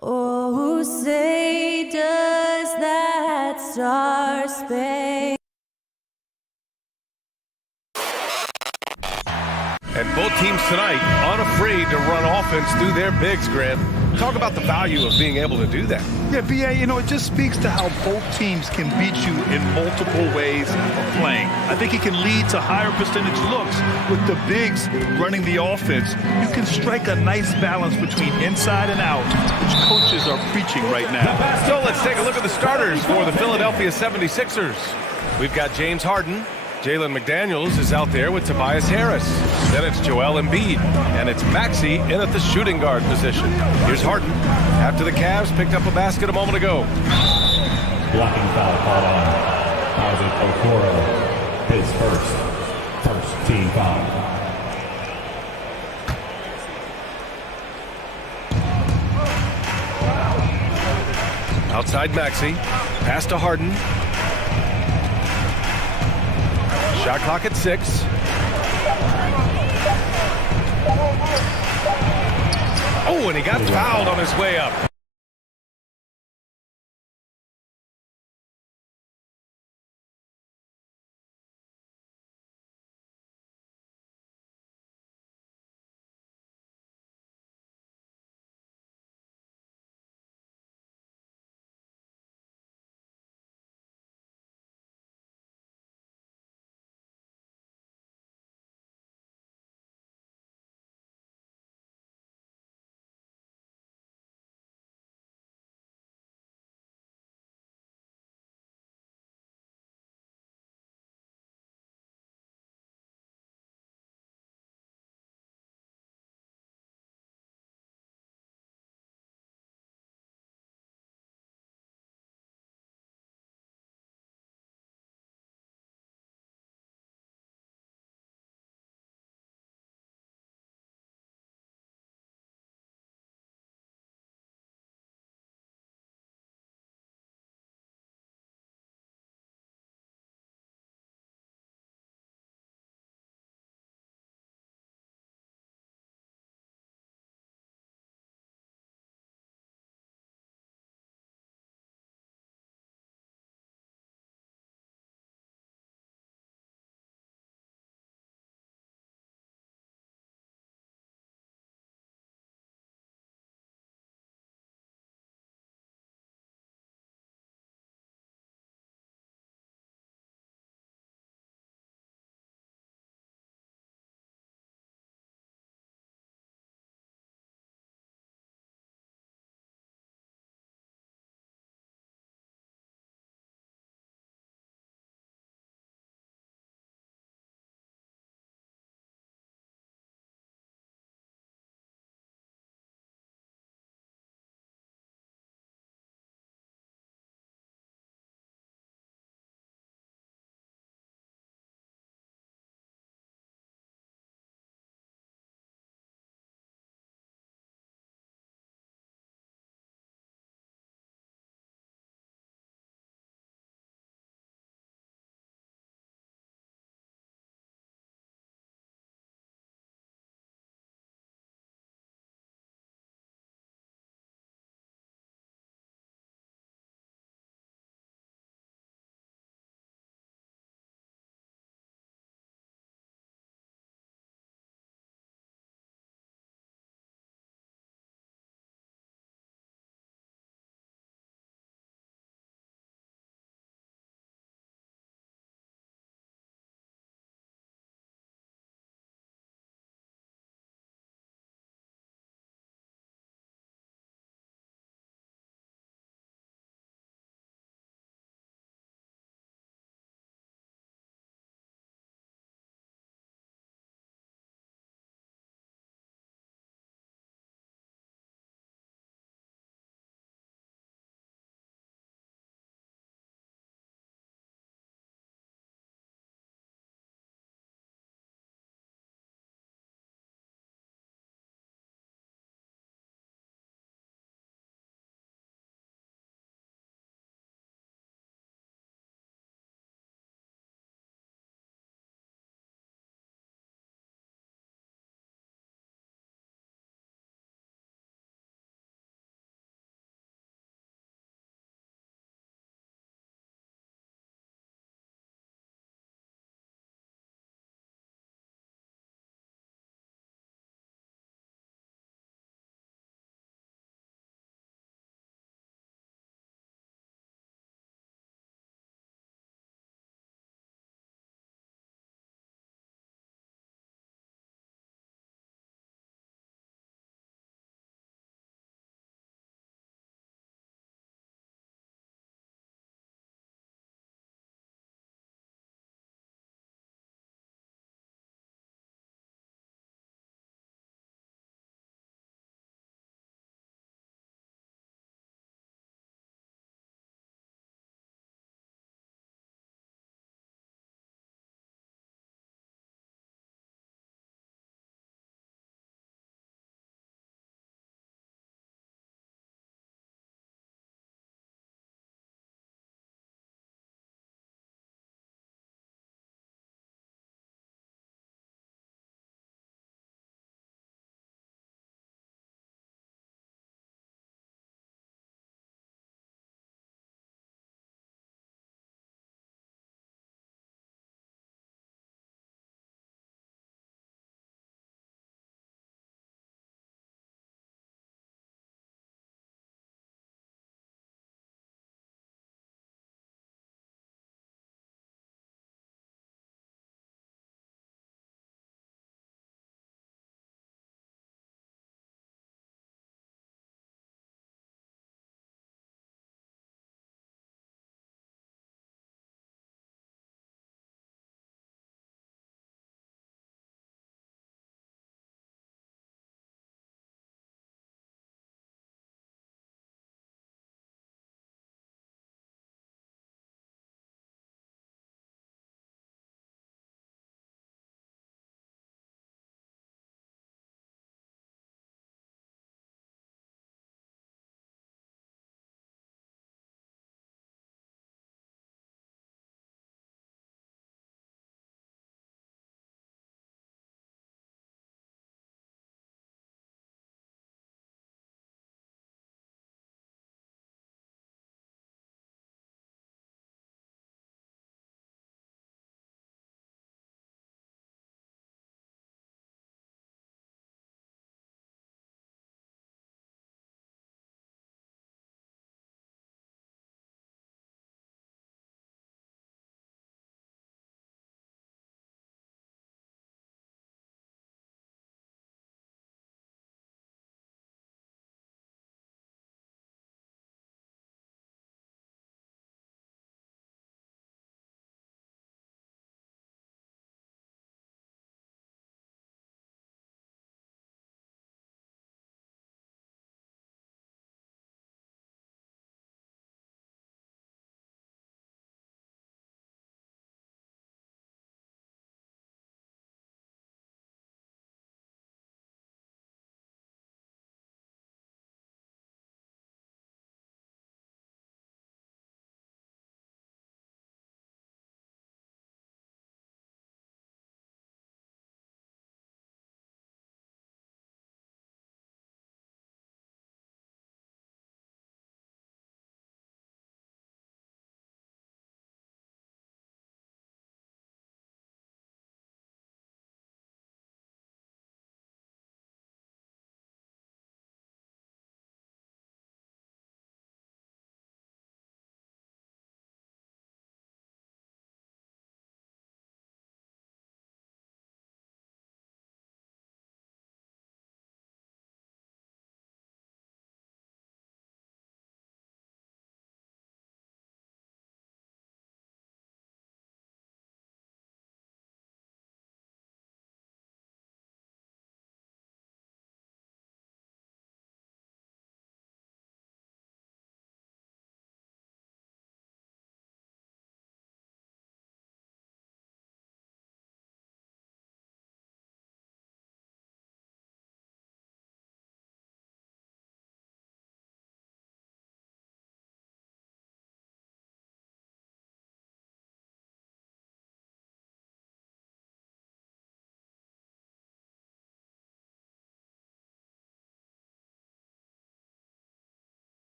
Oh, say does that star spangled. And both teams tonight unafraid to run offense through their bigs, Grant. Talk about the value of being able to do that. Yeah, B.A., it just speaks to how both teams can beat you in multiple ways of playing. I think he can lead to higher percentage looks with the bigs running the offense. You can strike a nice balance between inside and out, which coaches are preaching right now. So let's take a look at the starters for the Philadelphia 76ers. We've got James Harden. Jalen McDaniels is out there with Tobias Harris. Then it's Joel Embiid. And it's Maxey in at the shooting guard position. Here's Harden. After the Cavs picked up a basket a moment ago. Blocking foul called on Isaac Okoro. His first team foul. Outside Maxey. Pass to Harden. Shot clock at 6. Oh, and he got fouled on his way up.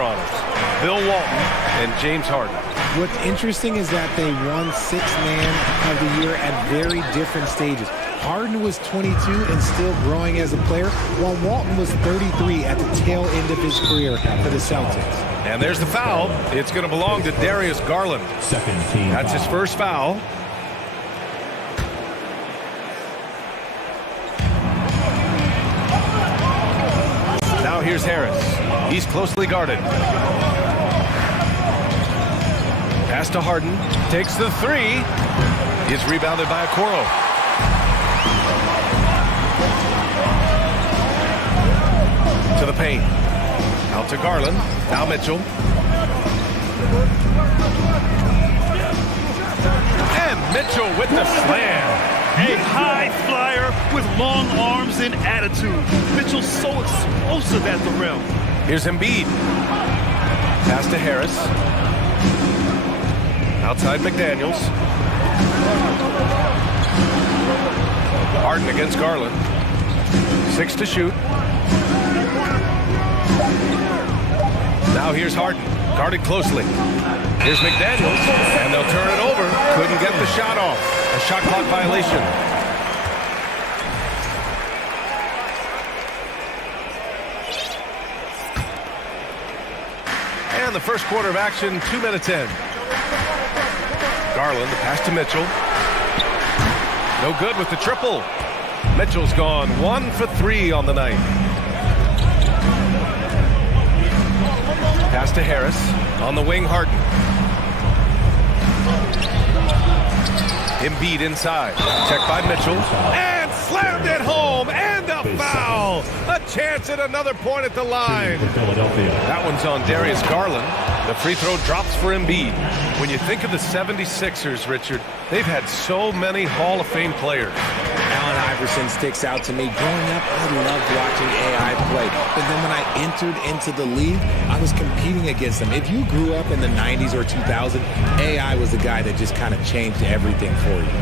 pressure on us. Bill Walton and James Harden. What's interesting is that they won Sixth Man of the Year at very different stages. Harden was 22 and still growing as a player, while Walton was 33 at the tail end of his career for the Celtics. And there's the foul. It's going to belong to Darius Garland. Second team That's foul. his first foul. Now here's Harris. He's closely guarded. Pass to Harden. Takes the three. He's rebounded by Okoro. To the paint. Out to Garland. Now Mitchell. And Mitchell with the slam. A high flyer with long arms and attitude. Mitchell's so explosive at the rim. Here's Embiid. Pass to Harris. Outside McDaniels. Harden against Garland. 6 to shoot. Now here's Harden. Guarded closely. Here's McDaniels. And they'll turn it over. Couldn't get the shot off. A shot clock violation. And the first quarter of action, 2 minutes in. Garland, the pass to Mitchell. No good with the triple. Mitchell's gone 1 for 3 on the night. Pass to Harris. On the wing, Harden. Embiid inside. Checked by Mitchell. And slammed it home. And a foul. A chance at another point at the line. Philadelphia. That one's on Darius Garland. The free throw drops for Embiid. When you think of the 76ers, Richard, they've had so many Hall of Fame players. Allen Iverson sticks out to me. Growing up, I loved watching AI play. But then when I entered into the league, I was competing against him. If you grew up in the 90s or 2000, AI was the guy that just kind of changed everything for you.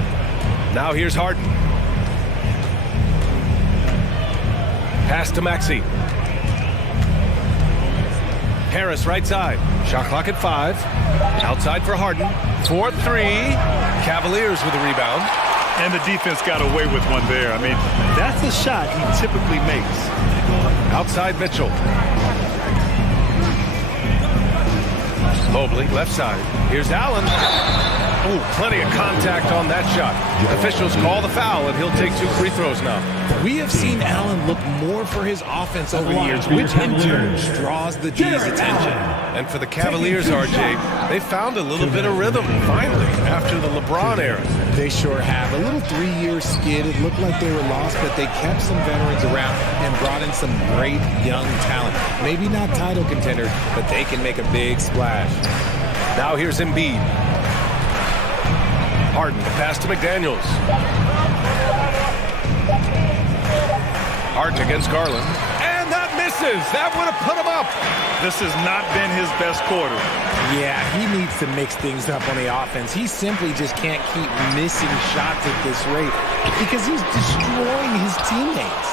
Now here's Harden. Pass to Maxey. Harris right side. Shot clock at 5. Outside for Harden. 4-3. Cavaliers with a rebound. And the defense got away with one there. I mean, that's a shot he typically makes. Outside Mitchell. Mobley, left side. Here's Allen. Oh, plenty of contact on that shot. Officials call the foul, and he'll take 2 free throws now. We have seen Allen look more for his offense over the years, which in turn draws the D's attention. And for the Cavaliers, RJ, they found a little bit of rhythm, finally, after the LeBron era. They sure have. A little 3-year skid. It looked like they were lost, but they kept some veterans around and brought in some great young talent. Maybe not title contenders, but they can make a big splash. Now here's Embiid. Harden, the pass to McDaniels. Harden against Garland. And that misses. That would have put him up. This has not been his best quarter. Yeah, he needs to mix things up on the offense. He simply just can't keep missing shots at this rate because he's destroying his teammates.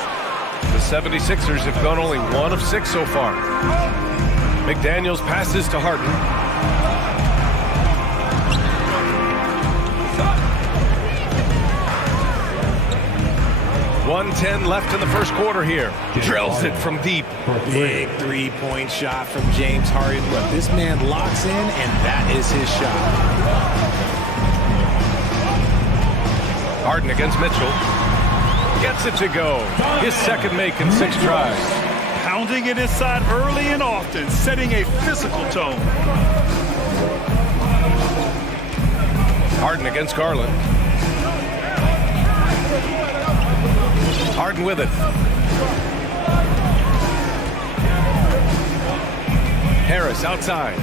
The 76ers have gone only 1 of 6 so far. McDaniels passes to Harden. .110 left in the first quarter here. Drills it from deep. Big 3-point shot from James Harden. Look, this man locks in, and that is his shot. Harden against Mitchell. Gets it to go. His second make in 6 tries. Pounding it inside early and often, setting a physical tone. Harden against Garland. Harden with it. Harris outside.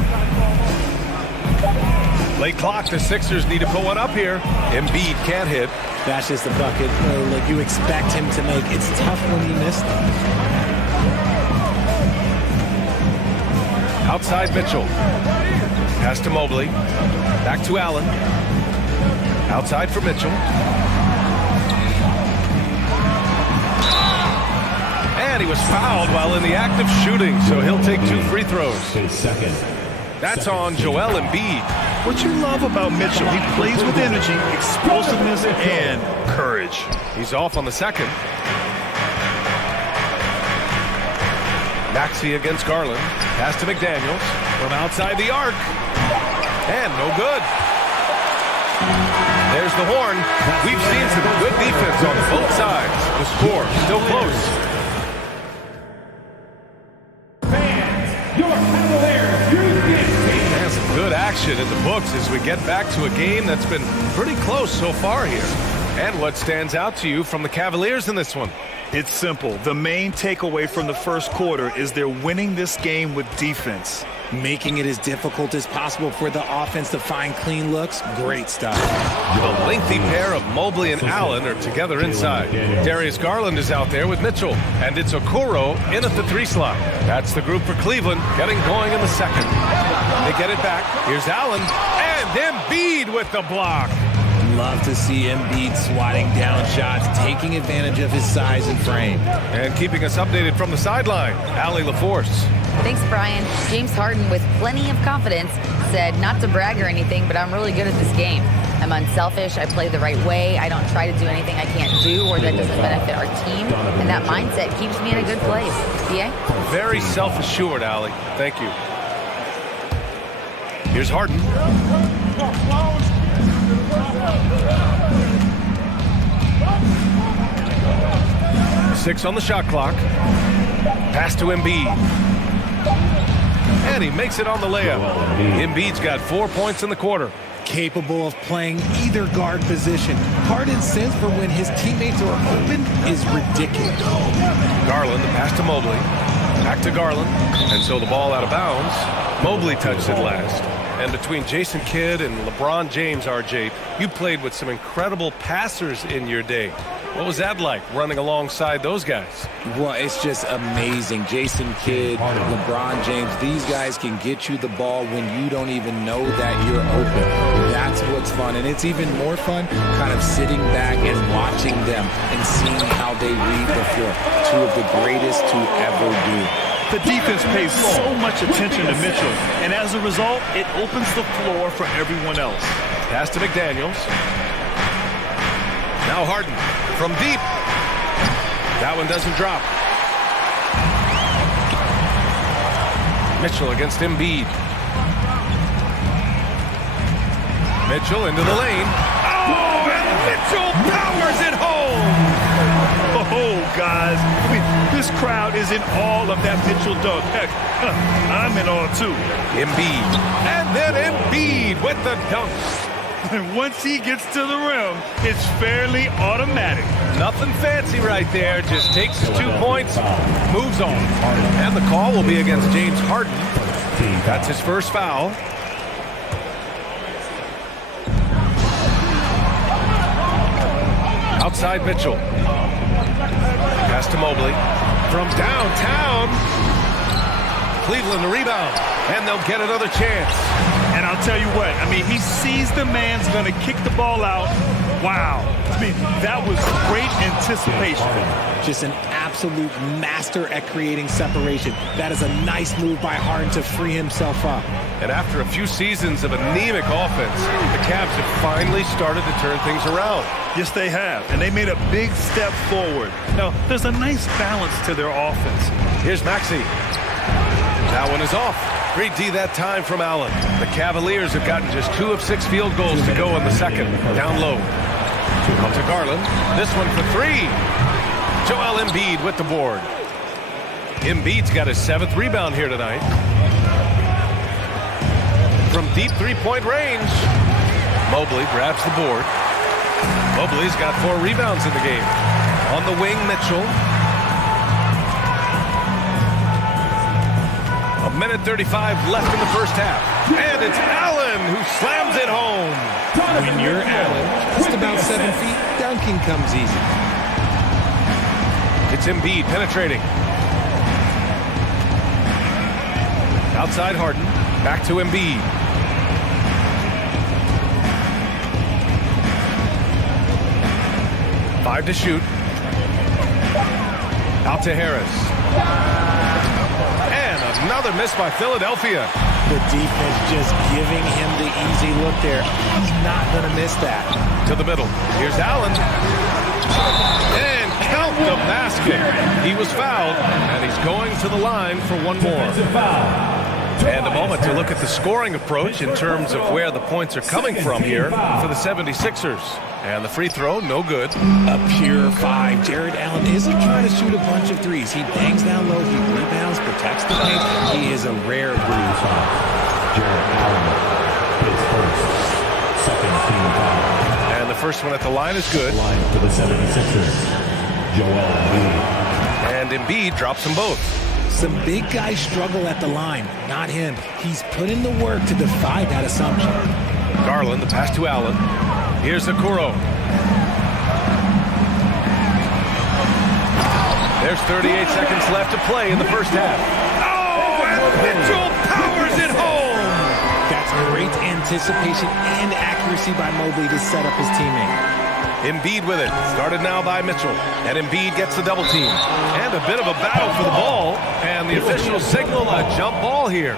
Late clock. The Sixers need to put one up here. Embiid can't hit. That's just a bucket like you expect him to make. It's tough when you miss them. Outside Mitchell. Pass to Mobley. Back to Allen. Outside for Mitchell. And he was fouled while in the act of shooting, so he'll take 2 free throws. His second. That's on Joel Embiid. What you love about Mitchell, he plays with energy, explosiveness, and courage. He's off on the second. Maxey against Garland. Pass to McDaniels from outside the arc. And no good. There's the horn. We've seen some good defense on both sides. The score still close. And some good action in the books as we get back to a game that's been pretty close so far here. And what stands out to you from the Cavaliers in this one? It's simple. The main takeaway from the first quarter is they're winning this game with defense. Making it as difficult as possible for the offense to find clean looks. Great stuff. The lengthy pair of Mobley and Allen are together inside. Darius Garland is out there with Mitchell. And it's Okoro in at the 3 slot. That's the group for Cleveland, getting going in the second. They get it back. Here's Allen. And Embiid with the block. Love to see Embiid swatting down shots, taking advantage of his size and frame. And keeping us updated from the sideline, Allie LaForce. Thanks, Brian. James Harden, with plenty of confidence, said not to brag or anything, but I'm really good at this game. I'm unselfish. I play the right way. I don't try to do anything I can't do or that doesn't benefit our team. And that mindset keeps me in a good place. BA? Very self-assured, Allie. Thank you. Here's Harden. 6 on the shot clock. Pass to Embiid. And he makes it on the layup. Embiid's got 4 points in the quarter. Capable of playing either guard position. Harden's sense for when his teammates are open is ridiculous. Garland, the pass to Mobley. Back to Garland. And so the ball out of bounds. Mobley touched it last. And between Jason Kidd and LeBron James, RJ, you played with some incredible passers in your day. What was that like, running alongside those guys? Well, it's just amazing. Jason Kidd, LeBron James, these guys can get you the ball when you don't even know that you're open. That's what's fun. And it's even more fun kind of sitting back and watching them and seeing how they read the floor. 2 of the greatest to ever do. The defense pays so much attention to Mitchell, and as a result, it opens the floor for everyone else. Pass to McDaniels. Now Harden from deep. That one doesn't drop. Mitchell against Embiid. Mitchell into the lane. Oh, and Mitchell powers it home. Oh, guys, I mean, this crowd is in awe of that Mitchell dunk. Heck, I'm in awe, too. Embiid. And then Embiid with the dunk. And once he gets to the rim, it's fairly automatic. Nothing fancy right there. Just takes 2 points, moves on. And the call will be against James Harden. That's his first foul. Outside Mitchell. Pass to Mobley. From downtown. Cleveland the rebound. And they'll get another chance. And I'll tell you what, I mean, he sees the man's going to kick the ball out. Wow. I mean, that was great anticipation. Just an absolute master at creating separation. That is a nice move by Harden to free himself up. And after a few seasons of anemic offense, the Cavs have finally started to turn things around. Yes, they have. And they made a big step forward. Now, there's a nice balance to their offense. Here's Maxey. That one is off. Great D that time from Allen. The Cavaliers have gotten just 2 of 6 field goals to go in the second. Down low. To Garland. This one for 3. Joel Embiid with the board. Embiid's got his 7th rebound here tonight. From deep 3-point range. Mobley grabs the board. Mobley's got 4 rebounds in the game. On the wing, Mitchell. 1:35 left in the first half. And it's Allen who slams it home. When you're Allen, just about 7 feet, dunking comes easy. It's Embiid penetrating. Outside Harden. Back to Embiid. Five to shoot. Out to Harris. And another miss by Philadelphia. The defense just giving him the easy look there. He's not going to miss that. To the middle. Here's Allen. And count the basket. He was fouled, and he's going to the line for one more. And a moment to look at the scoring approach in terms of where the points are coming from here for the 76ers. And the free throw, no good. A pure 5. Jared Allen isn't trying to shoot a bunch of threes. He bangs down low, he rebounds, protects the paint. He is a rare breed. Jared Allen, his first, second team foul. And the first one at the line is good. Line for the 76ers, Joel Embiid. And Embiid drops them both. Some big guys struggle at the line, not him. He's put in the work to defy that assumption. Garland, the pass to Allen. Here's Okoro. There's 38 seconds left to play in the first half. Oh, and Mitchell powers it home! That's great anticipation and accuracy by Mobley to set up his teammate. Embiid with it. Started now by Mitchell. And Embiid gets the double team. And a bit of a battle for the ball. And the officials signal a jump ball here.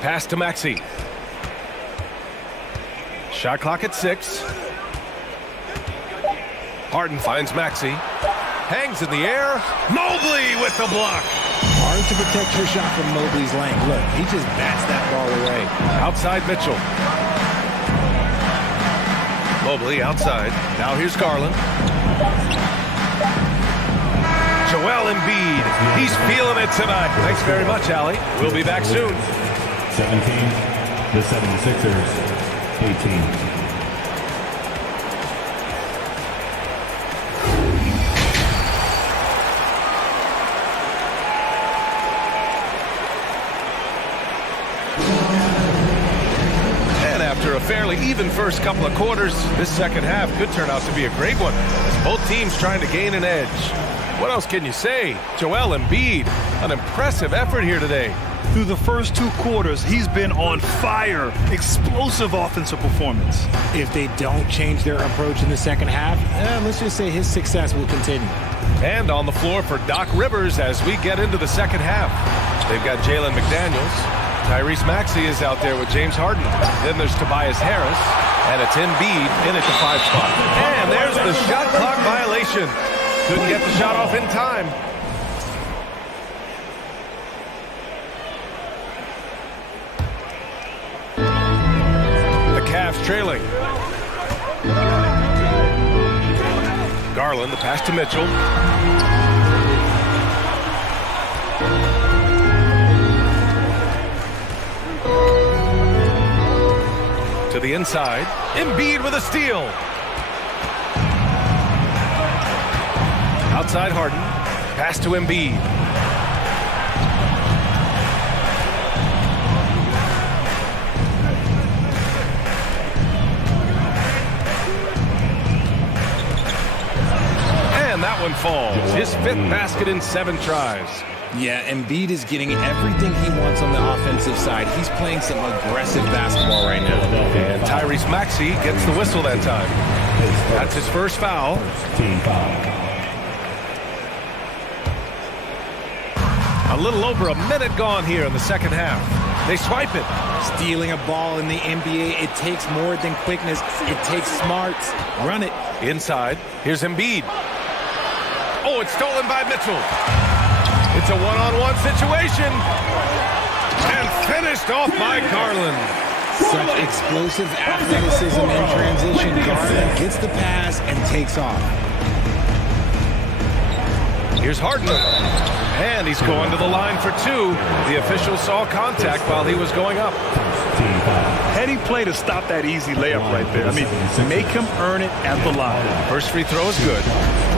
Pass to Maxey. Shot clock at 6. Harden finds Maxey. Hangs in the air. Mobley with the block. Hard to protect your shot from Mobley's length. Look, he just bats that ball away. Outside Mitchell. Mobley outside. Now here's Garland. Joel Embiid. He's feeling it tonight. Thanks very much, Allie. We'll be back soon. 17, the 76ers, 18. After a fairly even first couple of quarters, this second half could turn out to be a great one, as both teams trying to gain an edge. What else can you say? Joel Embiid, an impressive effort here today. Through the first 2 quarters, he's been on fire. Explosive offensive performance. If they don't change their approach in the second half, let's just say his success will continue. And on the floor for Doc Rivers as we get into the second half. They've got Jalen McDaniels. Tyrese Maxey is out there with James Harden. Then there's Tobias Harris. And it's Embiid in at the 5 spot. And there's the shot clock violation. Couldn't get the shot off in time. The Cavs trailing. Garland, the pass to Mitchell. To the inside. Embiid with a steal. Outside Harden. Pass to Embiid. And that one falls. His 5th basket in 7 tries. Yeah, Embiid is getting everything he wants on the offensive side. He's playing some aggressive basketball right now. And Tyrese Maxey gets the whistle that time. That's his first foul. Team foul. A little over a minute gone here in the second half. They swipe it. Stealing a ball in the NBA, it takes more than quickness. It takes smarts. Run it. Inside. Here's Embiid. Oh, it's stolen by Mitchell. It's a one-on-one situation. And finished off by Garland. Such explosive athleticism in transition. Garland gets the pass and takes off. Here's Harden. And he's going to the line for 2. The official saw contact while he was going up. Heady play to stop that easy layup right there. I mean, make him earn it at the line. First free throw is good.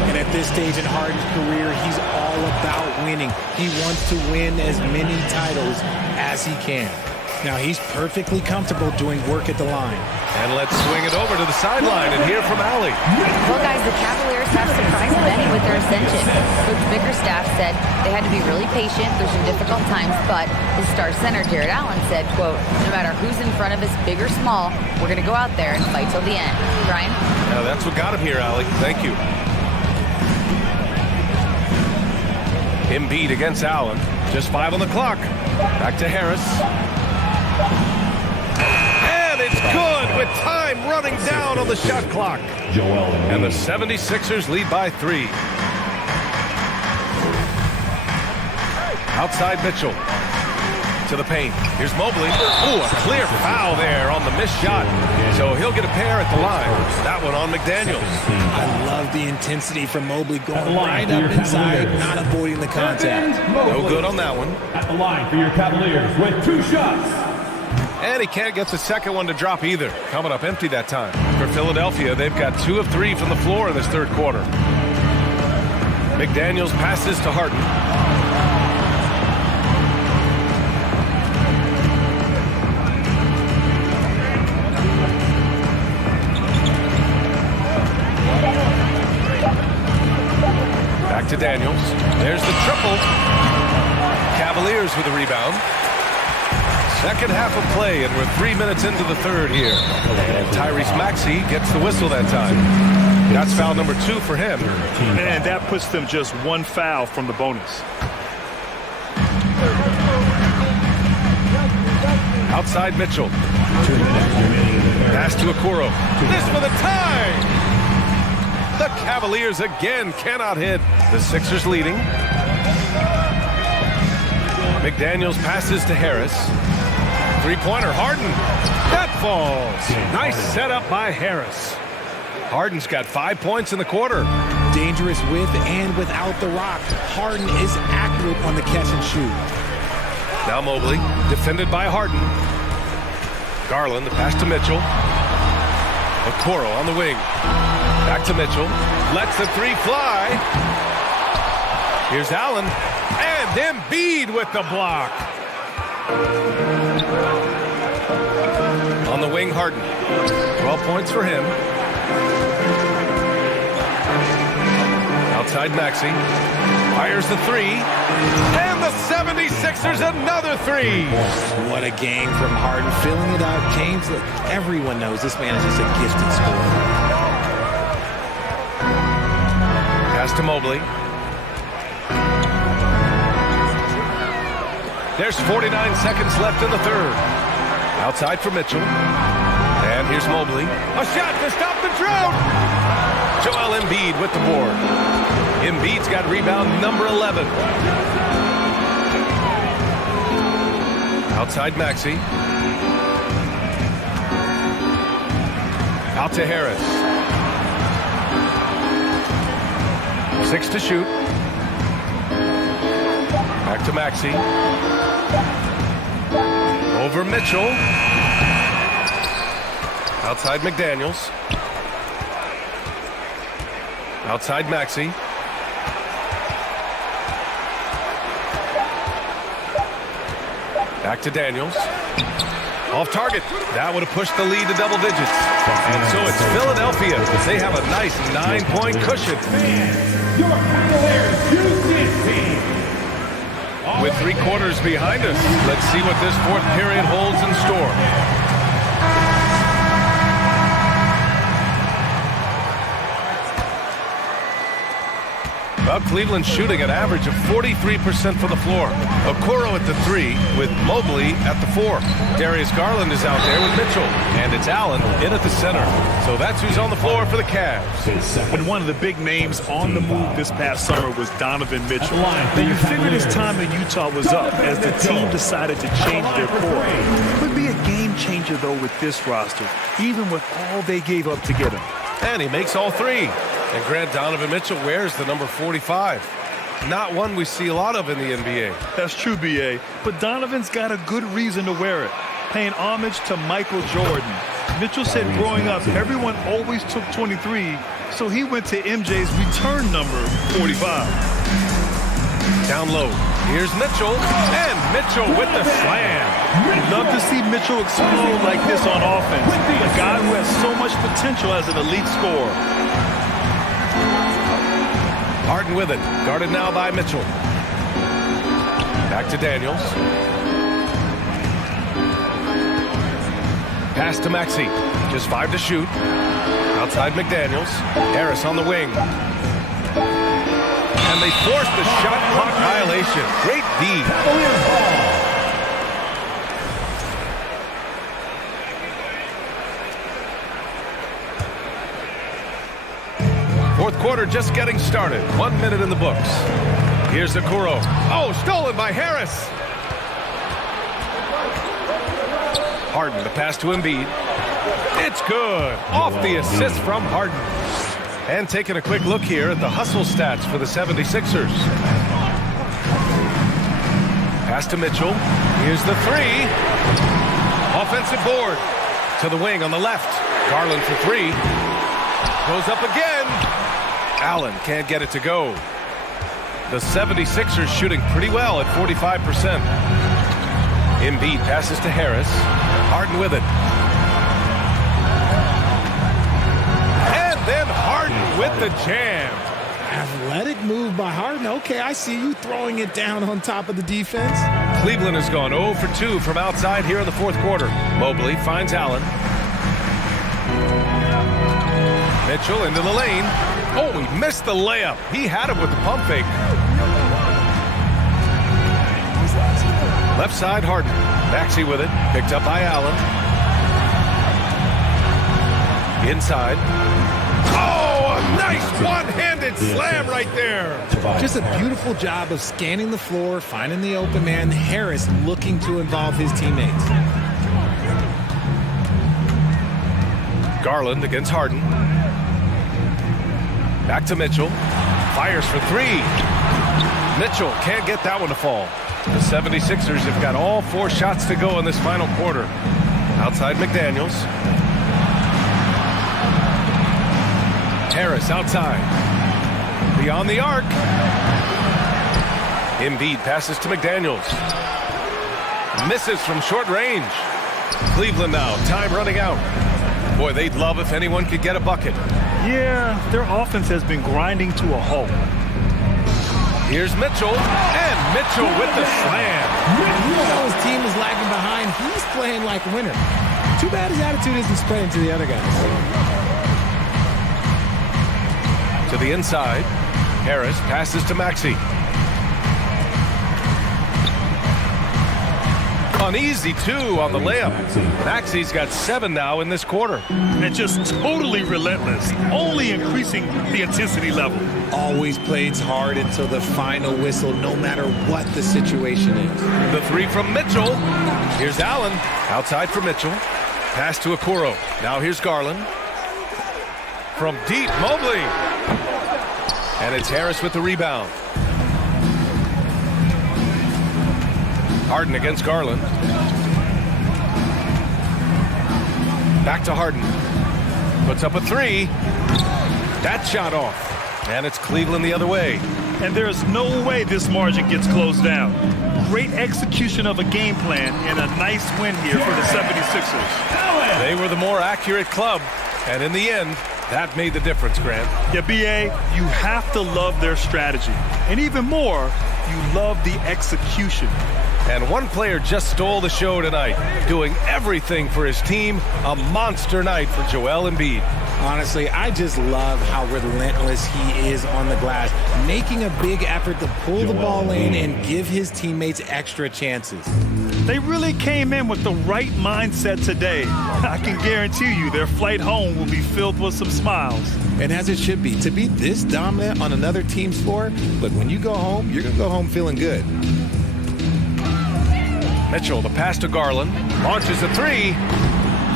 And at this stage in Harden's career, he's all about winning. He wants to win as many titles as he can. Now he's perfectly comfortable doing work at the line. And let's swing it over to the sideline and hear from Ali. Well, guys, the Cavaliers have surprised many with their ascension. Coach Bickerstaff said they had to be really patient through some difficult times, but his star center, Jared Allen, said, quote, no matter who's in front of us, big or small, we're going to go out there and fight till the end. Brian? Now that's what got him here, Ali. Thank you. Embiid against Allen. Just 5 on the clock. Back to Harris. And it's good with time running down on the shot clock. And the 76ers lead by 3. Outside Mitchell. To the paint. Here's Mobley. Ooh, a clear foul there on the missed shot. So he'll get a pair at the line. That one on McDaniels. I love the intensity from Mobley going right up inside, not avoiding the contact. No good on that one. At the line for your Cavaliers with 2 shots. And he can't get the second one to drop either. Coming up empty that time. For Philadelphia, they've got 2 of 3 from the floor in this third quarter. McDaniels passes to Harden. Back to Daniels. There's the triple. Cavaliers with a rebound. Second half of play, and we're 3 minutes into the third here. And Tyrese Maxey gets the whistle that time. That's foul number 2 for him. And that puts them just 1 foul from the bonus. Outside Mitchell. Pass to Okoro. This for the tie! The Cavaliers again cannot hit. The Sixers leading. McDaniels passes to Harris. Three-pointer, Harden. That falls. Nice setup by Harris. Harden's got 5 points in the quarter. Dangerous with and without the rock. Harden is accurate on the catch and shoot. Now Mobley, defended by Harden. Garland, the pass to Mitchell. Okoro on the wing. Back to Mitchell. Lets the 3 fly. Here's Allen. And Embiid with the block. On the wing, Harden. 12 points for him. Outside Maxey. Fires the 3. And the 76ers another 3. What a game from Harden. Filling it up. James, look, everyone knows this man is just a gifted scorer. Pass to Mobley. There's 49 seconds left in the third. Outside for Mitchell. And here's Mobley. A shot to stop the drought. Joel Embiid with the board. Embiid's got rebound number 11. Outside Maxey. Out to Harris. 6 to shoot. Back to Maxey. Over Mitchell. Outside McDaniels. Outside Maxey. Back to Daniels. Off target. That would have pushed the lead to double digits. And so it's Philadelphia. They have a nice 9-point cushion. Your Cavaliers use this team. With 3 quarters behind us, let's see what this fourth period holds in store. Well, Cleveland's shooting an average of 43% from the floor. Okoro at the 3 with Mobley at the 4. Darius Garland is out there with Mitchell. And it's Allen in at the center. So that's who's on the floor for the Cavs. And one of the big names on the move this past summer was Donovan Mitchell. Now you figured his time in Utah was up as the team decided to change their core. Could be a game changer, though, with this roster, even with all they gave up to get him. And he makes all 3. And Grant, Donovan Mitchell wears the number 45. Not one we see a lot of in the NBA. That's true, B.A., but Donovan's got a good reason to wear it, paying homage to Michael Jordan. Mitchell said growing up, everyone always took 23, so he went to MJ's return number 45. Down low. Here's Mitchell, and Mitchell with the slam. Love to see Mitchell explode like this on offense. A guy who has so much potential as an elite scorer. Harden with it, guarded now by Mitchell. Back to Daniels. Pass to Maxey, just 5 to shoot. Outside McDaniels, Harris on the wing. And they forced the shot clock violation. Great D. Fourth quarter just getting started. 1 minute in the books. Here's Okoro. Oh, stolen by Harris. Harden, the pass to Embiid. It's good. Off the assist from Harden. And taking a quick look here at the hustle stats for the 76ers. Pass to Mitchell. Here's the three. Offensive board. To the wing on the left. Garland for three. Goes up again. Allen can't get it to go. The 76ers shooting pretty well at 45%. Embiid passes to Harris. Harden with it. And then Harden with the jam. Athletic move by Harden. Okay, I see you throwing it down on top of the defense. Cleveland has gone 0 for 2 from outside here in the fourth quarter. Mobley finds Allen. Mitchell into the lane. Oh, he missed the layup. He had it with the pump fake. Left side, Harden. Maxey with it. Picked up by Allen. Inside. Oh, a nice one-handed slam right there. Just a beautiful job of scanning the floor, finding the open man. Harris looking to involve his teammates. Garland against Harden. Back to Mitchell. Fires for three. Mitchell can't get that one to fall. The 76ers have got all 4 shots to go in this final quarter. Outside McDaniels. Harris outside. Beyond the arc. Embiid passes to McDaniels. Misses from short range. Cleveland now, time running out. Boy, they'd love if anyone could get a bucket. Yeah, their offense has been grinding to a halt. Here's Mitchell, and Mitchell with the slam. Even though his team is lagging behind, he's playing like a winner. Too bad his attitude isn't spreading to the other guys. To the inside, Harris passes to Maxey. An easy 2 on the layup. Maxey's got 7 now in this quarter. And just totally relentless, only increasing the intensity level. Always plays hard until the final whistle, no matter what the situation is. The 3 from Mitchell. Here's Allen. Outside for Mitchell. Pass to Okoro. Now here's Garland. From deep, Mobley. And it's Harris with the rebound. Harden against Garland. Back to Harden. Puts up a 3. That shot off. And it's Cleveland the other way. And there's no way this margin gets closed down. Great execution of a game plan and a nice win here for the 76ers. They were the more accurate club. And in the end, that made the difference, Grant. Yeah, B.A., you have to love their strategy. And even more, you love the execution. And one player just stole the show tonight, doing everything for his team. A monster night for Joel Embiid. Honestly, I just love how relentless he is on the glass, making a big effort to pull the ball in and give his teammates extra chances. They really came in with the right mindset today. I can guarantee you their flight home will be filled with some smiles. And as it should be, to be this dominant on another team's floor, look, when you go home, you're going to go home feeling good. Mitchell, the pass to Garland, launches a 3.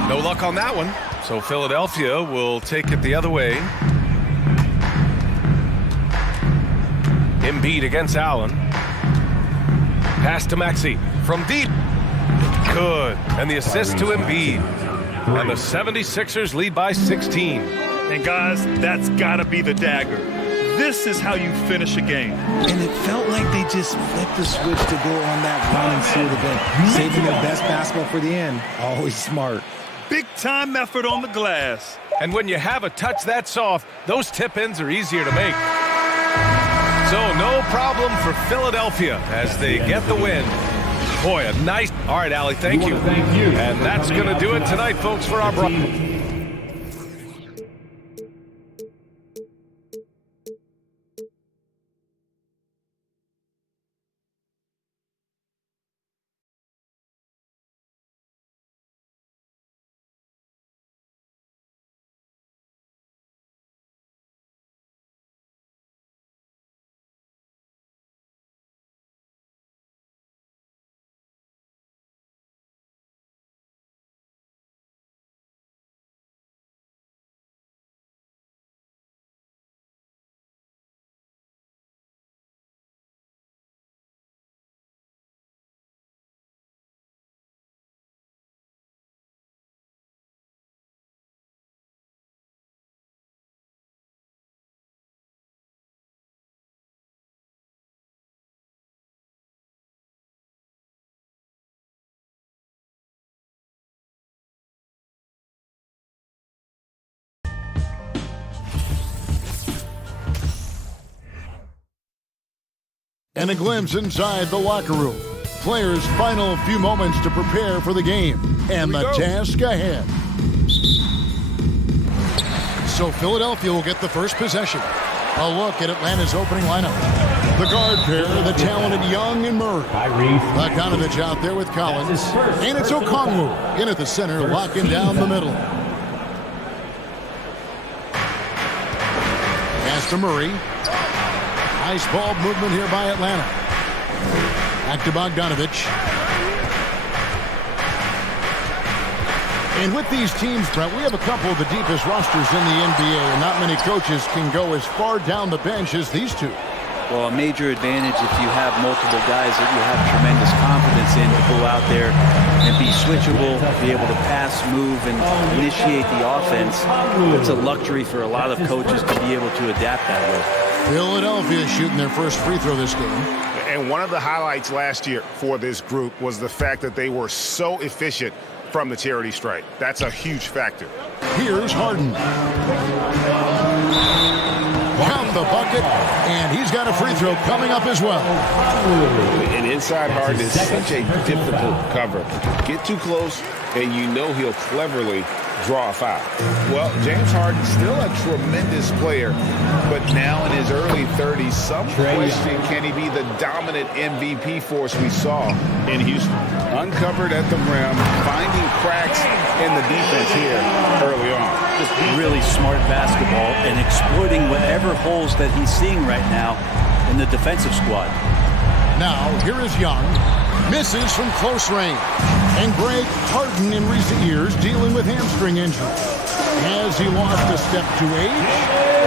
No luck on that one. So Philadelphia will take it the other way. Embiid against Allen. Pass to Maxey from deep. Good. And the assist to Embiid. And the 76ers lead by 16. And guys, that's got to be the dagger. This is how you finish a game. And it felt like they just flipped the switch to go on that run and seal the game. Saving their best basketball for the end. Always smart. Big time effort on the glass. And when you have a touch that soft, those tip-ins are easier to make. So no problem for Philadelphia as they get the win. Boy, a nice... All right, Allie, thank you. And that's going to do it tonight, folks, for our... And a glimpse inside the locker room. Players' final few moments to prepare for the game and the task ahead. So Philadelphia will get the first possession. A look at Atlanta's opening lineup. The guard pair, the talented Young and Murray. Bogdanovich out there with Collins. And it's Okongwu in at the center, locking down the middle. Pass to Murray. Nice ball movement here by Atlanta. Back to Bogdanovich. And with these teams, Brent, we have a couple of the deepest rosters in the NBA, and not many coaches can go as far down the bench as these two. Well, a major advantage if you have multiple guys that you have tremendous confidence in to go out there and be switchable, be able to pass, move, and initiate the offense. It's a luxury for a lot of coaches to be able to adapt that way. Philadelphia shooting their first free throw this game. And one of the highlights last year for this group was the fact that they were so efficient from the charity stripe. That's a huge factor. Here's Harden. Count the bucket, and he's got a free throw coming up as well. And inside Harden is such a difficult cover. Get too close, and you know he'll cleverly draw a foul. Well, James Harden's still a tremendous player, but now in his early 30s, some question, can he be the dominant MVP force we saw in Houston? Uncovered at the rim, finding cracks in the defense here early on. Just really smart basketball and exploiting whatever holes that he's seeing right now in the defensive squad. Now, here is Young. Misses from close range. And Greg, Harden in recent years dealing with hamstring injury. Has he lost a step to age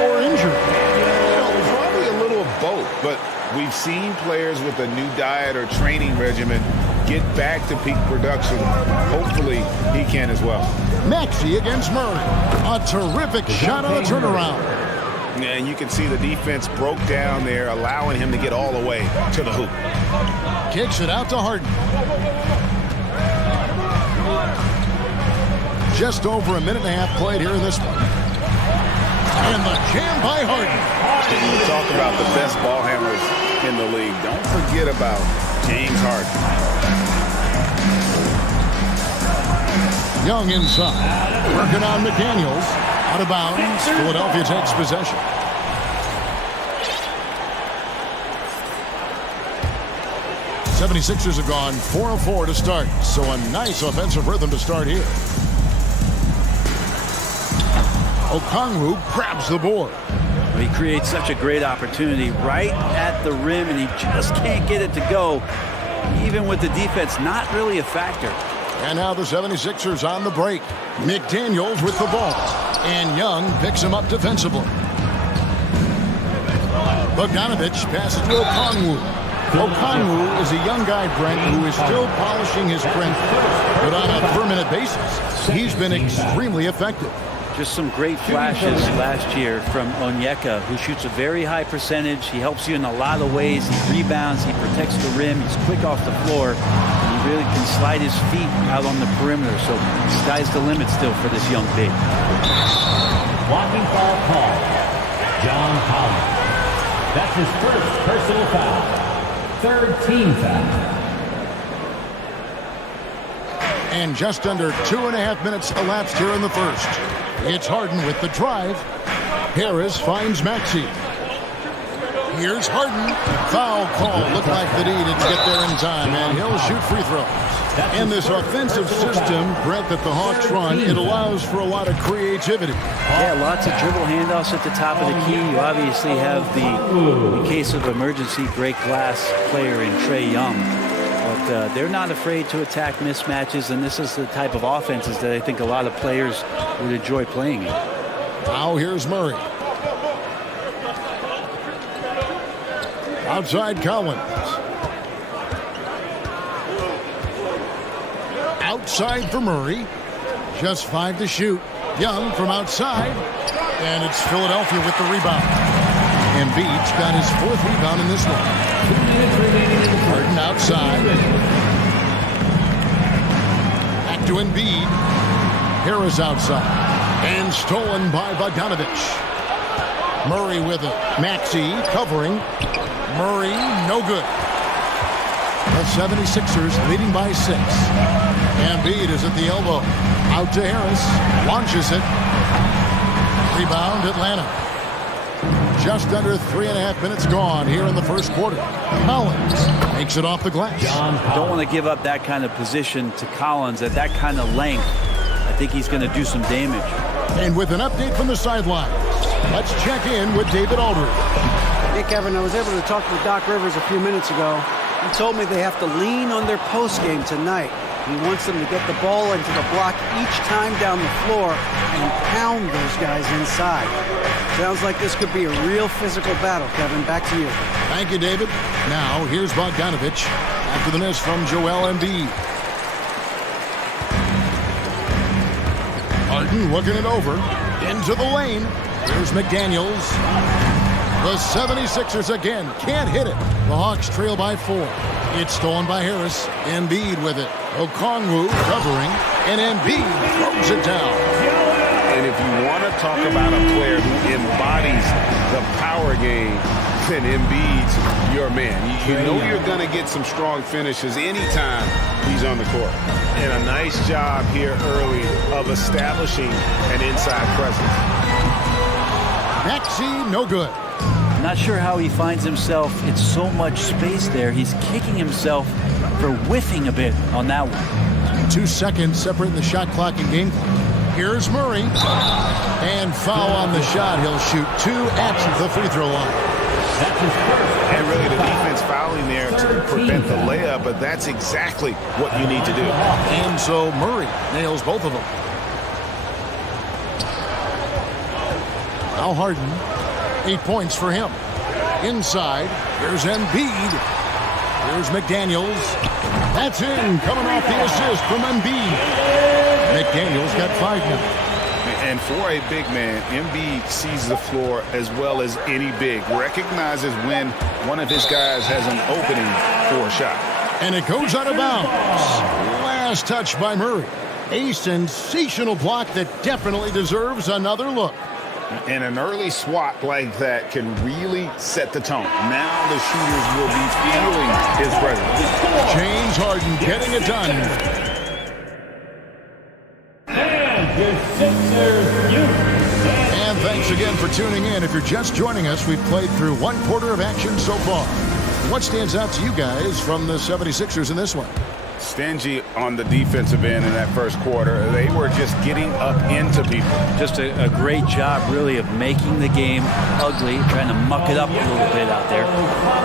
or injury? You know, probably a little of both, but we've seen players with a new diet or training regimen get back to peak production. Hopefully, he can as well. Maxey against Murray. A terrific shot on the turnaround. And you can see the defense broke down there, allowing him to get all the way to the hoop. Kicks it out to Harden. Just over a minute and a half played here in this one. And the jam by Harden. When you talk about the best ball handlers in the league, don't forget about James Harden. Young inside. Working on McDaniels. Out of bounds. Philadelphia takes possession. '76ers have gone 4 of 4 to start. So a nice offensive rhythm to start here. Okongwu grabs the board. He creates such a great opportunity right at the rim, and he just can't get it to go, even with the defense not really a factor. And now the 76ers on the break. McDaniels with the ball. And Young picks him up defensively. Bogdanovich passes to Okongwu. Okongwu is a young guy, Brent, who is still polishing his strength, but on a per-minute basis, he's been extremely effective. Just some great flashes last year from Onyeka, who shoots a very high percentage. He helps you in a lot of ways. He rebounds, he protects the rim, he's quick off the floor, and he really can slide his feet out on the perimeter. So sky's the limit still for this young big. Blocking foul call. John Collins. That's his first personal foul. Third team foul. And just under 2.5 minutes elapsed here in the first. It's Harden with the drive. Harris finds Maxey. Here's Harden. Foul call. Looked like that he didn't get there in time, and he'll shoot free throws. In this offensive system, Brett, that the Hawks run, it allows for a lot of creativity. Yeah, lots of dribble handoffs at the top of the key. You obviously have the, in case of emergency, break glass player in Trae Young. But they're not afraid to attack mismatches, and this is the type of offenses that I think a lot of players would enjoy playing in. Now here's Murray. Outside Collins. Outside for Murray. Just 5 to shoot. Young from outside. And it's Philadelphia with the rebound. Embiid's got his 4th rebound in this one. Harden outside. Back to Embiid. Harris outside. And stolen by Bogdanovich. Murray with it. Maxey covering. Murray, no good. The 76ers leading by 6. Embiid is at the elbow. Out to Harris. Launches it. Rebound, Atlanta. Just under 3.5 minutes gone here in the first quarter. Collins takes it off the glass. Don't want to give up that kind of position to Collins at that kind of length. I think he's going to do some damage. And with an update from the sidelines, let's check in with David Aldridge. Hey, Kevin, I was able to talk with Doc Rivers a few minutes ago. He told me they have to lean on their post game tonight. He wants them to get the ball into the block each time down the floor and pound those guys inside. Sounds like this could be a real physical battle, Kevin. Back to you. Thank you, David. Now, here's Bogdanovich after the miss from Joel Embiid. Harden looking it over. Into the lane. Here's McDaniels. The 76ers again can't hit it. The Hawks trail by 4. It's stolen by Harris. Embiid with it. Okongwu covering. And Embiid throws it down. And if you want to talk about a player who embodies the power game, then Embiid's your man. You know you're going to get some strong finishes anytime he's on the court. And a nice job here early of establishing an inside presence. Maxey, no good. Not sure how he finds himself in so much space there. He's kicking himself for whiffing a bit on that one. 2 seconds separating the shot clock and game clock. Here's Murray. And foul on the shot. He'll shoot 2 at the free throw line. And really the defense fouling there to prevent the layup, but that's exactly what you need to do. And so Murray nails both of them. Now Harden. 8 points for him. Inside, here's Embiid. Here's McDaniels. That's in, coming off the assist from Embiid. McDaniels got 5 now. And for a big man, Embiid sees the floor as well as any big. Recognizes when one of his guys has an opening for a shot. And it goes out of bounds. Last touch by Murray. A sensational block that definitely deserves another look. And an early swat like that can really set the tone. Now the shooters will be feeling his presence. James Harden getting it done. And thanks again for tuning in. If you're just joining us, we've played through 1 quarter of action so far. What stands out to you guys from the 76ers in this one? Stingy on the defensive end in that first quarter. They were just getting up into people. Just a great job, really, of making the game ugly, trying to muck it up a little bit out there.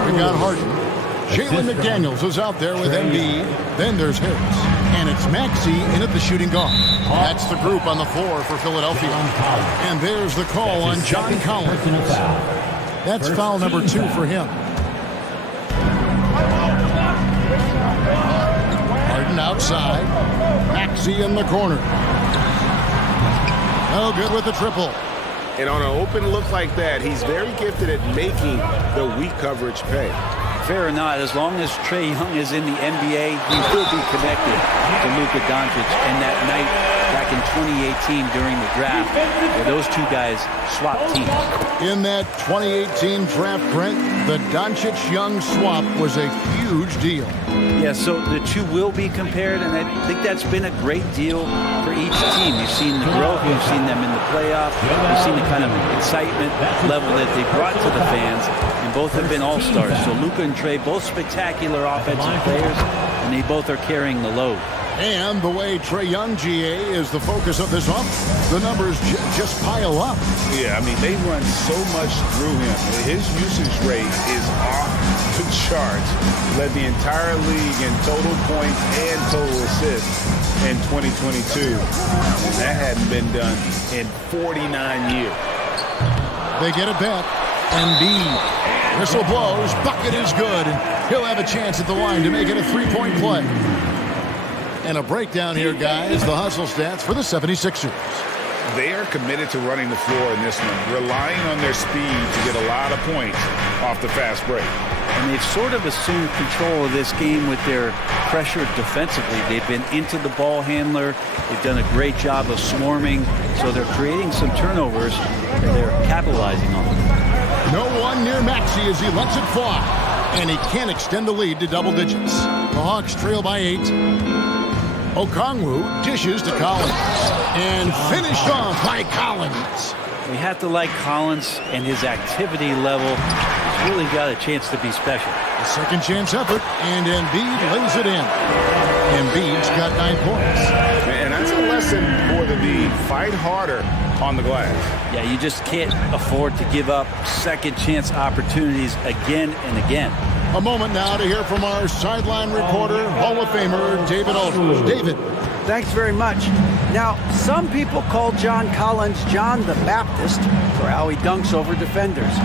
We got Harden. Jalen McDaniels is out there with Embiid. Then there's Harris. And it's Maxey in at the shooting guard. That's the group on the floor for Philadelphia. And there's the call on John Collins. That's foul number 2 for him. Harden outside. Maxey in the corner. No good with the triple. And on an open look like that, he's very gifted at making the weak coverage pay. Fair or not, as long as Trae Young is in the NBA, he will be connected to Luka Doncic. And that night back in 2018 during the draft, where those two guys swapped teams. In that 2018 draft, Brent, the Doncic-Young swap was a huge deal. Yeah, so the two will be compared, and I think that's been a great deal for each team. You've seen the growth, you've seen them in the playoffs, you've seen the kind of excitement level that they brought to the fans, and both have been all-stars. So Luka and Trae, both spectacular offensive players, and they both are carrying the load. And the way Trae Young, GA, is the focus of this offense, the numbers just pile up. Yeah, I mean, they run so much through him. His usage rate is off the charts. Led the entire league in total points and total assists in 2022. And that hadn't been done in 49 years. They get it back. Embiid. Whistle blows. Bucket is good. And he'll have a chance at the line to make it a three-point play. And a breakdown here, guys. The hustle stats for the 76ers. They are committed to running the floor in this one, relying on their speed to get a lot of points off the fast break. And they've sort of assumed control of this game with their pressure defensively. They've been into the ball handler. They've done a great job of swarming. So they're creating some turnovers, and they're capitalizing on them. No one near Maxey as he lets it fly. And he can't extend the lead to double digits. The Hawks trail by 8. Okongwu dishes to Collins. And finished off by Collins. We have to like Collins, and his activity level has really got a chance to be special. A second chance effort, and Embiid lays it in. Embiid's got 9 points. And that's a lesson for the league. Fight harder on the glass. Yeah, you just can't afford to give up second chance opportunities again and again. A moment now to hear from our sideline reporter, Hall of Famer, David Aldridge. David. Thanks very much. Now, some people call John Collins John the Baptist for how he dunks over defenders.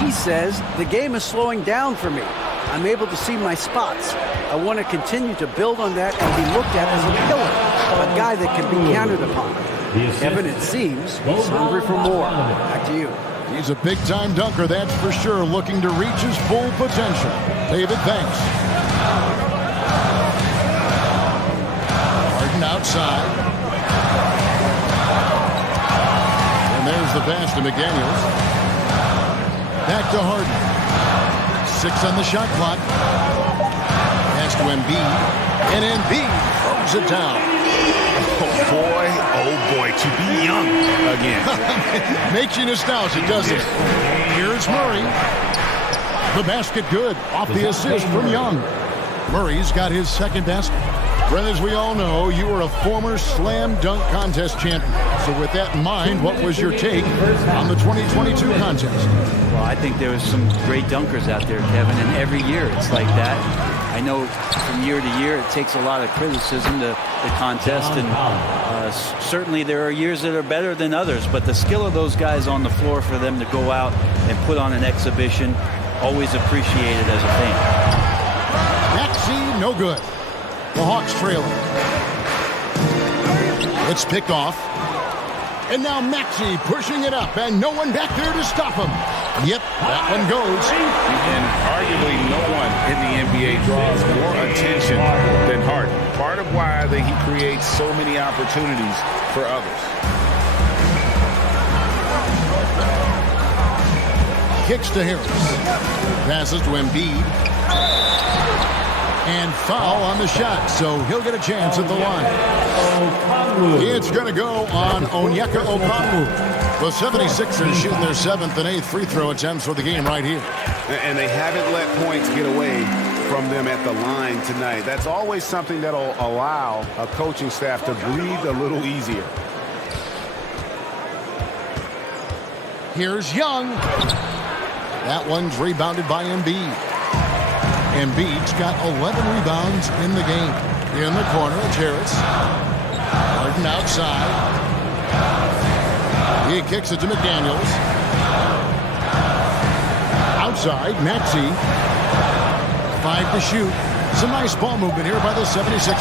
He says, the game is slowing down for me. I'm able to see my spots. I want to continue to build on that and be looked at as a pillar, a guy that can be counted upon. Kevin, it seems, he's hungry for more. Back to you. He's a big-time dunker, that's for sure, looking to reach his full potential. David, thanks. Harden outside. And there's the pass to McDaniels. Back to Harden. 6 on the shot clock. Pass to Embiid. And Embiid throws it down. Oh boy, to be young again. Makes you nostalgic, doesn't it? Here's Murray. The basket good. Off the assist from Young. Murray's got his second basket. Brent, as we all know, you were a former slam dunk contest champion. So with that in mind, what was your take on the 2022 contest? Well, I think there was some great dunkers out there, Kevin, and every year it's like that. I know from year to year it takes a lot of criticism, the contest, and certainly there are years that are better than others, but the skill of those guys on the floor for them to go out and put on an exhibition, always appreciated as a fan. Maxey, no good. The Hawks trailing. It's picked off. And now Maxey pushing it up, and no one back there to stop him. Yep, that one goes. And arguably no one in the NBA draws more attention than Harden. Part of why he creates so many opportunities for others. Kicks to Harris. Passes to Embiid. And foul on the shot, so he'll get a chance at the line. It's going to go on Onyeka Okongwu. The 76ers shooting their 7th and 8th free throw attempts for the game right here. And they haven't let points get away from them at the line tonight. That's always something that'll allow a coaching staff to breathe a little easier. Here's Young. That one's rebounded by Embiid. Embiid's got 11 rebounds in the game. In the corner, it's Harris. Harden outside. He kicks it to McDaniels. Outside, Maxey. 5 to shoot. Some nice ball movement here by the 76ers.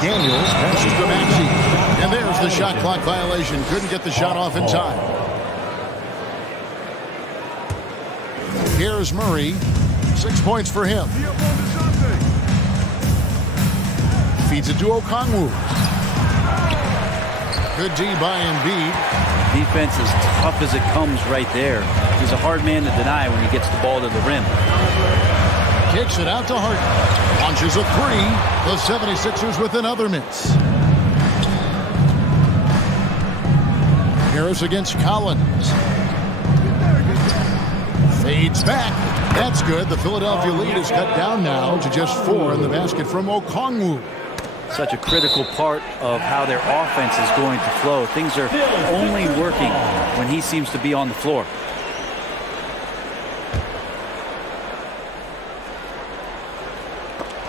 McDaniels passes to Maxey. And there's the shot clock violation. Couldn't get the shot off in time. Here's Murray. 6 points for him. Feeds it to Okongwu. Good D by Embiid. Defense is tough as it comes right there. He's a hard man to deny when he gets the ball to the rim. Kicks it out to Harden. Launches a three. The 76ers with another miss. Harris against Collins. Fades back. That's good. The Philadelphia lead is cut down now to just 4 in the basket from Okongwu. Such a critical part of how their offense is going to flow. Things are only working when he seems to be on the floor.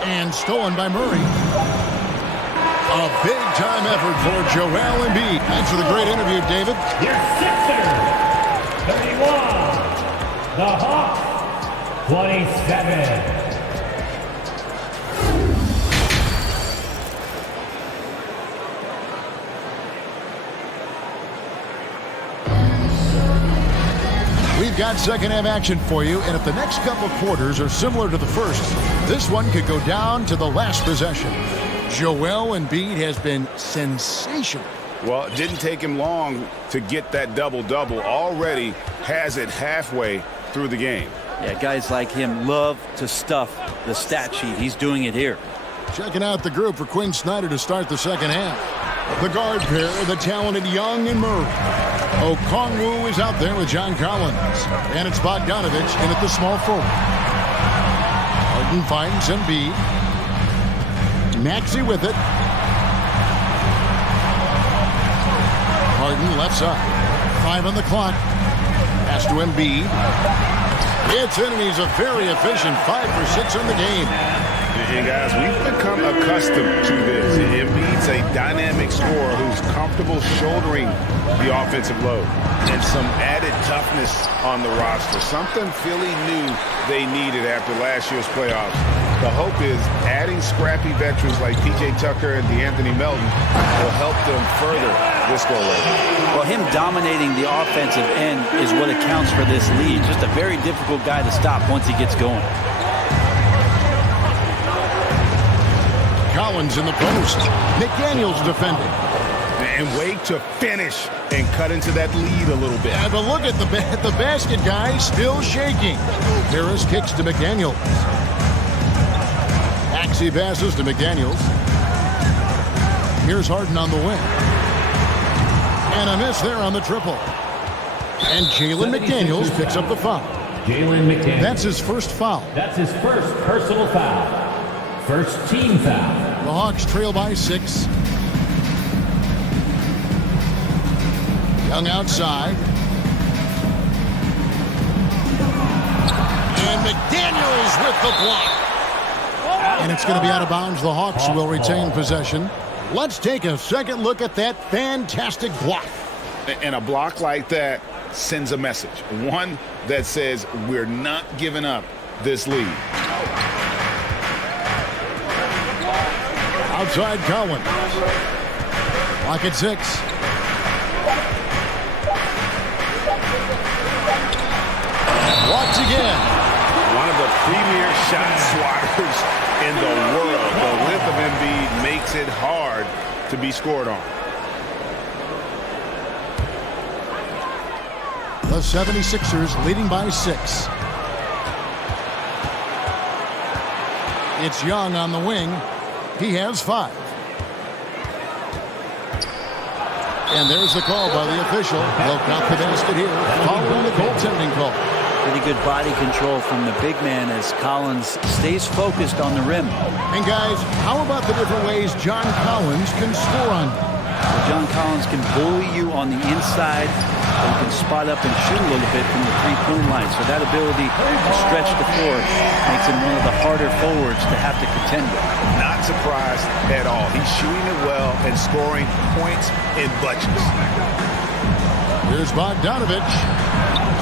And stolen by Murray. A big-time effort for Joel Embiid. Thanks for the great interview, David. Your Sixers, 31. The Hawks, 27. We've got second-half action for you, and if the next couple of quarters are similar to the first, this one could go down to the last possession. Joel Embiid has been sensational. Well, it didn't take him long to get that double-double. Already has it halfway through the game. Yeah, guys like him love to stuff the stat sheet. He's doing it here. Checking out the group for Quinn Snyder to start the second half. The guard pair, the talented Young and Murray. Okongwu is out there with John Collins. And it's Bogdanovich in at the small forward. Harden finds Embiid. Maxey with it. Harden left side. 5 on the clock. Pass to Embiid. It's in, and he's a very efficient 5 for 6 on the game. And guys, we've become accustomed to this. Embiid's a dynamic scorer who's comfortable shouldering the offensive load. And some added toughness on the roster. Something Philly knew they needed after last year's playoffs. The hope is adding scrappy veterans like P.J. Tucker and DeAnthony Melton will help them further this go-around. Well, him dominating the offensive end is what accounts for this lead. Just a very difficult guy to stop once he gets going. Collins in the post. McDaniels defending. And wait to finish and cut into that lead a little bit. Yeah, but look at the basket guy still shaking. Harris kicks to McDaniels. Maxey passes to McDaniels. Here's Harden on the wing. And a miss there on the triple. And Jalen McDaniels picks up the foul. Jalen McDaniels. That's his first foul. That's his first personal foul. First team foul. The Hawks trail by 6. Young outside. And McDaniels with the block. And it's going to be out of bounds. The Hawks will retain possession. Let's take a second look at that fantastic block. And a block like that sends a message. One that says we're not giving up this lead. Outside Collins. Clock at 6. Once again. One of the premier shot swatters in the world. The length of Embiid makes it hard to be scored on. The 76ers leading by 6. It's Young on the wing. He has 5. And there's the call by the official. They'll count the basket here following the goaltending call. Pretty good body control from the big man as Collins stays focused on the rim. And guys, how about the different ways John Collins can score on you? John Collins can bully you on the inside but he can spot up and shoot a little bit from the three-point line. So that ability to stretch the floor makes him one of the harder forwards to have to contend with. Not surprised at all. He's shooting it well and scoring points in bunches. Here's Bogdanovich.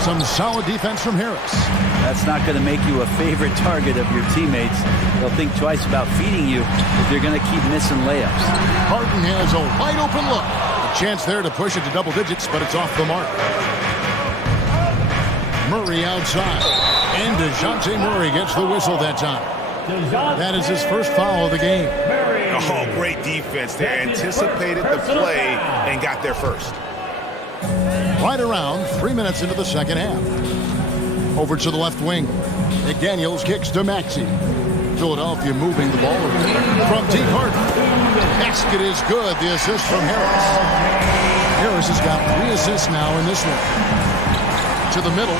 Some solid defense from Harris. That's not going to make you a favorite target of your teammates. They'll think twice about feeding you if you're going to keep missing layups. Harden has a wide open look. A chance there to push it to double digits, but it's off the mark. Murray outside. And DeJounte Murray gets the whistle that time. That is his first foul of the game. Oh, great defense there. Anticipated the play and got there first. Right around 3 minutes into the second half. Over to the left wing. McDaniels kicks to Maxey. Philadelphia moving the ball from deep. Harden. Basket is good. The assist from Harris. Harris has got 3 assists now in this one. To the middle.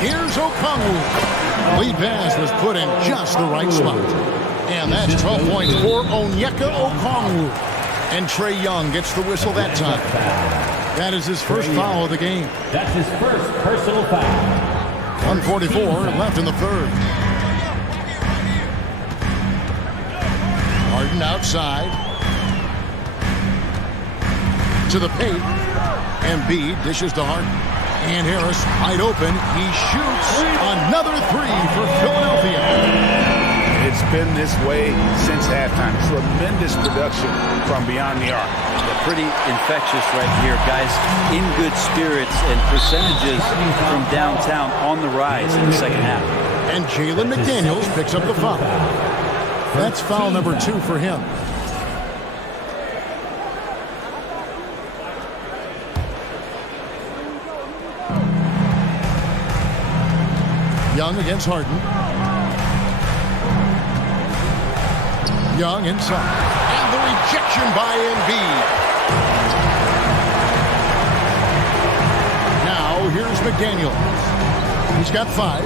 Here's Okongwu. Lead pass was put in just the right spot. And that's 12 points for Onyeka Okongwu. And Trae Young gets the whistle that time. That is his first foul of the game. That's his first personal foul. 1:44 left in the third. Harden outside. To the paint. Embiid dishes to Harden. And Harris wide open. He shoots another 3 for Philadelphia. It's been this way since halftime. Tremendous production from beyond the arc. They're pretty infectious right here, guys. In good spirits and percentages from downtown on the rise in the second half. And Jalen McDaniels picks up the foul. That's foul number 2 for him. Young against Harden. Young inside. And the rejection by Embiid. Now here's McDaniels. He's got 5.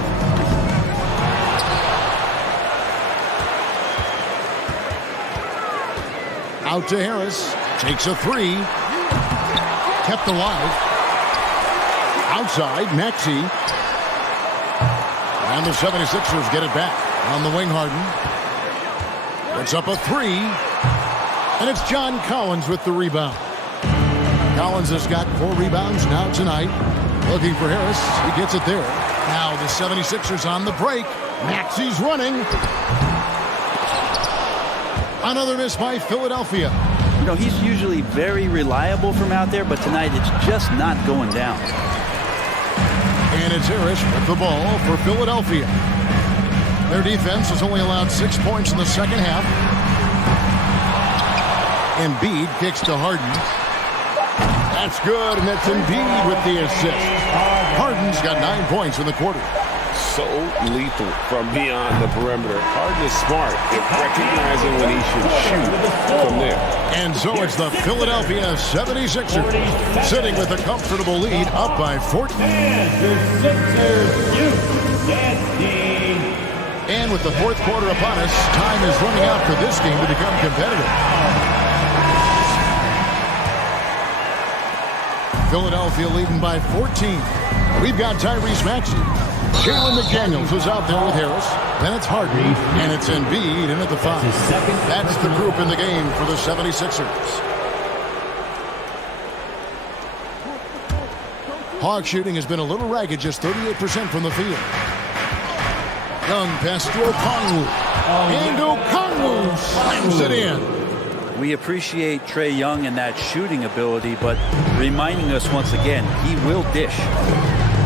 Out to Harris. Takes a 3. Kept alive. Outside, Maxey. And the 76ers get it back. On the wing, Harden. It's up a 3. And it's John Collins with the rebound. Collins has got 4 rebounds now tonight. Looking for Harris. He gets it there. Now the 76ers on the break. Maxey's running. Another miss by Philadelphia. You know, he's usually very reliable from out there, but tonight it's just not going down. And it's Harris with the ball for Philadelphia. Their defense has only allowed 6 points in the second half. Embiid kicks to Harden. That's good, and it's Embiid with the assist. Harden's got 9 points in the quarter. So lethal from beyond the perimeter. Harden is smart at recognizing when he should shoot from there. And so it's the Philadelphia 76ers sitting with a comfortable lead up by 14. And with the fourth quarter upon us, time is running out for this game to become competitive. Philadelphia leading by 14. We've got Tyrese Maxey. Jalen McDaniels was out there with Harris. Then it's Harden, and it's Embiid in at the 5. That's the group in the game for the 76ers. Hawk shooting has been a little ragged, just 38% from the field. Young pass to Okongwu. And Okongwu slams it in. We appreciate Trae Young and that shooting ability, but reminding us once again, he will dish.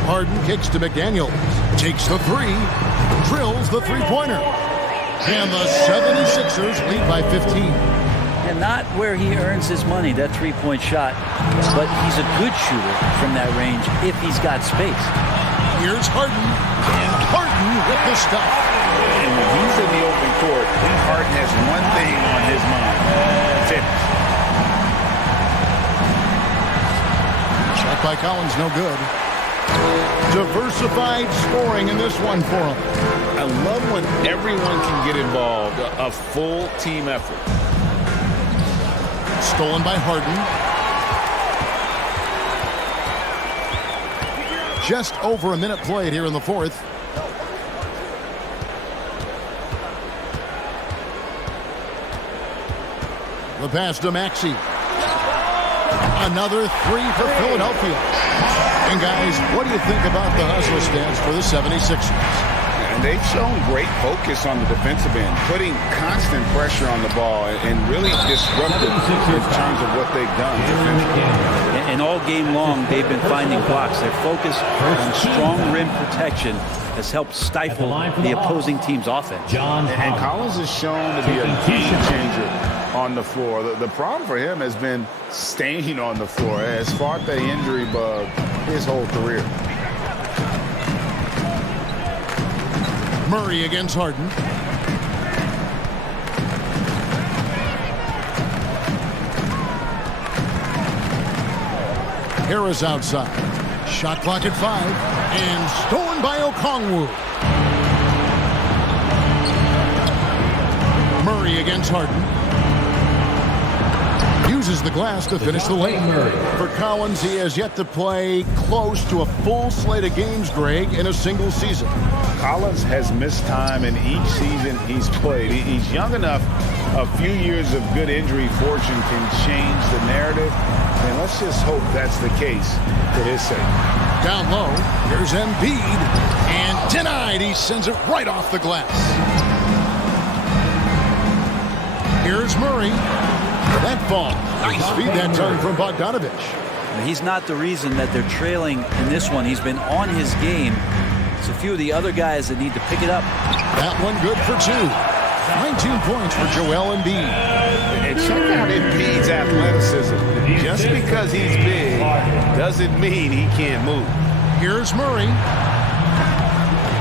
Harden kicks to McDaniels. Takes the 3. Drills the three-pointer. And the 76ers lead by 15. And not where he earns his money, that three-point shot, but he's a good shooter from that range if he's got space. Here's Harden. And Harden with the stuff. And when he's in the open court, Harden has one thing on his mind. Finish. Shot by Collins, no good. Diversified scoring in this one for him. I love when everyone can get involved, a full team effort. Stolen by Harden. Just over a minute played here in the fourth. The pass to Maxey. Another three for Philadelphia. And guys, what do you think about the hustle stance for the 76ers? And they've shown great focus on the defensive end, putting constant pressure on the ball and really disruptive in terms of what they've done defensively. And all game long, they've been finding blocks. Their focus on strong rim protection has helped stifle the opposing team's offense. And Collins is shown to be a game changer on the floor. The problem for him has been staying on the floor. Has fought the injury bug his whole career. Murray against Harden. Harris outside. Shot clock at 5. And stolen by Okongwu. Murray against Harden. Uses the glass to finish the lane. For Collins, he has yet to play close to a full slate of games, Greg, in a single season. Collins has missed time in each season he's played. He's young enough. A few years of good injury fortune can change the narrative. And let's just hope that's the case for his sake. Down low, here's Embiid. And denied. He sends it right off the glass. Here's Murray. That ball. Nice feed that time from Bogdanovich. He's not the reason that they're trailing in this one. He's been on his game. It's a few of the other guys that need to pick it up. That one good for 2. 19 points for Joel Embiid. And check out Embiid's athleticism. Just because he's big doesn't mean he can't move. Here's Murray.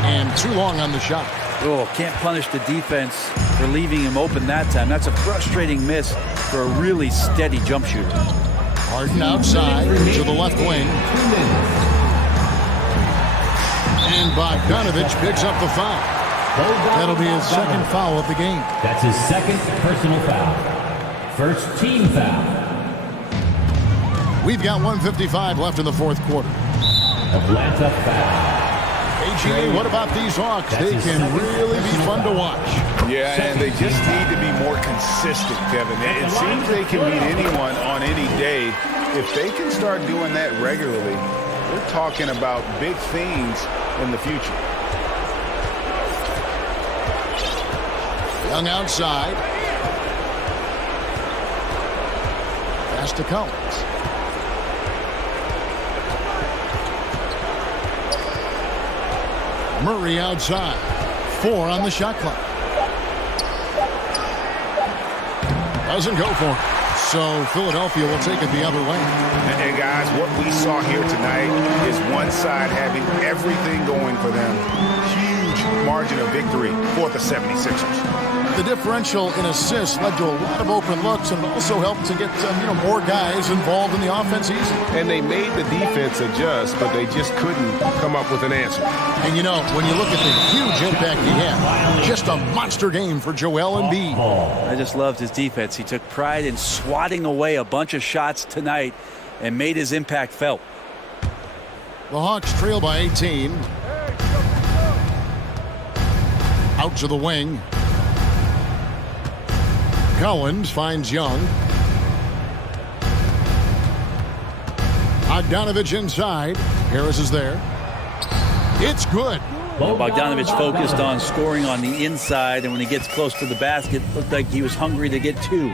And too long on the shot. Oh, can't punish the defense for leaving him open that time. That's a frustrating miss for a really steady jump shooter. Harden outside to the left wing. And Bogdanovich picks up the foul. That'll be his second foul of the game. That's his second personal foul. First team foul. We've got 1:55 left in the fourth quarter. Atlanta foul. AJ, what about these Hawks? They can really be fun to watch. Yeah, and they just need to be more consistent, Kevin. It seems they can beat anyone on any day. If they can start doing that regularly, we're talking about big things in the future. Young outside. Pass to Collins. Murray outside. 4 on the shot clock. Doesn't go for it. So Philadelphia will take it the other way. And guys, what we saw here tonight is one side having everything going for them. Huge margin of victory for the 76ers. The differential in assists led to a lot of open looks, and it also helped to get more guys involved in the offense easy. And they made the defense adjust, but they just couldn't come up with an answer. And when you look at the huge impact he had, just a monster game for Joel Embiid. I just loved his defense. He took pride in swatting away a bunch of shots tonight and made his impact felt. The Hawks trail by 18. Out to the wing. Collins finds Young. Bogdanovich inside. Harris is there. It's good. Bogdanovich focused on scoring on the inside, and when he gets close to the basket, looked like he was hungry to get 2.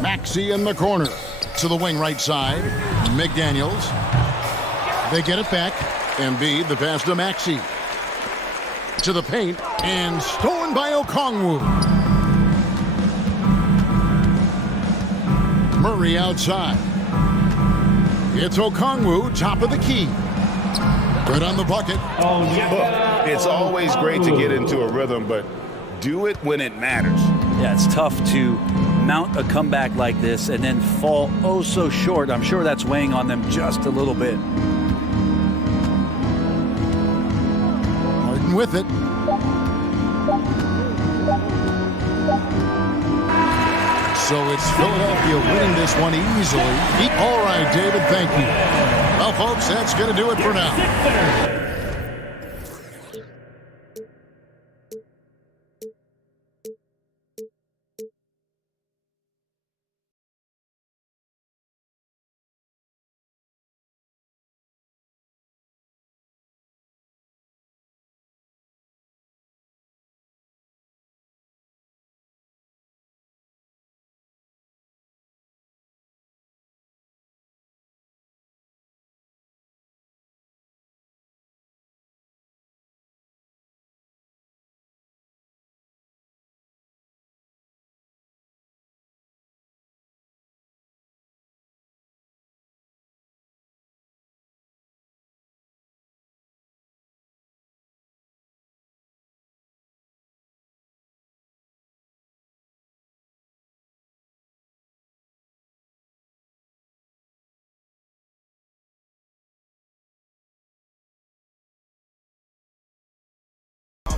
Maxey in the corner. To the wing right side. McDaniels. They get it back. Embiid, the pass to Maxey. To the paint, and stolen by Okongwu. Murray outside. It's Okongwu, top of the key. Good on the bucket. Look, it's always great to get into a rhythm, but do it when it matters. Yeah, it's tough to mount a comeback like this and then fall oh so short. I'm sure that's weighing on them just a little bit. With it. So it's Philadelphia winning this one easily. All right, David, thank you. Well, folks, that's going to do it for now.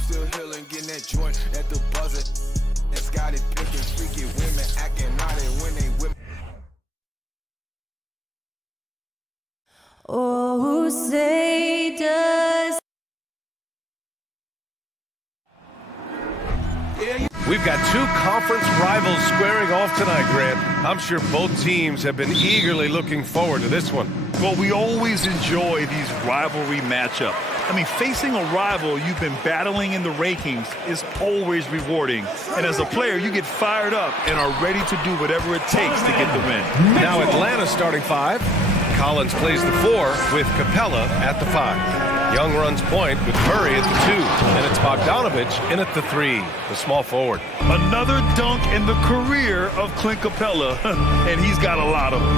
Still healing, getting that joint at the buzzer. It's got it picking freaky women acting naughty when they with me. Oh, say does. We've got two conference rivals squaring off tonight, Grant. I'm sure both teams have been eagerly looking forward to this one. Well, we always enjoy these rivalry matchups. I mean, facing a rival you've been battling in the rankings is always rewarding. And as a player, you get fired up and are ready to do whatever it takes to get the win. Now Atlanta starting 5. Collins plays the 4 with COPPA at the 5. Young runs point with Murray at the 2. And it's Bogdanovich in at the 3, the small forward. Another dunk in the career of Clint COPPA, and he's got a lot of them.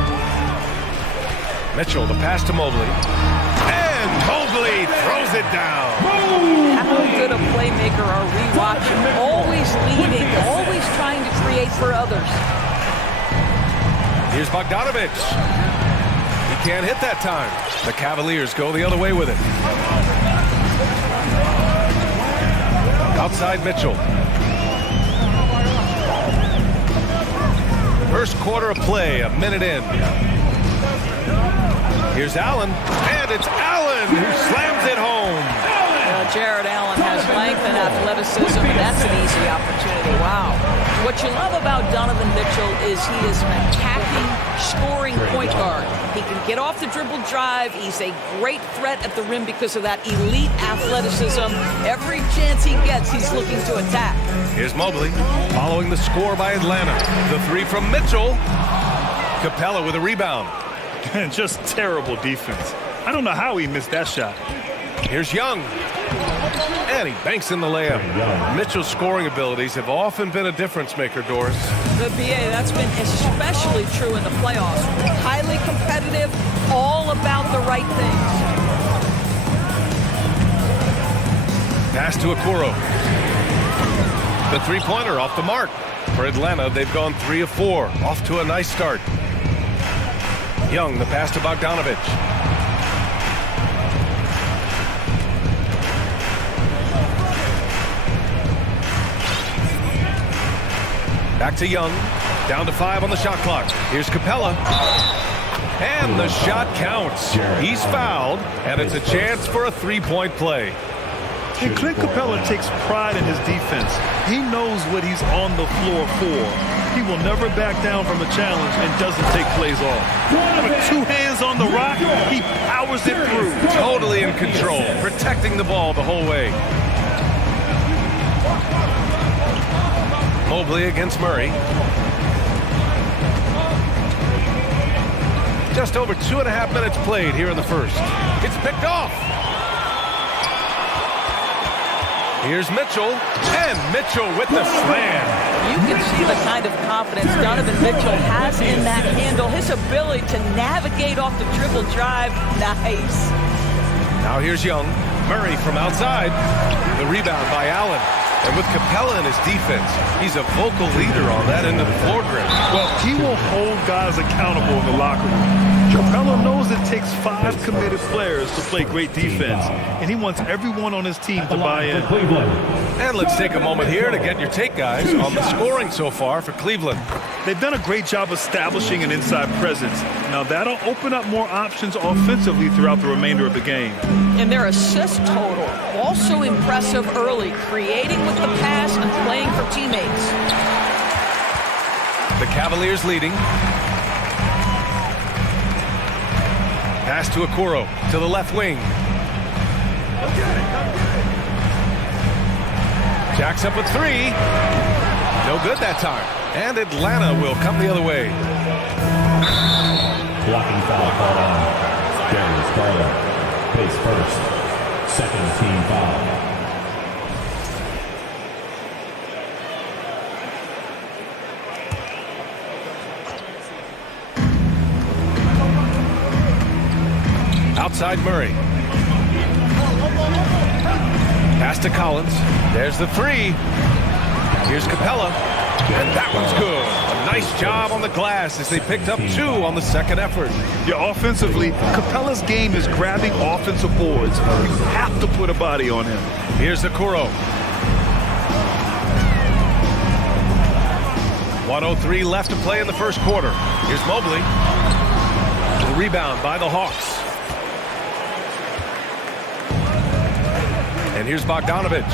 Mitchell, the pass to Mobley. And Mobley throws it down. How good a playmaker are we watching? Always leading, always trying to create for others. Here's Bogdanovich. He can't hit that time. The Cavaliers go the other way with it. Outside Mitchell. First quarter of play, a minute in. Here's Allen, and it's Allen who slams it home. Jared Allen has length and athleticism, and that's an easy opportunity. Wow. What you love about Donovan Mitchell is he is an attacking, scoring point guard. He can get off the dribble drive. He's a great threat at the rim because of that elite athleticism. Every chance he gets, he's looking to attack. Here's Mobley, following the score by Atlanta. The 3 from Mitchell. COPPA with a rebound. Just terrible defense. I don't know how he missed that shot. Here's Young. And he banks in the layup. Mitchell's scoring abilities have often been a difference maker, Doris. The PA, that's been especially true in the playoffs. Highly competitive, all about the right things. Pass to Okoro. The three-pointer off the mark. For Atlanta, they've gone 3 of 4. Off to a nice start. Young, the pass to Bogdanovich. Back to Young. Down to 5 on the shot clock. Here's COPPA. And the shot counts. He's fouled, and it's a chance for a 3-point play. And Clint COPPA takes pride in his defense. He knows what he's on the floor for. He will never back down from a challenge and doesn't take plays off. With 2 hands on the rock, he powers it through. Totally in control, protecting the ball the whole way. Mobley against Murray. Just over 2.5 minutes played here in the first. It's picked off. Here's Mitchell, and Mitchell with the slam. You can see the kind of confidence Donovan Mitchell has in that handle. His ability to navigate off the dribble drive, nice. Now here's Young. Murray from outside. The rebound by Allen. And with COPPA in his defense, he's a vocal leader on that end of the floor, Grant. Well, he will hold guys accountable in the locker room. Capello knows it takes 5 committed players to play great defense, and he wants everyone on his team to buy in. And let's take a moment here to get your take, guys, on the scoring so far for Cleveland. They've done a great job establishing an inside presence. Now that'll open up more options offensively throughout the remainder of the game. And their assist total, also impressive early, creating with the pass and playing for teammates. The Cavaliers leading. Pass to Okoro, to the left wing. Jacks up with 3. No good that time. And Atlanta will come the other way. Blocking foul called on Darius Garland. Pace first. Second team foul. Outside Murray. Pass to Collins. There's the 3. Here's Capella. And that one's good. A nice job on the glass as they picked up 2 on the second effort. Yeah, offensively, Capella's game is grabbing offensive boards. You have to put a body on him. Here's Okoro. 1:03 left to play in the first quarter. Here's Mobley. The rebound by the Hawks. And here's Bogdanovic.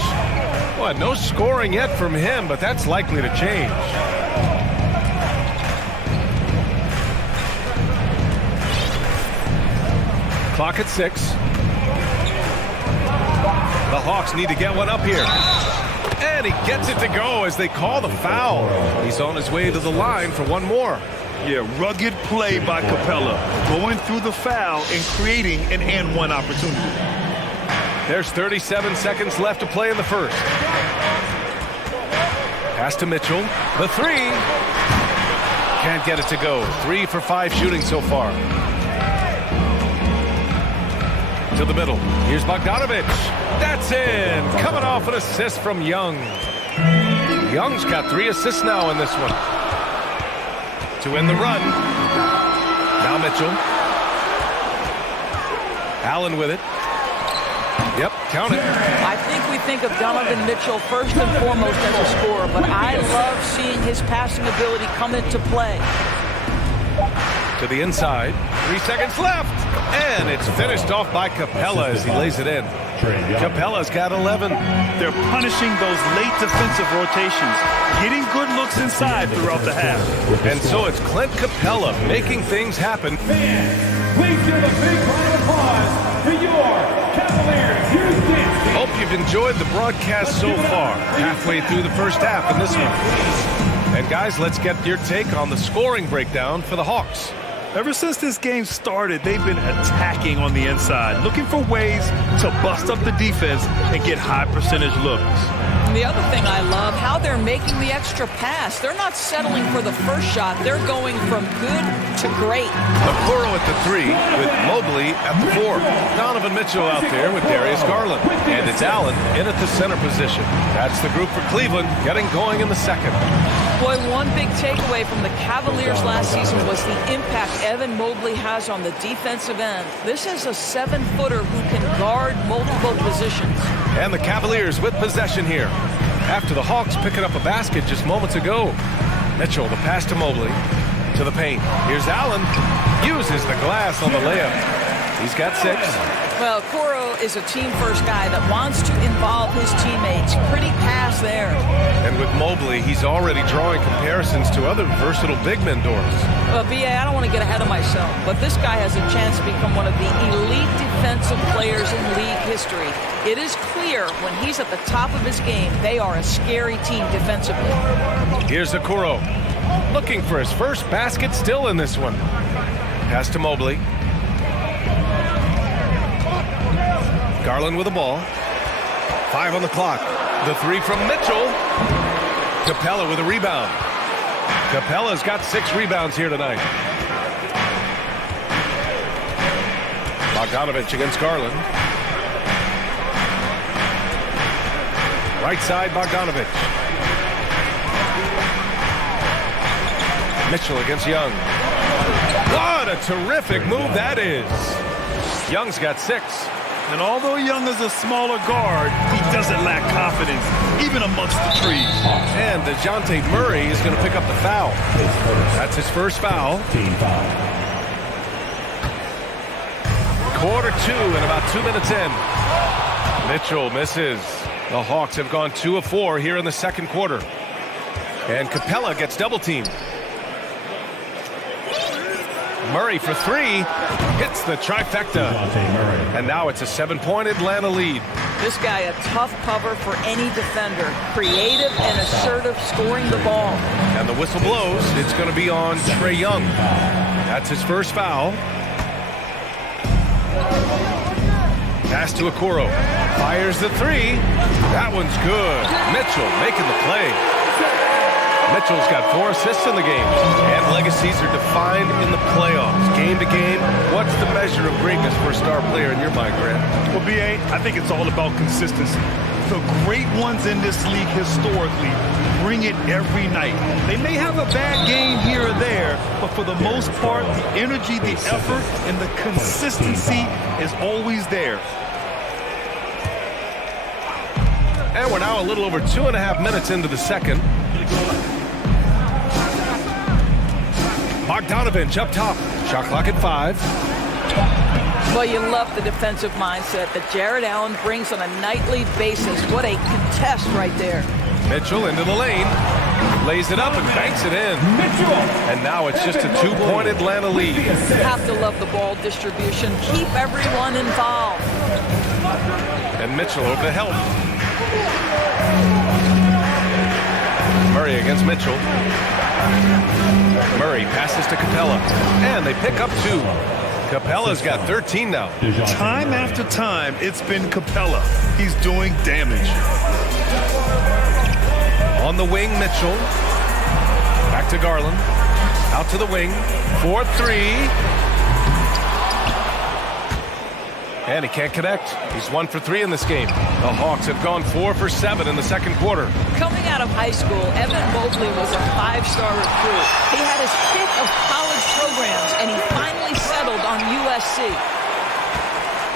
Well, no scoring yet from him, but that's likely to change. Clock at 6. The Hawks need to get one up here. And he gets it to go as they call the foul. He's on his way to the line for one more. Yeah, rugged play by Capella, going through the foul and creating an and-one opportunity. There's 37 seconds left to play in the first. Pass to Mitchell. The 3. Can't get it to go. 3 for 5 shooting so far. To the middle. Here's Bogdanovic. That's in. Coming off an assist from Young. Young's got 3 assists now in this one. To win the run. Now Mitchell. Allen with it. Yep, count it. I think we think of Donovan Mitchell first and foremost as a scorer, but I love seeing his passing ability come into play. To the inside. 3 seconds left. And it's finished off by Capella as he lays it in. Capella's got 11. They're punishing those late defensive rotations, getting good looks inside throughout the half. And so it's Clint Capella making things happen. Please give a big round of applause for your Cavaliers. Hope you've enjoyed the broadcast so far. Halfway through the first half in this one. And guys, let's get your take on the scoring breakdown for the Hawks. Ever since this game started, they've been attacking on the inside, looking for ways to bust up the defense and get high percentage looks. And the other thing I love, how they're making the extra pass. They're not settling for the first shot. They're going from good to great. Okoro at the 3 with Mobley at the 4. Donovan Mitchell out there with Darius Garland. And it's Allen in at the center position. That's the group for Cleveland getting going in the second. Boy, one big takeaway from the Cavaliers last season was the impact Evan Mobley has on the defensive end. This is a 7-footer who can guard multiple positions. And the Cavaliers with possession here. After the Hawks picking up a basket just moments ago. Mitchell, the pass to Mobley. To the paint. Here's Allen. Uses the glass on the layup. He's got 6. Well, Okoro is a team-first guy that wants to involve his teammates. Pretty pass there. And with Mobley, he's already drawing comparisons to other versatile big men, Doris. Well, B.A., I don't want to get ahead of myself, but this guy has a chance to become one of the elite defensive players in league history. It is clear when he's at the top of his game, they are a scary team defensively. Here's Okoro. Looking for his first basket still in this one. Pass to Mobley. Garland with the ball. 5 on the clock. The 3 from Mitchell. Capella with a rebound. Capella's got 6 rebounds here tonight. Bogdanovic against Garland. Right side, Bogdanovic. Mitchell against Young. What a terrific move that is. Young's got 6. And although Young is a smaller guard, he doesn't lack confidence, even amongst the trees. And DeJounte Murray is going to pick up the foul. That's his first foul. Team foul. Quarter 2 and about 2 minutes in. Mitchell misses. The Hawks have gone 2 of 4 here in the second quarter. And Capella gets double teamed. Murray for 3, hits the trifecta. And now it's a 7-point Atlanta lead. This guy a tough cover for any defender. Creative and assertive scoring the ball. And the whistle blows. It's going to be on Trae Young. That's his first foul. Pass to Okoro. Fires the 3. That one's good. Mitchell making the play. Mitchell's got 4 assists in the game. And legacies are defined in the playoffs. Game to game, what's the measure of greatness for a star player in your mind, Grant? Well, B.A., I think it's all about consistency. The great ones in this league historically bring it every night. They may have a bad game here or there, but for the most part, the energy, the effort, and the consistency is always there. And we're now a little over 2.5 minutes into the second. Bogdanovich up top. Shot clock at 5. Well, you love the defensive mindset that Jared Allen brings on a nightly basis. What a contest right there. Mitchell into the lane. Lays it up and banks it in. And now it's just a 2-point Atlanta lead. Have to love the ball distribution. Keep everyone involved. And Mitchell over the help. Murray against Mitchell. Murray passes to Capella. And they pick up 2. Capella's got 13 now. Time after time, it's been Capella. He's doing damage. On the wing, Mitchell. Back to Garland. Out to the wing. 4-3. And he can't connect. He's 1 for 3 in this game. The Hawks have gone 4 for 7 in the second quarter. Coming out of high school, Evan Mobley was a 5-star recruit. He had his pick of college programs, and he finally settled on USC.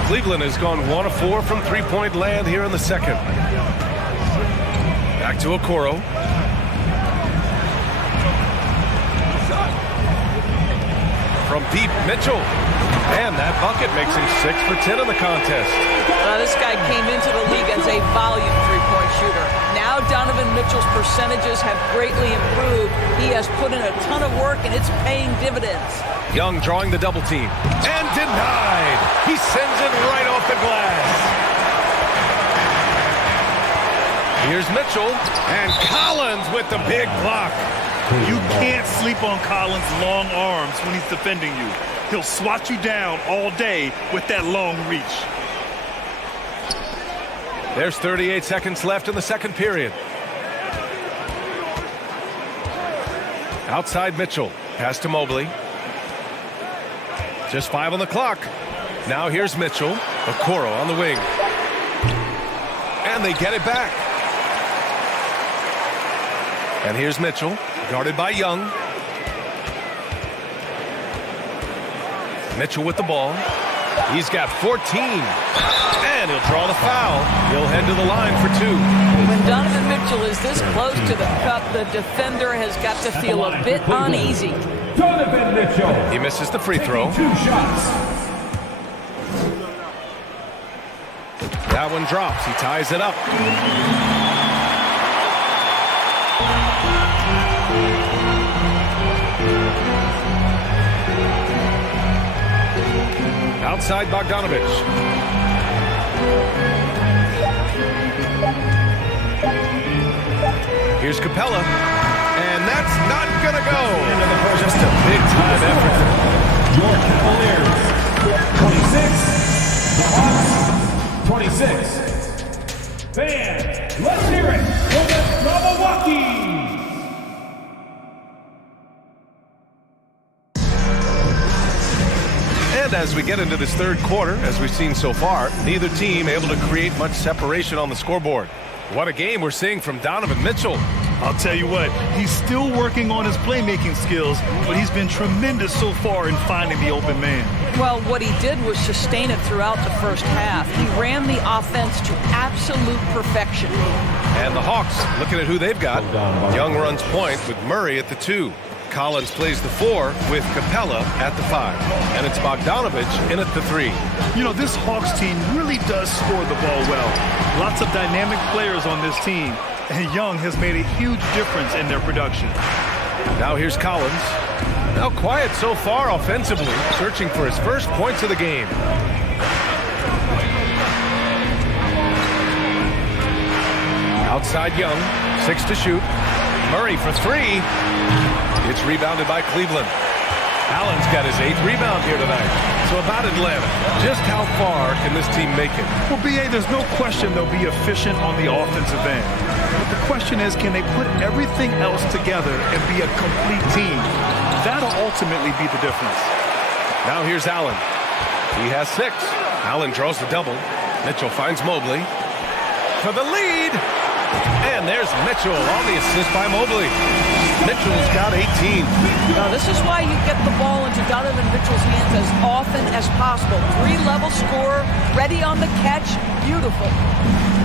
Cleveland has gone 1 of 4 from 3-point land here in the second. Back to Okoro. From deep, Mitchell. And that bucket makes him 6 for 10 in the contest. This guy came into the league as a volume 3-point shooter. Now Donovan Mitchell's percentages have greatly improved. He has put in a ton of work, and it's paying dividends. Young drawing the double team. And denied. He sends it right off the glass. Here's Mitchell. And Collins with the big block. You can't sleep on Collins' long arms when he's defending you. He'll swat you down all day with that long reach. There's 38 seconds left in the second period. Outside Mitchell. Pass to Mobley. Just 5 on the clock. Now here's Mitchell. Okoro on the wing. And they get it back. And here's Mitchell. Guarded by Young. Mitchell with the ball. He's got 14. And he'll draw the foul. He'll head to the line for 2. When Donovan Mitchell is this close to the cup, the defender has got to feel a bit uneasy. Donovan Mitchell. He misses the free throw. 2 shots. That one drops. He ties it up. Outside Bogdanovich. Here's Capella. And that's not going to go. Just a big-time effort. Your Cavaliers, 26. The Hawks, 26. Fans, let's hear it for the Milwaukee. And as we get into this third quarter, as we've seen so far, neither team able to create much separation on the scoreboard. What a game we're seeing from Donovan Mitchell. I'll tell you what, he's still working on his playmaking skills, but he's been tremendous so far in finding the open man. Well, what he did was sustain it throughout the first half. He ran the offense to absolute perfection. And the Hawks, looking at who they've got. Young runs point with Murray at the 2. Collins plays the 4 with Capella at the 5. And it's Bogdanovic in at the 3. You know, this Hawks team really does score the ball well. Lots of dynamic players on this team, and Young has made a huge difference in their production. Now here's Collins. Now quiet so far offensively, searching for his first points of the game. Outside Young, 6 to shoot. Murray for 3. It's rebounded by Cleveland. Allen's got his 8th rebound here tonight. So about Atlanta, just how far can this team make it? Well, B.A., there's no question they'll be efficient on the offensive end. But the question is, can they put everything else together and be a complete team? That'll ultimately be the difference. Now here's Allen. He has 6. Allen draws the double. Mitchell finds Mobley for the lead. And there's Mitchell on the assist by Mobley. Mitchell's got 18. Now, this is why you get the ball into Donovan Mitchell's hands as often as possible. 3-level scorer, ready on the catch. Beautiful.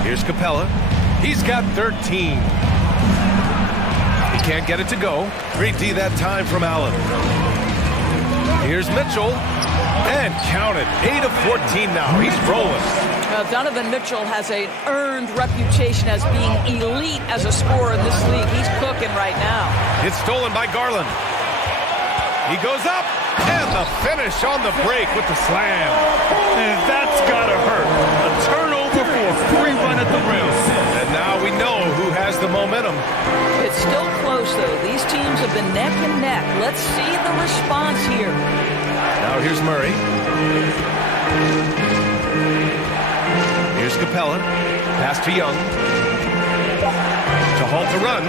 Here's Capella. He's got 13. He can't get it to go. 3D that time from Allen. Here's Mitchell. And count it. 8 of 14 now. He's rolling. Now, Donovan Mitchell has an earned reputation as being elite as a scorer in this league. He's cooking right now. It's stolen by Garland. He goes up, and the finish on the break with the slam. And that's got to hurt. A turnover for a free run at the rim. And now we know who has the momentum. It's still close, though. These teams have been neck and neck. Let's see the response here. Now here's Murray. Here's Capella. Pass to Young. To halt the run.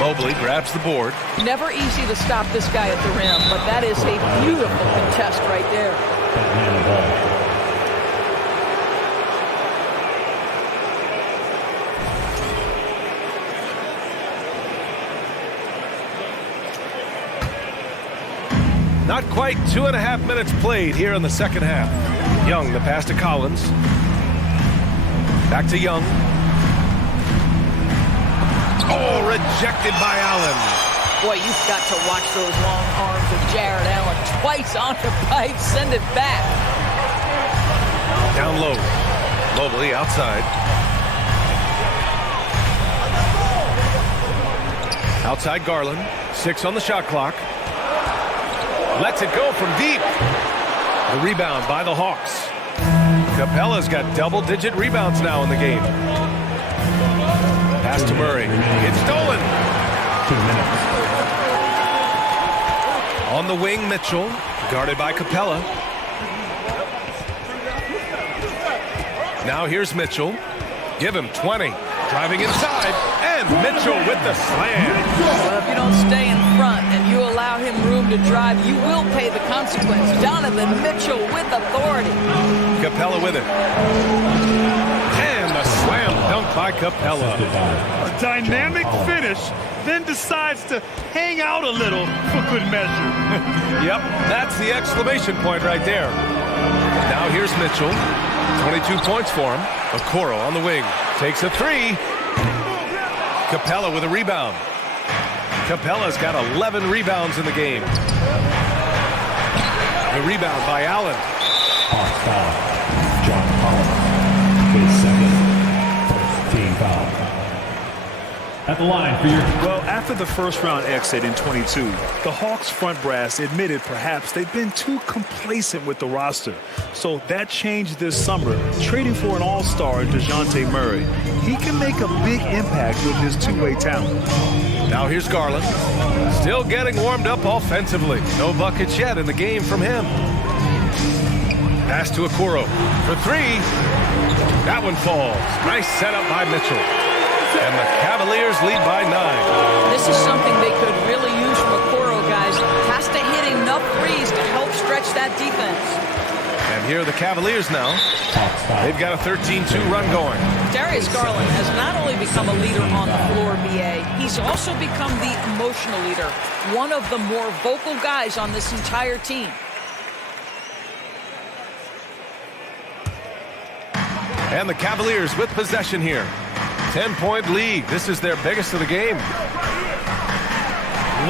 Mobley grabs the board. Never easy to stop this guy at the rim, but that is a beautiful contest right there. Not quite 2.5 minutes played here in the second half. Young, the pass to Collins. Back to Young. Oh, rejected by Allen. Boy, you've got to watch those long arms of Jared Allen. Twice on the pipe, send it back. Down low. Mobley outside. Outside Garland. 6 on the shot clock. Lets it go from deep. The rebound by the Hawks. Capella's got double-digit rebounds now in the game. Pass to Murray. It's stolen. 2 minutes. On the wing, Mitchell. Guarded by Capella. Now here's Mitchell. Give him 20. Driving inside. And Mitchell with the slam. Well, if you don't stay in front and you allow him room to drive, you will pay the consequence. Donovan Mitchell with authority. Capella with it. And the slam dunk by Capella. A dynamic finish, then decides to hang out a little for good measure. Yep, that's the exclamation point right there. Now here's Mitchell. 22 points for him. Okoro on the wing. Takes a 3. Capella with a rebound. Capella's got 11 rebounds in the game. The rebound by Allen. Hawks foul. John Collins. His second. First team foul. At the line for your... Well, after the first round exit in 22, the Hawks front brass admitted perhaps they've been too complacent with the roster. So that changed this summer, trading for an all-star DeJounte Murray. He can make a big impact with his two-way talent. Now here's Garland. Still getting warmed up offensively. No buckets yet in the game from him. Pass to Okoro for 3. That one falls. Nice setup by Mitchell. And the Cavaliers lead by 9. This is something they could really use from Okoro, guys. Has to hit enough threes to help stretch that defense. And here are the Cavaliers now. They've got a 13-2 run going. Darius Garland has not only become a leader on the floor, BA, he's also become the emotional leader, one of the more vocal guys on this entire team. And the Cavaliers with possession here. 10-point lead. This is their biggest of the game.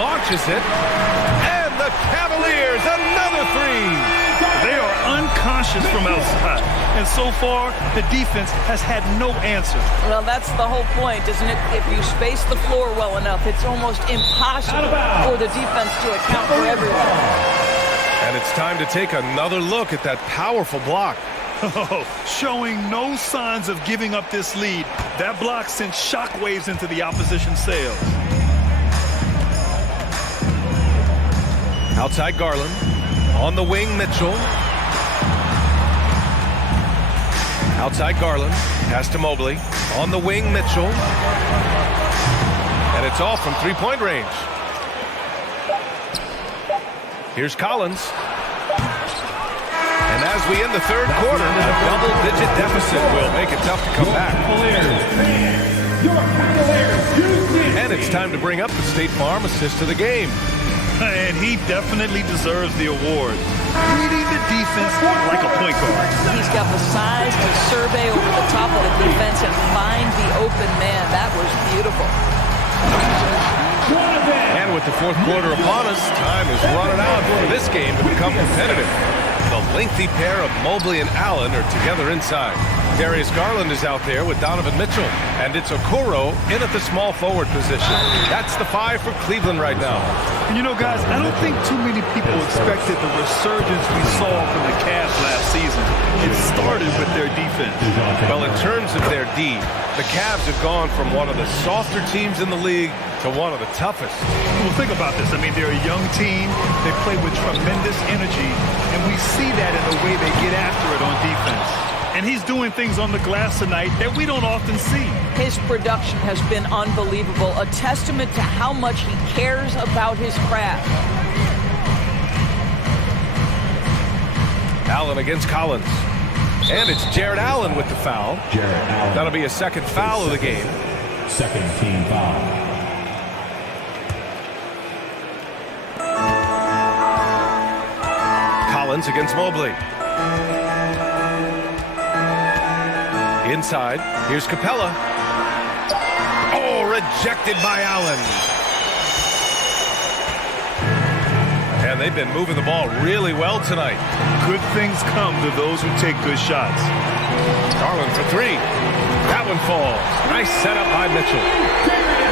Launches it. And the Cavaliers, another three. They are unconscious from outside. And so far, the defense has had no answer. Well, that's the whole point, isn't it? If you space the floor well enough, it's almost impossible for the defense to account for everyone. And it's time to take another look at that powerful block. Showing no signs of giving up this lead. That block sent shockwaves into the opposition sails. Outside Garland. On the wing, Mitchell. Outside Garland. Pass to Mobley. On the wing, Mitchell. And it's off from three-point range. Here's Collins. And as we end the third quarter, a double-digit deficit will make it tough to come back. And it's time to bring up the State Farm assist of the game. And he definitely deserves the award. Reading the defense like a point guard. He's got the size to survey over the top of the defense and find the open man. That was beautiful. And with the fourth quarter upon us, time is running out for this game to become competitive. The lengthy pair of Mobley and Allen are together inside. Darius Garland is out there with Donovan Mitchell. And it's Okoro in at the small forward position. That's the 5 for Cleveland right now. And you know, guys, I don't think too many people expected the resurgence we saw from the Cavs last season. It started with their defense. Well, in terms of their D, the Cavs have gone from one of the softer teams in the league to one of the toughest. Well, think about this. I mean, they're a young team. They play with tremendous energy, and we see that in the way they get after it on defense. And he's doing things on the glass tonight that we don't often see. His production has been unbelievable, a testament to how much he cares about his craft. Allen against Collins. And it's Jared Allen with the foul. That'll be a second foul of the game. Second team foul. Collins against Mobley. Inside, here's Capella. Oh, rejected by Allen. And they've been moving the ball really well tonight. Good things come to those who take good shots. Garland for three. That one falls. Nice setup by Mitchell.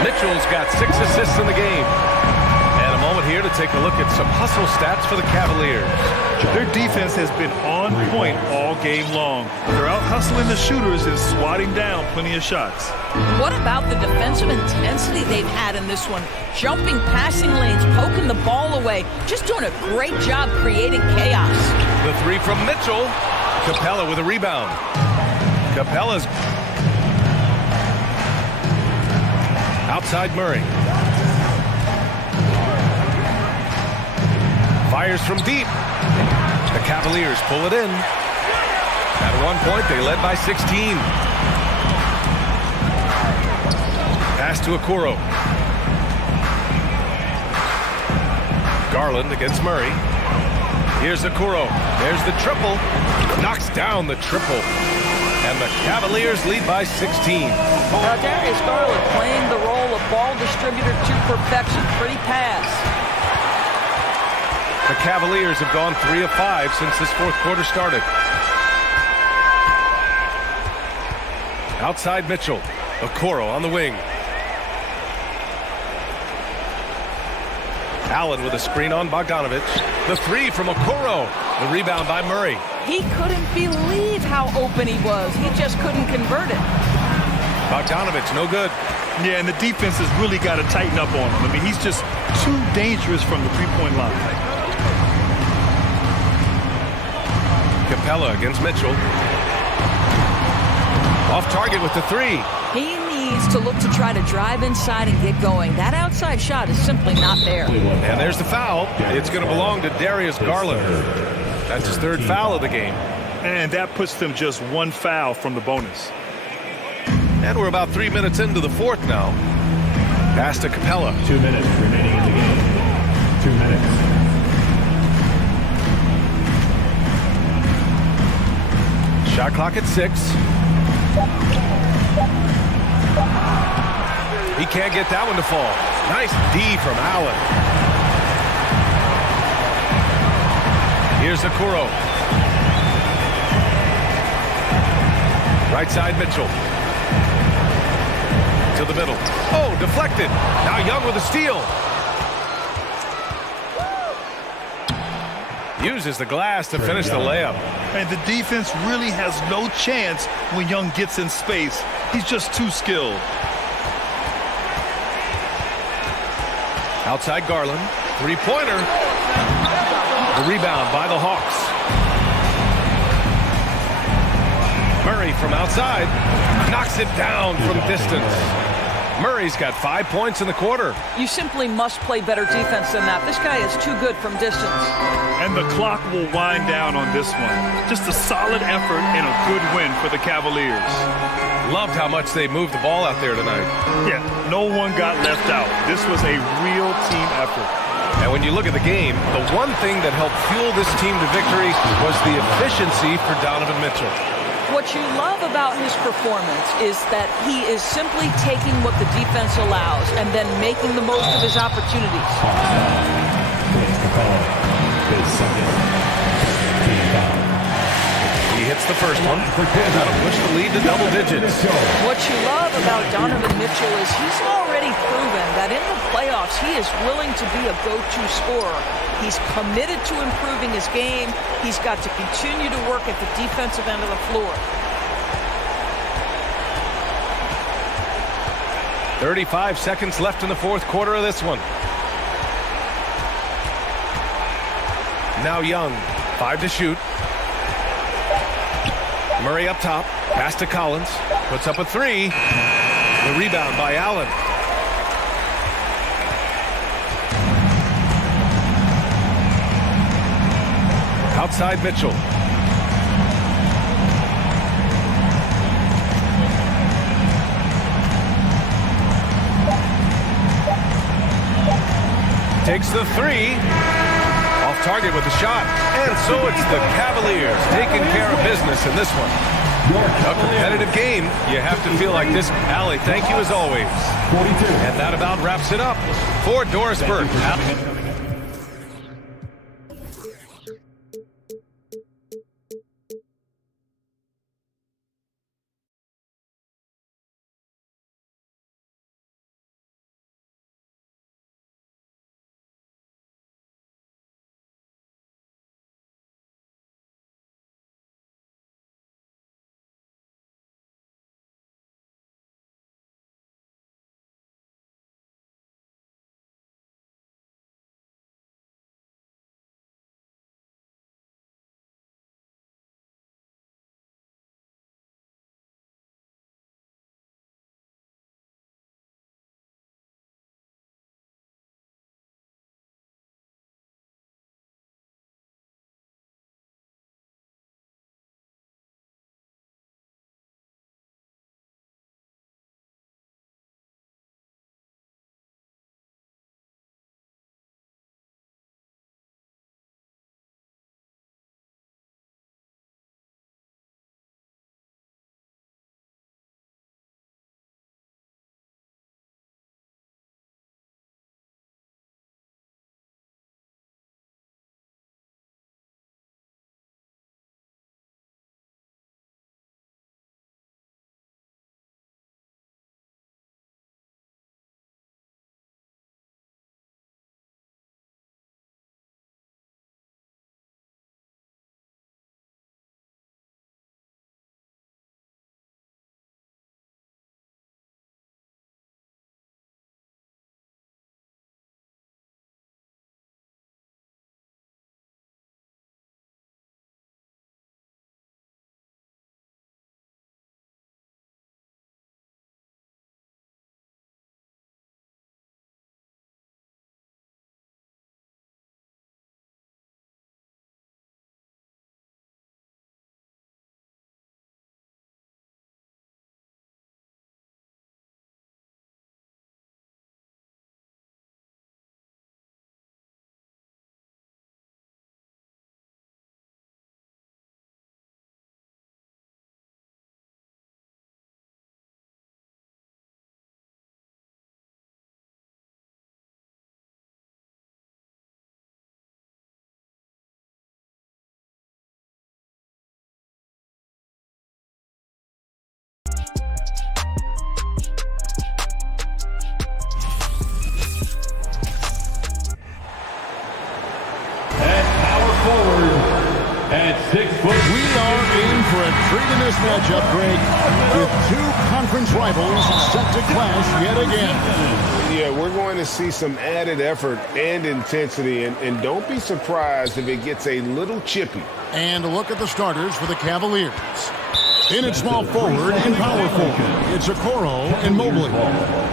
Mitchell's got 6 assists in the game. And a moment here to take a look at some hustle stats for the Cavaliers. Their defense has been on point all game long. They're out hustling the shooters and swatting down plenty of shots. What about the defensive intensity they've had in this one? Jumping passing lanes, poking the ball away, just doing a great job creating chaos. The three from Mitchell. Capella with a rebound. Capella's outside Murray. Fires from deep. The Cavaliers pull it in. At one point, they led by 16. Pass to Okoro. Garland against Murray. Here's Okoro. There's the triple. Knocks down the triple. And the Cavaliers lead by 16. Now Darius Garland playing the role of ball distributor to perfection. Pretty pass. The Cavaliers have gone 3 of 5 since this fourth quarter started. Outside Mitchell. Okoro on the wing. Allen with a screen on Bogdanovic. The three from Okoro. The rebound by Murray. He couldn't believe how open he was. He just couldn't convert it. Bogdanovic, no good. Yeah, and the defense has really got to tighten up on him. I mean, he's just too dangerous from the three-point line. Capella against Mitchell. Off target with the three. He needs to look to try to drive inside and get going. That outside shot is simply not there. And there's the foul. It's going to belong to Darius Garland. That's his third foul of the game. And that puts them just one foul from the bonus. And we're about 3 minutes into the fourth now. Pass to Capella. 2 minutes remaining in the game. 2 minutes. Shot clock at 6. He can't get that one to fall. Nice D from Allen. Here's Akuro. Right side Mitchell. To the middle. Oh, deflected. Now Young with a steal. Uses the glass to finish the layup. And the defense really has no chance when Young gets in space. He's just too skilled. Outside Garland. Three-pointer. The rebound by the Hawks. Murray from outside. Knocks it down from distance. Murray's got 5 points in the quarter. You simply must play better defense than that. This guy is too good from distance. And the clock will wind down on this one. Just a solid effort and a good win for the Cavaliers. Loved how much they moved the ball out there tonight. Yeah, no one got left out. This was a real team effort. And when you look at the game, the one thing that helped fuel this team to victory was the efficiency for Donovan Mitchell. What you love about his performance is that he is simply taking what the defense allows and then making the most of his opportunities. He hits the first one. That'll push the lead to double digits. What you love about Donovan Mitchell is he's already proven that in the playoffs he is willing to be a go-to scorer. He's committed to improving his game. He's got to continue to work at the defensive end of the floor. 35 seconds left in the fourth quarter of this one. Now Young, 5 to shoot. Murray up top, pass to Collins, puts up a 3. The rebound by Allen. Outside Mitchell. Takes the 3. Off target with the shot. And so it's the Cavaliers taking care of business in this one. A competitive game. You have to feel like this. Allie, thank you as always. 42. And that about wraps it up for Doris Burke. At 6 foot. We are in for a treat in this matchup, Greg, with two conference rivals set to clash yet again. Yeah, we're going to see some added effort and intensity, and don't be surprised if it gets a little chippy. And a look at the starters for the Cavaliers. In at small forward and power forward, it's Okoro and Mobley.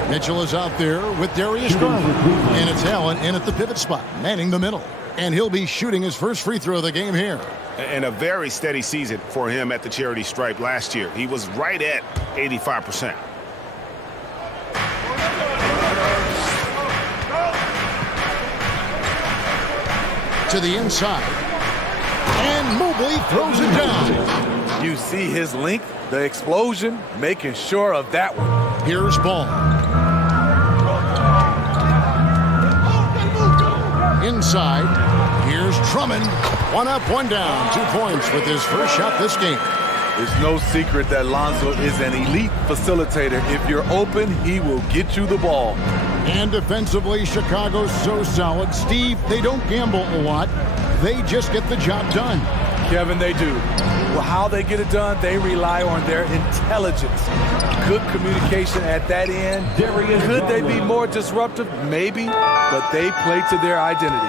Mitchell is out there with Darius Garland. And it's Allen in at the pivot spot, manning the middle. And he'll be shooting his first free throw of the game here. And a very steady season for him at the charity stripe last year. He was right at 85%. To the inside. And Mobley throws it down. You see his length, the explosion, making sure of that one. Here's Ball. Inside. Here's Drummond. One up, one down. 2 points with his first shot this game. It's no secret that Lonzo is an elite facilitator. If you're open, he will get you the ball. And defensively, Chicago's so solid. Steve, they don't gamble a lot. They just get the job done. Kevin, they do. Well, how they get it done, they rely on their intelligence. Good communication at that end. Could they be more disruptive? Maybe, but they play to their identity.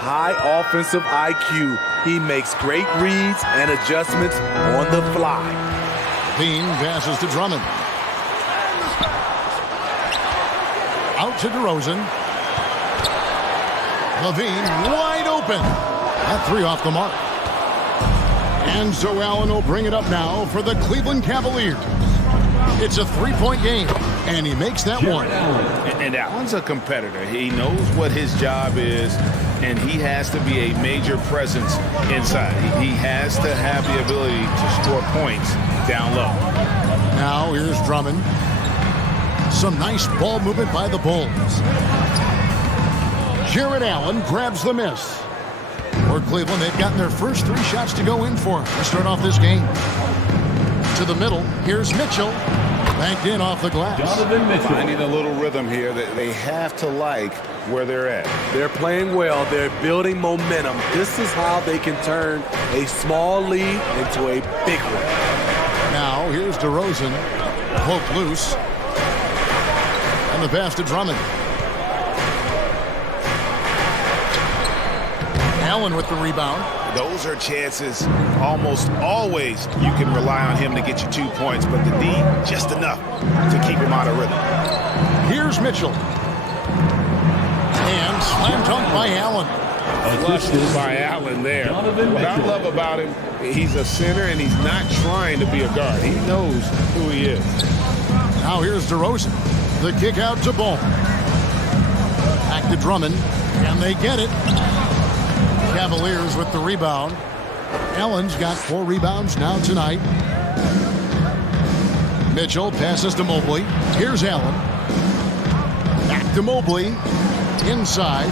High offensive IQ. He makes great reads and adjustments on the fly. Bean passes to Drummond. Out to DeRozan. Levine wide open. That three off the mark. And so Allen will bring it up now for the Cleveland Cavaliers. It's a 3-point game, and he makes that one. And Allen's a competitor. He knows what his job is, and he has to be a major presence inside. He has to have the ability to score points down low. Now here's Drummond. Some nice ball movement by the Bulls. Jared Allen grabs the miss. For Cleveland, they've gotten their first 3 shots to go in for to start off this game. To the middle, here's Mitchell. Banked in off the glass. Finding a little rhythm here that they have to like where they're at. They're playing well. They're building momentum. This is how they can turn a small lead into a big one. Now, here's DeRozan. Poked loose. And the pass to Drummond. Allen with the rebound. Those are chances almost always you can rely on him to get you 2 points, but the D just enough to keep him out of rhythm. Here's Mitchell. And slam dunk by Allen. Flushed by Allen there. What I love about him, he's a center and he's not trying to be a guard. He knows who he is. Now here's DeRozan. The kick out to Ball. Back to Drummond. And they get it. Cavaliers with the rebound. Allen's got 4 rebounds now tonight. Mitchell passes to Mobley. Here's Allen. Back to Mobley. Inside.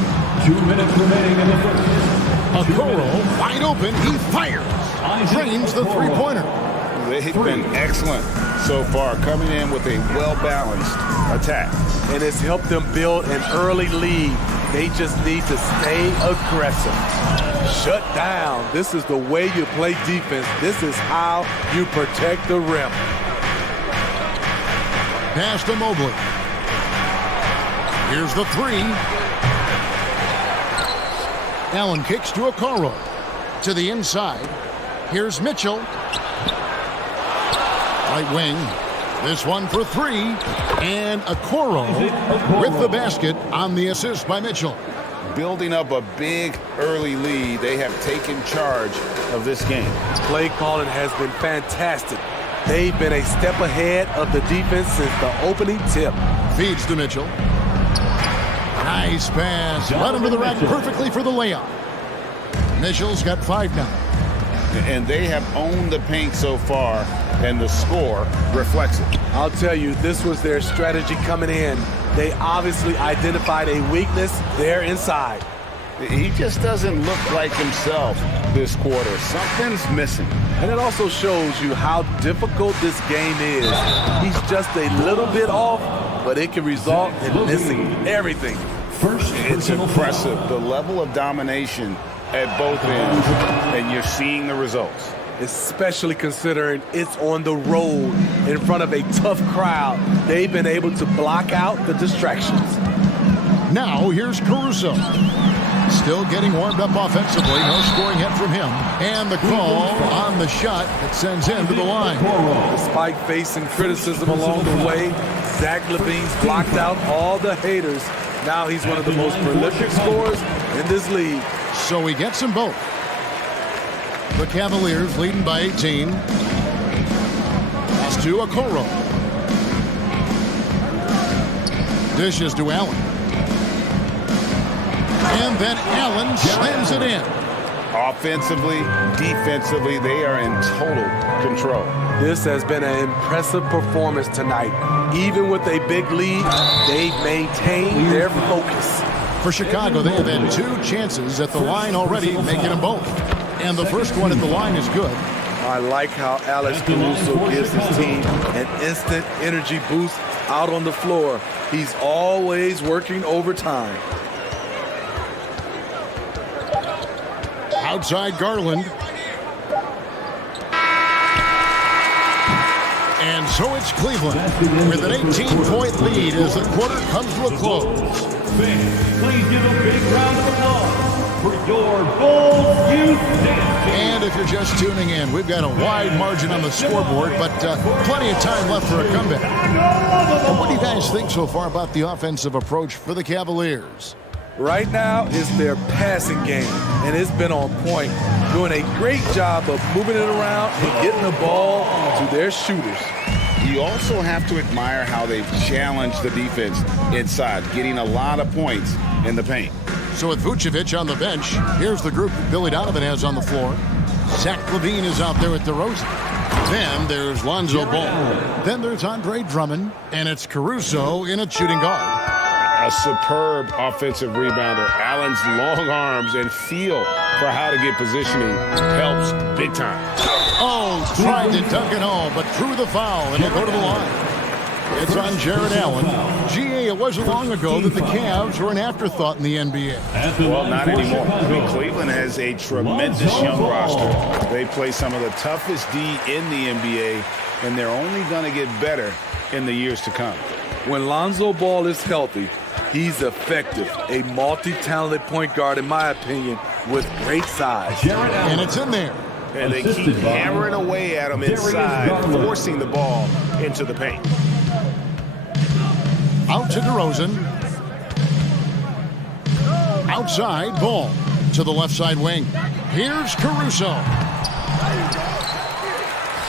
2 minutes remaining in the first. Okoro wide open. He fires. Drains the three-pointer. They've been excellent so far, coming in with a well-balanced attack. And it's helped them build an early lead. They just need to stay aggressive. Shut down. This is the way you play defense. This is how you protect the rim. Pass to Mobley. Here's the 3. Allen kicks to Okoro. To the inside. Here's Mitchell. Right wing. This one for 3. And Okoro with the basket on the assist by Mitchell. Building up a big early lead. They have taken charge of this game. Play calling has been fantastic. They've been a step ahead of the defense since the opening tip. Feeds to Mitchell. Nice pass. Led him to the rack perfectly for the layup. Mitchell's got 5 now. And they have owned the paint so far, and the score reflects it. I'll tell you, this was their strategy coming in. They obviously identified a weakness there inside. He just doesn't look like himself this quarter. Something's missing. And it also shows you how difficult this game is. He's just a little bit off, but it can result in missing everything. It's impressive, the level of domination at both ends, and you're seeing the results. Especially considering it's on the road in front of a tough crowd. They've been able to block out the distractions. Now here's Caruso. Still getting warmed up offensively. No scoring hit from him. And the call on the shot that sends him to the line. Despite facing criticism along the way, Zach LaVine's blocked out all the haters. Now he's one of the most prolific scorers in this league. So he gets them both. The Cavaliers leading by 18. Pass to Okoro. Dishes to Allen. And then Allen slams it in. Offensively, defensively, they are in total control. This has been an impressive performance tonight. Even with a big lead, they've maintained their focus. For Chicago, they have had 2 chances at the line already, making them both. And the first one at the line is good. I like how Alex Caruso gives his team an instant energy boost out on the floor. He's always working overtime. Outside Garland. And so it's Cleveland with an 18-point lead as the quarter comes to a close. Please give a big round of applause for your Bulls youth team. And if you're just tuning in, we've got a wide margin on the scoreboard, but plenty of time left for a comeback. And what do you guys think so far about the offensive approach for the Cavaliers? Right now, it's their passing game, and it's been on point, doing a great job of moving it around and getting the ball to their shooters. You also have to admire how they've challenged the defense inside, getting a lot of points in the paint. So with Vucevic on the bench, here's the group that Billy Donovan has on the floor. Zach LaVine is out there with DeRozan. Then there's Lonzo Ball. Then there's Andre Drummond, and it's Caruso in a shooting guard. A superb offensive rebounder. Allen's long arms and feel for how to get positioning helps big time. Oh, tried to dunk it home, but drew the foul, and he'll go to the line. It's on Jared Allen. GA, it wasn't long ago that the Cavs were an afterthought in the NBA. Well, not anymore. I mean, Cleveland has a tremendous young roster. They play some of the toughest D in the NBA, and they're only going to get better in the years to come. When Lonzo Ball is healthy, he's effective. A multi-talented point guard, in my opinion, with great size. And it's in there. And they keep hammering away at him inside, forcing the ball into the paint. Out to DeRozan. Outside, Ball to the left side wing. Here's Caruso.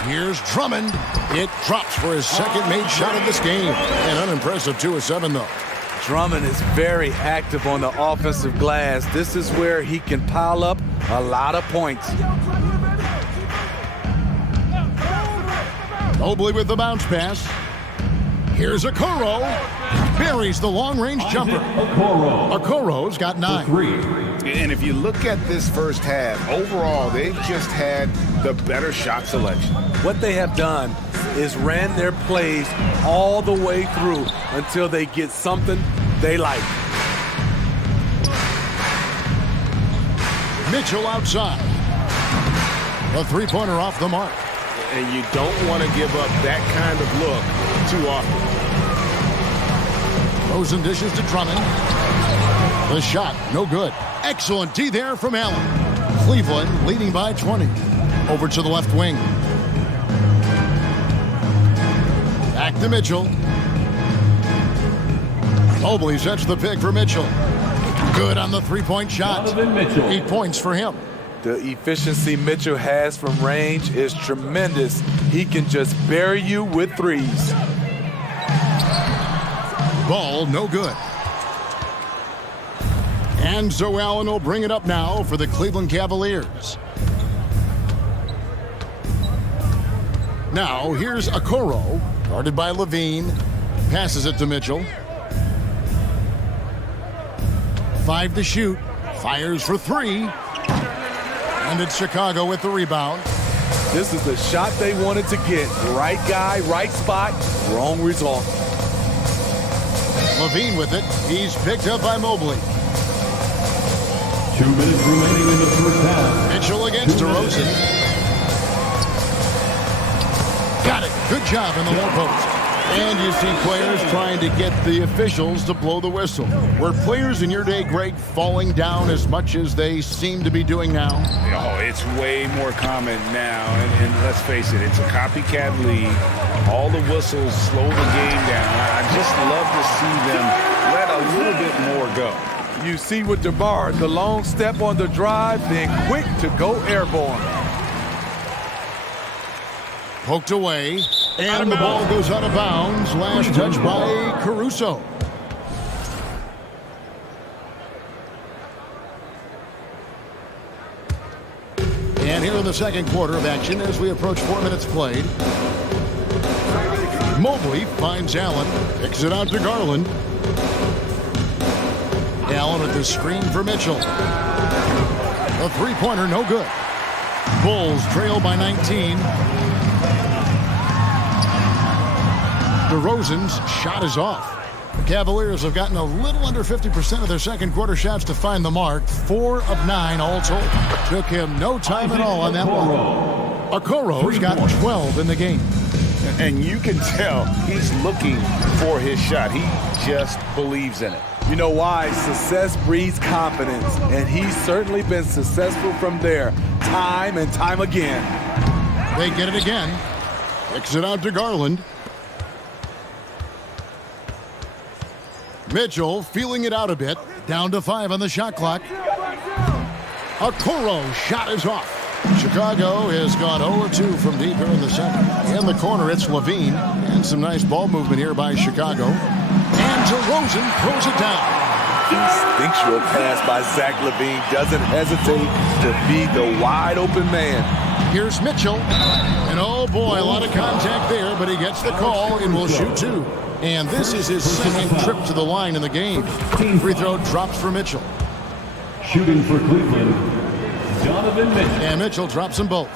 Here's Drummond. It drops for his second made shot of this game. An unimpressive 2 of 7, though. Drummond is very active on the offensive glass. This is where he can pile up a lot of points. Mobley with the bounce pass. Here's Okoro. Buries the long-range jumper. Okoro's got 9. And if you look at this first half, overall, they've just had the better shot selection. What they have done is ran their plays all the way through until they get something they like. Mitchell outside. A three-pointer off the mark. And you don't want to give up that kind of look too often. Rosen dishes to Drummond. The shot, no good. Excellent D there from Allen. Cleveland leading by 20. Over to the left wing. Back to Mitchell. Mobley sets the pick for Mitchell. Good on the three-point shot. 8 points for him. The efficiency Mitchell has from range is tremendous. He can just bury you with threes. Ball no good. And so Allen will bring it up now for the Cleveland Cavaliers. Now here's Okoro, guarded by LaVine. Passes it to Mitchell. 5 to shoot. Fires for 3. And it's Chicago with the rebound. This is the shot they wanted to get. Right guy, right spot, wrong result. LaVine with it. He's picked up by Mobley. 2 minutes remaining in the first half. Mitchell against DeRozan. Got it. Good job in the low post. And you see players trying to get the officials to blow the whistle. Were players in your day, Greg, falling down as much as they seem to be doing now? Oh, it's way more common now. And let's face it, it's a copycat league. All the whistles slow the game down. I just love to see them let a little bit more go. You see with DeMar, the long step on the drive, then quick to go airborne. Poked away, and the ball goes out of bounds. Last touch by Caruso. And here in the second quarter of action, as we approach 4 minutes played, Mobley finds Allen, kicks it out to Garland. Allen with the screen for Mitchell. A three-pointer, no good. Bulls trail by 19. DeRozan's shot is off. The Cavaliers have gotten a little under 50% of their second quarter shots to find the mark. 4 of 9 all told. Took him no time at all on that one. Okoro's got 12 in the game. And you can tell he's looking for his shot. He just believes in it. You know why? Success breeds confidence, and he's certainly been successful from there, time and time again. They get it again. Kicks it out to Garland. Mitchell feeling it out a bit. Down to 5 on the shot clock. Okoro's shot is off. Chicago has gone 0-2 from deep here in the second. In the corner, it's Levine. And some nice ball movement here by Chicago. And DeRozan throws it down. Instinctual pass by Zach LaVine. Doesn't hesitate to feed the wide open man. Here's Mitchell. And oh boy, a lot of contact there, but he gets the call and will shoot 2. And this is his second trip to the line in the game. Free throw drops for Mitchell. Shooting for Cleveland, Donovan Mitchell. And Mitchell drops them both.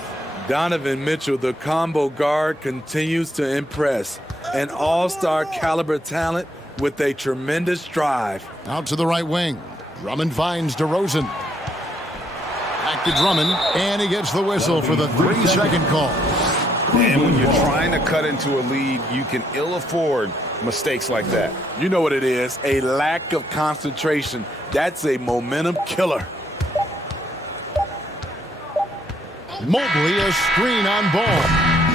Donovan Mitchell, the combo guard, continues to impress. An all-star caliber talent with a tremendous drive. Out to the right wing. Drummond finds DeRozan. Back to Drummond, and he gets the whistle for the 3-second call. And when you're trying to cut into a lead, you can ill afford mistakes like that. You know what it is, a lack of concentration. That's a momentum killer. Mobley, a screen on ball.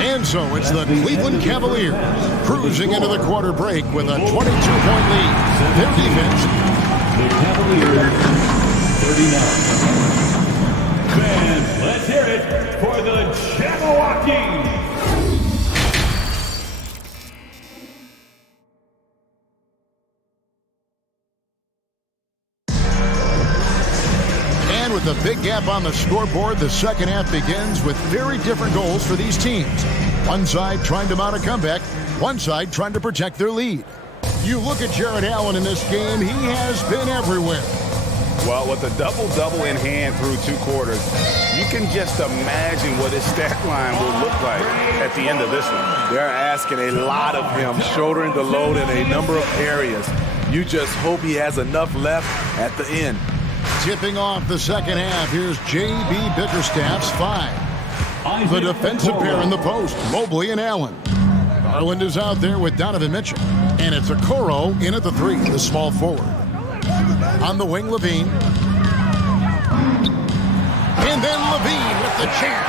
And so it's the Cleveland Cavaliers cruising into the quarter break with a 22-point lead. Their defense. The Cavaliers, 39. Fans, let's hear it for the Jabberwocky. With a big gap on the scoreboard, the second half begins with very different goals for these teams. One side trying to mount a comeback, one side trying to protect their lead. You look at Jared Allen in this game, he has been everywhere. Well, with a double-double in hand through 2 quarters, you can just imagine what his stat line will look like at the end of this one. They're asking a lot of him, shouldering the load in a number of areas. You just hope he has enough left at the end. Tipping off the second half, here's J.B. Bickerstaff's 5. The defensive pair in the post, Mobley and Allen. Garland is out there with Donovan Mitchell. And it's Okoro in at the 3, the small forward. On the wing, Levine. And then Levine with the jam.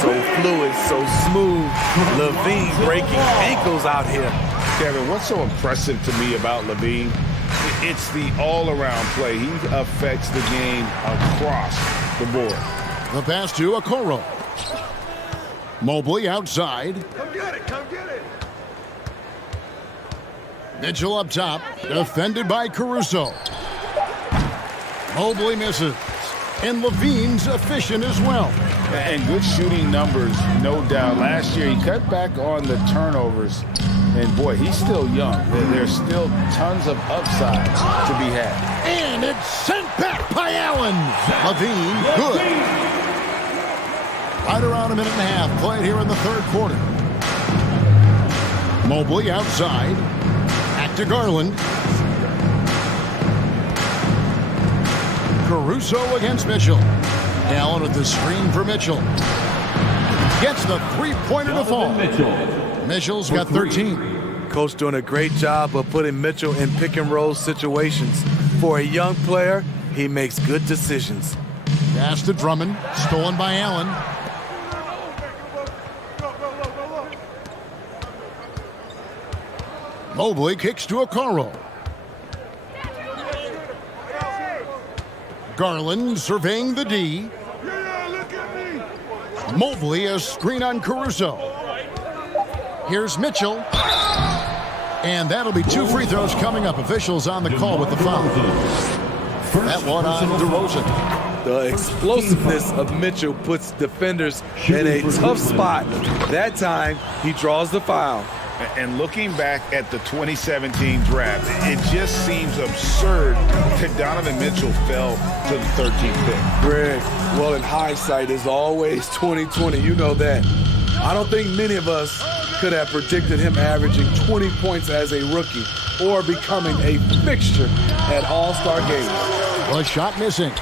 So fluid, so smooth. Levine breaking ankles out here. Kevin, what's so impressive to me about Levine? It's the all-around play. He affects the game across the board. The pass to Okoro. Mobley outside. Come get it, come get it. Mitchell up top, defended by Caruso. Mobley misses. And Levine's efficient as well. And good shooting numbers, no doubt. Last year, he cut back on the turnovers. And, boy, he's still young. There's still tons of upside to be had. And it's sent back by Allen. Levine, good. Right around a minute and a half played here in the third quarter. Mobley outside. Back to Garland. Caruso against Mitchell. Allen with the screen for Mitchell. Gets the three-pointer to fall. Mitchell's got 13. Coach doing a great job of putting Mitchell in pick-and-roll situations. For a young player, he makes good decisions. Pass to Drummond, stolen by Allen. Mobley kicks to Okoro. Garland surveying the D. Mobley a screen on Caruso. Here's Mitchell. And that'll be 2 free throws coming up. Officials on the call with the foul. That one on DeRozan. The explosiveness of Mitchell puts defenders in a tough spot. That time, he draws the foul. And looking back at the 2017 draft, it just seems absurd that Donovan Mitchell fell to the 13th pick. Greg, well, in hindsight, is always 20/20. You know that. I don't think many of us could have predicted him averaging 20 points as a rookie or becoming a fixture at All-Star games. Well, a shot missing.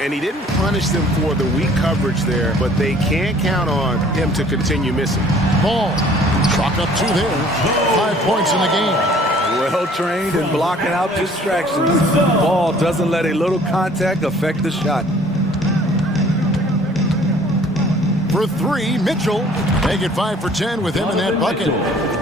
And he didn't punish them for the weak coverage there, but they can't count on him to continue missing. Ball. Chalk up 2 there. 5 points in the game. Well trained and blocking out distractions. Ball doesn't let a little contact affect the shot. For 3, Mitchell. Make it 5 for 10 with him in that bucket.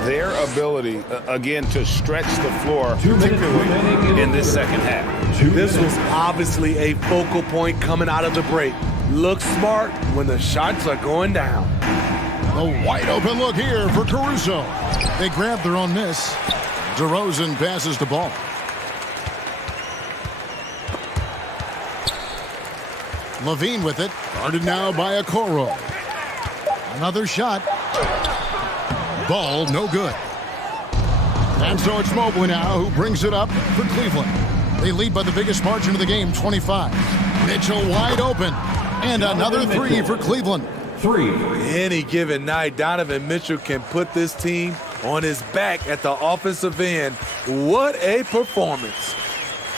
Their ability, again, to stretch the floor, particularly in this second half. This was obviously a focal point coming out of the break. Look smart when the shots are going down. A wide open look here for Caruso. They grab their own miss. DeRozan passes the ball. Levine with it. Guarded now by Okoro. Another shot. Ball no good. And so it's Mobley now who brings it up for Cleveland. They lead by the biggest margin of the game, 25. Mitchell wide open. And another 3 for Cleveland. 3. Any given night, Donovan Mitchell can put this team on his back at the offensive end. What a performance.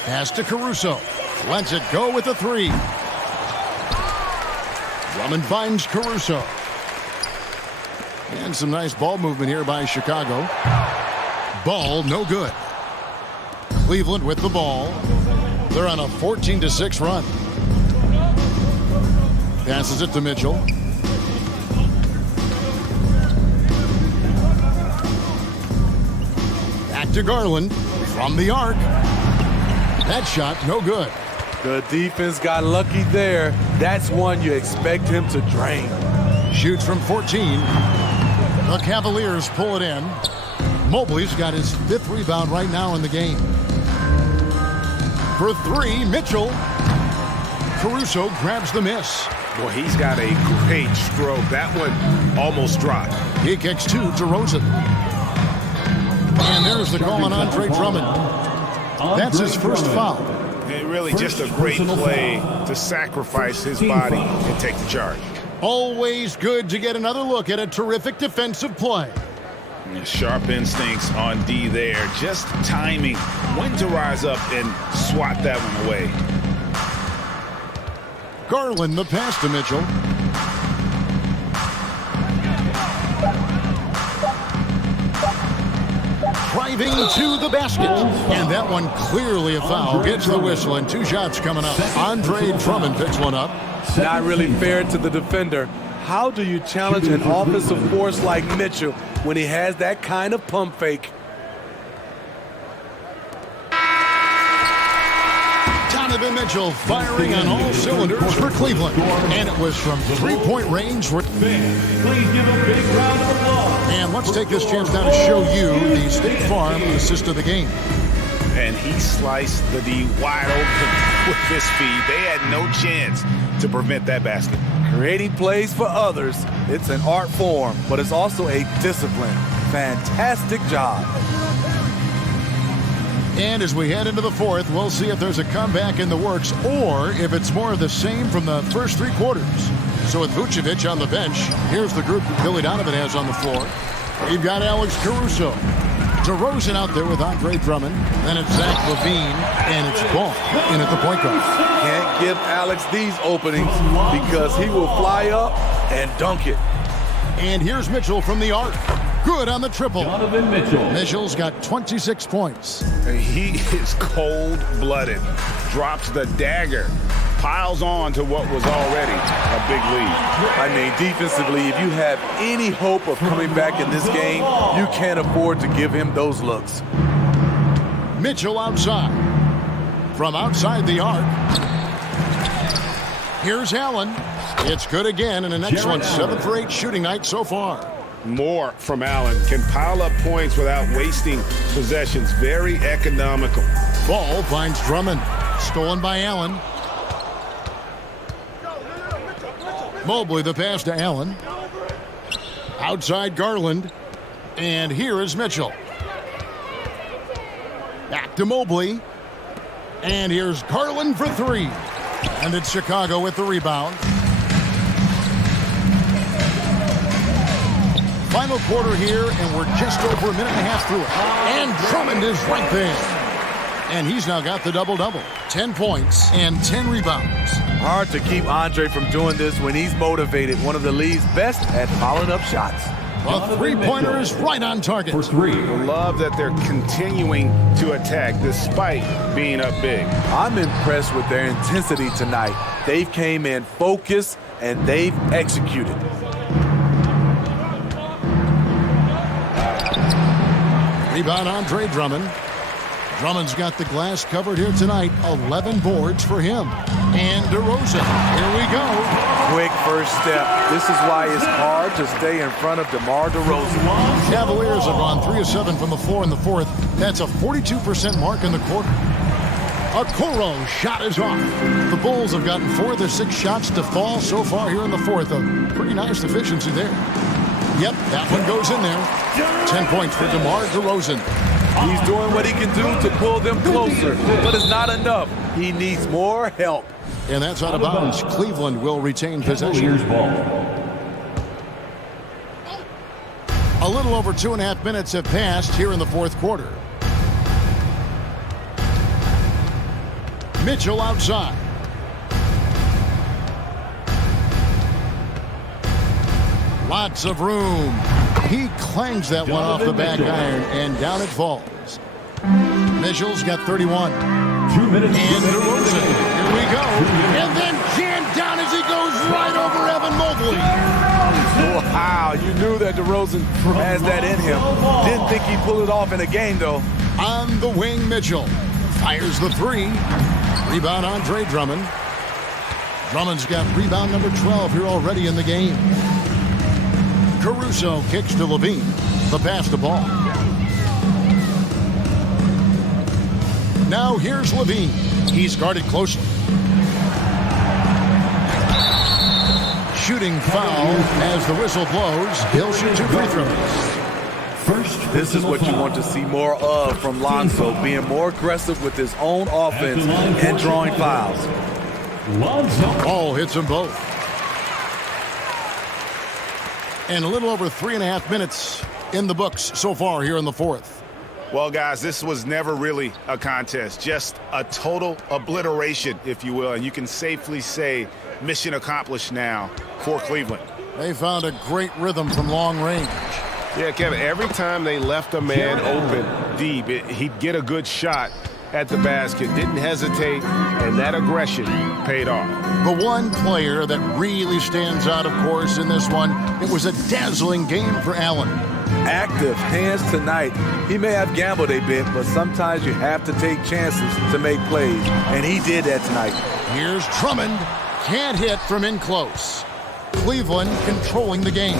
Pass to Caruso. Lets it go with the 3. Drummond finds Caruso. And some nice ball movement here by Chicago. Ball no good. Cleveland with the ball. They're on a 14-6 run. Passes it to Mitchell. Back to Garland from the arc. That shot no good. The defense got lucky there. That's one you expect him to drain. Shoots from 14. The Cavaliers pull it in. Mobley's got his 5th rebound right now in the game. For 3, Mitchell. Caruso grabs the miss. Boy, he's got a great stroke. That one almost dropped. He kicks to DeRozan. And there's the call on Andre Drummond. That's his first foul. Really just a great play to sacrifice his body and take the charge. Always good to get another look at a terrific defensive play. Sharp instincts on D there. Just timing when to rise up and swat that one away. Garland the pass to Mitchell. Driving to the basket. And that one clearly a foul. Gets the whistle and 2 shots coming up. Andre Drummond picks one up. Not really fair to the defender. How do you challenge an offensive force like Mitchell when he has that kind of pump fake? Donovan Mitchell firing on all cylinders for Cleveland. And it was from 3-point range. Please give a big round of applause. And let's take this chance now to show you the State Farm assist of the game. And he sliced the D wide open with this feed. They had no chance to prevent that basket. Creating plays for others, it's an art form, but it's also a discipline. Fantastic job. And as we head into the 4th, we'll see if there's a comeback in the works or if it's more of the same from the first 3 quarters. So with Vucevic on the bench, here's the group that Billy Donovan has on the floor. We've got Alex Caruso, DeRozan out there with Andre Drummond. Then it's Zach LaVine, and it's Ball in at the point guard. Can't give Alex these openings because he will fly up and dunk it. And here's Mitchell from the arc. Good on the triple. Donovan Mitchell. Mitchell's got 26 points. He is cold-blooded. Drops the dagger. Piles on to what was already a big lead. I mean, defensively, if you have any hope of coming back in this game, you can't afford to give him those looks. Mitchell outside. From outside the arc. Here's Allen. It's good again, and an excellent 7 for 8 shooting night so far. More from Allen. Can pile up points without wasting possessions. Very economical. Ball finds Drummond. Stolen by Allen. Mobley the pass to Allen. Outside Garland. And here is Mitchell. Back to Mobley. And here's Garland for 3. And it's Chicago with the rebound. Final quarter here, and we're just over a minute and a half through it. And Drummond is right there. And he's now got the double-double. 10 points and 10 rebounds. Hard to keep Andre from doing this when he's motivated. One of the league's best at following up shots. A three-pointer is right on target. For 3. Love that they're continuing to attack despite being up big. I'm impressed with their intensity tonight. They've came in focused, and they've executed. Rebound Andre Drummond. Drummond's got the glass covered here tonight. 11 boards for him. And DeRozan. Here we go. Quick first step. This is why it's hard to stay in front of DeMar DeRozan. Cavaliers have gone 3 of 7 from the floor in the fourth. That's a 42% mark in the quarter. Okoro shot is off. The Bulls have gotten 4 of their 6 shots to fall so far here in the fourth. A pretty nice efficiency there. Yep, that one goes in there. 10 points for DeMar DeRozan. He's doing what he can do to pull them closer, but it's not enough. He needs more help. And that's out of bounds. Cleveland will retain possession. A little over 2.5 minutes have passed here in the fourth quarter. Mitchell outside. Lots of room. He clangs that one off the back iron, and down it falls. Mitchell's got 31. 2 minutes. And DeRozan. Here we go. And then jammed down as he goes right over Evan Mobley. Wow, you knew that DeRozan has that in him. Didn't think he'd pull it off in a game, though. On the wing, Mitchell fires the 3. Rebound Andre Drummond. Drummond's got rebound number 12 here already in the game. Caruso kicks to LaVine. The pass to Ball. Now here's LaVine. He's guarded closely. Shooting foul as the whistle blows. He'll shoot 2 free throws. This is what you want to see more of from Lonzo, being more aggressive with his own offense and drawing fouls. Ball hits them both. And a little over 3.5 minutes in the books so far here in the fourth. Well, guys, this was never really a contest, just a total obliteration, if you will. And you can safely say mission accomplished now for Cleveland. They found a great rhythm from long range. Yeah, Kevin, every time they left a man open deep, he'd get a good shot at the basket, didn't hesitate, and that aggression paid off. The one player that really stands out, of course, in this one, it was a dazzling game for Allen. Active hands tonight. He may have gambled a bit, but sometimes you have to take chances to make plays, and he did that tonight. Here's Drummond. Can't hit from in close. Cleveland controlling the game.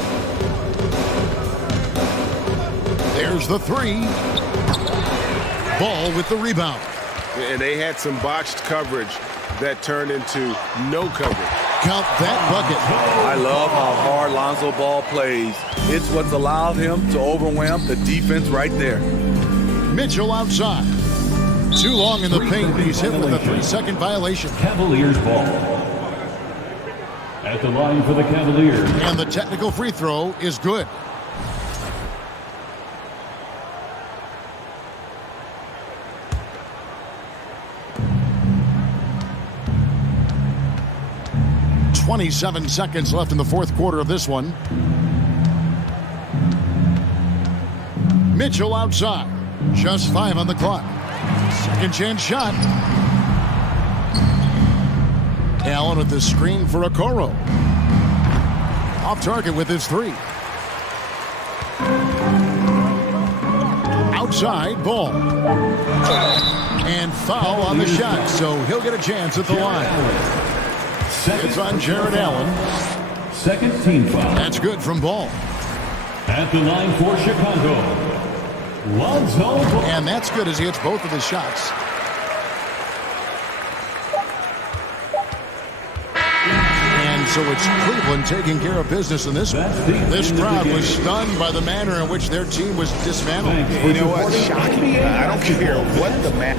There's the 3. Ball with the rebound. And they had some botched coverage that turned into no coverage. Count that bucket. I love how hard Lonzo Ball plays. It's what's allowed him to overwhelm the defense right there. Mitchell outside. Too long in the paint. He's hit with a 3-second violation. Cavaliers ball. At the line for the Cavaliers. And the technical free throw is good. 27 seconds left in the fourth quarter of this one. Mitchell outside. Just 5 on the clock. Second chance shot. Allen with the screen for Okoro. Off target with his 3. Outside ball. And foul on the shot, so he'll get a chance at the line. It's on Jared Allen. Second team foul. That's good from Ball. At the line for Chicago, Lonzo. And that's good as he hits both of his shots. And so it's Cleveland taking care of business in this one. This crowd was stunned by the manner in which their team was dismantled. You know what? Shocking. I don't care what the man.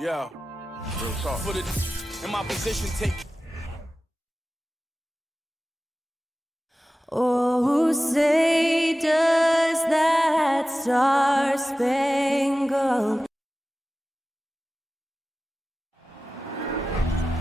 Yeah. Real talk. Put it in my position, take. Oh, say does that star-spangled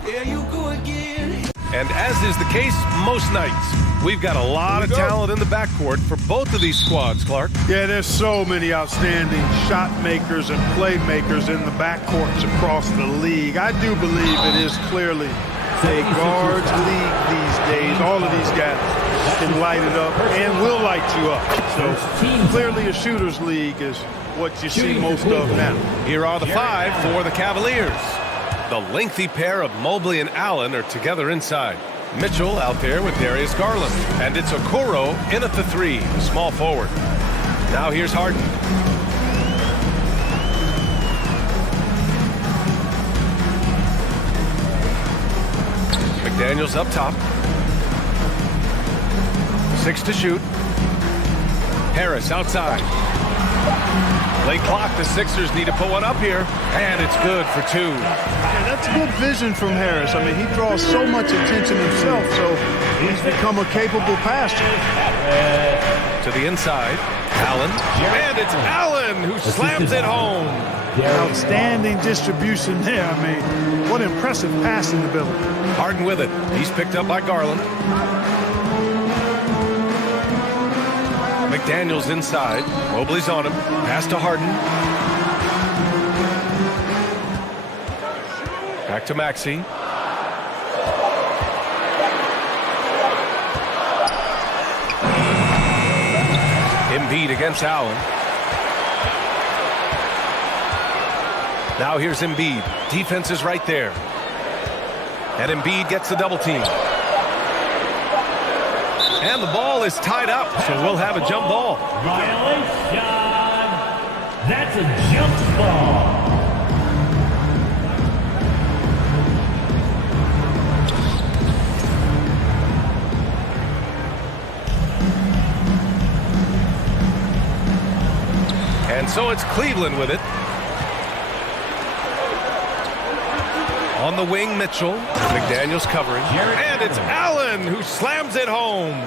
There you go again. And as is the case most nights, we've got a lot of talent in the backcourt for both of these squads, Clark. Yeah, there's so many outstanding shot makers and playmakers in the backcourts across the league. I do believe it is clearly a guards league these days. All of these guys can light it up and will light you up. So clearly a shooter's league is what you see most of now. Here are the 5 for the Cavaliers. The lengthy pair of Mobley and Allen are together inside. Mitchell out there with Darius Garland. And it's Okoro in at the 3, small forward. Now here's Harden. McDaniels up top. 6 to shoot. Harris outside. Late clock, the Sixers need to put one up here, and it's good for 2. Yeah, that's good vision from Harris. I mean, he draws so much attention himself, so he's become a capable passer. To the inside, Allen, and it's Allen who slams it home. Outstanding distribution there. I mean, what impressive passing ability. Harden with it. He's picked up by Garland. McDaniels inside. Mobley's on him. Pass to Harden. Back to Maxey. Embiid against Allen. Now here's Embiid. Defense is right there. And Embiid gets the double team. And the ball is tied up, so we'll have a jump ball. Violation. That's a jump ball. And so it's Cleveland with it. On the wing, Mitchell. McDaniels covering. And it's Allen who slams it home.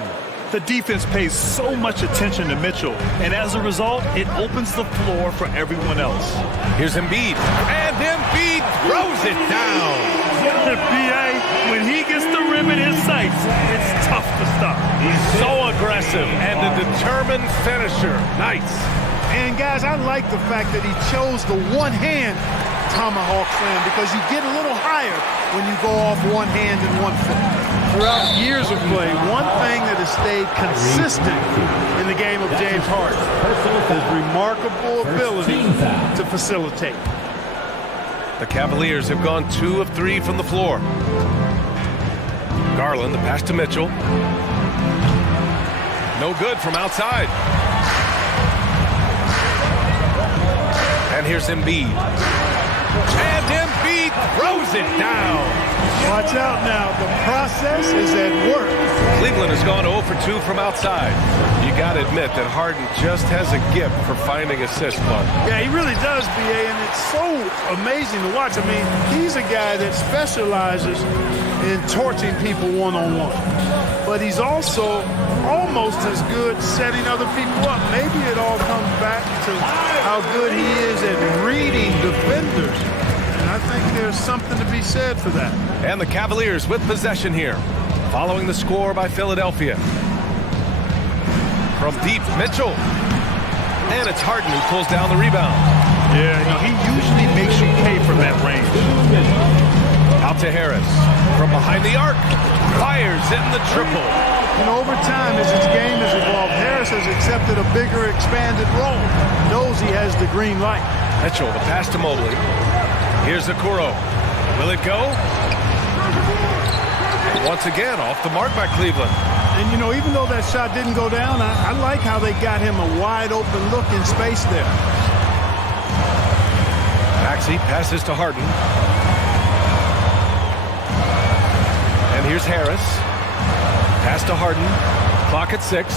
The defense pays so much attention to Mitchell, and as a result, it opens the floor for everyone else. Here's Embiid, and Embiid throws it down. B.A., when he gets the rim in his sights, it's tough to stop. He's so aggressive and a determined finisher. Nice. And, guys, I like the fact that he chose the one-hand tomahawk slam because you get a little higher when you go off one hand and one foot. Throughout years of play, one thing that has stayed consistent in the game of James Harden is remarkable ability to facilitate. The Cavaliers have gone 2 of 3 from the floor. Garland, the pass to Mitchell. No good from outside. And here's Embiid. And Embiid throws it down. Watch out now. The process is at work. Cleveland has gone 0 for 2 from outside. You got to admit that Harden just has a gift for finding assists, Clark. Yeah, he really does, B.A., and it's so amazing to watch. I mean, he's a guy that specializes in torching people one-on-one. But he's also almost as good setting other people up. Maybe it all comes back to how good he is at reading defenders. And I think there's something to be said for that. And the Cavaliers with possession here, following the score by Philadelphia. From deep, Mitchell. And it's Harden who pulls down the rebound. Yeah, he usually makes you pay for that range. Out to Harris. From behind the arc. Fires in the triple. And over time, as his game has evolved, Harris has accepted a bigger, expanded role. Knows he has the green light. Mitchell, the pass to Mobley. Here's Okoro. Will it go? Once again, off the mark by Cleveland. And, even though that shot didn't go down, I like how they got him a wide-open look in space there. Maxey passes to Harden. And here's Harris. Pass to Harden. Clock at 6.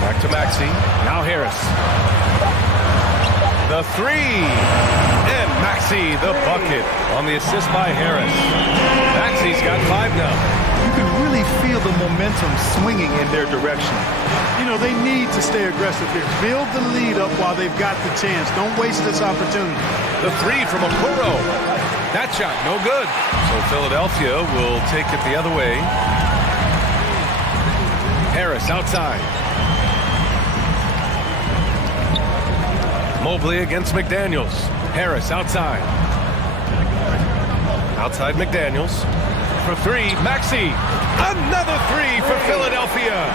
Back to Maxey. Now Harris. The 3. And Maxey, the bucket on the assist by Harris. Maxey's got 5 now. You can really feel the momentum swinging in their direction. They need to stay aggressive here. Build the lead up while they've got the chance. Don't waste this opportunity. The 3 from Okoro. That shot, no good. So Philadelphia will take it the other way. Harris outside. Mobley against McDaniels. Harris outside. Outside McDaniels. For 3, Maxey. Another 3 for Philadelphia.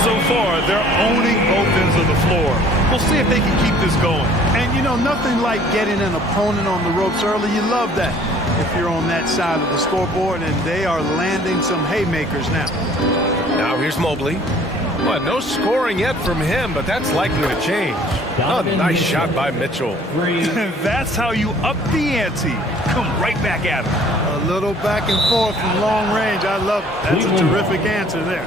So far, they're owning both ends of the floor. We'll see if they can keep this going. And, nothing like getting an opponent on the ropes early. You love that if you're on that side of the scoreboard, and they are landing some haymakers now. Now here's Mobley. Well, no scoring yet from him, but that's likely to change. A nice shot by Mitchell. That's how you up the ante. Come right back at him. A little back and forth from long range. I love it. That's a terrific answer there.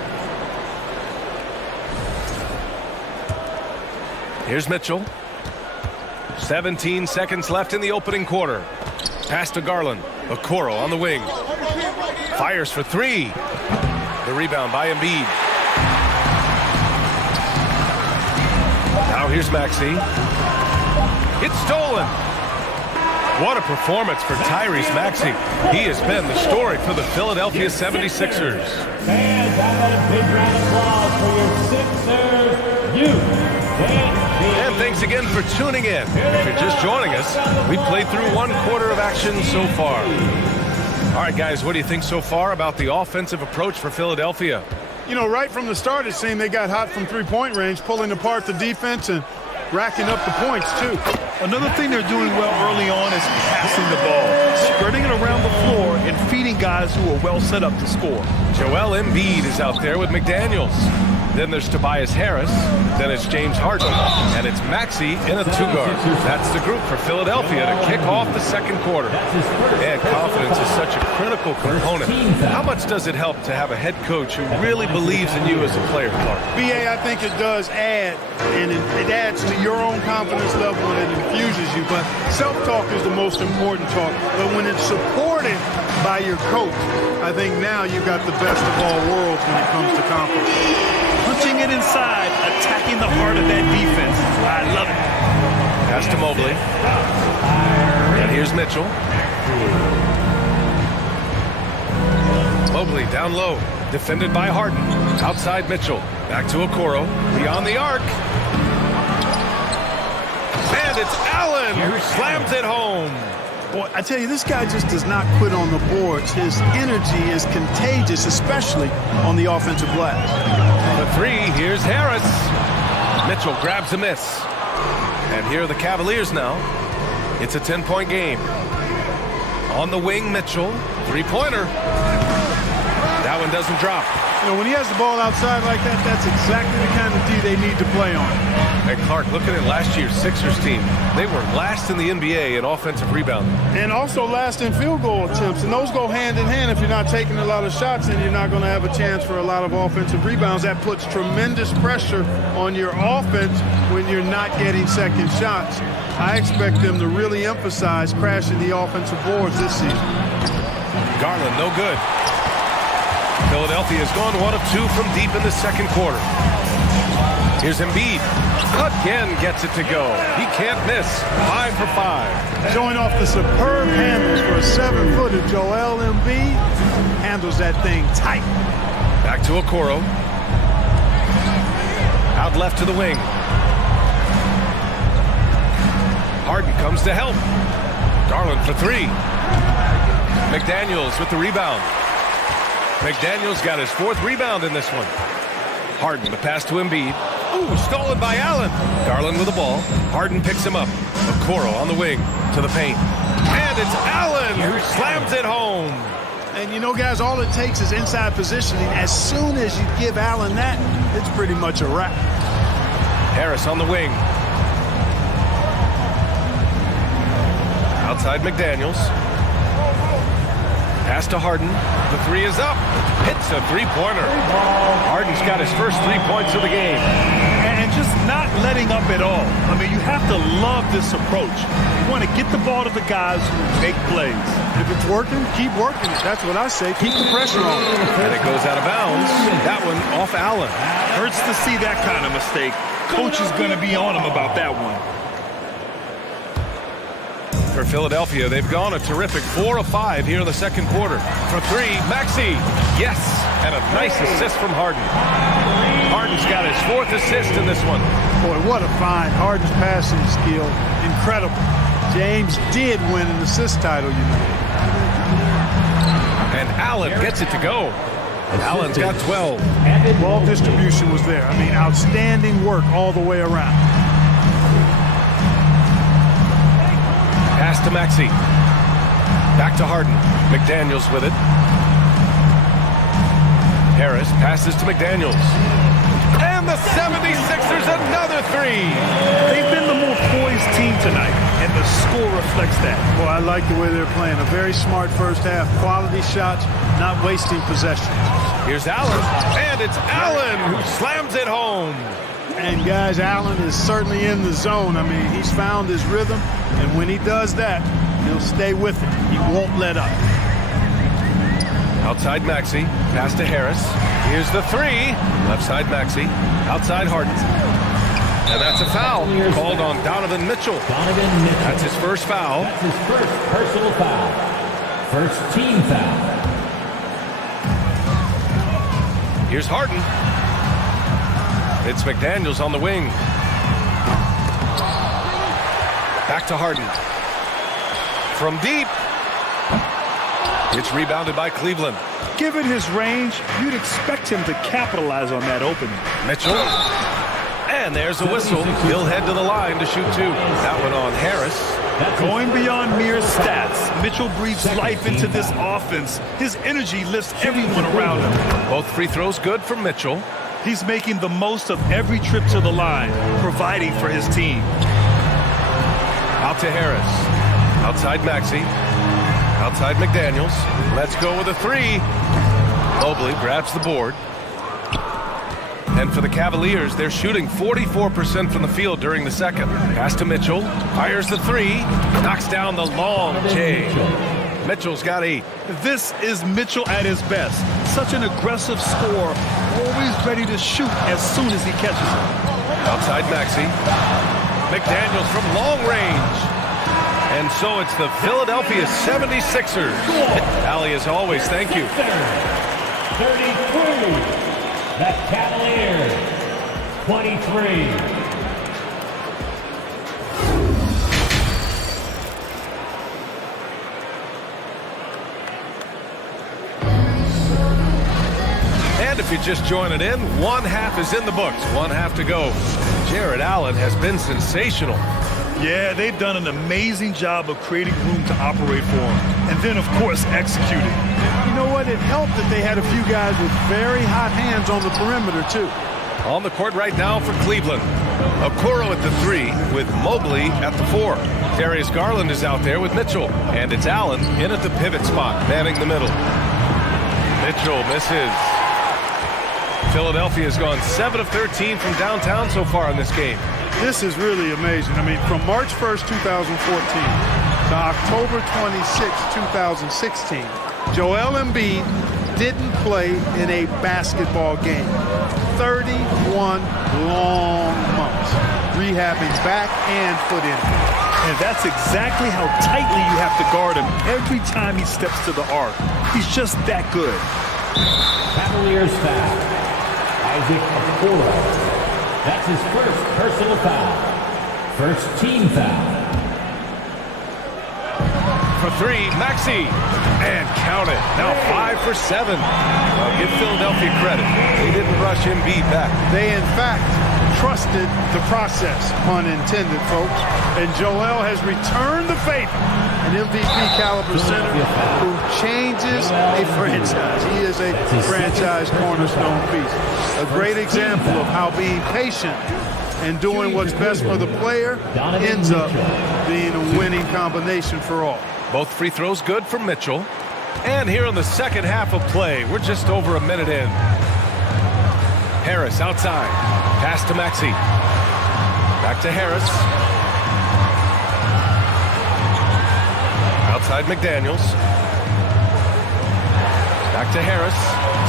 Here's Mitchell. 17 seconds left in the opening quarter. Pass to Garland. Okoro on the wing. Fires for 3. The rebound by Embiid. Now here's Maxey. It's stolen. What a performance for Tyrese Maxey. He has been the story for the Philadelphia 76ers. And a big round of applause for your Sixers youth. And thanks again for tuning in. If you're just joining us, we've played through 1 quarter of action so far. All right, guys, what do you think so far about the offensive approach for Philadelphia? Right from the start, it seemed they got hot from three-point range, pulling apart the defense and racking up the points, too. Another thing they're doing well early on is passing the ball, spreading it around the floor and feeding guys who are well set up to score. Joel Embiid is out there with McDaniels. Then there's Tobias Harris. Then it's James Harden. And it's Maxey in a 2-guard. That's the group for Philadelphia to kick off the second quarter. And confidence is such a critical component. How much does it help to have a head coach who really believes in you as a player, Clark? B.A., I think it does add, and it adds to your own confidence level and it infuses you. But self-talk is the most important talk. But when it's supported by your coach, I think now you've got the best of all worlds when it comes to confidence. punching it inside, attacking the heart of that defense. I love it. Pass to Mobley. And here's Mitchell. Mobley down low. Defended by Harden. Outside Mitchell. Back to Okoro. Beyond the arc. And it's Allen who slams it home. Boy, I tell you, this guy just does not quit on the boards. His energy is contagious, especially on the offensive glass. The three, here's Harris. Mitchell grabs a miss. And here are the Cavaliers now. It's a 10-point game. On the wing, Mitchell. Three-pointer. That one doesn't drop. You know, when he has the ball outside like that, that's exactly the kind of D they need to play on. Hey, Clark, looking at last year's Sixers team, they were last in the NBA in offensive rebounding. And also last in field goal attempts. And those go hand in hand. If you're not taking a lot of shots, then you're not going to have a chance for a lot of offensive rebounds. That puts tremendous pressure on your offense when you're not getting second shots. I expect them to really emphasize crashing the offensive boards this season. Garland, no good. Philadelphia has gone 1 of 2 from deep in the second quarter. Here's Embiid. Again gets it to go. He can't miss. 5 for 5. Showing off the superb handles for a 7-footer. Joel Embiid handles that thing tight. Back to Okoro. Out left to the wing. Harden comes to help. Garland for 3. McDaniels with the rebound. McDaniels got his 4th rebound in this one. Harden, the pass to Embiid. Ooh, stolen by Allen. Garland with the ball. Harden picks him up. Okoro on the wing to the paint. And it's Allen who slams it home. And you know, guys, all it takes is inside positioning. As soon as you give Allen that, it's pretty much a wrap. Harris on the wing. Outside McDaniels. Pass to Harden. The 3 is up. Hits a 3-pointer. Harden's got his first 3 points of the game. And just not letting up at all. I mean, you have to love this approach. You want to get the ball to the guys who make plays. If it's working, keep working it. That's what I say. Keep the pressure on. And it goes out of bounds. That one off Allen. Hurts to see that kind of mistake. Coach is going to be on him about that one. For Philadelphia, they've gone a terrific 4 of 5 here in the second quarter. For 3, Maxey. Yes, and a nice assist from Harden. Harden's got his 4th assist in this one. Boy, what a find. Harden's passing skill. Incredible. James did win an assist title, you know. And Allen gets it to go. Allen's got 12. Ball distribution was there. I mean, outstanding work all the way around. Pass to Maxey. Back to Harden. McDaniels with it. Harris passes to McDaniels. And the 76ers another 3. They've been the more poised team tonight, and the score reflects that. Well, I like the way they're playing. A very smart first half. Quality shots, not wasting possession. Here's Allen. And it's Allen who slams it home. And guys, Allen is certainly in the zone. I mean, he's found his rhythm, and when he does that, he'll stay with it. He won't let up. Outside Maxey, pass to Harris. Here's the 3. Left side Maxey, outside Harden. And that's a foul called on Donovan Mitchell. That's his first foul. That's his first personal foul. First team foul. Here's Harden. It's McDaniels on the wing. Back to Harden. From deep. It's rebounded by Cleveland. Given his range, you'd expect him to capitalize on that opening. Mitchell. And there's a whistle. He'll head to the line to shoot 2. That one on Harris. Going beyond mere stats, Mitchell breathes life into this offense. His energy lifts everyone around him. Both free throws good from Mitchell. He's making the most of every trip to the line, providing for his team. Out to Harris. Outside Maxey. Outside McDaniels. Let's go with a 3. Mobley grabs the board. And for the Cavaliers, they're shooting 44% from the field during the second. Pass to Mitchell. Fires the 3. Knocks down the long J. Mitchell's got 8. This is Mitchell at his best. such an aggressive scorer, always ready to shoot as soon as he catches it. Outside Maxey. McDaniels from long range. And so it's the Philadelphia 76ers. Ali, as always, thank you. 33. The Cavaliers. 23. And if you're just joining in, one half is in the books. One half to go. Jared Allen has been sensational. Yeah, they've done an amazing job of creating room to operate for him. And then, of course, executing. You know what? It helped that they had a few guys with very hot hands on the perimeter, too. On the court right now for Cleveland. Okoro at the 3 with Mobley at the 4. Darius Garland is out there with Mitchell. And it's Allen in at the pivot spot, manning the middle. Mitchell misses. Philadelphia has gone 7 of 13 from downtown so far in this game. This is really amazing. I mean, from March 1st, 2014 to October 26, 2016, Joel Embiid didn't play in a basketball game. 31 long months, rehabbing back and foot injury. And that's exactly how tightly you have to guard him every time he steps to the arc. He's just that good. Cavaliers foul. Isaac Okoro. That's his first personal foul. First team foul. For 3, Maxey. And count it. Now 5 for 7. I'll give Philadelphia credit. They didn't rush Embiid back. They, in fact, trusted the process, pun intended, folks. And Joel has returned the favor. An MVP-caliber center who changes a franchise. He is a franchise cornerstone piece. A great example of how being patient and doing what's best for the player ends up being a winning combination for all. Both free throws good for Mitchell. And here in the second half of play, we're just over a minute in. Harris outside. Pass to Maxey. Back to Harris. Outside McDaniels. Back to Harris.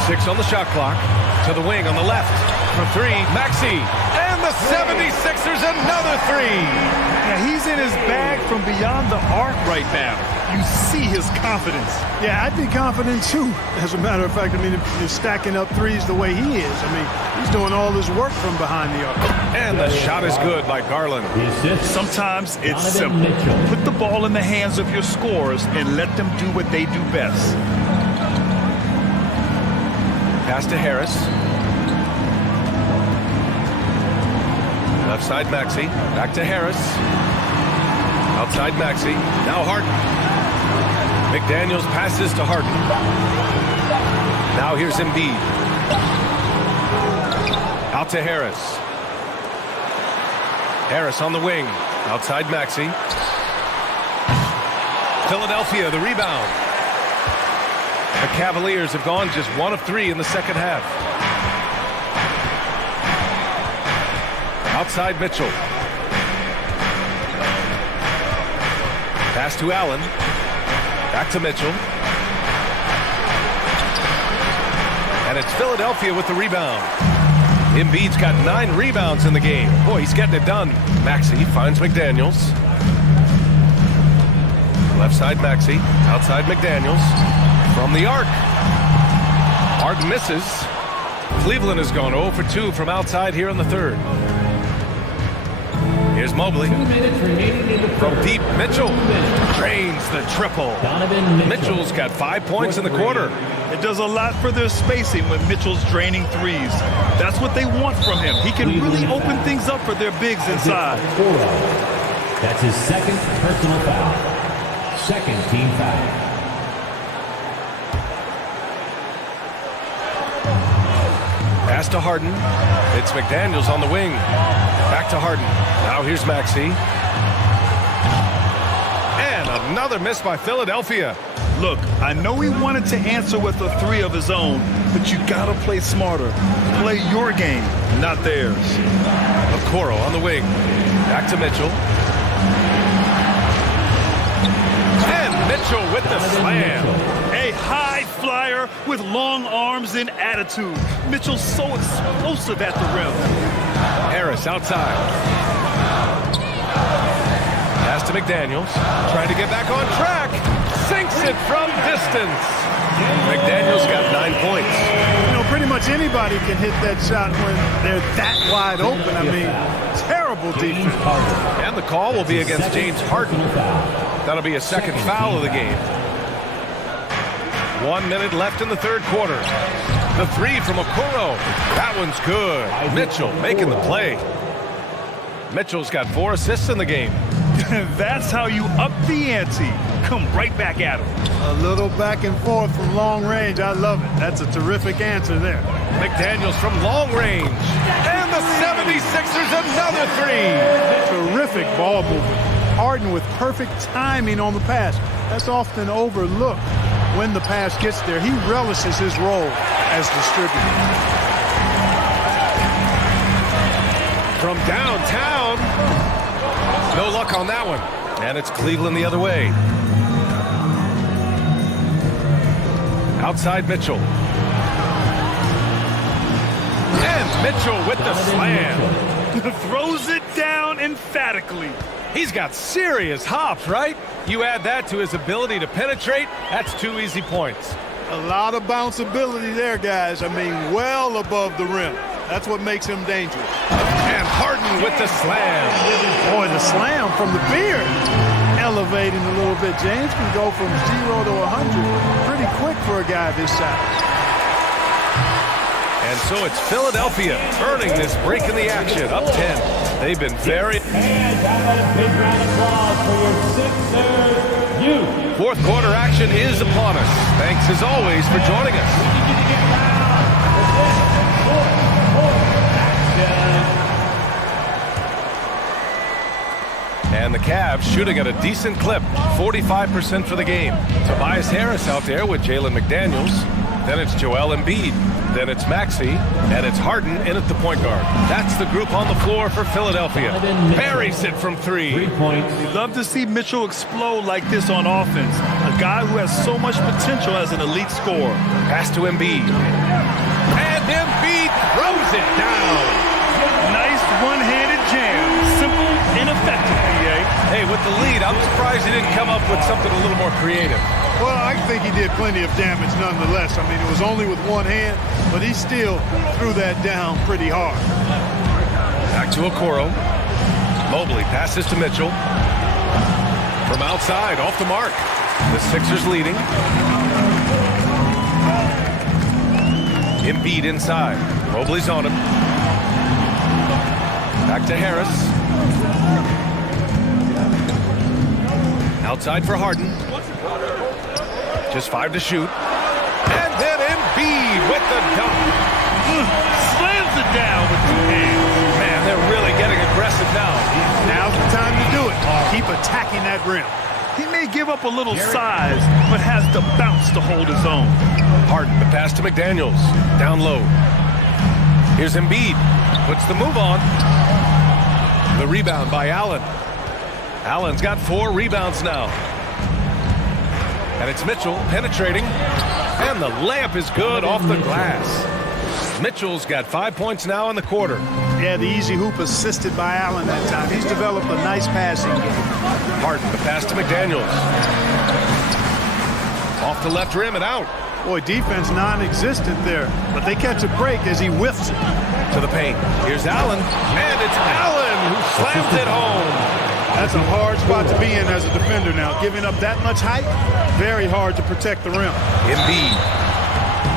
6 on the shot clock. To the wing on the left. For 3, Maxey. And the 76ers another 3. Yeah, he's in his bag from beyond the arc right now. You see his confidence. Yeah, I'd be confident too. As a matter of fact, I mean, if he's stacking up threes the way he is. I mean, he's doing all his work from behind the arc. And the shot is good by Garland. Sometimes it's simple. Put the ball in the hands of your scorers and let them do what they do best. Pass to Harris. Left side Maxey. Back to Harris. Outside Maxey. Now Harden. McDaniels passes to Harden. Now here's Embiid. Out to Harris. Harris on the wing. Outside Maxey. Philadelphia, the rebound. The Cavaliers have gone just 1 of 3 in the second half. Outside Mitchell. Pass to Allen. Back to Mitchell. And it's Philadelphia with the rebound. Embiid's got 9 rebounds in the game. Boy, he's getting it done. Maxey finds McDaniels. Left side Maxey. Outside McDaniels. From the arc. Harden misses. Cleveland has gone 0 for 2 from outside here in the third. Here's Mobley. 2 minutes remaining in the From third. deep, Mitchell drains the triple. Mitchell's got 5 points in the quarter. It does a lot for their spacing when Mitchell's draining threes. That's what they want from him. He can really open things up for their bigs inside. That's his second personal foul. Second team foul. Pass to Harden. It's McDaniels on the wing. Back to Harden. Now here's Maxey. And another miss by Philadelphia. Look, I know he wanted to answer with a 3 of his own, but you gotta play smarter. Play your game, not theirs. Okoro on the wing. Back to Mitchell. And Mitchell with the slam. A high-flying flyer with long arms and attitude. Mitchell's so explosive at the rim. Harris outside. Pass to McDaniels. Trying to get back on track. Sinks it from distance. McDaniels got 9 points. You know, pretty much anybody can hit that shot when they're that wide open. I mean, terrible defense. And the call will be against James Harden. That'll be a second foul of the game. 1 minute left in the third quarter. The three from Okoro. That one's good. Mitchell making the play. Mitchell's got 4 assists in the game. That's how you up the ante. Come right back at him. A little back and forth from long range. I love it. That's a terrific answer there. McDaniels from long range. And the 76ers another three. Terrific ball movement. Harden with perfect timing on the pass. That's often overlooked when the pass gets there. He relishes his role as distributor. From downtown. No luck on that one. And it's Cleveland the other way. Outside Mitchell. And Mitchell with the slam. Throws it down emphatically. He's got serious hops, right? You add that to his ability to penetrate, that's 2 easy points. A lot of bounceability there, guys. I mean, well above the rim. That's what makes him dangerous. And Harden with the slam. Boy, the slam from the beard. Elevating a little bit. James can go from 0 to 100 pretty quick for a guy this size. And so it's Philadelphia earning this break in the action. Up 10. They've been very... And a big round of applause for your Sixers. Fourth quarter action is upon us. Thanks as always for joining us. And the Cavs shooting at a decent clip, 45% for the game. Tobias Harris out there with Jalen McDaniels. Then it's Joel Embiid. Then it's Maxey. And it's Harden in at the point guard. That's the group on the floor for Philadelphia. Buries it from 3. 3 points. You'd love to see Mitchell explode like this on offense. A guy who has so much potential as an elite scorer. Pass to Embiid. And Embiid throws it down. Nice one-handed jam. Simple and effective, PA. Hey, with the lead, I'm surprised he didn't come up with something a little more creative. Well, I think he did plenty of damage nonetheless. I mean, it was only with one hand, but he still threw that down pretty hard. Back to Okoro. Mobley passes to Mitchell. From outside, off the mark. The Sixers leading. Embiid inside. Mobley's on him. Back to Harris. Outside for Harden. Just 5 to shoot. And then Embiid with the dunk. Slams it down with 2 hands. Man, they're really getting aggressive now. Now's the time to do it. Keep attacking that rim. He may give up a little size, but has the bounce to hold his own. Harden, the pass to McDaniels. Down low. Here's Embiid. Puts the move on. The rebound by Allen. Allen's got 4 rebounds now. And it's Mitchell penetrating. And the layup is good off the glass. Mitchell's got 5 points now in the quarter. Yeah, the easy hoop assisted by Allen that time. He's developed a nice passing game. Harden, the pass to McDaniels. Off the left rim and out. Boy, defense non-existent there. But they catch a break as he whiffs it. To the paint. Here's Allen. And it's Allen who slams it home. That's a hard spot to be in as a defender now. Giving up that much height, very hard to protect the rim. Embiid.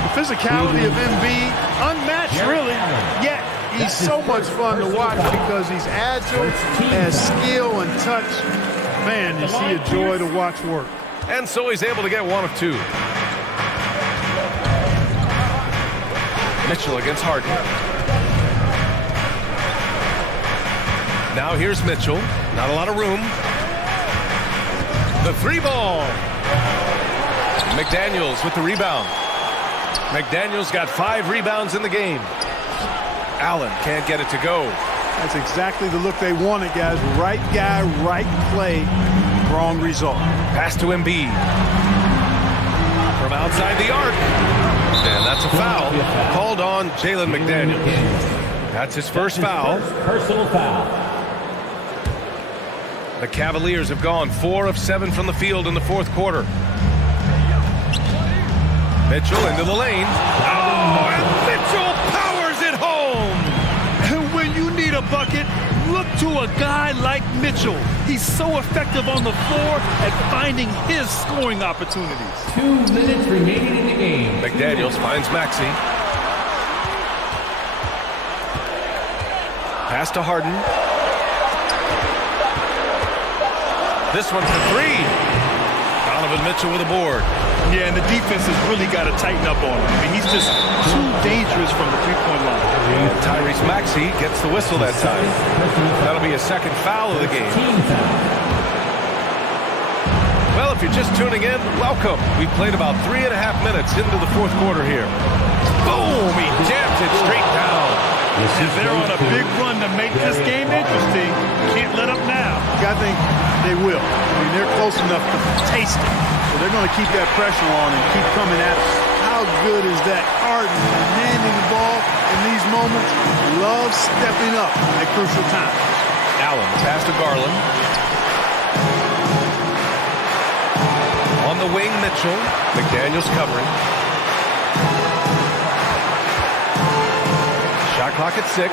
The physicality of Embiid, unmatched really, yet he's so much fun to watch because he's agile, has skill and touch. Man, is he a joy to watch work. And so he's able to get 1 of 2. Mitchell against Harden. Now here's Mitchell. Not a lot of room. The 3 ball. McDaniels with the rebound. McDaniels got 5 rebounds in the game. Allen can't get it to go. That's exactly the look they wanted, guys. Right guy, right play, wrong result. Pass to Embiid. from outside the arc. And that's a foul called on Jalen McDaniels. That's his first foul. Personal foul. The Cavaliers have gone 4 of 7 from the field in the fourth quarter. Mitchell into the lane. Oh, and Mitchell powers it home. And when you need a bucket, look to a guy like Mitchell. He's so effective on the floor at finding his scoring opportunities. 2 minutes remaining in the game. McDaniels finds Maxey. Pass to Harden. This one for 3. Donovan Mitchell with a board. Yeah, and the defense has really got to tighten up on him. I mean, he's just too dangerous from the three-point line. Tyrese Maxey gets the whistle that time. That'll be a second foul of the game. Well, if you're just tuning in, welcome. We played about 3.5 minutes into the fourth quarter here. Boom! He jams it straight down. And they're on a big run to make this game interesting. Can't let up now. I think they will. I mean, they're close enough to taste it. So they're going to keep that pressure on and keep coming at it. How good is that Harden landing the ball in these moments? Loves stepping up at crucial times. Allen, pass to Garland. On the wing, Mitchell. McDaniels covering. Shot clock at 6.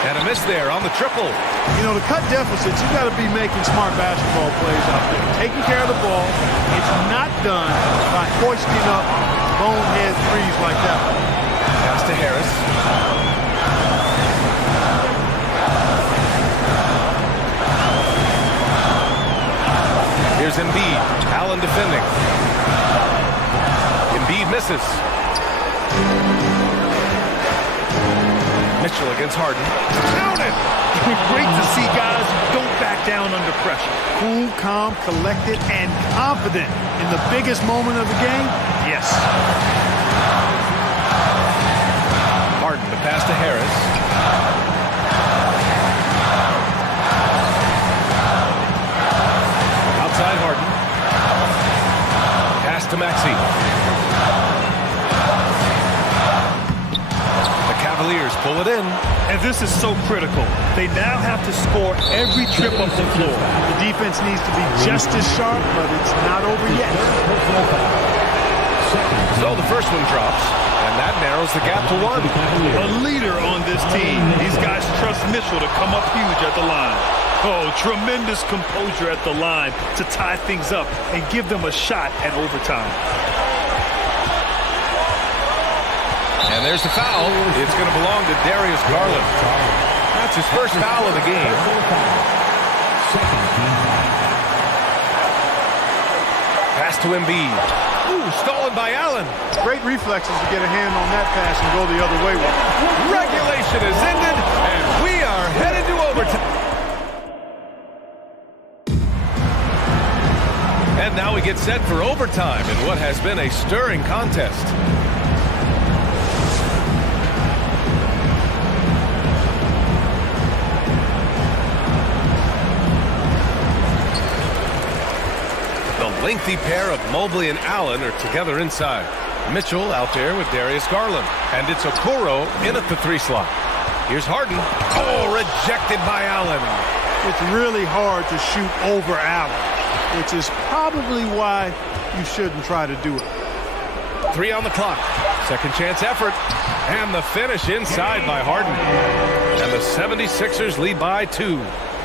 And a miss there on the triple. You know, to cut deficits, you got to be making smart basketball plays out there. Taking care of the ball. It's not done by hoisting up bonehead threes like that. Pass to Harris. Here's Embiid. Allen defending. Embiid misses. Mitchell against Harden. Counted! Great to see guys who don't back down under pressure. Cool, calm, collected, and confident in the biggest moment of the game. Yes. Harden, the pass to Harris. Outside Harden. Pass to Maxey. Cavaliers pull it in. And this is so critical. They now have to score every trip up the floor. The defense needs to be just as sharp, but it's not over yet. So the first one drops, and that narrows the gap to 1. A leader on this team. These guys trust Mitchell to come up huge at the line. Oh, tremendous composure at the line to tie things up and give them a shot at overtime. And there's the foul. It's going to belong to Darius Garland. That's his first foul of the game. Pass to Embiid. Ooh, stolen by Allen. Great reflexes to get a hand on that pass and go the other way with it. Regulation is ended, and we are headed to overtime. And now we get set for overtime in what has been a stirring contest. Lengthy pair of Mobley and Allen are together inside. Mitchell out there with Darius Garland. And it's Okoro in at the 3 slot. Here's Harden. Oh, rejected by Allen. It's really hard to shoot over Allen, which is probably why you shouldn't try to do it. 3 on the clock. Second chance effort. And the finish inside by Harden. And the 76ers lead by 2.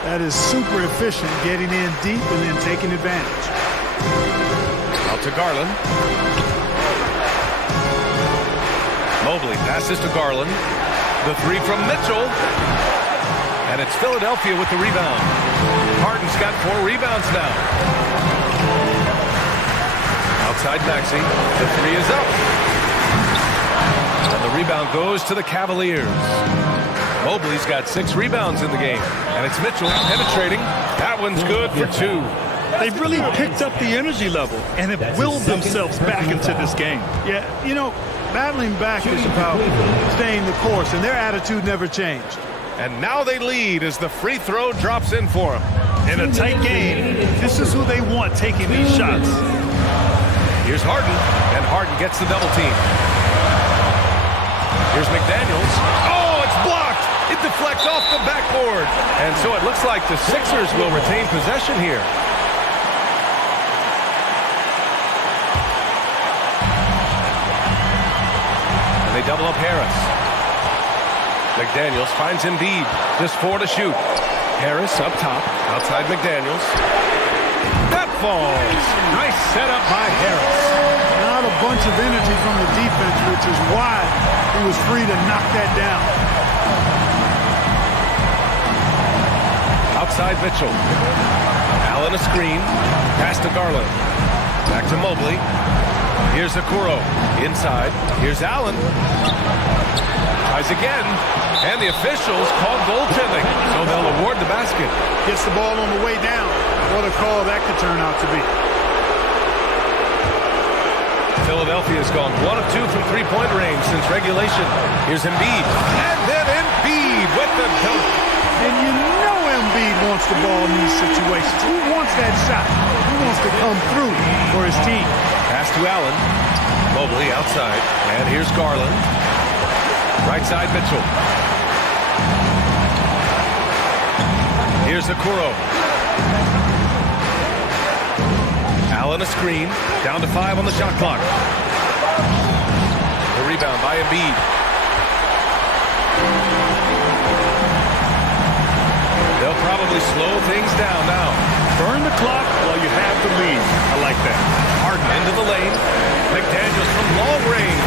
That is super efficient, getting in deep and then taking advantage. Out to Garland. Mobley passes to Garland. The 3 from Mitchell. And it's Philadelphia with the rebound. Harden's got 4 rebounds now. Outside Maxey. The 3 is up. And the rebound goes to the Cavaliers. Mobley's got 6 rebounds in the game. And it's Mitchell penetrating. That one's good for 2. They've really picked up the energy level and have willed themselves back into this game. Yeah, you know, battling back is about staying the course, and their attitude never changed. And now they lead as the free throw drops in for them. In a tight game, this is who they want taking these shots. Here's Harden, and Harden gets the double team. Here's McDaniels. Oh, it's blocked! It deflects off the backboard. And so it looks like the Sixers will retain possession here. And they double up Harris. McDaniels finds Embiid. Just 4 to shoot. Harris up top, outside McDaniels. That falls. Nice setup by Harris. Not a bunch of energy from the defense, which is why he was free to knock that down. Outside Mitchell. Allen a screen. Pass to Garland. Back to Mobley. Here's Okoro. Inside. Here's Allen. Tries again. And the officials call goaltending, so they'll award the basket. Gets the ball on the way down. What a call that could turn out to be. Philadelphia's gone 1 of 2 from three-point range since regulation. Here's Embiid. And then Embiid with the dunk. And you know Embiid wants the ball in these situations. He wants that shot. He wants to come through for his team. Pass to Allen. Mobley outside. And here's Garland. Right side Mitchell. Here's Okoro. Allen a screen. Down to 5 on the shot clock. The rebound by Embiid. They'll probably slow things down now. Burn the clock while you have the lead. I like that. Harden into the lane. McDaniels from long range.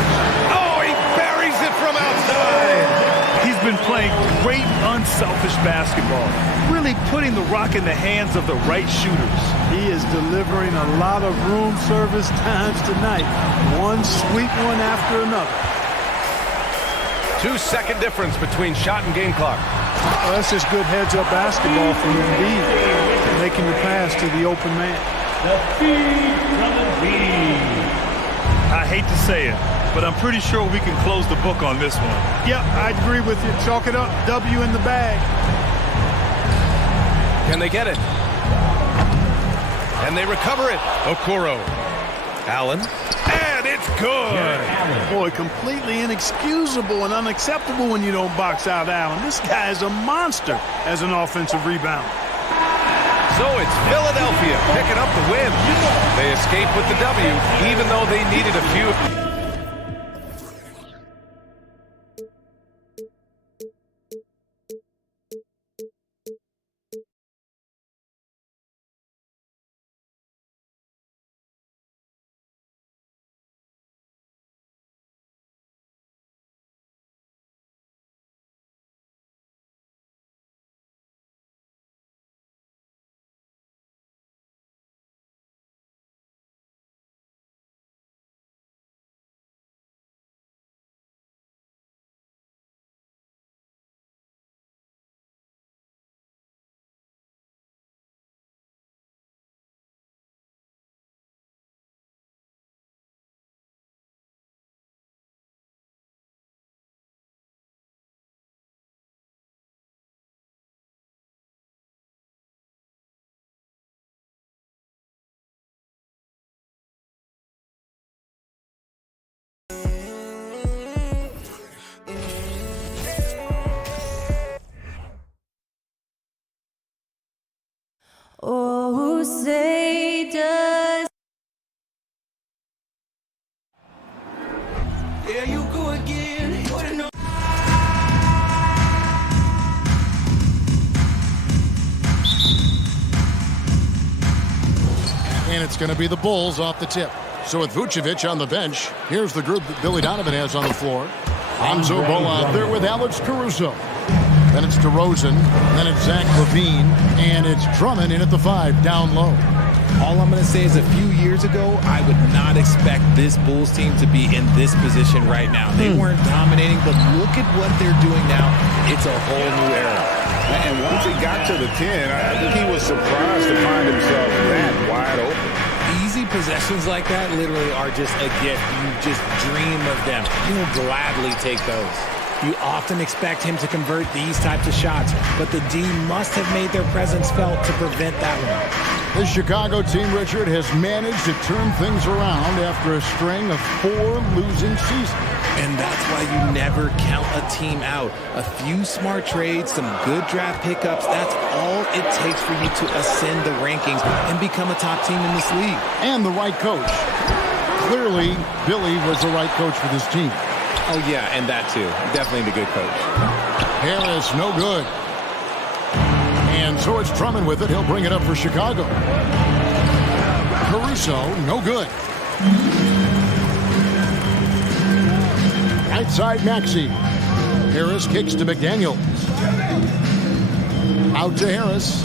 Oh, he buries it from outside. He's been playing great, unselfish basketball. Really putting the rock in the hands of the right shooters. He is delivering a lot of room service times tonight. One sweet one after another. 2-second difference between shot and game clock. Well, that's just good heads-up basketball from Embiid, making the pass to the open man. The feed from Embiid. I hate to say it, but I'm pretty sure we can close the book on this one. Yep, I agree with you. Chalk it up. W in the bag. Can they get it? And they recover it. Okoro. Allen. And it's good. Boy, completely inexcusable and unacceptable when you don't box out Allen. This guy is a monster as an offensive rebounder. So it's Philadelphia picking up the win. They escape with the W, even though they needed a few. Oh, who say does? There you go again. And it's going to be the Bulls off the tip. So with Vucevic on the bench, here's the group that Billy Donovan has on the floor. Lonzo Ball out there with Alex Caruso. Then it's DeRozan, then it's Zach LaVine, and it's Drummond in at the 5, down low. All I'm going to say is a few years ago, I would not expect this Bulls team to be in this position right now. They weren't dominating, but look at what they're doing now. It's a whole new era. And once he got to the 10, I think he was surprised to find himself that wide open. Easy possessions like that literally are just a gift. You just dream of them. You'll gladly take those. You often expect him to convert these types of shots, but the D must have made their presence felt to prevent that one. The Chicago team, Richard, has managed to turn things around after a string of 4 losing seasons. And that's why you never count a team out. A few smart trades, some good draft pickups, that's all it takes for you to ascend the rankings and become a top team in this league. And the right coach. Clearly, Billy was the right coach for this team. Oh, yeah, and that too. Definitely the good coach. Harris, no good. And so it's Drummond with it. He'll bring it up for Chicago. Caruso, no good. Right side, Maxey. Harris kicks to McDaniels. Out to Harris.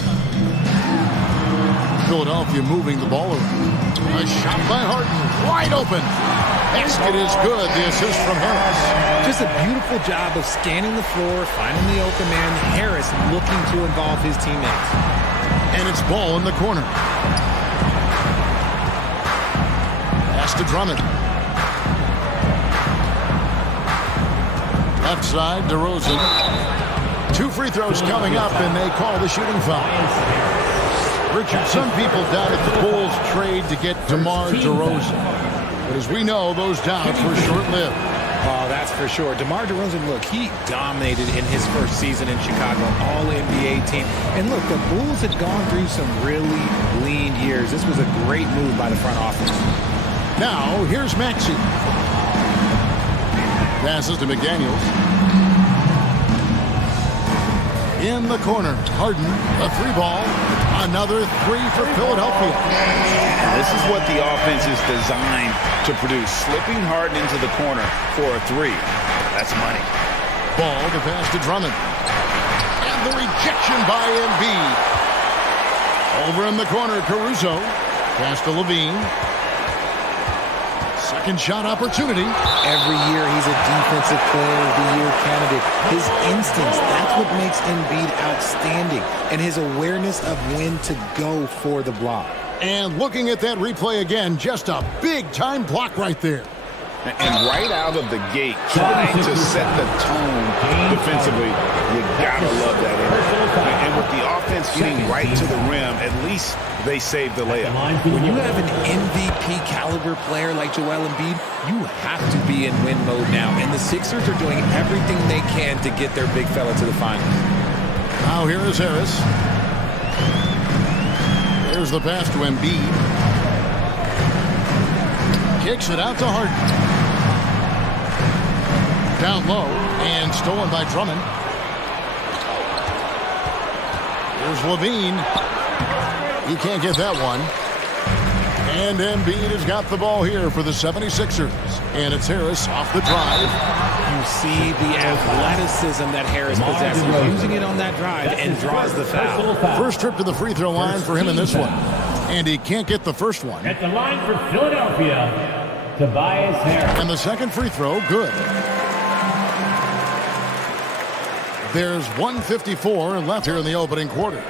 Philadelphia moving the ball around. A shot by Harden. Wide open. Basket is good. The assist from Harris. Just a beautiful job of scanning the floor, finding the open man. Harris looking to involve his teammates. And it's ball in the corner. Pass to Drummond. Left side, DeRozan. 2 free throws coming up, and they call the shooting foul. Richard, some people doubted the Bulls trade to get DeMar DeRozan. But as we know, those doubts were short-lived. Oh, that's for sure. DeMar DeRozan, look, he dominated in his first season in Chicago, all-NBA team. And look, the Bulls had gone through some really lean years. This was a great move by the front office. Now, here's Maxey. Passes to McDaniels. In the corner, Harden, a 3-ball. Another 3 for Philadelphia. This is what the offense is designed to produce. Slipping Harden into the corner for a 3. That's money. Ball to pass to Drummond. And the rejection by Embiid. Over in the corner, Caruso. Pass to Levine. Second shot opportunity. Every year he's a defensive player of the year candidate. His instincts, that's what makes Embiid outstanding. And his awareness of when to go for the block. And looking at that replay again, just a big-time block right there. And right out of the gate, trying to set the tone defensively, you gotta love that energy. And with the offense getting right to the rim, at least they saved the layup. When you have an MVP caliber player like Joel Embiid, you have to be in win mode now. And the Sixers are doing everything they can to get their big fella to the finals. Now here is Harris. Here's the pass to Embiid. Kicks it out to Harden. Down low and stolen by Drummond. Here's Levine. He can't get that one. And Embiid has got the ball here for the 76ers. And it's Harris off the drive. You see the athleticism that Harris possesses, using it on that drive and draws the foul. First trip to the free throw line for him in this one. And he can't get the first one. At the line for Philadelphia, Tobias Harris. And the second free throw, good. There's 1:54 left here in the opening quarter.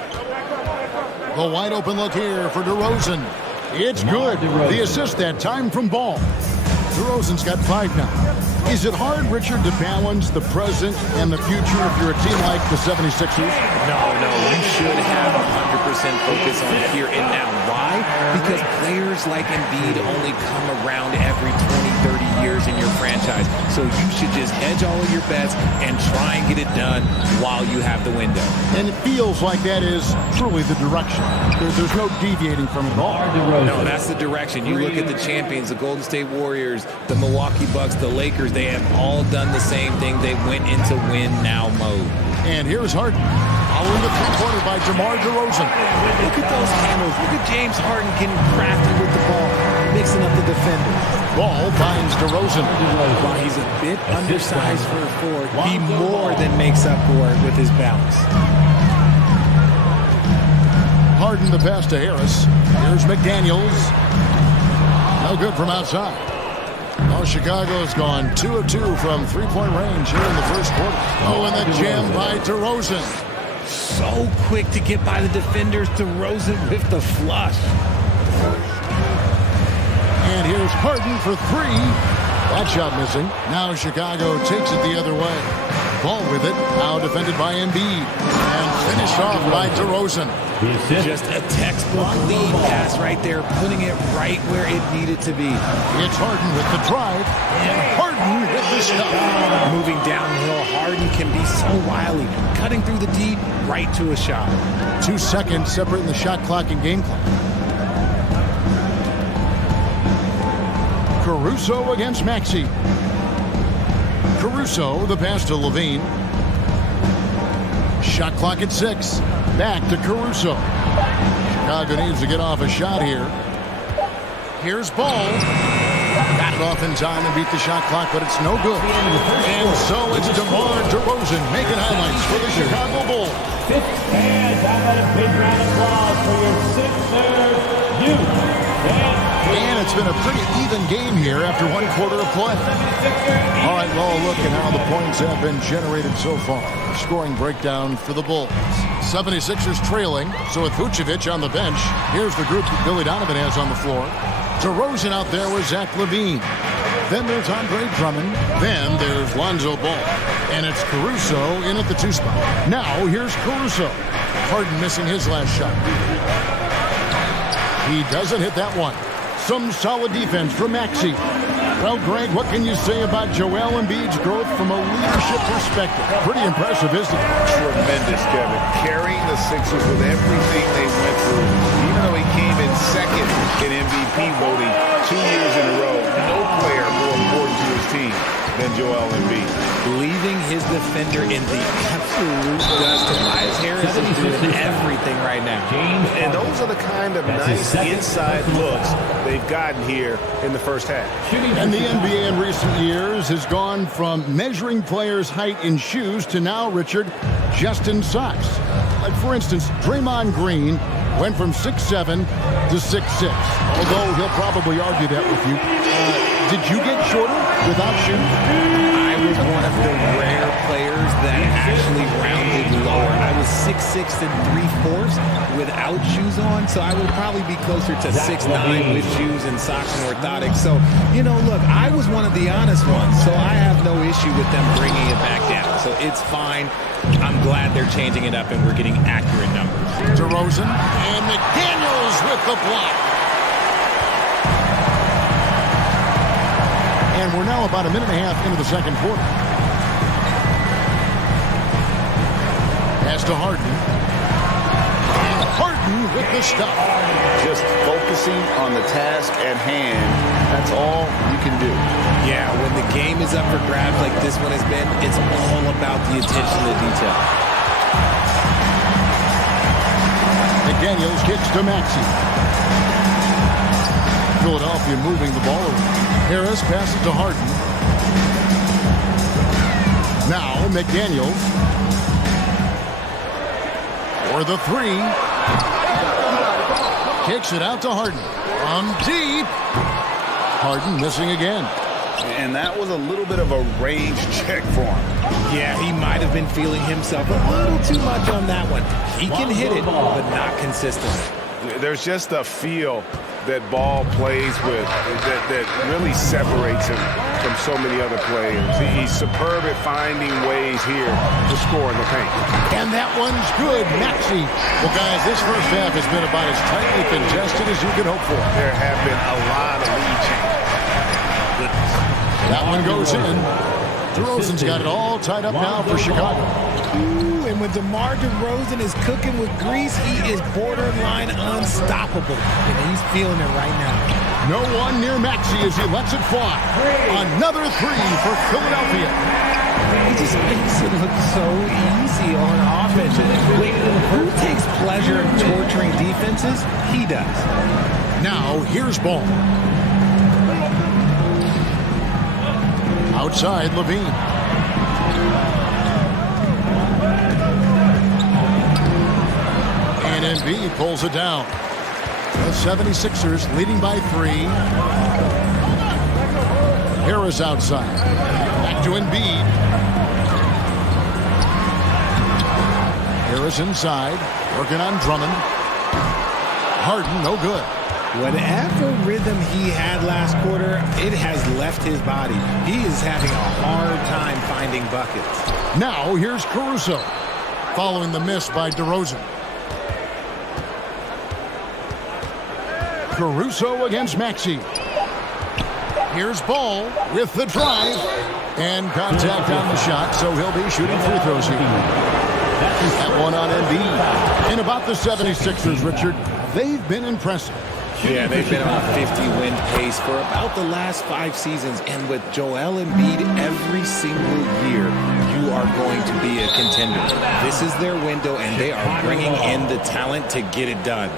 The wide open look here for DeRozan. It's good. The assist that time from Ball. DeRozan's got 5 now. Is it hard, Richard, to balance the present and the future if you're a team like the 76ers? No. You should have 100% focus on here and now. Why? Because players like Embiid only come around every 20, 30 years in your franchise. So you should just hedge all of your bets and try and get it done while you have the window. And it feels like that is truly the direction. There's no deviating from it at all. No, that's the direction. You look at the champions, the Golden State Warriors, the Milwaukee Bucks, the Lakers, they have all done the same thing. They went into win-now mode. And here's Harden. Following the three-pointer by DeMar DeRozan. Look at those handles. Look at James Harden getting crafty with the ball, mixing up the defenders. Ball finds DeRozan. While he's a bit undersized for a forward, he more than makes up for it with his bounce. Harden the pass to Harris. Here's McDaniels. No good from outside. Oh, Chicago's gone 2 of 2 from three-point range here in the first quarter. Oh, and the jam by DeRozan. So quick to get by the defenders. DeRozan with the flush. And here's Harden for 3. That shot missing. Now Chicago takes it the other way. Ball with it. Now defended by Embiid. And finished off by DeRozan. Just a textbook lead pass right there, putting it right where it needed to be. It's Harden with the drive. And Harden with the stop. Moving downhill, Harden can be so wily. Cutting through the D, right to a shot. 2 seconds separating the shot clock and game clock. Caruso against Maxey. Caruso, the pass to Levine. Shot clock at 6. Back to Caruso. Chicago needs to get off a shot here. Here's Ball. Got it off in time and beat the shot clock, but it's no good. And so it's DeMar DeRozan making highlights for the Chicago Bulls. And a big round of applause for your Sixers. And it's been a pretty even game here after 1 quarter of play. All right, well, look at how the points have been generated so far. Scoring breakdown for the Bulls. 76ers trailing, so with Vucevic on the bench, here's the group that Billy Donovan has on the floor. DeRozan out there with Zach LaVine. Then there's Andre Drummond. Then there's Lonzo Ball. And it's Caruso in at the 2 spot. Now here's Caruso. Harden missing his last shot. He doesn't hit that one. Some solid defense from Maxey. Well, Greg, what can you say about Joel Embiid's growth from a leadership perspective? Pretty impressive, isn't it? Tremendous, Kevin. Carrying the Sixers with everything they went through. Even though he came in second in MVP voting 2 years in a row, no player more important to his team than Joel Embiid. Leaving his defender in the absolute dust. Tobias Harris is doing everything right now. And those are the kind of nice inside looks they've gotten here in the first half. And the NBA in recent years has gone from measuring players' height in shoes to now, Richard, just in size. Like, for instance, Draymond Green went from 6'7" to 6'6", although he'll probably argue that with you. Did you get shorter without shoes? I was one of the rare players that actually rounded lower. I was 6'6" and 3/4 without shoes on, so I would probably be closer to 6'9" with shoes and socks and orthotics. So, you know, look, I was one of the honest ones, so I have no issue with them bringing it back down. So it's fine. I'm glad they're changing it up and we're getting accurate numbers. DeRozan and McDaniels with the block. And we're now about a minute and a half into the second quarter. Pass to Harden. And Harden with the stop. Just focusing on the task at hand, that's all you can do. Yeah, when the game is up for grabs like this one has been, it's all about the attention to detail. McDaniels kicks to Maxey. Philadelphia moving the ball around. Harris passes to Harden. Now McDaniels for the 3. Kicks it out to Harden. From deep. Harden missing again. And that was a little bit of a range check for him. Yeah, he might have been feeling himself a little too much on that one. He can hit it, but not consistently. There's just a feel that Ball plays with that really separates him from so many other players. He's superb at finding ways here to score in the paint. And that one's good. Maxey. Well, guys, this first half has been about as tightly contested as you could hope for. There have been a lot of lead changes. That one goes in. DeRozan's got it all tied up now for Chicago. Ooh, and when DeMar DeRozan is cooking with grease, he is borderline unstoppable. And he's feeling it right now. No one near Maxey as he lets it fly. Another 3 for Philadelphia. He just makes it look so easy on offense. Who takes pleasure in torturing defenses? He does. Now, here's Ball. Outside, Levine. And Embiid pulls it down. The 76ers leading by 3. Harris outside. Back to Embiid. Harris inside. Working on Drummond. Harden, no good. Whatever rhythm he had last quarter, it has left his body. He is having a hard time finding buckets. Now here's Caruso, following the miss by DeRozan. Caruso against Maxey. Here's Ball with the drive. And contact on the shot, so he'll be shooting free throws here. That one on Embiid. And about the 76ers, Richard, they've been impressive. Yeah, they've been on a 50-win pace for about the last 5 seasons. And with Joel Embiid every single year, you are going to be a contender. This is their window, and they are bringing in the talent to get it done.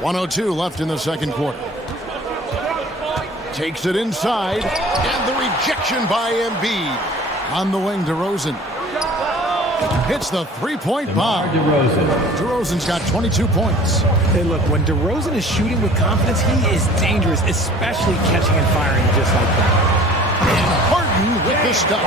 .102 left in the second quarter. Takes it inside, and the rejection by Embiid. On the wing, DeRozan. Hits the three-point bomb. DeRozan's got 22 points. Hey, look, when DeRozan is shooting with confidence, he is dangerous, especially catching and firing just like that. And Harden with the stuff.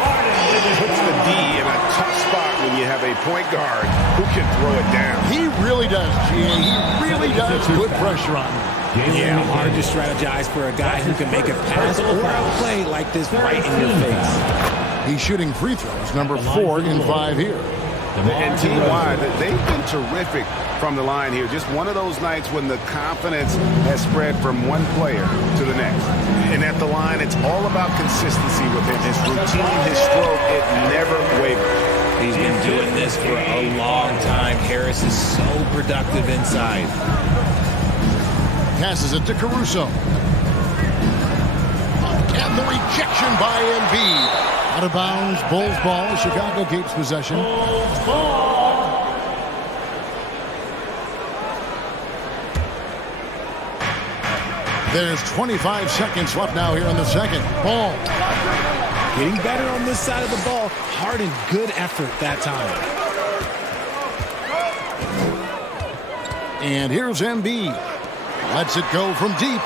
Puts the D in a tough spot when you have a point guard who can throw it down. He really does, G.A. He really does put pressure on him. Yeah, hard to strategize for a guy who can make a pass or outplay like this right in your face. He's shooting free throws, number 4 in 5 here. And team-wide, they've been terrific from the line here. Just one of those nights when the confidence has spread from one player to the next. And at the line, it's all about consistency with him. His routine, his stroke, it never wavers. He's been doing this for a long time. Harris is so productive inside. Passes it to Caruso. And the rejection by Embiid. Out of bounds, Bulls ball. Chicago keeps possession. There's 25 seconds left now here in the second. Ball. Getting better on this side of the ball. Harden, good effort that time. And here's Embiid. Lets it go from deep.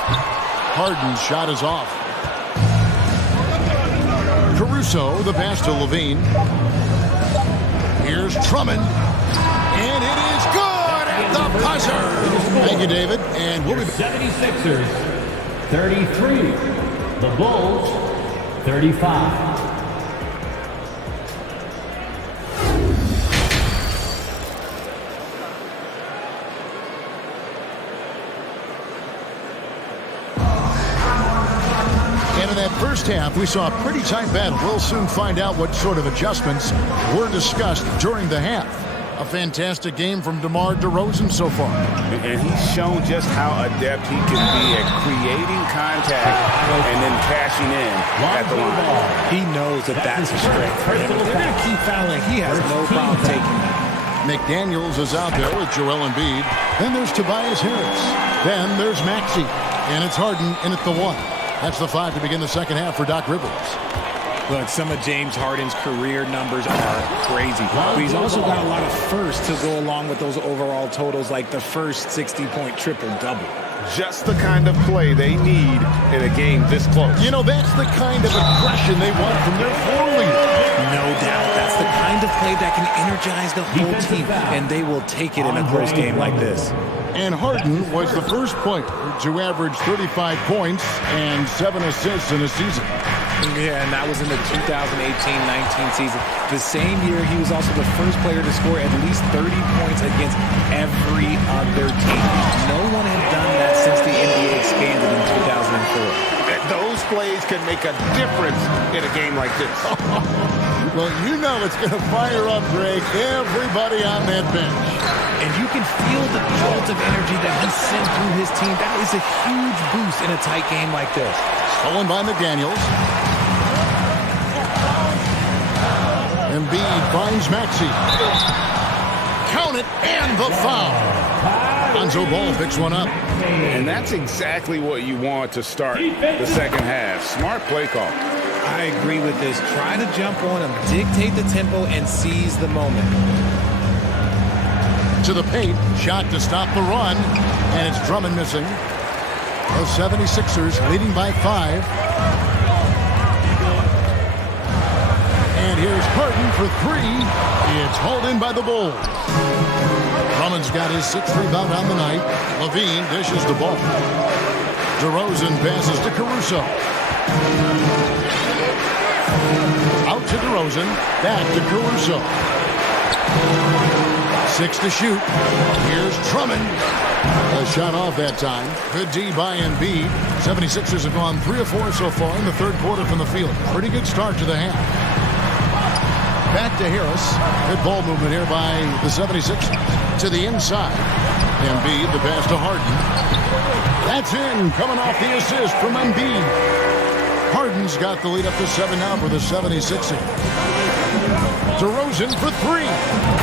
Harden's shot is off. Caruso, the pass to Levine. Here's Drummond. And it is good at the buzzer. Thank you, David. And we'll be 76ers, 33. The Bulls, 35. First half, we saw a pretty tight battle. We'll soon find out what sort of adjustments were discussed during the half. A fantastic game from DeMar DeRozan so far. And he's shown just how adept he can be at creating contact and then cashing in at the line. He knows that that's a strength for him. If they're going to keep fouling, he has no problem taking that. McDaniels is out there with Joel Embiid. Then there's Tobias Harris. Then there's Maxey. And it's Harden in at the 1. That's the 5 to begin the second half for Doc Rivers. Look, some of James Harden's career numbers are crazy. But he's also got a lot of firsts to go along with those overall totals, like the first 60-point triple-double. Just the kind of play they need in a game this close. You know, that's the kind of aggression they want from their floor leader. No doubt. That's the kind of play that can energize the whole team, and they will take it in a close game like this. And Harden was the first player to average 35 points and 7 assists in a season. Yeah, and that was in the 2018-19 season. The same year, he was also the first player to score at least 30 points against every other team. No one had done that since the NBA expanded in 2004. Those plays can make a difference in a game like this. Well, you know it's going to fire up, Greg, everybody on that bench. And you can feel the jolt of energy that he sent through his team. That is a huge boost in a tight game like this. Stolen by McDaniels. Embiid finds Maxey. Count it, and the foul. Lonzo Ball picks one up. And that's exactly what you want to start the second half. Smart play call. I agree with this. Try to jump on him, dictate the tempo, and seize the moment. To the paint, shot to stop the run, and it's Drummond missing. The 76ers leading by 5. And here's Harden for three. It's hauled in by the Bulls. Drummond's got his 6th rebound on the night. Levine dishes the ball. DeRozan passes to Caruso. Out to DeRozan. Back to Caruso. 6 to shoot. Here's Drummond. A shot off that time. Good D by Embiid. 76ers have gone 3 of 4 so far in the third quarter from the field. Pretty good start to the half. Back to Harris. Good ball movement here by the 76ers. To the inside. Embiid, the pass to Harden. That's in. Coming off the assist from Embiid. Harden's got the lead up to 7 now for the 76ers. DeRozan for three.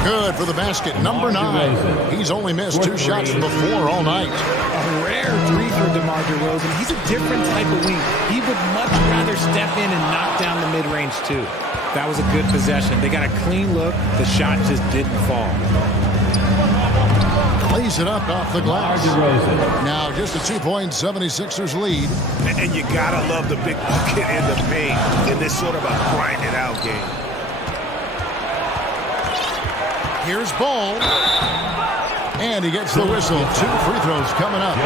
Good for the basket. Number 9. He's only missed 2 shots from the floor all night. A rare 3 for DeMar DeRozan. He's a different type of wing. He would much rather step in and knock down the mid-range too. That was a good possession. They got a clean look. The shot just didn't fall. Lays it up off the glass. Now just a 2-point 76ers lead. And you gotta love the big bucket in the paint in this sort of a grinded out game. Here's Ball. And he gets the whistle. 2 free throws coming up.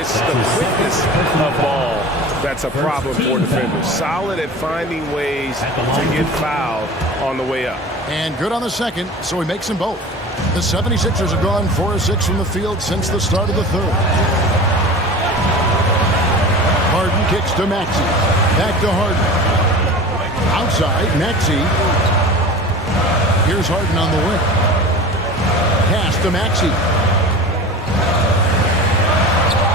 It's the quickness of Ball that's a problem for defenders. Solid at finding ways to get fouled on the way up. And good on the second, so he makes them both. The 76ers have gone 4 of 6 from the field since the start of the third. Harden kicks to Maxey. Back to Harden. Outside, Maxey. Here's Harden on the wing. Pass to Maxey.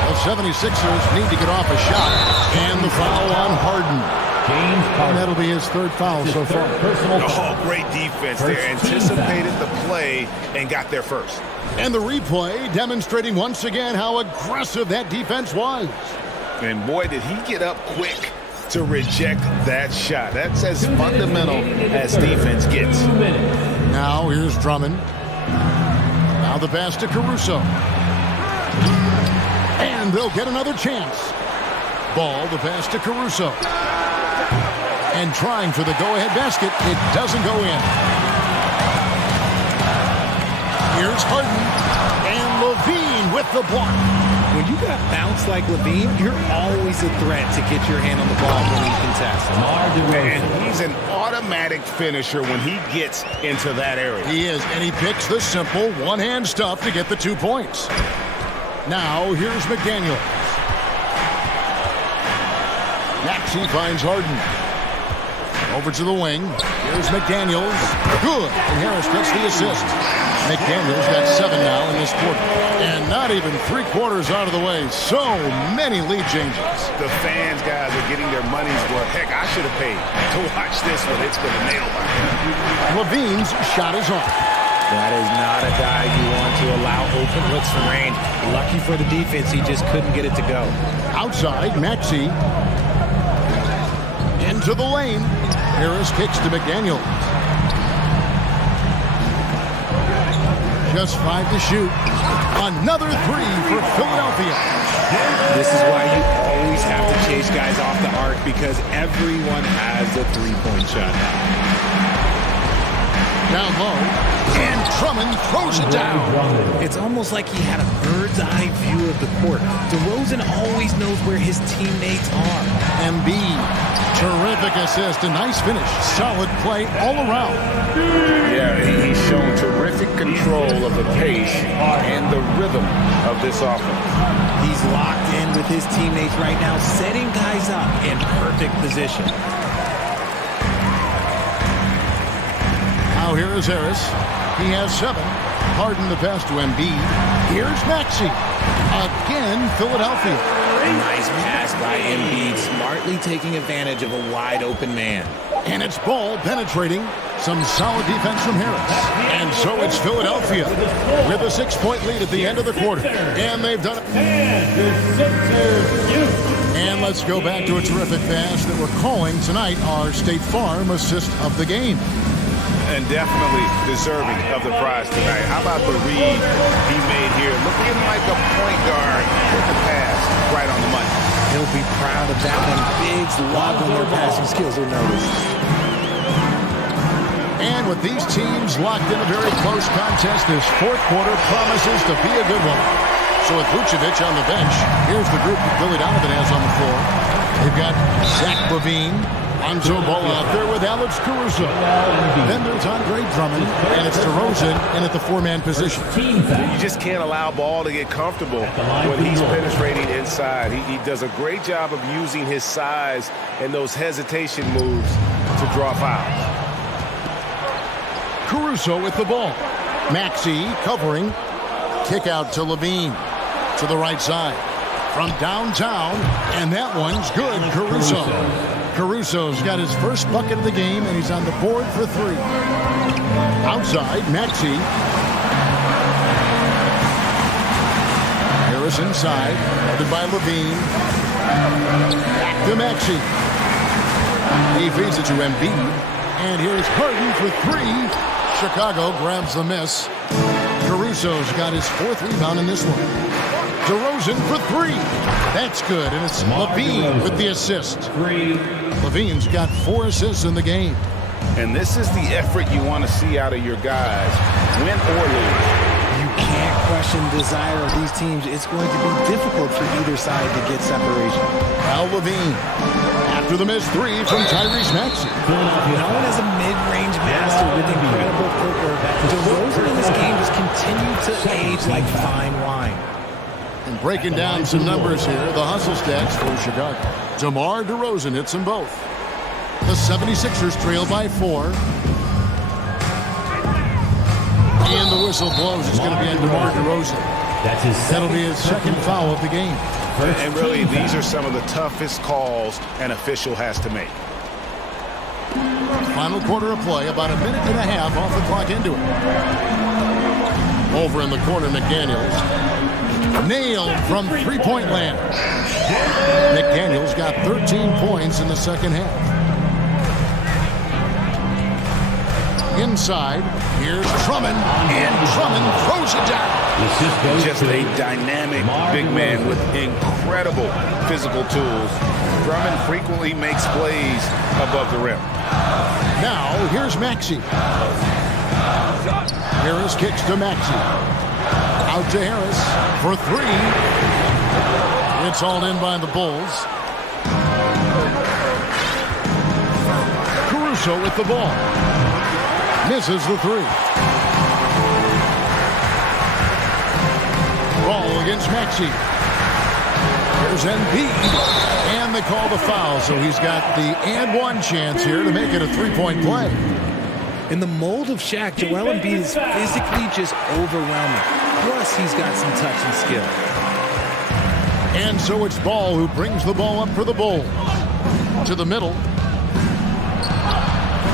The 76ers need to get off a shot. And the foul on Harden. And that'll be his 3rd foul so far. Oh, great defense there. Anticipated the play and got there first. And the replay demonstrating once again how aggressive that defense was. And boy, did he get up quick to reject that shot. That's as fundamental as defense gets. Now here's Drummond. Now the pass to Caruso. And they'll get another chance. Ball, the pass to Caruso. And trying for the go-ahead basket. It doesn't go in. Here's Harden. And Levine with the block. When you got bounce like Levine, you're always a threat to get your hand on the ball when he contests. And he's an automatic finisher when he gets into that area. He is, and he picks the simple one-hand stuff to get the 2 points. Now, here's McDaniels. Maxey finds Harden. Over to the wing. Here's McDaniels. Good. And Harris gets the assist. McDaniels got 7 now in this quarter. And not even 3/4 out of the way. So many lead changes. The fans, guys, are getting their money's worth. Heck, I should have paid to watch this one. It's been a nail biter. Levine's shot is off. That is not a guy you want to allow open looks from range. Lucky for the defense, he just couldn't get it to go. Outside, Maxey. Into the lane. Harris kicks to McDaniel. Just 5 to shoot. Another 3 for Philadelphia. This is why you always have to chase guys off the arc because everyone has a 3-point shot. Down low. And Drummond throws it down. It's almost like he had a bird's eye view of the court. DeRozan always knows where his teammates are. Embiid. Terrific assist. A nice finish. Solid play all around. Yeah, he's shown terrific control of the pace and the rhythm of this offense. He's locked in with his teammates right now, setting guys up in perfect position. Now here is Harris. He has 7. Harden the pass to Embiid. Here's Maxey. Again, Philadelphia. A nice pass by Embiid, smartly taking advantage of a wide-open man. And it's Ball penetrating. Some solid defense from Harris. And so it's Philadelphia with a 6-point lead at the end of the quarter. And they've done it. And let's go back to a terrific pass that we're calling tonight our State Farm assist of the game. And definitely deserving of the prize tonight. How about the read he made here? Looking like a point guard with the pass right on the money. He'll be proud of that one. Bigs love when their passing skills are noticed. And with these teams locked in a very close contest, this fourth quarter promises to be a good one. So with Vucevic on the bench, here's the group that Billy Donovan has on the floor. They've got Zach LaVine, Lonzo Ball out there with Alex Caruso. Then there's Andre Drummond, and it's DeRozan in at the four-man position. You just can't allow Ball to get comfortable when he's penetrating inside. He does a great job of using his size and those hesitation moves to draw fouls. Caruso with the ball. Maxey covering. Kick out to LaVine. To the right side. From downtown. And that one's good. Caruso. Caruso's got his first bucket of the game, and he's on the board for three. Outside, Maxey. Harris inside. Guarded by LaVine. Back to Maxey. He feeds it to Embiid. And here's Harden for three. Chicago grabs the miss. Caruso's got his fourth rebound in this one. DeRozan for three. That's good, and it's LaVine with the assist. LaVine's got 4 assists in the game. And this is the effort you want to see out of your guys, win or lose. You can't question the desire of these teams. It's going to be difficult for either side to get separation. Al LaVine. After the missed three from Tyrese Maxey. Known as a mid-range master with incredible poker, DeRozan in this game just continued to age like fine wine. And breaking down some numbers here, the hustle stats for Chicago. DeMar DeRozan hits them both. The 76ers trail by 4. And the whistle blows. It's going to be on DeMar DeRozan. That'll be his second foul of the game. And really, these are some of the toughest calls an official has to make. Final quarter of play, about a minute and a half off the clock into it. Over in the corner, McDaniels. Nailed from three-point land. McDaniels got 13 points in the second half. Inside, here's Drummond, and Drummond throws it down. Just a dynamic big man with incredible physical tools. Drummond frequently makes plays above the rim. Now, here's Maxey. Harris kicks to Maxey. Out to Harris for three. It's all in by the Bulls. Caruso with the ball. Misses the three. Ball against Maxey. There's Embiid. And they call the foul, so he's got the and one chance here to make it a three-point play. In the mold of Shaq, Joel Embiid is physically just overwhelming. Plus, he's got some touch and skill. And so it's Ball who brings the ball up for the Bulls. To the middle.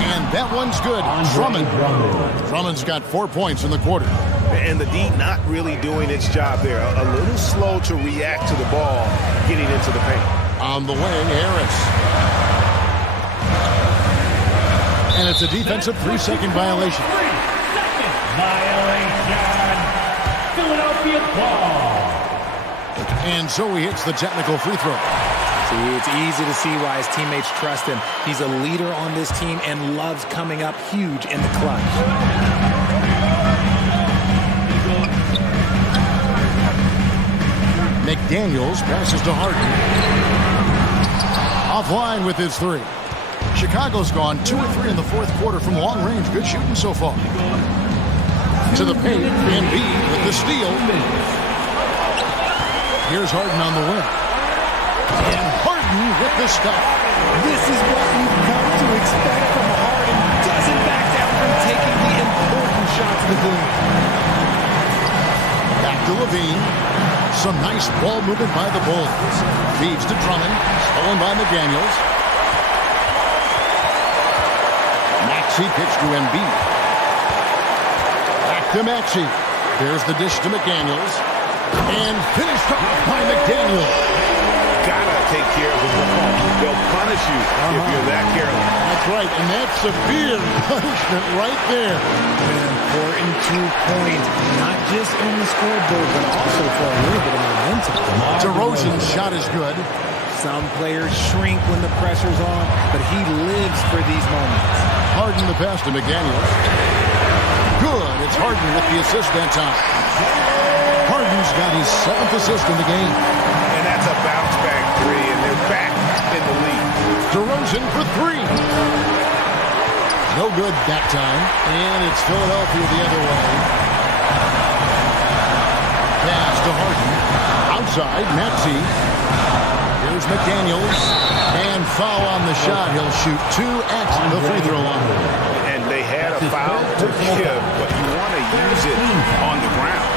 And that one's good. Drummond. Drummond's got 4 points in the quarter. And the D not really doing its job there. A little slow to react to the ball getting into the paint. On the wing, Harris. And it's a defensive 3-second violation. Philadelphia ball. And so he hits the technical free throw. See, it's easy to see why his teammates trust him. He's a leader on this team and loves coming up huge in the clutch. McDaniels passes to Harden. Offline with his three. Chicago's gone 2 or 3 in the fourth quarter from long range. Good shooting so far. To the paint, Embiid with the steal. Here's Harden on the wing. And Harden with the stop. This is what you've come to expect from Harden. Doesn't back down from taking the important shots of the game. Back to LaVine. Some nice ball movement by the Bulls. Feeds to Drummond. Stolen by McDaniels. Maxey pitch to Embiid. Back to Maxey. There's the dish to McDaniels. And finished off by McDaniels. Gotta take care of the football. They'll punish you if you're that careless. That's right, and that's severe punishment right there. An important 2-point, not just on the scoreboard, but also for a little bit of momentum. DeRozan's shot is good. Some players shrink when the pressure's on, but he lives for these moments. Harden the pass to McDaniels. Good. It's Harden with the assist that time. Harden's got his 7th assist in the game. And that's a bounce-back three, and they're back in the lead. DeRozan for 3. No good that time. And it's Philadelphia the other way. Pass to Harden. Outside, Maxey. Here's McDaniels. And foul on the shot. He'll shoot 2 at the free throw line. And they had a foul to give, but you want to use it on the ground.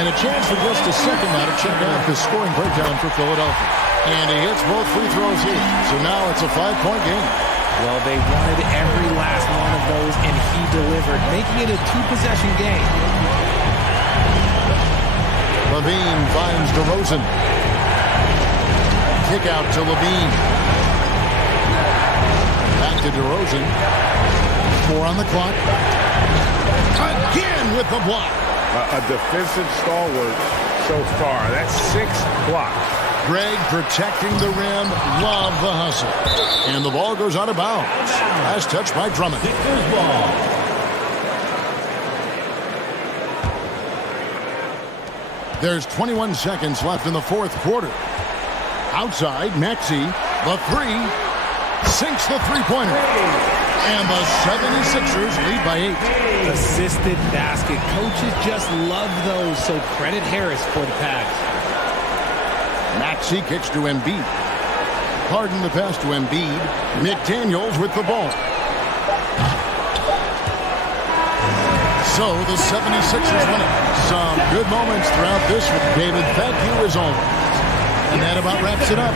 And a chance for just a second now to check out the scoring breakdown for Philadelphia. And he hits both free throws here. So now it's a 5-point game. Well, they wanted every last one of those, and he delivered, making it a 2-possession game. Levine finds DeRozan. Kick out to Levine. Back to DeRozan. 4 on the clock. Again with the block. A defensive stalwart so far. That's 6 blocks. Greg protecting the rim. Love the hustle. And the ball goes out of bounds. Last touch by Drummond. There's 21 seconds left in the 4th quarter. Outside, Maxey, the 3, sinks the three-pointer. And the 76ers lead by 8. Assisted basket. Coaches just love those, so credit Harris for the pass. Maxey kicks to Embiid. Harden the pass to Embiid. McDaniels with the ball. So the 76ers win it. Some good moments throughout this one, David. Thank you as always. And that about wraps it up.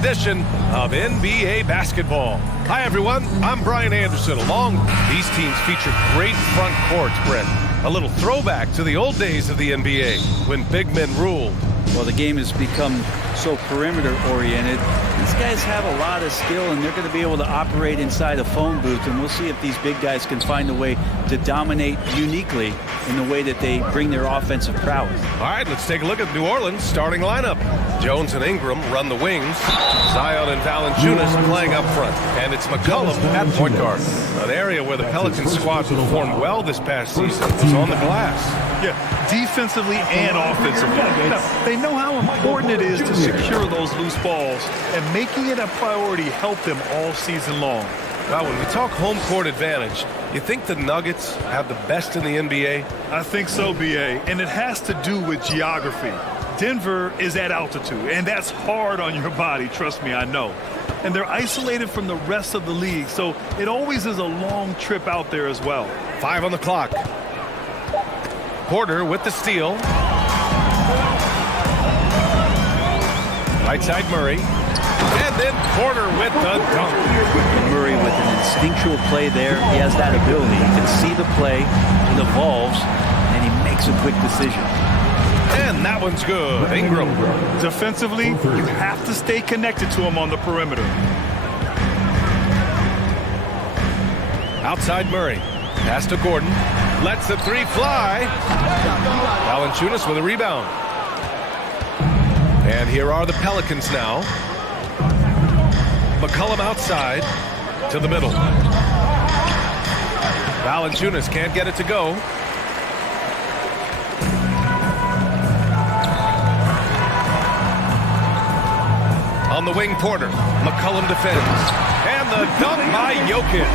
edition of NBA basketball. Hi everyone, I'm Brian Anderson. Along these teams feature great front courts, Brett. A little throwback to the old days of the NBA when big men ruled. Well, the game has become so perimeter oriented. These guys have a lot of skill and they're going to be able to operate inside a phone booth, and we'll see if these big guys can find a way to dominate uniquely in the way that they bring their offensive prowess. All right, let's take a look at New Orleans' starting lineup. Jones and Ingram run the wings. Zion and Valanciunas playing up front. And it's McCollum at point guard. An area where the Pelicans squad performed well this past season was on the glass. Yeah, defensively and offensively. Now, they know how important it is to secure those loose balls, and making it a priority helped them all season long. Well, when we talk home court advantage, you think the Nuggets have the best in the NBA? I think so, B.A., and it has to do with geography. Denver is at altitude, and that's hard on your body, trust me, I know. And they're isolated from the rest of the league, so it always is a long trip out there as well. 5 on the clock. Porter with the steal. Right side Murray. And then Porter with the dunk. Murray with an instinctual play there. He has that ability. You can see the play. It evolves, and he makes a quick decision. And that one's good. Ingram. Defensively, you have to stay connected to him on the perimeter. Outside Murray. Pass to Gordon. Lets the three fly. Valanciunas with a rebound. And here are the Pelicans now. McCollum outside to the middle. Valanciunas can't get it to go. On the wing, Porter. McCollum defends. And the dunk by Jokic.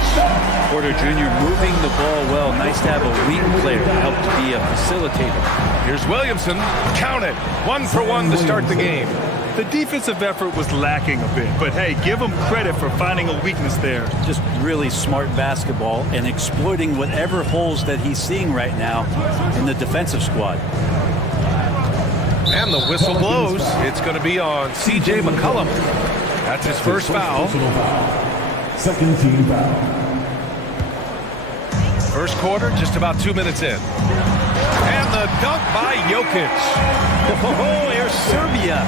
Porter Jr. moving the ball well. Nice to have a wing player to help to be a facilitator. Here's Williamson. Count it. 1 for 1 to start the game. The defensive effort was lacking a bit, but hey, give him credit for finding a weakness there. Just really smart basketball and exploiting whatever holes that he's seeing right now in the defensive squad. And the whistle blows. It's going to be on C.J. McCollum. That's his first foul. Second team foul. First quarter, just about 2 minutes in. And the dunk by Jokic. Oh, here's Serbia.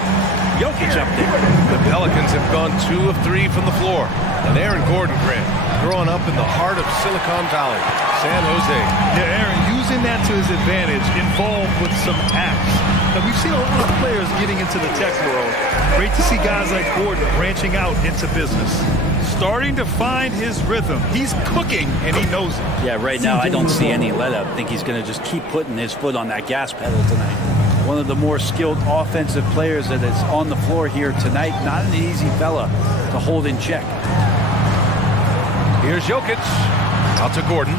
Jokic up there. The Pelicans have gone 2 of 3 from the floor. And Aaron Gordon, Grant, growing up in the heart of Silicon Valley, San Jose. Yeah, Aaron, using that to his advantage, involved with some acts. Now, we've seen a lot of players getting into the tech world. Great to see guys like Gordon branching out into business. Starting to find his rhythm. He's cooking, and he knows it. Yeah, right now I don't see any let-up. I think he's going to just keep putting his foot on that gas pedal tonight. One of the more skilled offensive players that is on the floor here tonight. Not an easy fella to hold in check. Here's Jokic. Out to Gordon.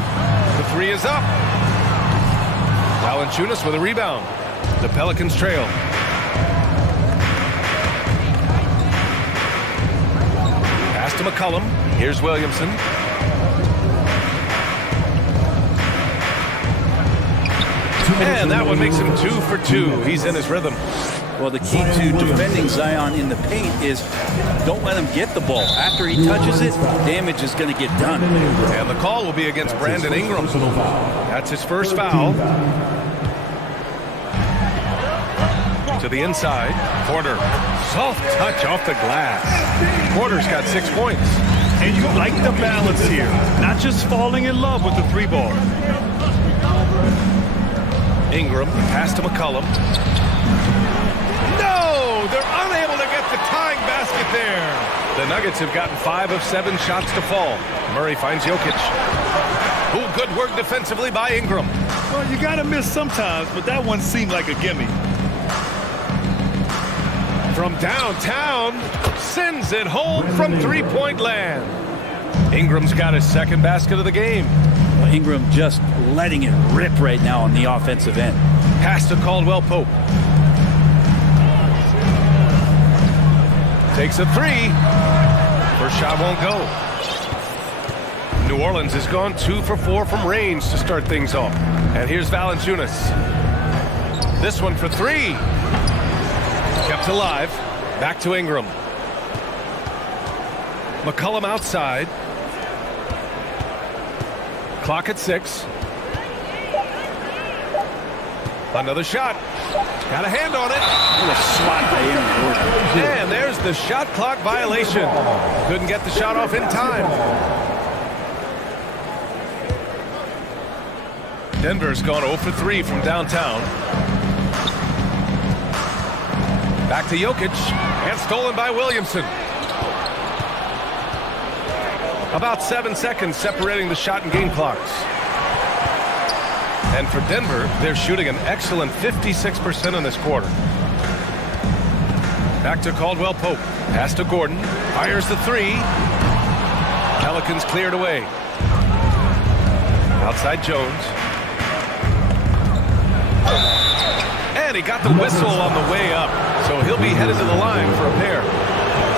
The three is up. Valanciunas with a rebound. The Pelicans trail. Pass to McCollum. Here's Williamson. And that one makes him 2 for 2. He's in his rhythm. Well, the key to defending Zion in the paint is don't let him get the ball. After he touches it, damage is going to get done. And the call will be against Brandon Ingram. That's his first foul. To the inside. Porter. Soft touch off the glass. Porter's got 6 points. And you like the balance here. Not just falling in love with the 3-ball. Ingram, pass to McCollum. No! They're unable to get the tying basket there. The Nuggets have gotten 5 of 7 shots to fall. Murray finds Jokic. Ooh, good work defensively by Ingram. Well, you gotta miss sometimes, but that one seemed like a gimme. From downtown, sends it home from 3-point land. Ingram's got his second basket of the game. Well, Ingram just letting it rip right now on the offensive end. Pass to Caldwell Pope. Takes a 3. First shot won't go. New Orleans has gone 2 for 4 from range to start things off. And here's Valanciunas. This one for 3. Kept alive. Back to Ingram. McCollum outside. Clock at 6. Another shot. Got a hand on it. What a spot by Aaron Gordon. And there's the shot clock violation. Couldn't get the shot off in time. Denver's gone 0 for 3 from downtown. Back to Jokic. And stolen by Williamson. About 7 seconds separating the shot and game clocks. And for Denver, they're shooting an excellent 56% in this quarter. Back to Caldwell Pope. Pass to Gordon. Fires the 3. Pelicans cleared away. Outside Jones. And he got the whistle on the way up. So he'll be headed to the line for a pair.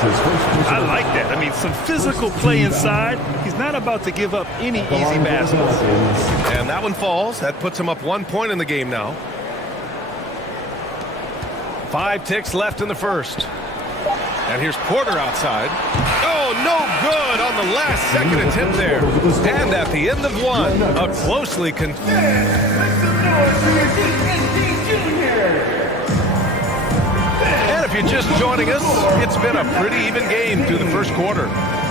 I like that. I mean, some physical play inside. He's not about to give up any easy baskets. And that one falls. That puts him up 1 point in the game now. 5 ticks left in the first. And here's Porter outside. Oh, no good on the last second attempt there. And at the end of one, a closely And if you're just joining us, it's been a pretty even game through the first quarter.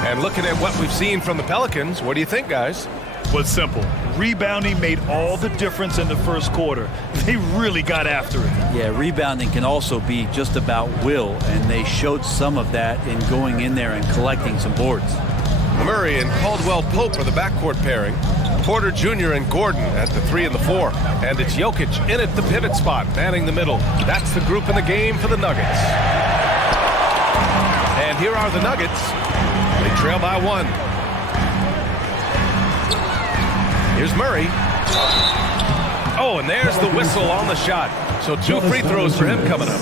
And looking at what we've seen from the Pelicans, what do you think, guys? Well, it's simple. Rebounding made all the difference in the first quarter. They really got after it. Yeah, rebounding can also be just about will, and they showed some of that in going in there and collecting some boards. Murray and Caldwell Pope are the backcourt pairing. Porter Jr. and Gordon at the 3 and the 4. And it's Jokic in at the pivot spot, manning the middle. That's the group in the game for the Nuggets. And here are the Nuggets. They trail by 1. Here's Murray. Oh, and there's the whistle on the shot. So 2 free throws for him coming up.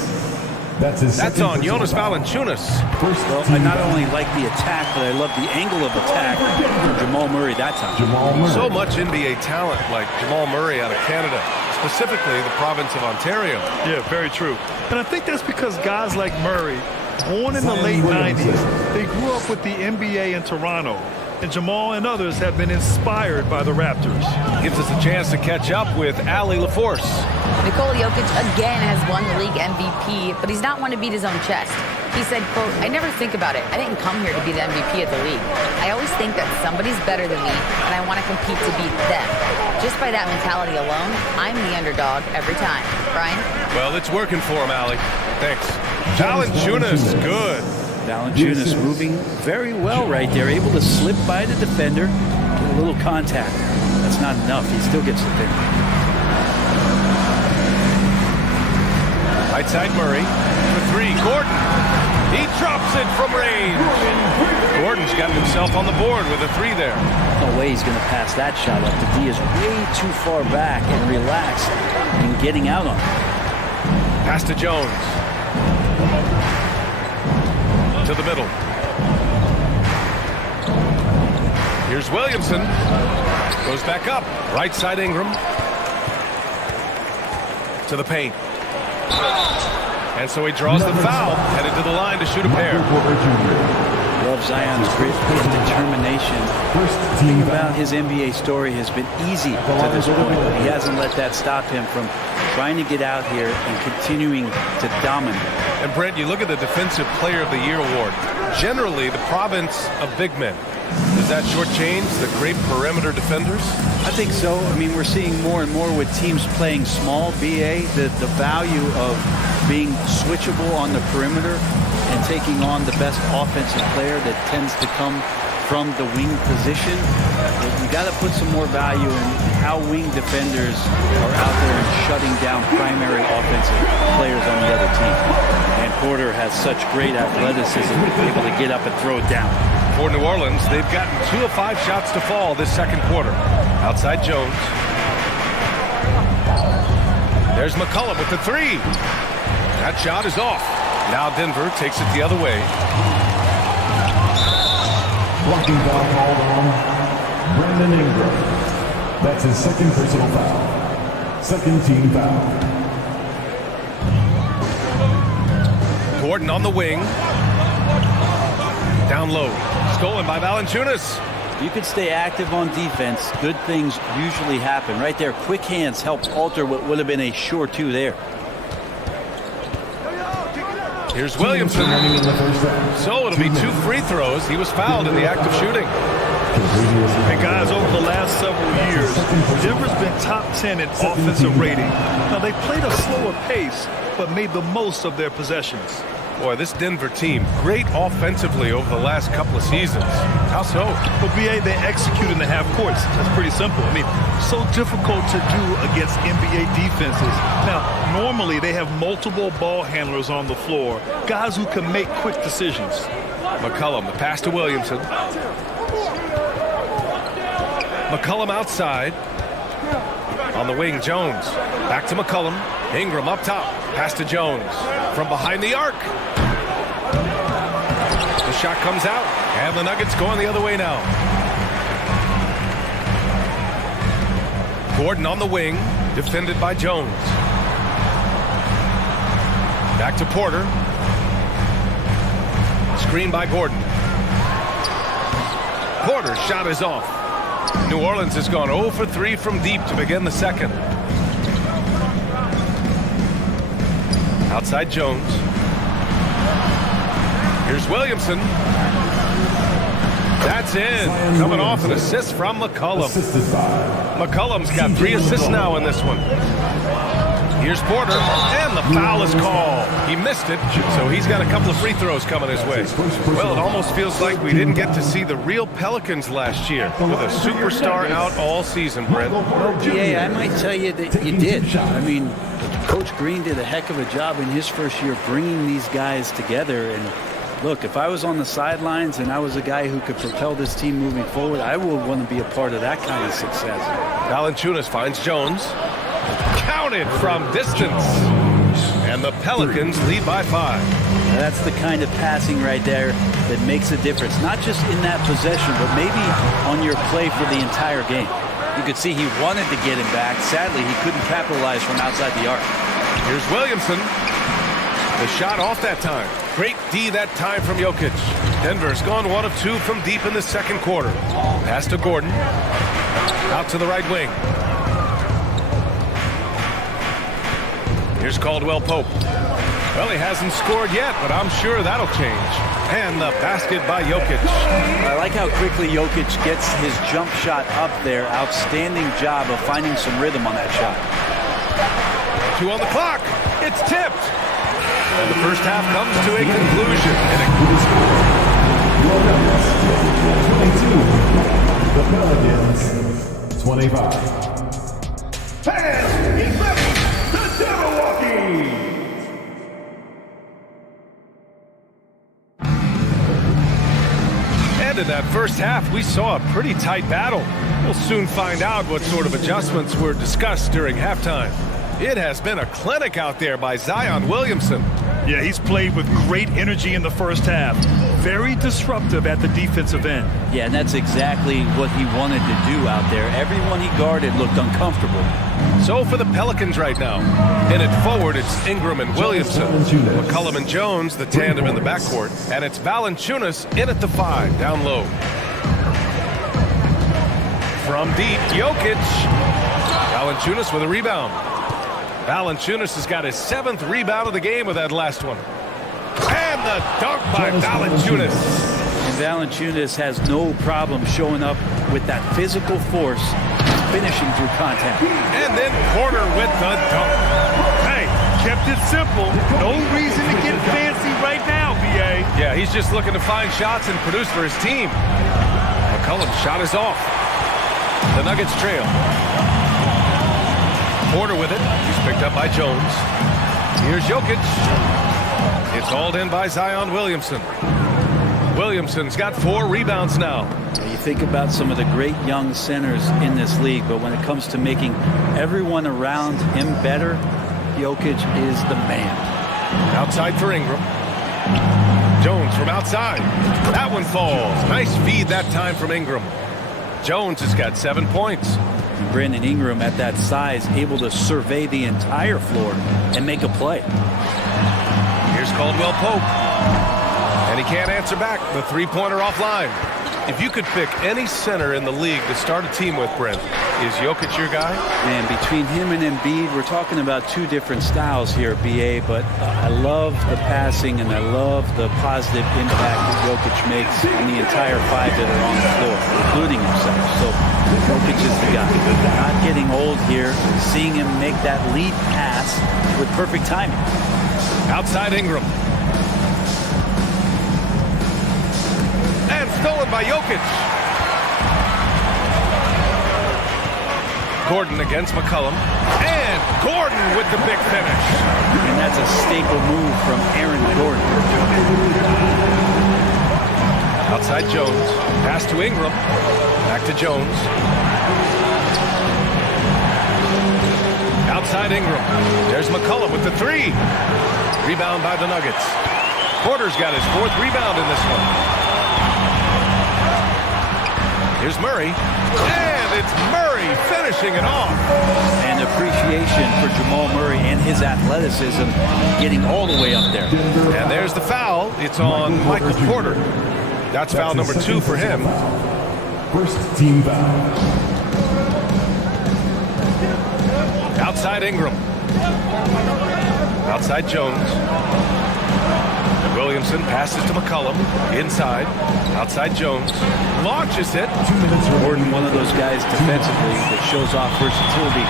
That's on Jonas Valanciunas. Well, I not only like the attack, but I love the angle of attack from Jamal Murray that time. So much NBA talent like Jamal Murray out of Canada, specifically the province of Ontario. Yeah, very true. And I think that's because guys like Murray, born in the late 90s, they grew up with the NBA in Toronto. And Jamal and others have been inspired by the Raptors. Gives us a chance to catch up with Allie LaForce. Nikola Jokic again has won the league MVP, but he's not one to beat his own chest. He said, quote, "I never think about it. I didn't come here to be the MVP of the league. I always think that somebody's better than me, and I want to compete to beat them. Just by that mentality alone, I'm the underdog every time." Brian? Well, it's working for him, Allie. Thanks. Valanciunas, good. Valanciunas moving very well right there, able to slip by the defender, get a little contact. That's not enough. He still gets the pin. Right side Murray for 3. Gordon. He drops it from range. Gordon's got himself on the board with a 3 there. No way he's going to pass that shot up. The D is way too far back and relaxed in getting out on it. Pass to Jones. To the middle. Here's Williamson. Goes back up. Right side Ingram. To the paint. And so he draws the foul. Headed to the line to shoot a pair. Love Zion's grit, his determination. The thing about his NBA story has been easy to this point, but he hasn't let that stop him from trying to get out here and continuing to dominate. And Brent, you look at the Defensive Player of the Year award. Generally, the province of big men. Does that shortchange the great perimeter defenders? I think so. I mean, we're seeing more and more with teams playing small, BA, the value of being switchable on the perimeter and taking on the best offensive player that tends to come from the wing position. You got to put some more value in how wing defenders are out there and shutting down primary offensive players on the other team. And Porter has such great athleticism, able to get up and throw it down. For New Orleans, they've gotten 2 of 5 shots to fall this second quarter. Outside Jones. There's McCollum with the 3. That shot is off. Now Denver takes it the other way. Blocking foul called on Brandon Ingram. That's his second personal foul. Second team foul. Gordon on the wing. Down low. Stolen by Valanciunas. You could stay active on defense. Good things usually happen. Right there, quick hands helped alter what would have been a sure two there. Here's Williamson. So it'll be 2 free throws. He was fouled in the act of shooting. And guys, over the last several years, Denver's been top 10 in offensive rating. Now, they played a slower pace, but made the most of their possessions. Boy, this Denver team, great offensively over the last couple of seasons. How so? But BA, they execute in the half courts. That's pretty simple. I mean, so difficult to do against NBA defenses. Now, normally they have multiple ball handlers on the floor, guys who can make quick decisions. McCollum, the pass to Williamson. McCollum outside. On the wing, Jones. Back to McCollum. Ingram up top. Pass to Jones. From behind the arc. The shot comes out. And the Nuggets going the other way now. Gordon on the wing. Defended by Jones. Back to Porter. Screen by Gordon. Porter's shot is off. New Orleans has gone 0 for 3 from deep to begin the second. Outside Jones. Here's Williamson. That's in. Coming off an assist from McCollum. McCollum's got 3 assists now in this one. Here's Porter, and the foul is called. He missed it, so he's got a couple of free throws coming his way. Well, it almost feels like we didn't get to see the real Pelicans last year with a superstar out all season, Brent. Yeah, I might tell you that you did. I mean, Coach Green did a heck of a job in his first year bringing these guys together. And look, if I was on the sidelines and I was a guy who could propel this team moving forward, I would want to be a part of that kind of success. Valanciunas finds Jones. Counted from distance. And the Pelicans lead by 5. That's the kind of passing right there that makes a difference. Not just in that possession, but maybe on your play for the entire game. You could see he wanted to get him back. Sadly, he couldn't capitalize from outside the arc. Here's Williamson. The shot off that time. Great D that time from Jokic. Denver's gone 1 of 2 from deep in the second quarter. Pass to Gordon. Out to the right wing. Here's Caldwell Pope. Well, he hasn't scored yet, but I'm sure that'll change. And the basket by Jokic. I like how quickly Jokic gets his jump shot up there. Outstanding job of finding some rhythm on that shot. 2 on the clock. It's tipped. And the first half comes to a conclusion. The Pelicans, 25. Pass is back to Milwaukee. And in that first half, we saw a pretty tight battle. We'll soon find out what sort of adjustments were discussed during halftime. It has been a clinic out there by Zion Williamson. Yeah, he's played with great energy in the first half. Very disruptive at the defensive end. Yeah, and that's exactly what he wanted to do out there. Everyone he guarded looked uncomfortable. So for the Pelicans right now, in it forward, it's Ingram and Williamson. McCollum and Jones, the tandem in the backcourt. And it's Valanciunas in at the 5, down low. From deep, Jokic. Valanciunas with a rebound. Valanciunas has got his 7th rebound of the game with that last one. And the dunk by Valanciunas. And Valanciunas has no problem showing up with that physical force, finishing through contact. And then Porter with the dunk. Hey, kept it simple. No reason to get fancy right now, BA. Yeah, he's just looking to find shots and produce for his team. McCollum's shot is off. The Nuggets trail. Porter with it. He's picked up by Jones. Here's Jokic. It's hauled in by Zion Williamson. Williamson's got 4 rebounds now. You think about some of the great young centers in this league, but when it comes to making everyone around him better, Jokic is the man. Outside for Ingram. Jones from outside. That one falls. Nice feed that time from Ingram. Jones has got 7 points. Brandon Ingram at that size, able to survey the entire floor and make a play. Here's Caldwell Pope. And And he can't answer back. The three-pointer offline. If you could pick any center in the league to start a team with, Brent, is Jokic your guy? Man, between him and Embiid, we're talking about two different styles here, BA, but I love the passing and I love the positive impact that Jokic makes on the entire five that are on the floor, including himself. So Jokic is the guy. Not getting old here, seeing him make that lead pass with perfect timing. Outside Ingram. And stolen by Jokic. Gordon against McCollum. And Gordon with the big finish. And that's a staple move from Aaron Gordon. Outside Jones. Pass to Ingram. Back to Jones. Outside Ingram. There's McCollum with the three. Rebound by the Nuggets. Porter's got his fourth rebound in this one. Here's Murray, and it's Murray finishing it off. And appreciation for Jamal Murray and his athleticism getting all the way up there. And there's the foul. It's on Michael Porter. That's foul number 2 for him. First team foul. Outside Ingram. Outside Jones. Williamson passes to McCollum. Inside. Outside Jones. Launches it. 2 minutes. Gordon, one of those guys defensively that shows off versatility,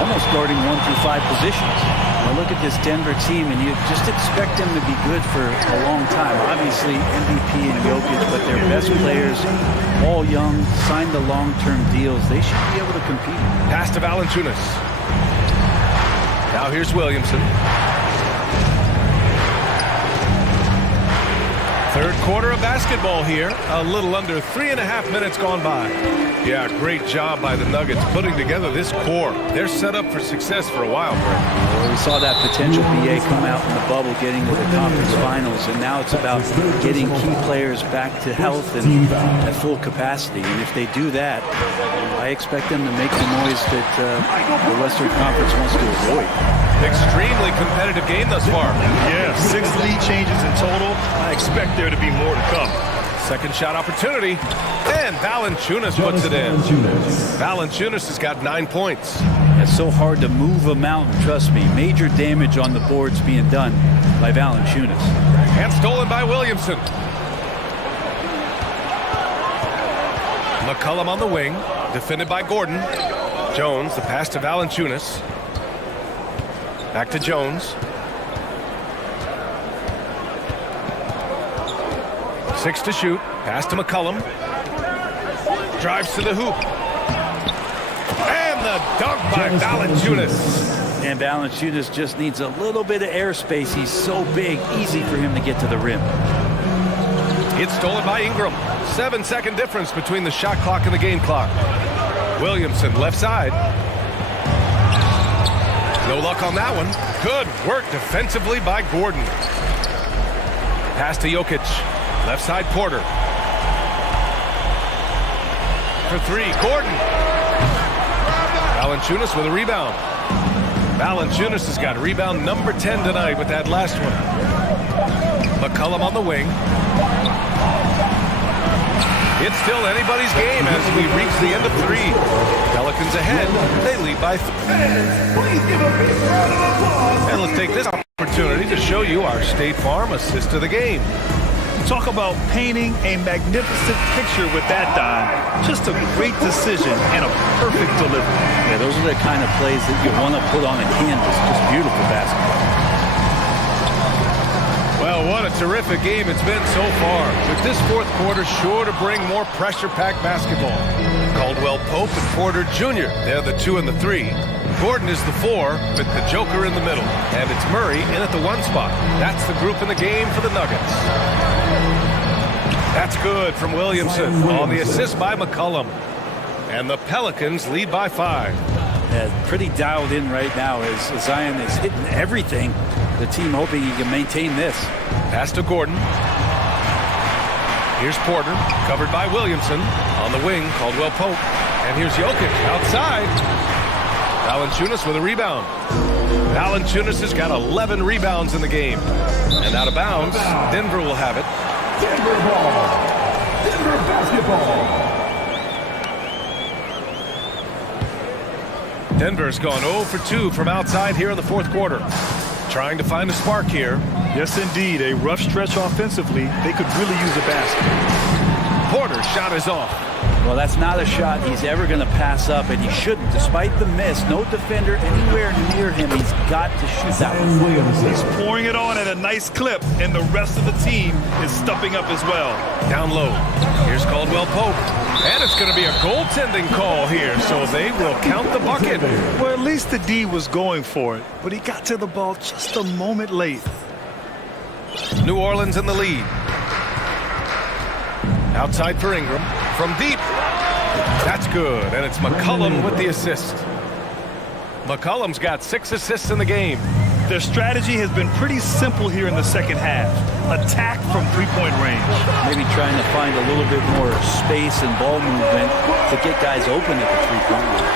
almost guarding 1 through 5 positions. Now look at this Denver team, and you just expect them to be good for a long time. Obviously, MVP and Jokic, but their best players, all young, signed the long-term deals. They should be able to compete. Pass to Valanciunas. Now here's Williamson. Third quarter of basketball here. A little under 3.5 minutes gone by. Yeah, great job by the Nuggets putting together this core. They're set up for success for a while, Brett. Well, we saw that potential BA come out in the bubble, getting to the conference finals, and now it's about getting key players back to health and at full capacity. And if they do that, I expect them to make the noise that the Western Conference wants to avoid. Extremely competitive game thus far. Yeah, 6 lead changes in total. I expect there to be more to come. Second shot opportunity. And Valanciunas puts it in. Valanciunas has got 9 points. It's so hard to move a mountain, trust me. Major damage on the boards being done by Valanciunas. And stolen by Williamson. McCollum on the wing. Defended by Gordon. Jones, the pass to Valanciunas. Back to Jones. 6 to shoot. Pass to McCollum. Drives to the hoop. And the dunk by Valanciunas. And Valanciunas just needs a little bit of airspace. He's so big, easy for him to get to the rim. It's stolen by Ingram. 7-second difference between the shot clock and the game clock. Williamson, left side. No luck on that one. Good work defensively by Gordon. Pass to Jokic. Left side, Porter. For 3, Gordon. Valanciunas with a rebound. Valanciunas has got rebound number 10 tonight with that last one. McCollum on the wing. It's still anybody's game as we reach the end of 3. Pelicans ahead. They lead by 3. And let's take this opportunity to show you our State Farm assist of the game. Talk about painting a magnificent picture with that dime. Just a great decision and a perfect delivery. Yeah, those are the kind of plays that you want to put on a canvas. Just beautiful basketball. Well, what a terrific game it's been so far. With this fourth quarter sure to bring more pressure-packed basketball. Caldwell Pope and Porter Jr., they're the 2 and the 3. Gordon is the 4 with the Joker in the middle. And it's Murray in at the 1 spot. That's the group in the game for the Nuggets. That's good from Williamson on the assist by McCollum. And the Pelicans lead by 5. Yeah, pretty dialed in right now as Zion is hitting everything. The team hoping he can maintain this. Pass to Gordon. Here's Porter, covered by Williamson. On the wing, Caldwell Pope. And here's Jokic outside. Valanciunas with a rebound. Valanciunas has got 11 rebounds in the game. And out of bounds, Denver will have it. Denver ball. Denver basketball. Denver's gone 0 for 2 from outside here in the fourth quarter. Trying to find a spark here. Yes, indeed. A rough stretch offensively. They could really use a basket. Porter's shot is off. Well, that's not a shot he's ever going to pass up, and he shouldn't. Despite the miss, no defender anywhere near him. He's got to shoot that one. He's pouring it on at a nice clip, and the rest of the team is stepping up as well. Down low. Here's Caldwell Pope. And it's going to be a goaltending call here, so they will count the bucket. Well, at least the D was going for it, but he got to the ball just a moment late. New Orleans in the lead. Outside for Ingram. From deep. That's good, and it's McCollum with the assist. McCollum's got 6 assists in the game. Their strategy has been pretty simple here in the second half. Attack from three-point range. Maybe trying to find a little bit more space and ball movement to get guys open at the three-point line.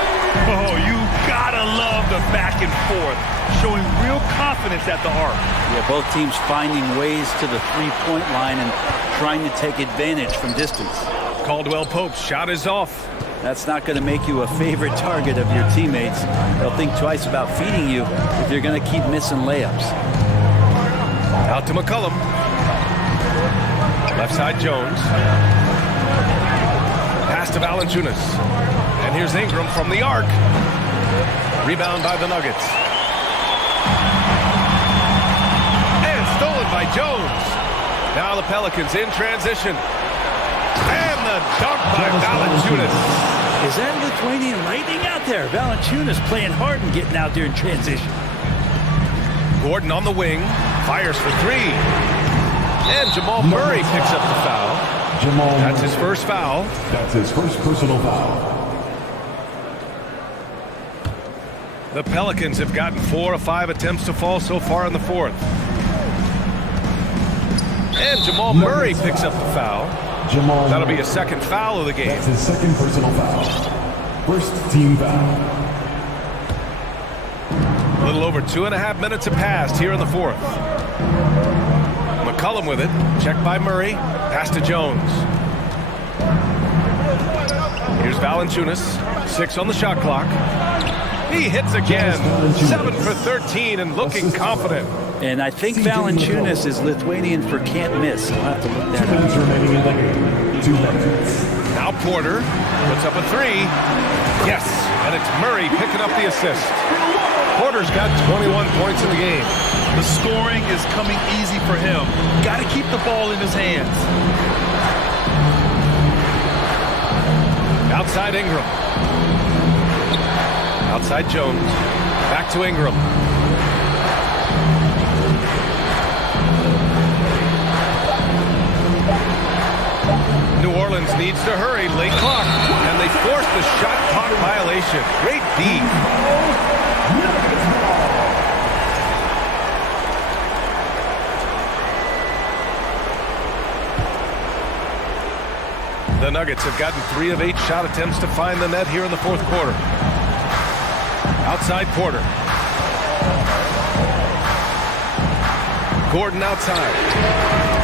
Oh, you gotta love the back and forth, showing real confidence at the arc. Yeah, both teams finding ways to the three-point line and trying to take advantage from distance. Caldwell Pope's shot is off. That's not going to make you a favorite target of your teammates. They'll think twice about feeding you if you're going to keep missing layups. Out to McCollum. Left side Jones. Pass to Valanciunas. And here's Ingram from the arc. Rebound by the Nuggets. And stolen by Jones. Now the Pelicans in transition. And the dunk by Valanciunas. Is that Lithuanian lightning out there? Valanciunas playing hard and getting out there in transition. Gordon on the wing. Fires for 3. And Jamal Murray picks up the foul. That's his first foul. That's his first personal foul. The Pelicans have gotten 4 of 5 attempts to fall so far in the fourth. And Jamal Murray picks up the foul. That'll be a second foul of the game. That's his second personal foul. First team foul. A little over 2.5 minutes have passed here in the fourth. McCollum with it. Checked by Murray. Pass to Jones. Here's Valanciunas. 6 on the shot clock. He hits again. 7 for 13 and looking confident. And I think Valanciunas is Lithuanian for can't miss. I'll have to look that 2 minutes up. remaining in the game. 2 minutes. Now Porter puts up a 3. Yes, and it's Murray picking up the assist. Porter's got 21 points in the game. The scoring is coming easy for him. Got to keep the ball in his hands. Outside Ingram. Outside Jones. Back to Ingram. New Orleans needs to hurry. Late clock. And they force the shot clock violation. Great D. The Nuggets have gotten 3 of 8 shot attempts to find the net here in the fourth quarter. Outside Porter. Gordon outside.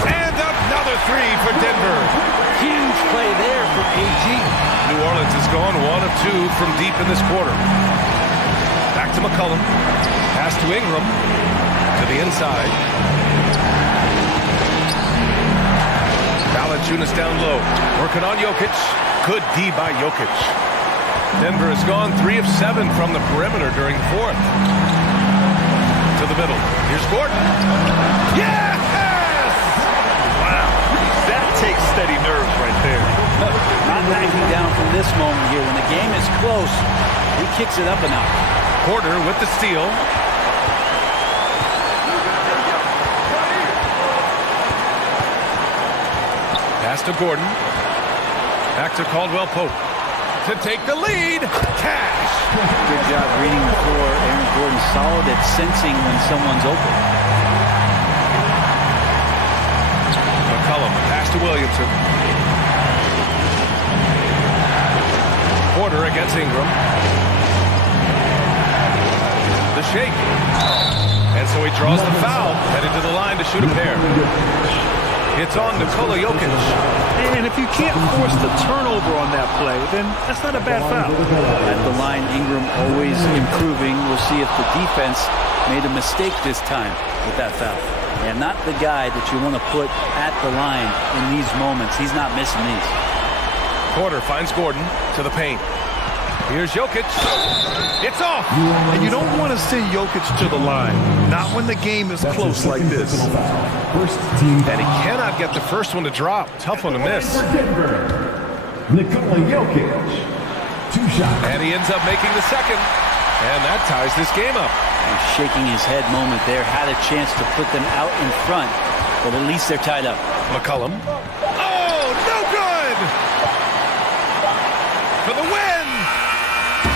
And another 3 for Denver. Huge play there for AG. New Orleans has gone 1 of 2 from deep in this quarter. Back to McCollum. Pass to Ingram. To the inside. Valanciunas down low. Working on Jokic. Good D by Jokic. Denver has gone 3 of 7 from the perimeter during the fourth. To the middle. Here's Gordon. Yes! Wow. That takes steady nerves right there. Not backing down from this moment here. When the game is close, he kicks it up a notch. Porter with the steal. Pass to Gordon. Back to Caldwell Pope. To take the lead. Cash. Good job reading the floor. Aaron Gordon solid at sensing when someone's open. McCollum. Pass to Williamson. Porter against Ingram. The shake. And so he draws the foul. Headed to the line to shoot a pair. It's on Nikola Jokic. And if you can't force the turnover on that play, then that's not a bad foul. At the line, Ingram always improving. We'll see if the defense made a mistake this time with that foul. And not the guy that you want to put at the line in these moments. He's not missing these. Porter finds Gordon to the paint. Here's Jokic. It's off. And you don't want to send Jokic to the line. Not when the game is close like this. And he cannot get the first one to drop. Tough one to miss. Nikola Jokic. 2 shots. And he ends up making the second. And that ties this game up. And shaking his head moment there. Had a chance to put them out in front. But at least they're tied up. McCollum. Oh, no good! For the win!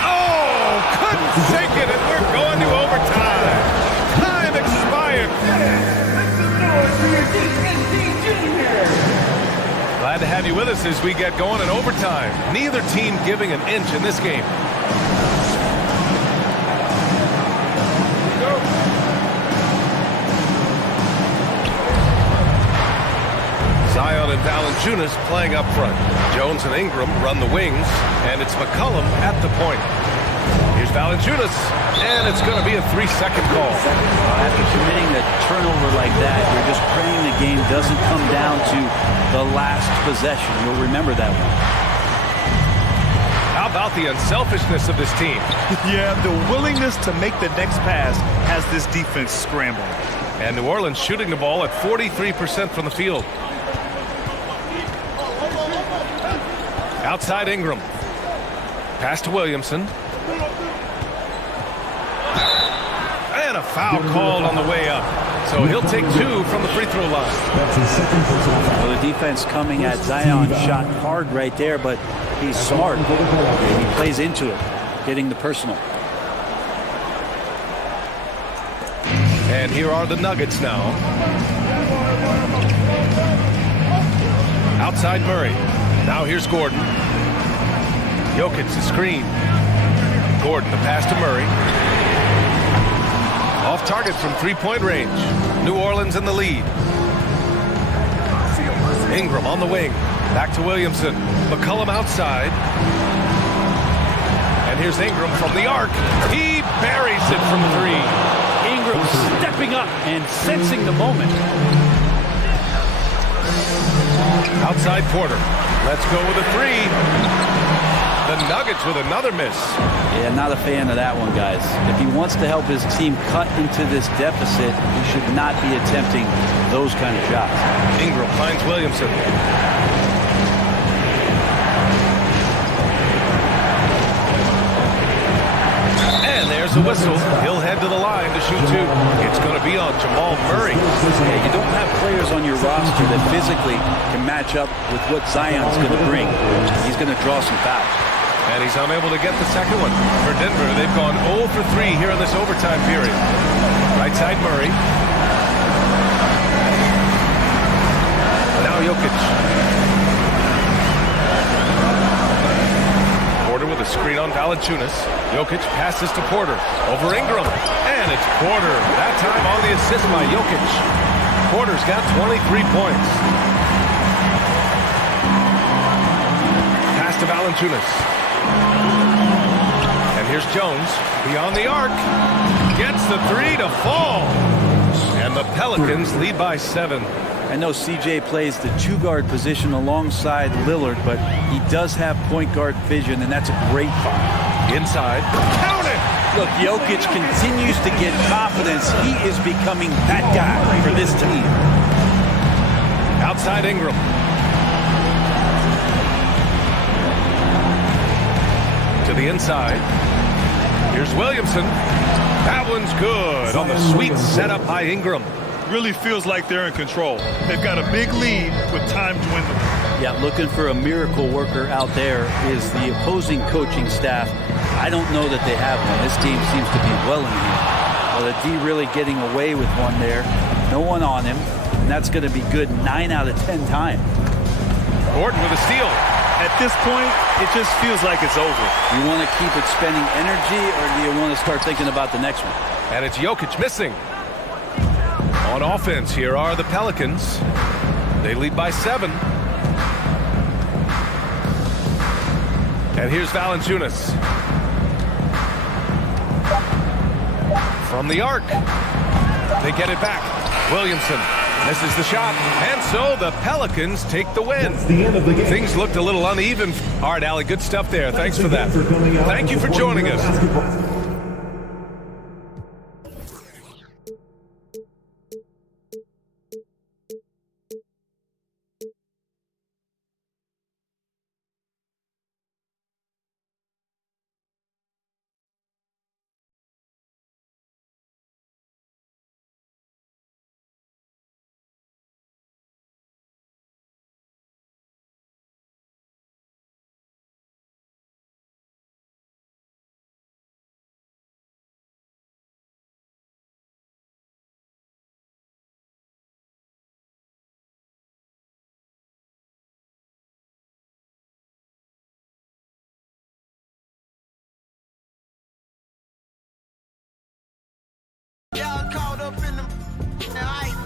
Oh, couldn't sink it, and we're going to overtime. Time expired. Glad to have you with us as we get going in overtime. Neither team giving an inch in this game. Zion and Valanciunas playing up front. Jones and Ingram run the wings, and it's McCollum at the point. Here's Valanciunas, and it's going to be a 3-second call. After committing a turnover like that, you're just praying the game doesn't come down to the last possession. You'll remember that one. How about the unselfishness of this team? Yeah, the willingness to make the next pass has this defense scrambling. And New Orleans shooting the ball at 43% from the field. Outside Ingram. Pass to Williamson. And a foul called on the way up. So he'll take 2 from the free throw line. Well, the defense coming at Zion shot hard right there, but he's smart. He plays into it, getting the personal. And here are the Nuggets now. Outside Murray. Now here's Gordon. Jokic the screen. Gordon the pass to Murray. Off target from 3-point range. New Orleans in the lead. Ingram on the wing. Back to Williamson. McCollum outside. And here's Ingram from the arc. He buries it from 3. Ingram stepping up and sensing the moment. Outside Porter. Let's go with a 3. The Nuggets with another miss. Yeah, not a fan of that one, guys. If he wants to help his team cut into this deficit, he should not be attempting those kind of shots. Ingram finds Williamson. And there's a whistle. He'll head to the line to shoot 2. It's going to be on Jamal Murray. Yeah, you don't have players on your roster that physically can match up with what Zion's going to bring. He's going to draw some fouls. And he's unable to get the second one. For Denver, they've gone 0 for 3 here in this overtime period. Right side Murray. Now Jokic. Porter with a screen on Valanciunas. Jokic passes to Porter. Over Ingram. And it's Porter. That time on the assist by Jokic. Porter's got 23 points. Pass to Valanciunas. And here's Jones, beyond the arc, gets the 3 to fall. And the Pelicans lead by 7. I know CJ plays the 2-guard position alongside Lillard, but he does have point guard vision, and that's a great find. Inside, count it! Look, Jokic continues to get confidence. He is becoming that guy for this team. Outside Ingram. To the inside. Here's Williamson. That one's good on the sweet setup by Ingram. Really feels like they're in control. They've got a big lead with time dwindling. Yeah, looking for a miracle worker out there is the opposing coaching staff. I don't know that they have one. This team seems to be well in here. Well, the D really getting away with one there. No one on him, and that's going to be good 9 out of 10 times. Gordon with a steal. At this point, it just feels like it's over. You want to keep expending energy, or do you want to start thinking about the next one? And it's Jokic missing. On offense, here are the Pelicans. They lead by 7. And here's Valanciunas. From the arc. They get it back. Williamson misses the shot. And so the Pelicans take the win. The end of the game. Things looked a little uneven. All right, Allie, good stuff there. Thanks for that. Thank you for joining us. Y'all caught up in the hype.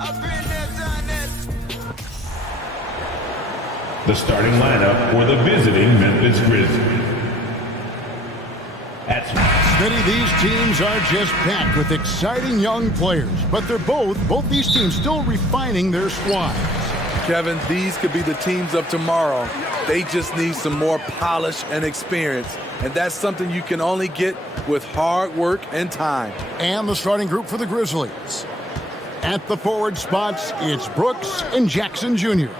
I've been there, done that. The starting lineup for the visiting Memphis Grizzlies. Smitty, these teams are just packed with exciting young players, but they're both these teams still refining their squads. Kevin, these could be the teams of tomorrow. They just need some more polish and experience. And that's something you can only get with hard work and time. And the starting group for the Grizzlies. At the forward spots, it's Brooks and Jackson Jr.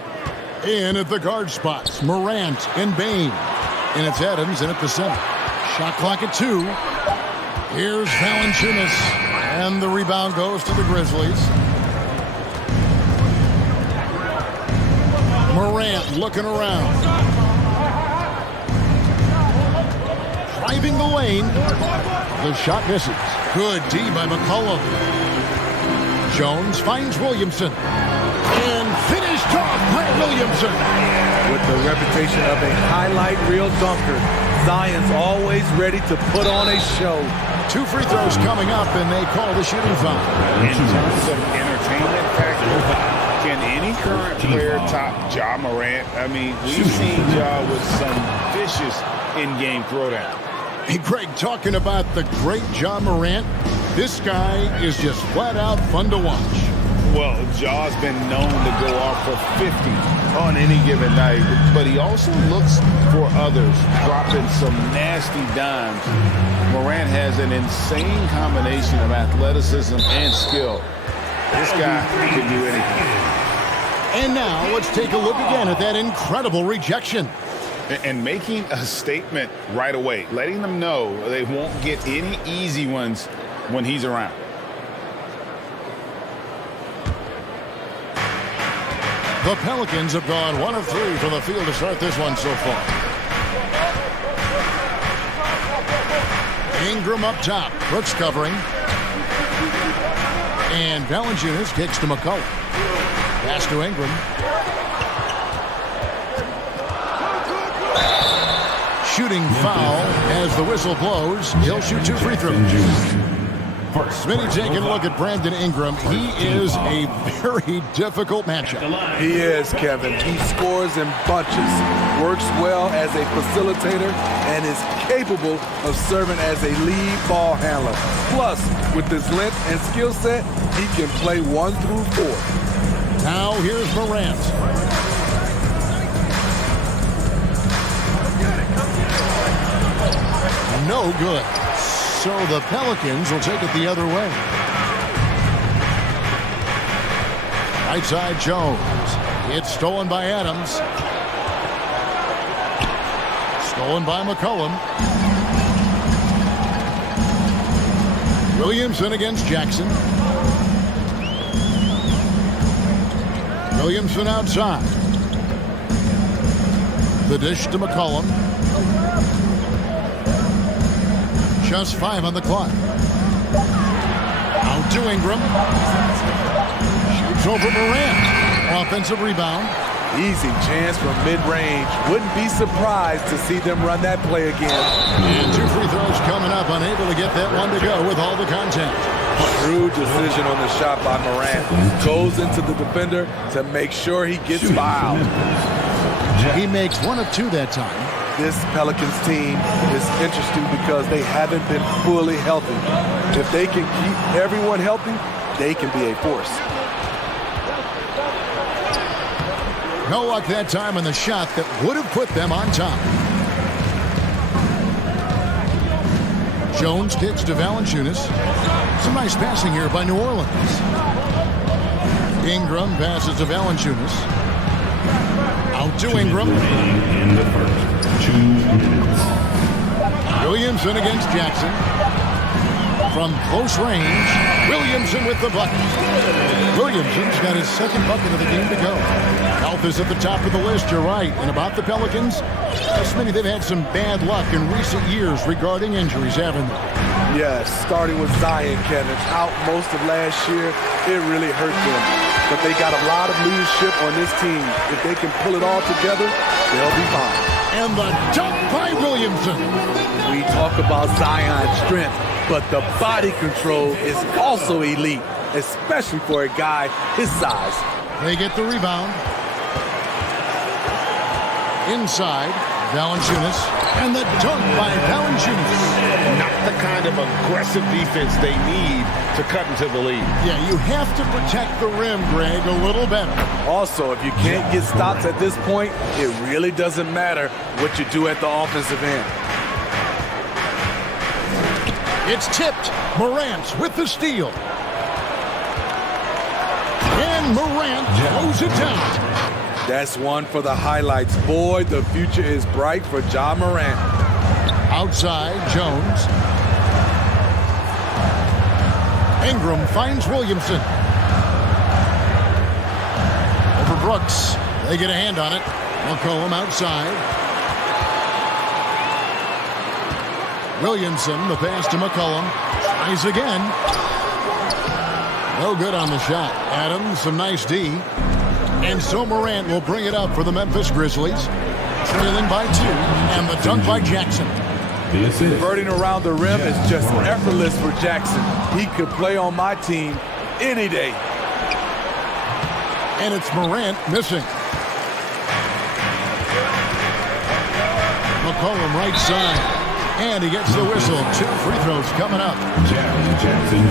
In at the guard spots, Morant and Bain. And it's Adams in at the center. Shot clock at 2. Here's Valanciunas. And the rebound goes to the Grizzlies. Morant looking around. Driving the lane. The shot misses. Good D by McCollum. Jones finds Williamson. And finished off by Williamson. With the reputation of a highlight reel dunker, Zion's always ready to put on a show. 2 free throws coming up, and they call the shooting foul. In terms of entertainment factor, can any current player top Ja Morant? I mean, we've seen Ja with some vicious in-game throwdown. Hey, Greg, talking about the great Ja Morant, this guy is just flat out fun to watch. Well, Ja's been known to go off for 50 on any given night, but he also looks for others, dropping some nasty dimes. Morant has an insane combination of athleticism and skill. This guy can do anything. And now let's take a look again at that incredible rejection. And making a statement right away, letting them know they won't get any easy ones when he's around. The Pelicans have gone 1 of 3 from the field to start this one so far. Ingram up top. Brooks covering. And Valanciunas kicks to McCollum. Pass to Ingram. Shooting foul as the whistle blows. He'll shoot 2 free throws. Smitty taking a look at Brandon Ingram. He is a very difficult matchup. He is, Kevin. He scores in bunches, works well as a facilitator, and is capable of serving as a lead ball handler. Plus, with his length and skill set, he can play 1 through 4. Now here's Morant. No good. So the Pelicans will take it the other way. Right side Jones. It's stolen by Adams. Stolen by McCollum. Williamson against Jackson. Williamson outside. The dish to McCollum. Just 5 on the clock. Out to Ingram. Shoots over Morant. Offensive rebound. Easy chance from mid-range. Wouldn't be surprised to see them run that play again. And 2 free throws coming up. Unable to get that one to go with all the contact. True decision on the shot by Morant. Goes into the defender to make sure he gets fouled. He makes one of two that time. This Pelicans team is interesting because they haven't been fully healthy. If they can keep everyone healthy, they can be a force. No luck that time on the shot that would have put them on top. Jones kicks to Valanciunas. Some nice passing here by New Orleans. Ingram passes to Valanciunas. Out to Ingram. In the first 2 minutes. Williamson against Jackson. From close range, Williamson with the bucket. Williamson's got his second bucket of the game to go. Health is at the top of the list, you're right. And about the Pelicans, Smitty, they've had some bad luck in recent years regarding injuries, haven't they? Yes, starting with Zion, Kevin, out most of last year, it really hurt them. But they got a lot of leadership on this team. If they can pull it all together, they'll be fine. And the dunk by Williamson. We talk about Zion's strength, but the body control is also elite, especially for a guy his size. They get the rebound. Inside, Valanciunas, and the dunk by Valanciunas. Not the kind of aggressive defense they need to cut into the lead. Yeah, you have to protect the rim, Greg, a little better. Also, if you can't get stops at this point, it really doesn't matter what you do at the offensive end. It's tipped. Morant with the steal. And Morant throws it down. That's one for the highlights. Boy, the future is bright for Ja Morant. Outside, Jones. Ingram finds Williamson. Over Brooks. They get a hand on it. McCollum outside. Williamson, the pass to McCollum. Tries again. No good on the shot. Adams, some nice D. And so Morant will bring it up for the Memphis Grizzlies. Trailing by 2. And the dunk by Jackson. Converting around the rim is just effortless for Jackson. He could play on my team any day. And it's Morant missing. McCollum right side. And he gets the whistle. 2 free throws coming up.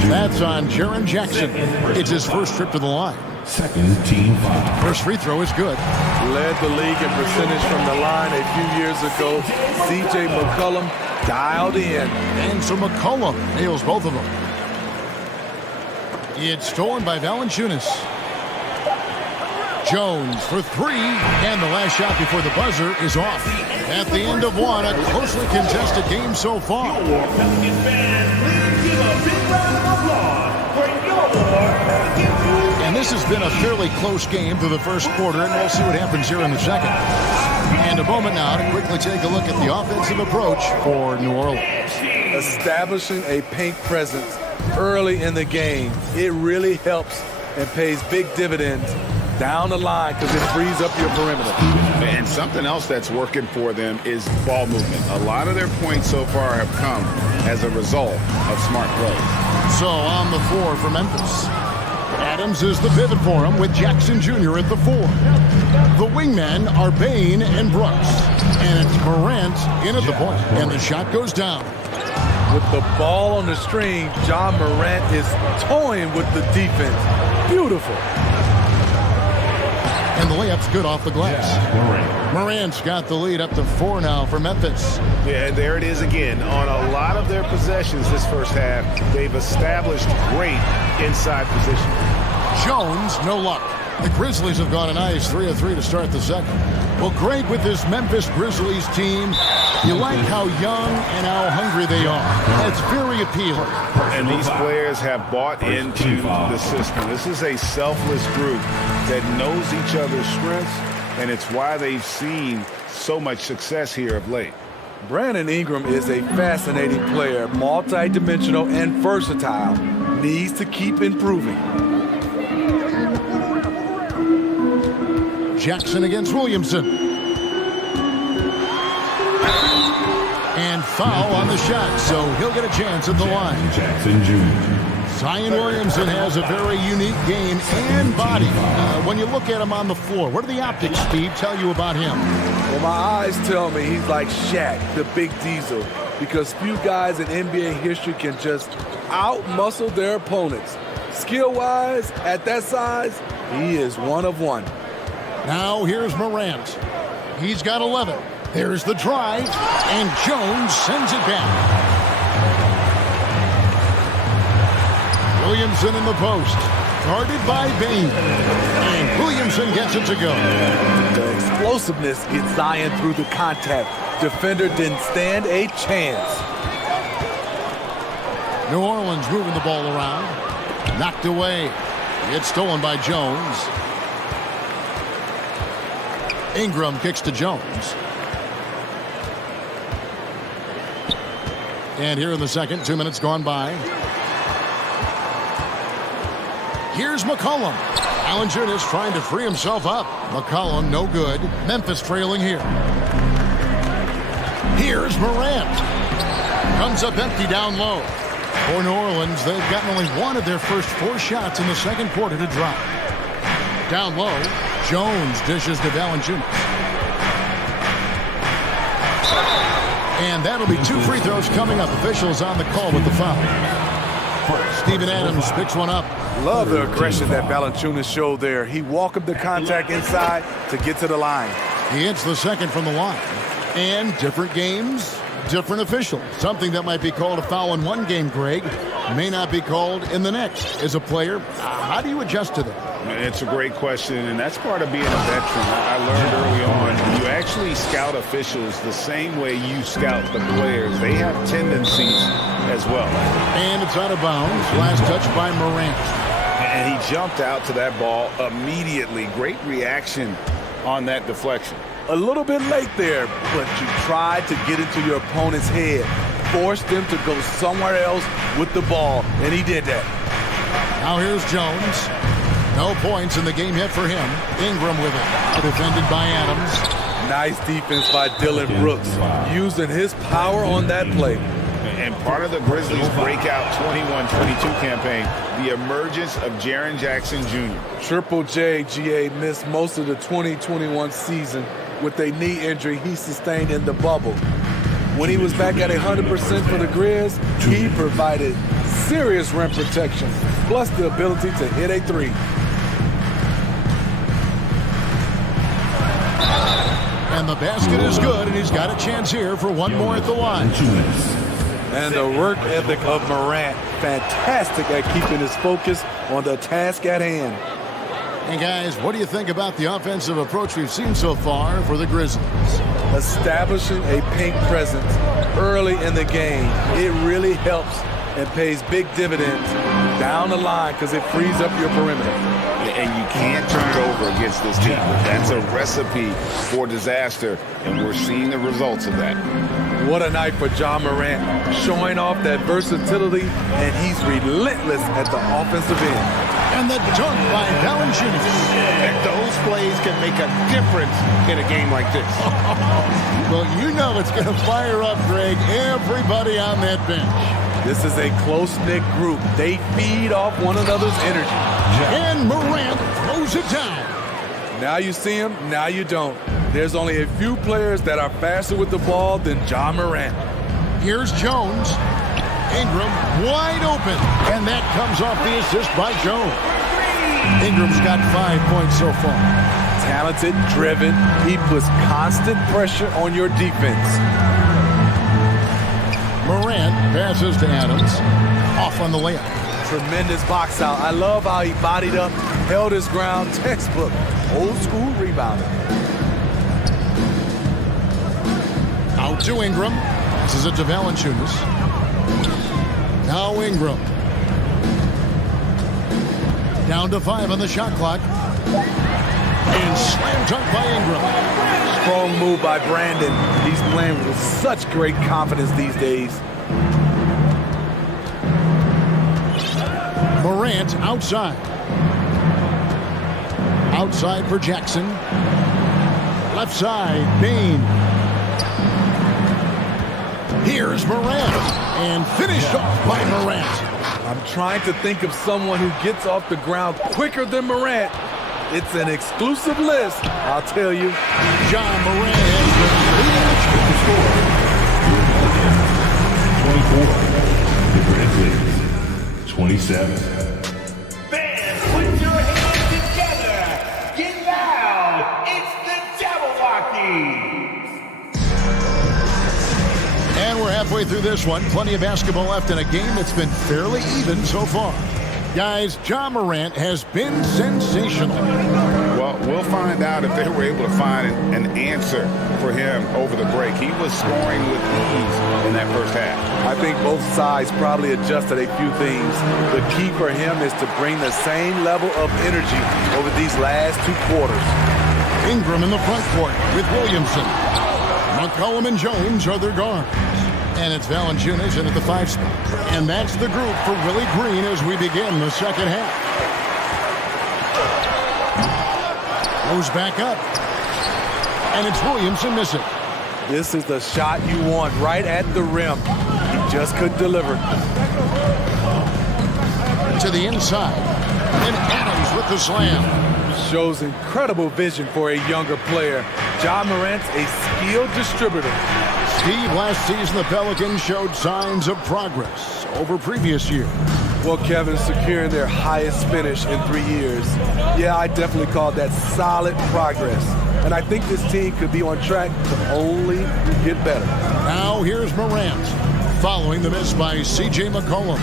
That's on Jaren Jackson. It's his first trip to the line. Second team foul. First free throw is good. Led the league in percentage from the line a few years ago. C.J. McCollum dialed in. And so McCollum nails both of them. It's stolen by Valanciunas. Jones for 3. And the last shot before the buzzer is off. At the end of one, a closely contested game so far. And this has been a fairly close game through the first quarter, and we'll see what happens here in the second. And a moment now to quickly take a look at the offensive approach for New Orleans. Establishing a paint presence early in the game, it really helps and pays big dividends down the line because it frees up your perimeter. And something else that's working for them is ball movement. A lot of their points so far have come as a result of smart play. So on the floor for Memphis, Adams is the pivot for him with Jackson Jr. at the 4. The wingmen are Bain and Brooks. And it's Morant in at the point. And the shot goes down. With the ball on the string, Ja Morant is toying with the defense. Beautiful. And the layup's good off the glass. Morant's got the lead up to 4 now for Memphis. Yeah, and there it is again. On a lot of their possessions this first half, they've established great inside position. Jones, no luck. The Grizzlies have gone a nice 3 of 3 to start the second. Well, Greg, with this Memphis Grizzlies team, you like how young and how hungry they are. It's very appealing. And these players have bought into the system. This is a selfless group that knows each other's strengths, and it's why they've seen so much success here of late. Brandon Ingram is a fascinating player, multi-dimensional and versatile. Needs to keep improving. Jackson against Williamson. And foul on the shot, so he'll get a chance at the line. Jackson Jr. Zion Williamson has a very unique game and body. When you look at him on the floor, what do the optics, Steve, tell you about him? Well, my eyes tell me he's like Shaq, the big diesel, because few guys in NBA history can just out-muscle their opponents. Skill-wise, at that size, he is one of one. Now here's Morant. He's got 11. There's the drive, and Jones sends it back. Williamson in the post, guarded by Bain, and Williamson gets it to go. The explosiveness gets Zion through the contact. Defender didn't stand a chance. New Orleans moving the ball around. Knocked away. It's stolen by Jones. Ingram kicks to Jones. And here in the second, 2 minutes gone by. Here's McCollum. Valanciunas trying to free himself up. McCollum, no good. Memphis trailing here. Here's Morant. Comes up empty down low. For New Orleans, they've gotten only one of their first 4 shots in the second quarter to drop. Down low, Jones dishes to Valanciunas. And that'll be 2 free throws coming up. Officials on the call with the foul. Steven Adams picks one up. Love the aggression that Valanciunas showed there. He welcomed the contact inside to get to the line. He hits the second from the line. And different games, different officials. Something that might be called a foul in one game, Greg, may not be called in the next. As a player, how do you adjust to that? It's a great question, and that's part of being a veteran. I learned early on, you actually scout officials the same way you scout the players. They have tendencies as well. And it's out of bounds. Last touch by Morant. And he jumped out to that ball immediately. Great reaction on that deflection. A little bit late there, but you tried to get into your opponent's head. Forced them to go somewhere else with the ball, and he did that. Now here's Jones. No points in the game yet for him. Ingram with it. Defended by Adams. Nice defense by Dylan Brooks, using his power on that play. And part of the Grizzlies' breakout 21-22 campaign, the emergence of Jaren Jackson Jr. Triple J, GA, missed most of the 2021 season with a knee injury he sustained in the bubble. When he was back at 100% for the Grizz, he provided serious rim protection, plus the ability to hit a 3. And the basket is good, and he's got a chance here for one more at the line. And the work ethic of Morant, fantastic at keeping his focus on the task at hand. And guys, what do you think about the offensive approach we've seen so far for the Grizzlies? Establishing a paint presence early in the game, it really helps and pays big dividends down the line because it frees up your perimeter. And you can't turn it over against this team. That's a recipe for disaster, and we're seeing the results of that. What a night for John Morant, showing off that versatility, and he's relentless at the offensive end. And the dunk by Valanciunas. And those plays can make a difference in a game like this. Well, you know it's going to fire up, Greg, everybody on that bench. This is a close-knit group. They feed off one another's energy. And Morant throws it down. Now you see him, now you don't. There's only a few players that are faster with the ball than John Morant. Here's Jones. Ingram wide open. And that comes off the assist by Jones. Ingram's got 5 points so far. Talented, driven. He puts constant pressure on your defense. Morant passes to Adams. Off on the layup. Tremendous box out. I love how he bodied up, held his ground. Textbook, old school rebounding. Out to Ingram. Passes it to Valanciunas. Now Ingram. Down to 5 on the shot clock. And slam dunk by Ingram. Strong move by Brandon. He's playing with such great confidence these days. Morant outside. Outside for Jackson. Left side, Bain. Here's Morant. And finished off by Morant. I'm trying to think of someone who gets off the ground quicker than Morant. It's an exclusive list, I'll tell you. John Morant has the score. 24. The Grizzlies, 27. Fans, put your hands together. Get loud. It's the Jabberwockies. And we're halfway through this one. Plenty of basketball left in a game that's been fairly even so far. Guys, John Morant has been sensational. Well, we'll find out if they were able to find an answer for him over the break. He was scoring with ease in that first half. I think both sides probably adjusted a few things. The key for him is to bring the same level of energy over these last 2 quarters. Ingram in the front court with Williamson. McCollum and Jones are their guards. And it's Valanciunas in at the 5 spot. And that's the group for Willie Green as we begin the second half. Goes back up. And it's Williamson missing. This is the shot you want right at the rim. He just couldn't deliver. To the inside. And Adams with the slam. Shows incredible vision for a younger player. John Morant's a skilled distributor. Steve, last season the Pelicans showed signs of progress over previous years. Well, Kevin, securing their highest finish in 3 years. Yeah, I definitely call that solid progress. And I think this team could be on track to only get better. Now here's Morant, following the miss by C.J. McCollum.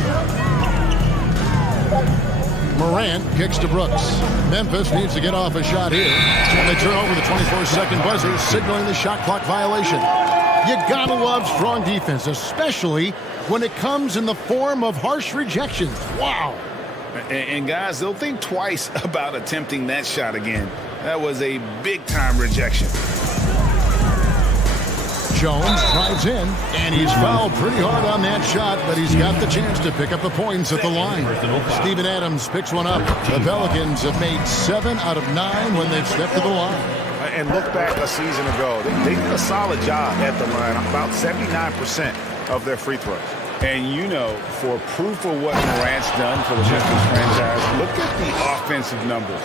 Morant kicks to Brooks. Memphis needs to get off a shot here. And they turn over the 24-second buzzer, signaling the shot clock violation. You gotta love strong defense, especially when it comes in the form of harsh rejections. Wow. And guys, they'll think twice about attempting that shot again. That was a big-time rejection. Jones drives in, and he's fouled pretty hard on that shot, but he's got the chance to pick up the points at the line. Steven Adams picks one up. The Pelicans have made 7 out of 9 when they've stepped to the line. And look back a season ago. They did a solid job at the line, about 79% of their free throws. And you know, for proof of what Morant's done for the Memphis franchise, look at the offensive numbers.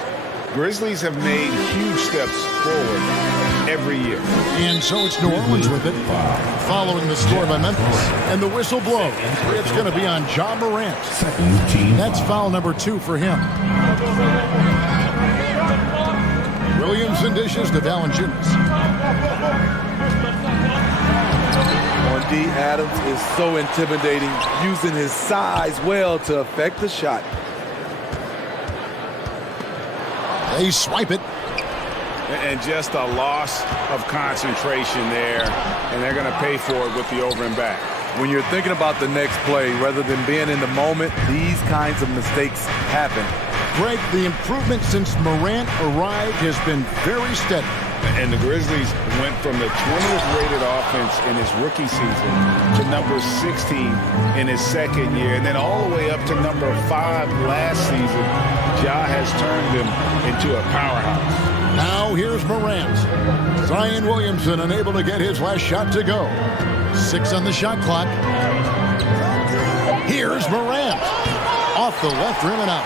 Grizzlies have made huge steps forward every year. And so it's New Orleans with it, following the score by Memphis. And the whistle blows. It's going to be on John Morant. That's foul number 2 for him. Williamson dishes to Valanciunas. D. Adams is so intimidating, using his size well to affect the shot. They swipe it. And just a loss of concentration there, and they're going to pay for it with the over and back. When you're thinking about the next play, rather than being in the moment, these kinds of mistakes happen. Greg, the improvement since Morant arrived has been very steady. And the Grizzlies went from the 20th rated offense in his rookie season to number 16 in his second year, and then all the way up to number 5 last season. Ja has turned them into a powerhouse. Now here's Morant. Zion Williamson unable to get his last shot to go. 6 on the shot clock. Here's Morant. Off the left rim and out.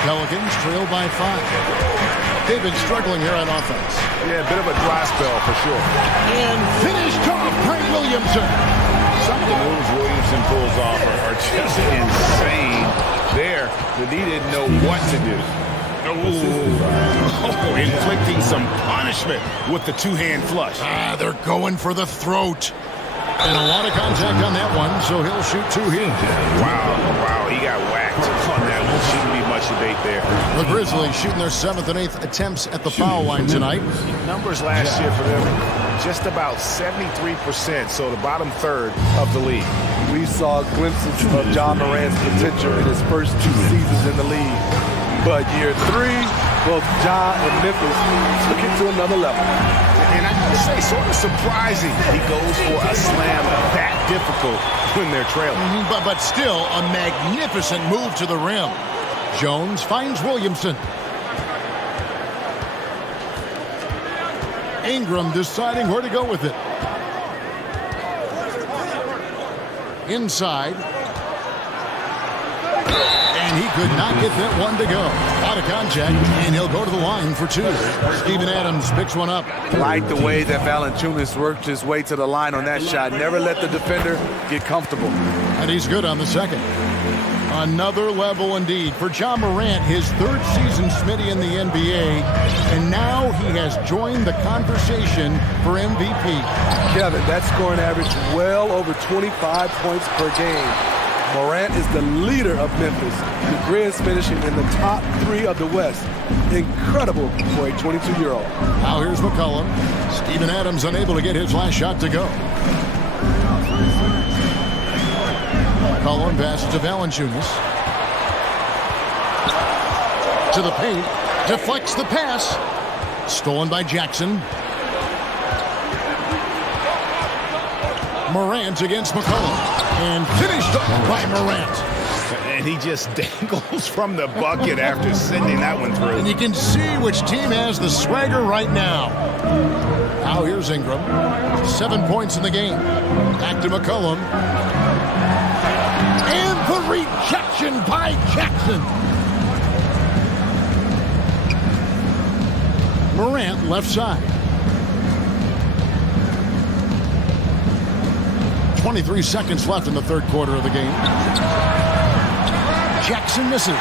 Pelicans trail by 5. They've been struggling here on offense. Yeah, a bit of a dry spell for sure. And finished off by Williamson. Some of the moves Williamson pulls off are just insane there that he didn't know what to do. Oh, inflicting some punishment with the 2-hand flush. They're going for the throat. And a lot of contact on that one, so he'll shoot 2 here. Wow, he got whacked on that one. Shouldn't be much debate there. The Grizzlies shooting their 7th and 8th attempts at the foul line tonight. Numbers last year for them, just about 73%, so the bottom third of the league. We saw glimpses of John Morant's potential in his first 2 seasons in the league. But year 3, both Ja and Memphis took it to another level. And I gotta say, sort of surprising he goes for a slam that difficult when they're trailing. But still, a magnificent move to the rim. Jones finds Williamson. Ingram deciding where to go with it. And he could not get that one to go. Out of contact, and he'll go to the line for 2. Steven Adams picks one up. Like the way that Valanciunas worked his way to the line on that shot. Never let the defender get comfortable. And he's good on the second. Another level indeed for John Morant, his 3rd season, Smitty, in the NBA. And now he has joined the conversation for MVP. Kevin, that scoring average well over 25 points per game. Morant is the leader of Memphis. The Grizz finishing in the top 3 of the West. Incredible for a 22-year-old. Now here's McCollum. Steven Adams unable to get his last shot to go. McCollum passes to Valanciunas. To the paint. Deflects the pass. Stolen by Jackson. Morant against McCollum. And finished up by Morant. And he just dangles from the bucket after sending that one through. And you can see which team has the swagger right now. Now here's Ingram. 7 points in the game. Back to McCollum. And the rejection by Jackson. Morant left side. 23 seconds left in the 3rd quarter of the game. Jackson misses.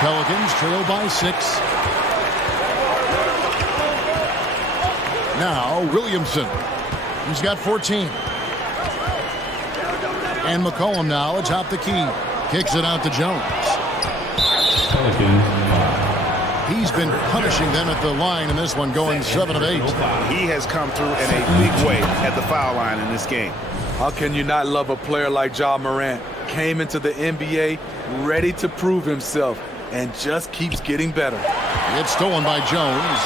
Pelicans trail by 6. Now Williamson. He's got 14. And McCollum now atop the key. Kicks it out to Jones. He's been punishing them at the line in this one, going 7 of 8. He has come through in a big way at the foul line in this game. How can you not love a player like John Morant? Came into the NBA ready to prove himself and just keeps getting better. It's stolen by Jones.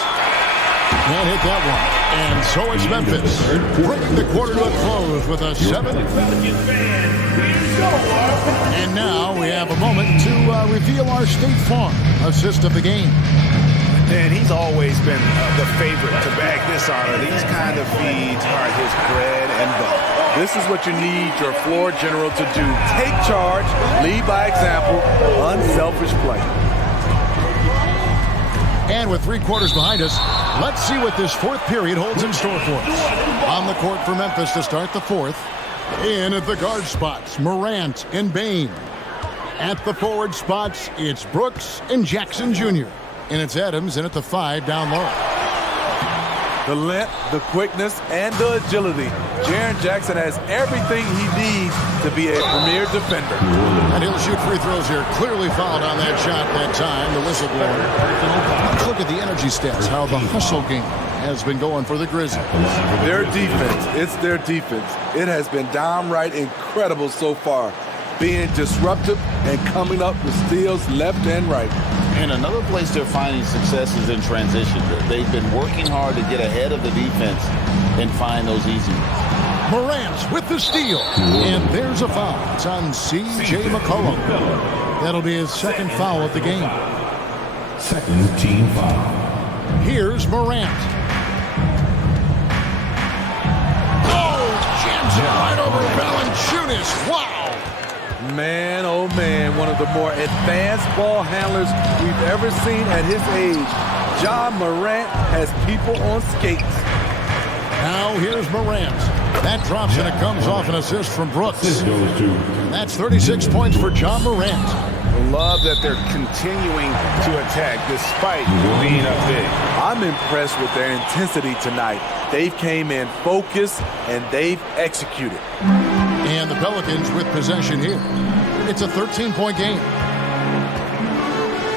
Can't hit that one. And so it's Memphis. Bringing the quarter to a close with a 7. And now we have a moment to reveal our State Farm assist of the game. And he's always been the favorite to bag this honor. These kind of feeds are his bread and butter. This is what you need your floor general to do. Take charge, lead by example, unselfish play. And with 3 quarters behind us, let's see what this 4th period holds in store for us. On the court for Memphis to start the 4th. In at the guard spots, Morant and Bane. At the forward spots, it's Brooks and Jackson Jr. And it's Adams in at the 5 down low. The length, the quickness, and the agility. Jaren Jackson has everything he needs to be a premier defender. And he'll shoot free throws here. Clearly fouled on that shot that time, the whistle blower. Let's look at the energy stats, how the hustle game has been going for the Grizzlies. Their defense, it's their defense. It has been downright incredible so far. Being disruptive and coming up with steals left and right. And another place they're finding success is in transition. They've been working hard to get ahead of the defense and find those easy ones. Morant with the steal. And there's a foul. It's on C.J. McCollum. That'll be his 2nd foul of the game. 2nd team foul. Here's Morant. Oh, jams it right over Valanciunas. Wow. Man, oh man, one of the more advanced ball handlers we've ever seen at his age. John Morant has people on skates. Now here's Morant. That drops and it comes off an assist from Brooks. That's 36 points for John Morant. Love that they're continuing to attack despite being up big. I'm impressed with their intensity tonight. They've came in focused and they've executed. And the Pelicans with possession here. It's a 13-point game.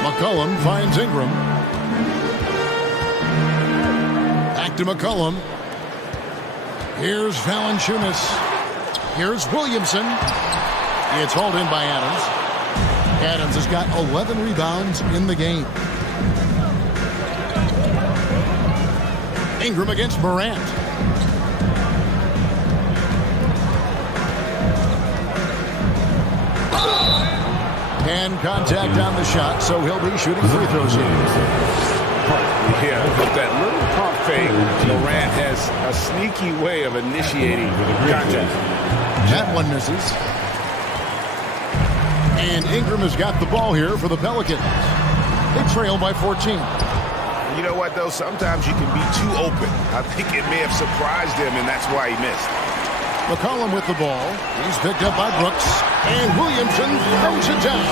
McCollum finds Ingram. Back to McCollum. Here's Valanciunas. Here's Williamson. It's hauled in by Adams. Adams has got 11 rebounds in the game. Ingram against Morant. And contact on the shot, so he'll be shooting free throws here. Yeah, with that little pump fake, Morant has a sneaky way of initiating contact. That one misses. And Ingram has got the ball here for the Pelicans. They trail by 14. You know what, though? Sometimes you can be too open. I think it may have surprised him, and that's why he missed. McCollum with the ball. He's picked up by Brooks. And Williamson throws it down.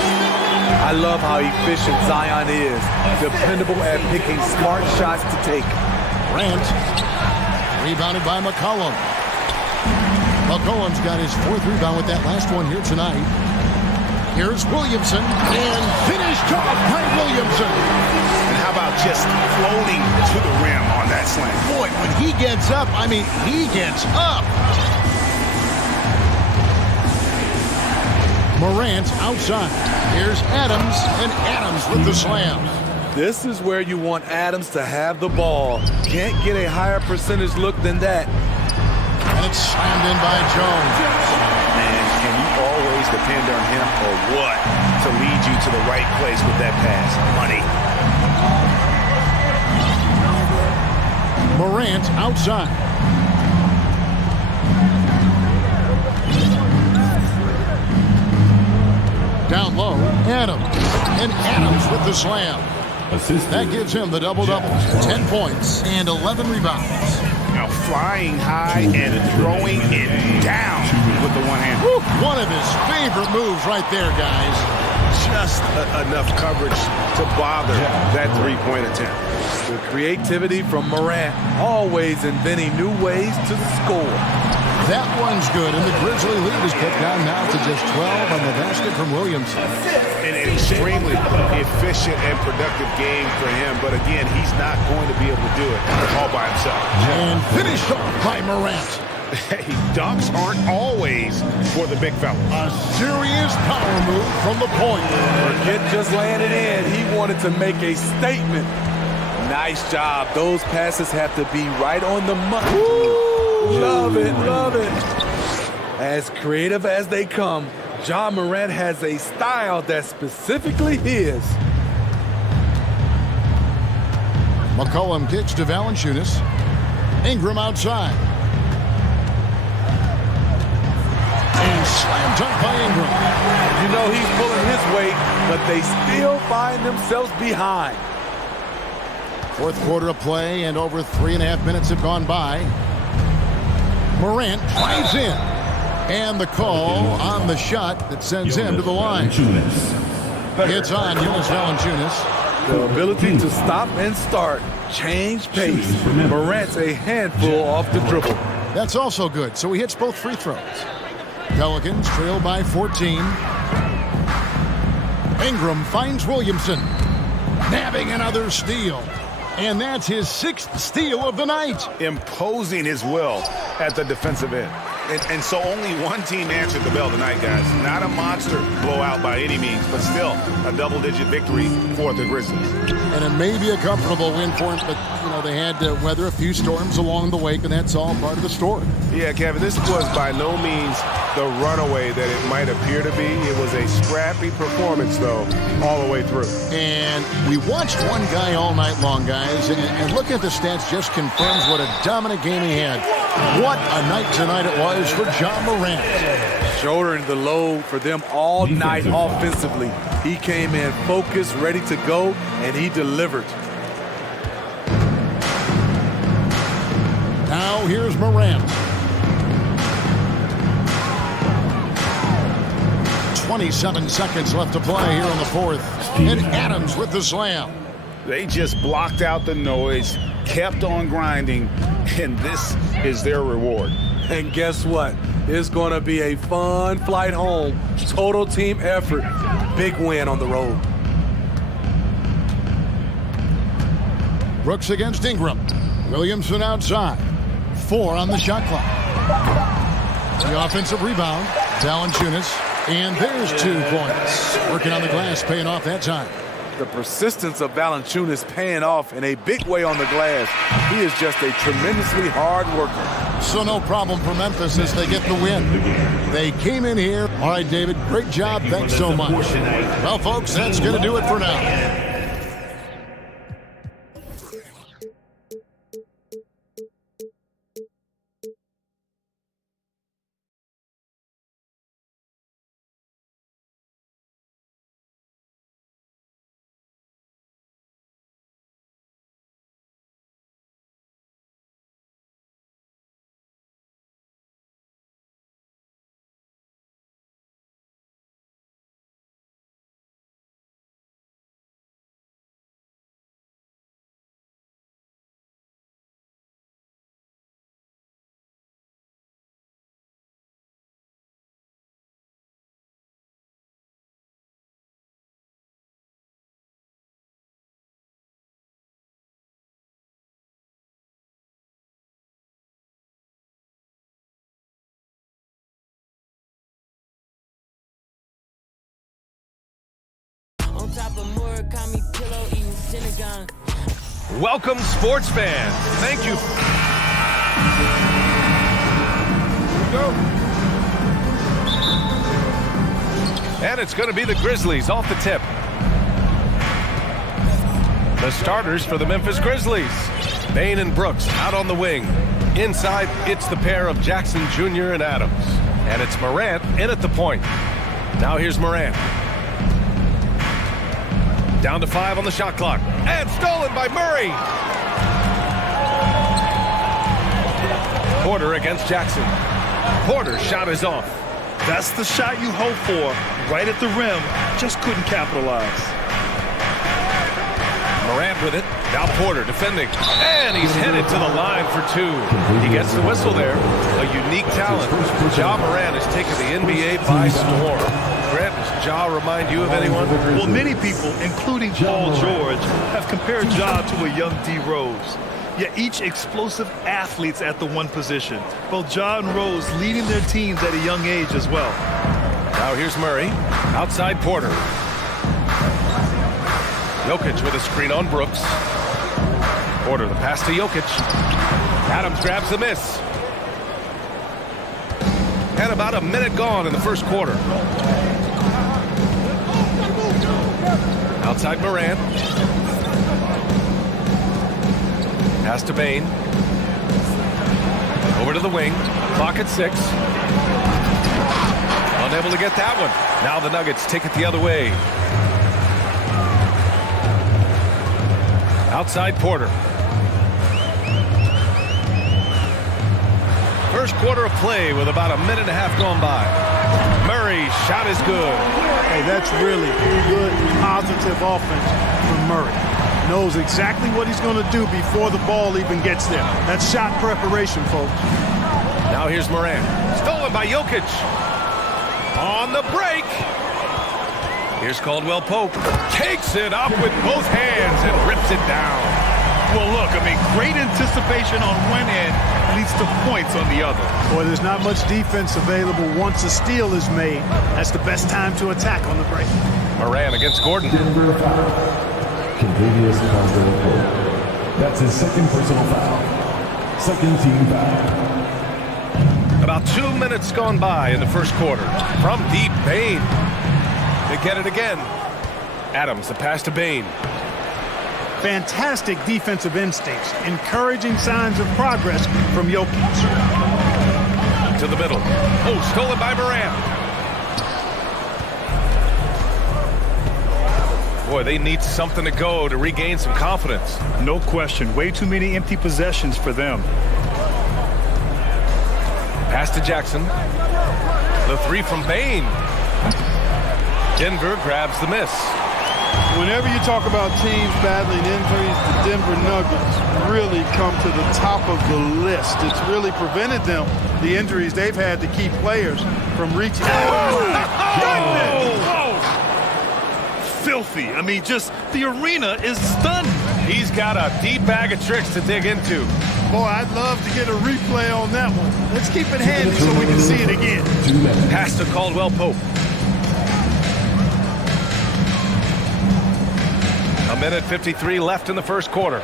I love how efficient Zion is. Dependable at picking smart shots to take. Grant. Rebounded by McCollum. McCollum's got his 4th rebound with that last one here tonight. Here's Williamson. And finished off by Williamson. And how about just floating to the rim on that slam? Boy, when he gets up, I mean, he gets up. Morant outside. Here's Adams, and Adams with the slam. This is where you want Adams to have the ball. Can't get a higher percentage look than that. And it's slammed in by Jones. Man, can you always depend on him or what to lead you to the right place with that pass? Money. Morant outside. Down low, Adams. And Adams with the slam. That gives him the double-double. 10 points and 11 rebounds. Now flying high and throwing it down with the one hand. Woo, one of his favorite moves right there, guys. Just enough coverage to bother that three-point attempt. The creativity from Morant, always inventing new ways to score. That one's good, and the Grizzly lead is cut down now to just 12 on the basket from Williamson. An extremely efficient and productive game for him, but again, he's not going to be able to do it all by himself. And finished off by Morant. Hey, dunks aren't always for the big fella. A serious power move from the point. Forget just laying it in. He wanted to make a statement. Nice job. Those passes have to be right on the money. Love it, love it. As creative as they come, Ja Morant has a style that's specifically his. McCollum kicks to Valanciunas. Ingram outside. And slammed up by Ingram. You know he's pulling his weight, but they still find themselves behind. 4th quarter of play, and over 3.5 minutes have gone by. Morant drives in. And the call on the shot that sends him to the line. It's on Jonas Valanciunas. The ability to stop and start, change pace. Morant's a handful off the dribble. That's also good, so he hits both free throws. Pelicans trail by 14. Ingram finds Williamson. Nabbing another steal. And that's his 6th steal of the night. Imposing his will at the defensive end. And so only one team answered the bell tonight, guys. Not a monster blowout by any means, but still a double-digit victory for the Grizzlies. And it may be a comfortable win for him, but, you know, they had to weather a few storms along the way, and that's all part of the story. Yeah, Kevin, this was by no means the runaway that it might appear to be. It was a scrappy performance, though, all the way through. And we watched one guy all night long, guys, and look at the stats just confirms what a dominant game he had. What a night tonight it was for Ja Morant. Shouldering the load for them all night offensively. He came in focused, ready to go, and he delivered. Now here's Morant. 27 seconds left to play here in the 4th. And Adams with the slam. They just blocked out the noise, kept on grinding, and this is their reward. And guess what? It's going to be a fun flight home. Total team effort. Big win on the road. Brooks against Ingram. Williamson outside. 4 on the shot clock. The offensive rebound. Valanciunas. And there's 2 points. Working on the glass, paying off that time. The persistence of Valanciunas paying off in a big way on the glass. He is just a tremendously hard worker. So no problem for Memphis as they get the win. They came in here. All right, David, great job. Thanks so much. Well, folks, that's going to do it for now. Welcome, sports fans. Thank you. And it's going to be the Grizzlies off the tip. The starters for the Memphis Grizzlies. Bain and Brooks out on the wing. Inside, it's the pair of Jackson Jr. and Adams. And it's Morant in at the point. Now here's Morant. Down to 5 on the shot clock. And stolen by Murray. Porter against Jackson. Porter's shot is off. That's the shot you hope for. Right at the rim. Just couldn't capitalize. Morant with it. Now Porter defending. And he's headed to the line for 2. He gets the whistle there. A unique talent. Ja Morant has taken the NBA by storm. Grant, does Ja remind you of anyone? Well, many people, including Paul George, have compared Ja to a young D. Rose. Yet each explosive athletes at the one position. Both Ja and Rose leading their teams at a young age as well. Now here's Murray. Outside Porter. Jokic with a screen on Brooks. Porter, the pass to Jokic. Adams grabs the miss. And about a minute gone in the first quarter. Outside Morant. Pass to Bain. Over to the wing. Clock at 6. Unable to get that one. Now the Nuggets take it the other way. Outside Porter. First quarter of play with about a minute and a half gone by. Murray's shot is good. Hey, that's really good, positive offense from Murray. Knows exactly what he's going to do before the ball even gets there. That's shot preparation, folks. Now here's Morant. Stolen by Jokic. On the break. Here's Caldwell Pope. Takes it up with both hands and rips it down. Well, look, I mean, great anticipation on one end leads to points on the other. Boy, there's not much defense available once a steal is made. That's the best time to attack on the break. Morant against Gordon. Denver foul. Contagious Caldwell Pope. That's his second personal foul. Second team foul. About 2 minutes gone by in the first quarter. From deep, Bain. They get it again. Adams, the pass to Bain. Fantastic defensive instincts. Encouraging signs of progress from Jokic. To the middle. Oh, stolen by Morant. Boy, they need something to go to regain some confidence. No question. Way too many empty possessions for them. Pass to Jackson. The 3 from Bain. Denver grabs the miss. Whenever you talk about teams battling injuries, the Denver Nuggets really come to the top of the list. It's really prevented them, the injuries they've had to keep players from reaching. Oh, filthy. I mean, just the arena is stunned. He's got a deep bag of tricks to dig into. Boy, I'd love to get a replay on that one. Let's keep it handy so we can see it again. Pass to Caldwell Pope. A minute 53 left in the first quarter.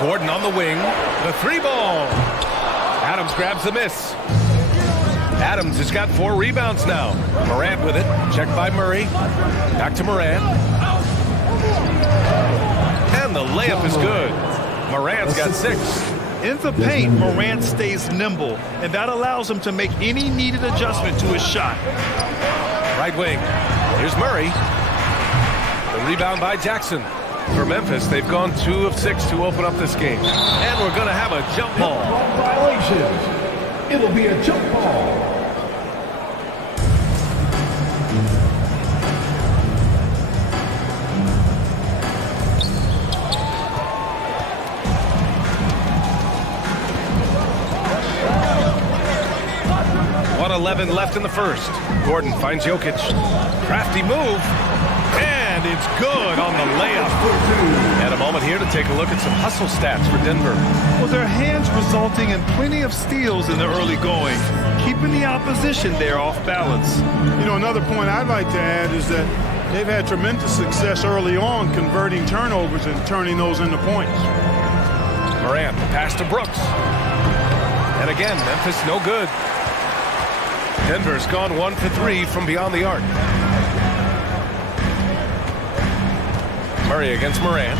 Gordon on the wing. The 3 ball. Adams grabs the miss. Adams has got 4 rebounds now. Morant with it. Checked by Murray. Back to Morant. And the layup is good. Morant's got 6. In the paint, Morant stays nimble, and that allows him to make any needed adjustment to his shot. Right wing. Here's Murray. The rebound by Jackson. For Memphis, they've gone 2 of 6 to open up this game. And we're going to have a jump ball. Violation. It'll be a jump ball. .11 left in the first. Gordon finds Jokic. Crafty move. And it's good on the layup. And a moment here to take a look at some hustle stats for Denver. Well, their hands resulting in plenty of steals in the early going, keeping the opposition there off balance. You know, another point I'd like to add is that They've had tremendous success early on converting turnovers and turning those into points. Morant, pass to Brooks. And again, Memphis no good. Denver's gone 1 for 3 from beyond the arc. Murray against Morant.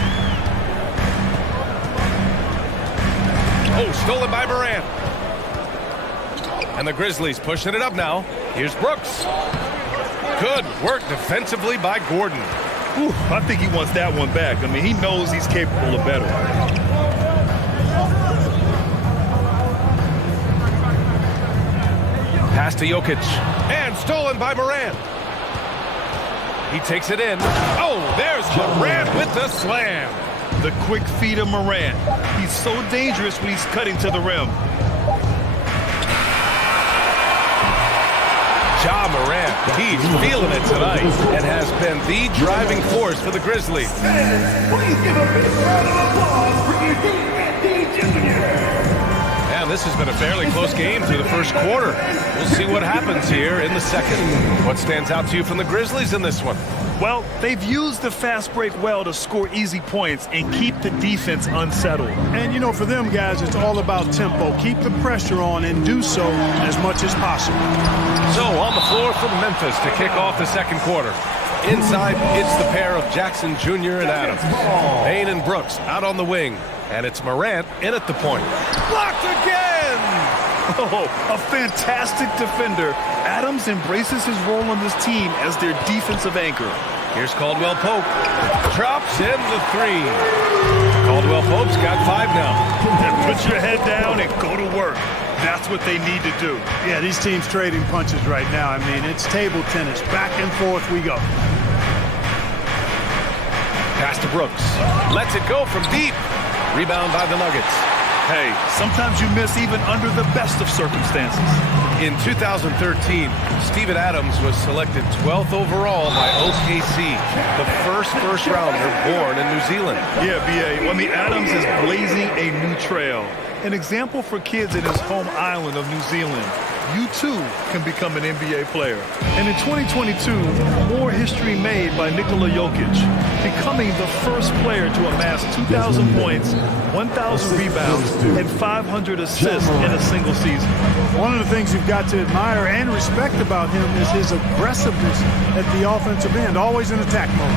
Oh, stolen by Morant. And the Grizzlies pushing it up now. Here's Brooks. Good work defensively by Gordon. Ooh, I think he wants that one back. I mean, he knows he's capable of better. Pass to Jokic. And stolen by Morant. He takes it in. Oh, there's Morant with the slam. The quick feet of Morant. He's so dangerous when he's cutting to the rim. Ja Morant, he's feeling it tonight and has been the driving force for the Grizzlies. Please give a big round of applause for your D Jr. And this has been a fairly close game through the first quarter. We'll see what happens here in the second. What stands out to you from the Grizzlies in this one? Well, they've used the fast break well to score easy points and keep the defense unsettled. And, you know, for them guys, it's all about tempo. Keep the pressure on and do so as much as possible. So on the floor for Memphis to kick off the second quarter. Inside, it's the pair of Jackson Jr. and Adams. Payne and Brooks out on the wing. And it's Morant in at the point. Blocked again! Oh, a fantastic defender. Adams embraces his role on this team as their defensive anchor. Here's Caldwell Pope. Drops in the three. Caldwell Pope's got 5 now. And put your head down and go to work. That's what they need to do. Yeah, these teams trading punches right now. I mean, it's table tennis. Back and forth we go. Pass to Brooks. Lets it go from deep. Rebound by the Nuggets. Hey, sometimes you miss even under the best of circumstances. In 2013, Steven Adams was selected 12th overall by OKC, the first rounder born in New Zealand. Yeah, B.A. I mean, Adams is blazing a new trail. An example for kids in his home island of New Zealand. You too can become an NBA player. And in 2022, more history made by Nikola Jokic, becoming the first player to amass 2,000 points, 1,000 rebounds, and 500 assists in a single season. One of the things you've got to admire and respect about him is his aggressiveness at the offensive end, always in attack mode.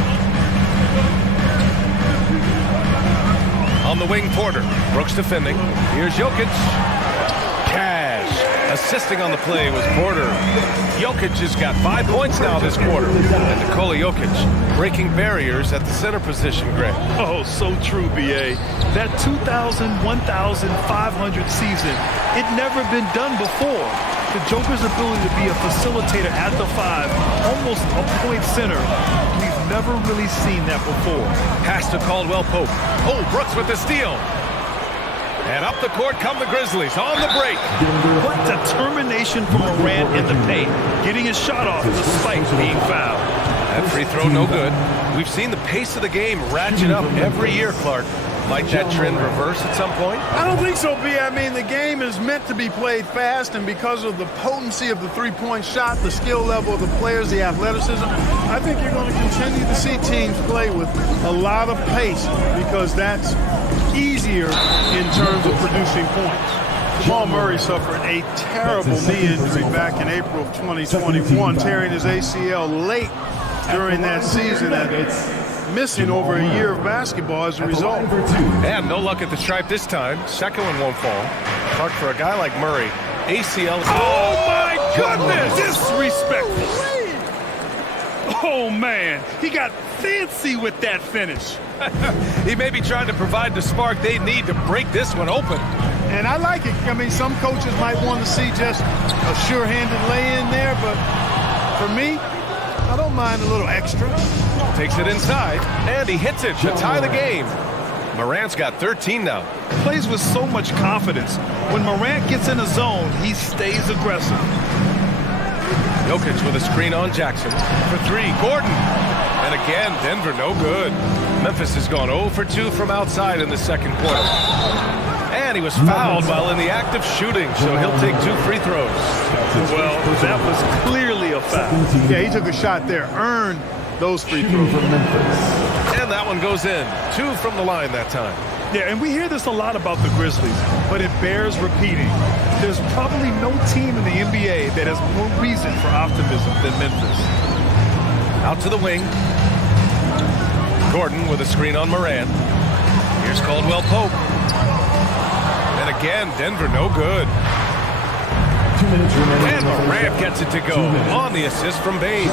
On the wing, Porter. Brooks defending. Here's Jokic. Cash. Assisting on the play was Porter. Jokic has got 5 points now this quarter. And Nikola Jokic breaking barriers at the center position, Greg. Oh, so true, B.A. That 2,000, 1,500 season, it never been done before. The Joker's ability to be a facilitator at the 5, almost a point center. We've never really seen that before. Pass to Caldwell Pope. Oh, Brooks with the steal. And up the court come the Grizzlies on the break. What determination from Morant in the paint, getting his shot off despite being fouled. That free throw no good. We've seen the pace of the game ratchet up every year, Clark. Might that trend reverse at some point? I don't think so, B. I mean, the game is meant to be played fast, and because of the potency of the three-point shot, the skill level of the players, the athleticism, I think you're going to continue to see teams play with a lot of pace because that's easier in terms of producing points. Jamal Murray suffered a terrible knee injury back in April of 2021, tearing his ACL late during that season and missing over a year of basketball as a result. And no luck at the stripe this time. Second one won't fall. Clark, for a guy like Murray, ACL. Oh, my goodness! Disrespectful. Oh, man. He got fancy with that finish. He may be trying to provide the spark they need to break this one open. And I like it. I mean, some coaches might want to see just a sure-handed lay-in there, but for me, I don't mind a little extra. Takes it inside, and he hits it to tie the game. Morant's got 13 now. Plays with so much confidence. When Morant gets in a zone, he stays aggressive. Jokic with a screen on Jackson. For 3, Gordon. And again, Denver no good. Memphis has gone 0 for 2 from outside in the second quarter. And he was fouled while in the act of shooting, so he'll take 2 free throws. Well, that was clearly a foul. Yeah, he took a shot there, earned those free throws. And that one goes in. 2 from the line that time. Yeah, and we hear this a lot about the Grizzlies, but it bears repeating. There's probably no team in the NBA that has more reason for optimism than Memphis. Out to the wing. Gordon with a screen on Moran. Here's Caldwell Pope. And again, Denver no good. 2 minutes remaining. And Morant gets it to go on the assist from Bain.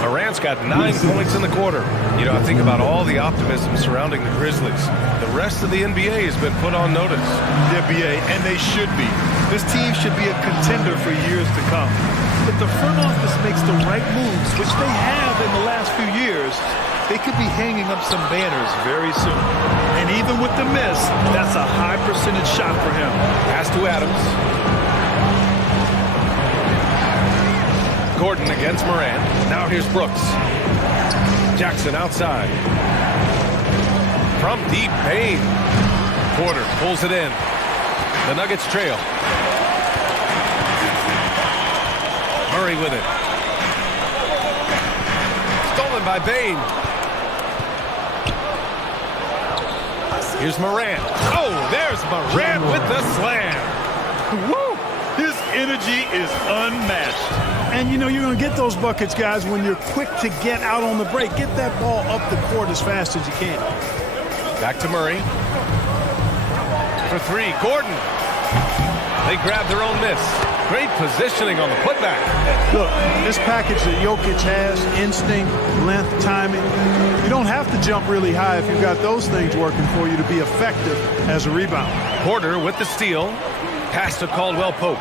Morant's got 9 points in the quarter. You know, I think about all the optimism surrounding the Grizzlies. The rest of the NBA has been put on notice. The NBA, and they should be. This team should be a contender for years to come. If the front office makes the right moves, which they have in the last few years, they could be hanging up some banners very soon. And even with the miss, that's a high percentage shot for him. Pass to Adams. Gordon against Moran. Now here's Brooks. Jackson outside. From deep, Bain. Porter pulls it in. The Nuggets trail. Murray with it. Stolen by Bain. Here's Morant. Oh, there's Morant with the slam. Woo! His energy is unmatched. And, you know, you're going to get those buckets, guys, when you're quick to get out on the break. Get that ball up the court as fast as you can. Back to Murray. For 3, Gordon. They grab their own miss. Great positioning on the putback. Look, this package that Jokic has, instinct, length, timing, you don't have to jump really high if you've got those things working for you to be effective as a rebound. Porter with the steal. Pass to Caldwell Pope.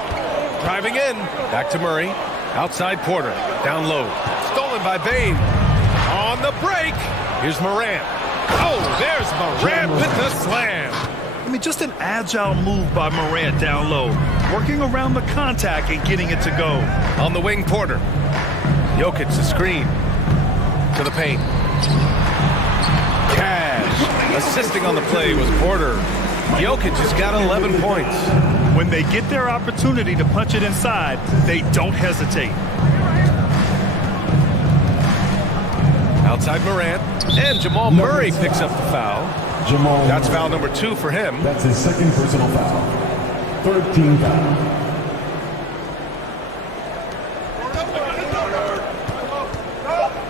Driving in. Back to Murray. Outside Porter. Down low. Stolen by Bain. On the break. Here's Morant. Oh, there's Morant with the slam. I mean, just an agile move by Morant down low. Working around the contact and getting it to go. On the wing, Porter. Jokic the screen. To the paint. Cash. Assisting on the play was Porter. Jokic has got 11 points. When they get their opportunity to punch it inside, they don't hesitate. Outside Morant. And Jamal Murray picks up the foul. That's foul number 2 for him. That's his second personal foul. 3rd team foul.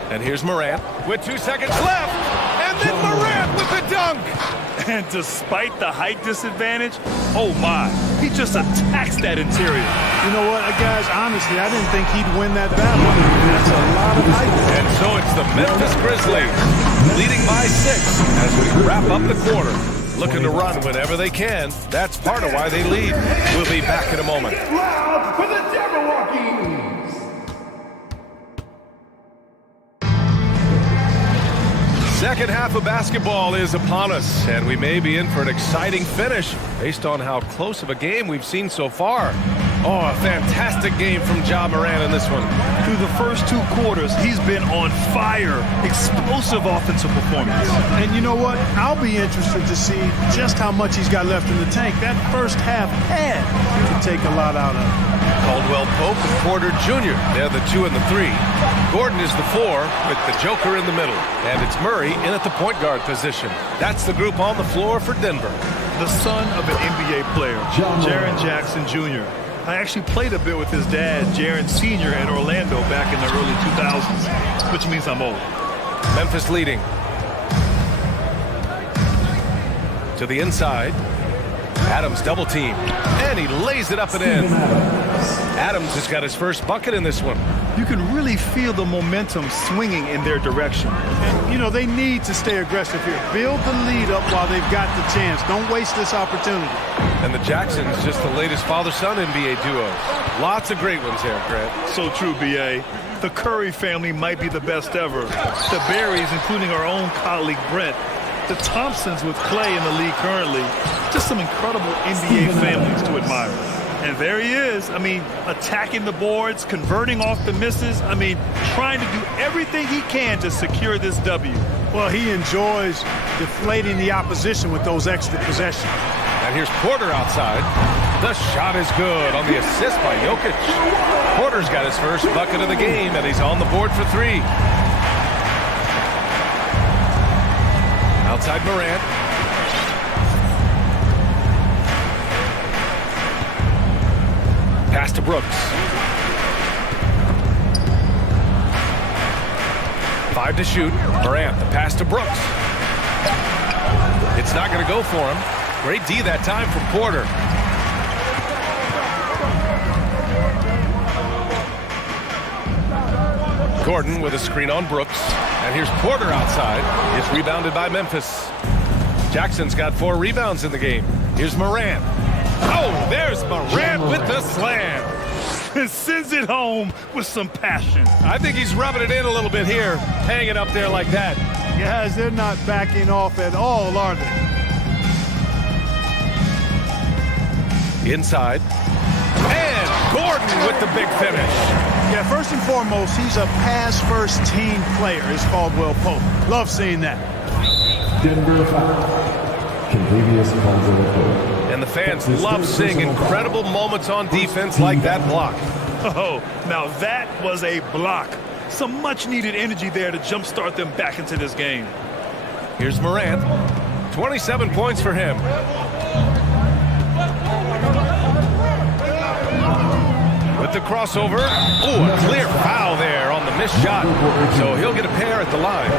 And here's Morant with 2 seconds left. And then Morant with the dunk. And despite the height disadvantage, oh my, he just attacks that interior. You know what, guys, honestly, I didn't think he'd win that battle. That's a lot of height. And so it's the Memphis Grizzlies leading by 6 as we wrap up the quarter. Looking to run whenever they can. That's part of why they lead. We'll be back in a moment. Loud for the Jabberwockies! Second half of basketball is upon us, and we may be in for an exciting finish based on how close of a game we've seen so far. Oh, a fantastic game from Ja Morant in this one. Through the first 2 quarters, he's been on fire. Explosive offensive performance. And you know what? I'll be interested to see just how much he's got left in the tank. That first half had to take a lot out of him. Caldwell Pope and Porter Jr. They're the 2 and the 3. Gordon is the 4 with the Joker in the middle. And it's Murray in at the point guard position. That's the group on the floor for Denver. The son of an NBA player, Jaren Jackson Jr. I actually played a bit with his dad, Jaren Sr. at Orlando back in the early 2000s, which means I'm old. Memphis leading. To the inside. Adams double team. And he lays it up and in. Adams has got his first bucket in this one. You can really feel the momentum swinging in their direction. And, you know, they need to stay aggressive here. Build the lead up while they've got the chance. Don't waste this opportunity. And the Jacksons, just the latest father-son NBA duo. Lots of great ones there, Grant. So true, B.A. The Curry family might be the best ever. The Berries, including our own colleague Brent. The Thompsons with Clay in the league currently. Just some incredible NBA families to admire. And there he is. I mean, attacking the boards, converting off the misses. I mean, trying to do everything he can to secure this W. Well, he enjoys deflating the opposition with those extra possessions. And here's Porter outside. The shot is good on the assist by Jokic. Porter's got his first bucket of the game, and he's on the board for 3. Outside Morant. Pass to Brooks. 5 to shoot. Morant, the pass to Brooks. It's not going to go for him. Great D that time from Porter. Gordon with a screen on Brooks. And here's Porter outside. It's rebounded by Memphis. Jackson's got 4 rebounds in the game. Here's Morant. Oh, there's Morant with the slam. And sends it home with some passion. I think he's rubbing it in a little bit here, hanging up there like that. Guys, they're not backing off at all, are they? Inside. And Gordon with the big finish. Yeah, first and foremost, he's a pass-first team player, is Caldwell Pope. Love seeing that. Denver foul. Contavious Caldwell Pope. And the fans love seeing incredible moments on defense like that block. Oh, now that was a block. Some much-needed energy there to jumpstart them back into this game. Here's Morant. 27 points for him. With the crossover. Oh, a clear foul there on the missed shot. So he'll get a pair at the line.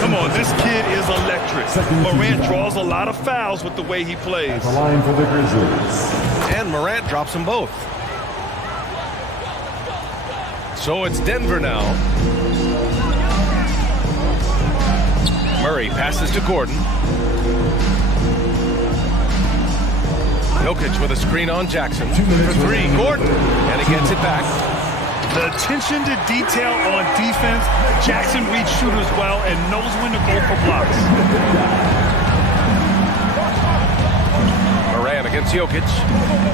Come on, this kid is electric. Morant draws a lot of fouls with the way he plays. At the line for the Grizzlies. And Morant drops them both. So it's Denver now. Murray passes to Gordon. Jokic with a screen on Jackson. 2 for 3. Gordon. And he gets it back. The attention to detail on defense. Jackson reads shooters well and knows when to go for blocks. Morant against Jokic.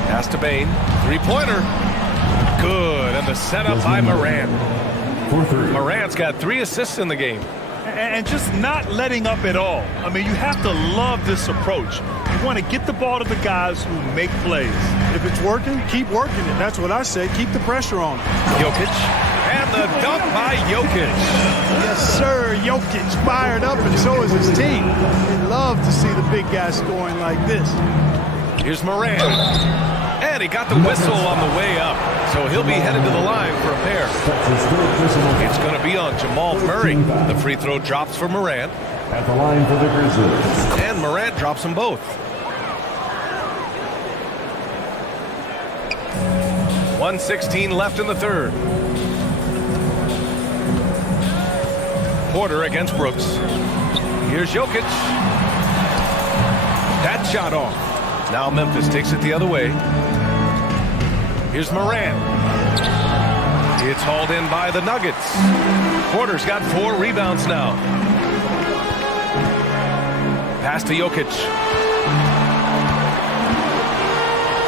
Pass to Bane. 3-pointer. Good. And the setup by Morant. Morant's got 3 assists in the game. And just not letting up at all. I mean, you have to love this approach. You want to get the ball to the guys who make plays. If it's working, keep working it. That's what I say. Keep the pressure on him. Jokic. And the dunk by Jokic. Yes, sir. Jokic fired up, and so is his team. They love to see the big guy scoring like this. Here's Morant. And he got the whistle on the way up. So he'll be headed to the line for a pair. It's going to be on Jamal Murray. The free throw drops for Morant. At the line for the Grizzlies. And Morant drops them both. 1:16 left in the third. Porter against Brooks. Here's Jokic. That shot off. Now Memphis takes it the other way. Here's Morant. It's hauled in by the Nuggets. Porter's got 4 rebounds now. Pass to Jokic.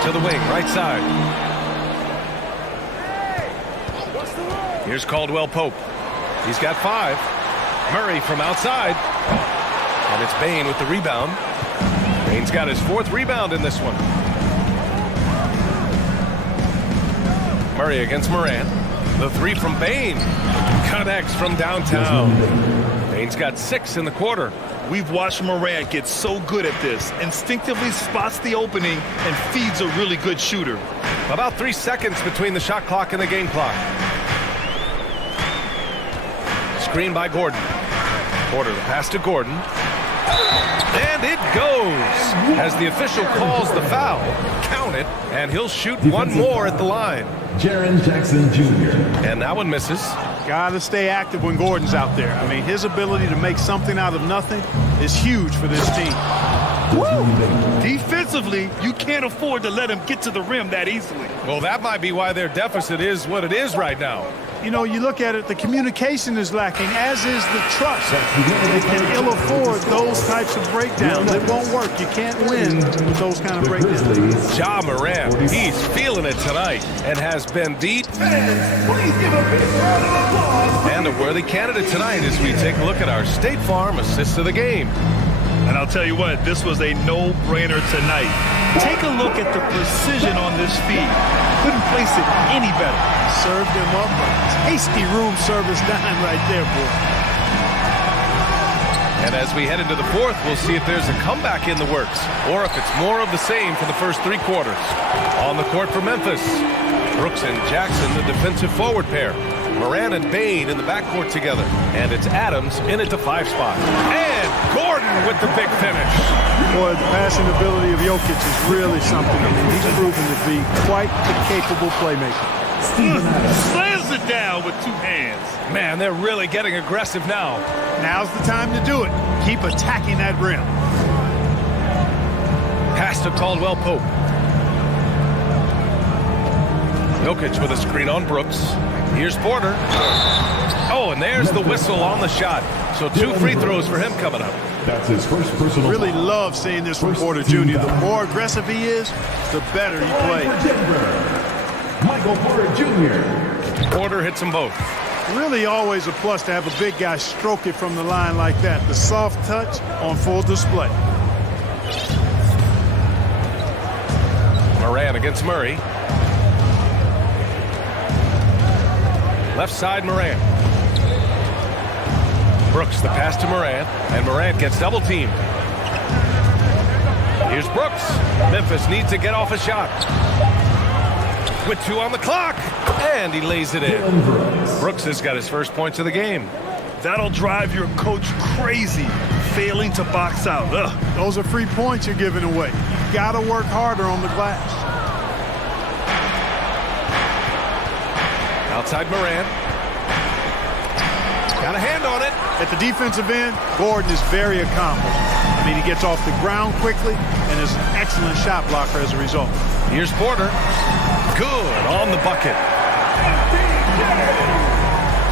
To the wing, right side. Here's Caldwell Pope. He's got 5. Murray from outside. And it's Bane with the rebound. Bane's got his 4th rebound in this one. Murray against Morant. The 3 from Bane. Connects from downtown. Bane's got 6 in the quarter. We've watched Morant get so good at this. Instinctively spots the opening and feeds a really good shooter. About 3 seconds between the shot clock and the game clock. Screen by Gordon. Porter, the pass to Gordon. And it goes. As the official calls the foul, count it, and he'll shoot one more at the line. Jaren Jackson Jr. And that one misses. Got to stay active when Gordon's out there. I mean, his ability to make something out of nothing is huge for this team. Woo! Defensively, you can't afford to let him get to the rim that easily. Well, that might be why their deficit is what it is right now. You know, you look at it, the communication is lacking, as is the trust. They can ill afford those types of breakdowns. It won't work. You can't win with those kind of breakdowns. Ja Morant, he's feeling it tonight and has been beat. And a worthy candidate tonight as we take a look at our State Farm assist of the game. And I'll tell you what, this was a no-brainer tonight. Take a look at the precision on this feed. Couldn't place it any better. Served him up a tasty room service dime right there, boy. And as we head into the fourth, we'll see if there's a comeback in the works or if it's more of the same for the first 3 quarters. On the court for Memphis, Brooks and Jackson, the defensive forward pair. Moran and Bain in the backcourt together. And it's Adams in at the 5 spot. And Gordon with the big finish. Boy, the passing ability of Jokic is really something. I mean, he's proven to be quite a capable playmaker. Slams it down with 2 hands. Man, they're really getting aggressive now. Now's the time to do it. Keep attacking that rim. Pass to Caldwell Pope. Jokic with a screen on Brooks. Here's Porter. Oh, and there's the whistle on the shot. So 2 free throws for him coming up. That's his first personal. Really love seeing this from Porter Jr. The more aggressive he is, the better he plays. Michael Porter Jr. Porter hits them both. Really always a plus to have a big guy stroke it from the line like that. The soft touch on full display. Moran against Murray. Left side, Moran. Brooks, the pass to Moran, and Moran gets double teamed. Here's Brooks. Memphis needs to get off a shot. With 2 on the clock, and he lays it in. Brooks has got his first points of the game. That'll drive your coach crazy, failing to box out. Ugh. Those are free points you're giving away. You gotta work harder on the glass. Outside Moran. Got a hand on it. At the defensive end, Gordon is very accomplished. I mean, he gets off the ground quickly and is an excellent shot blocker as a result. Here's Porter. Good on the bucket.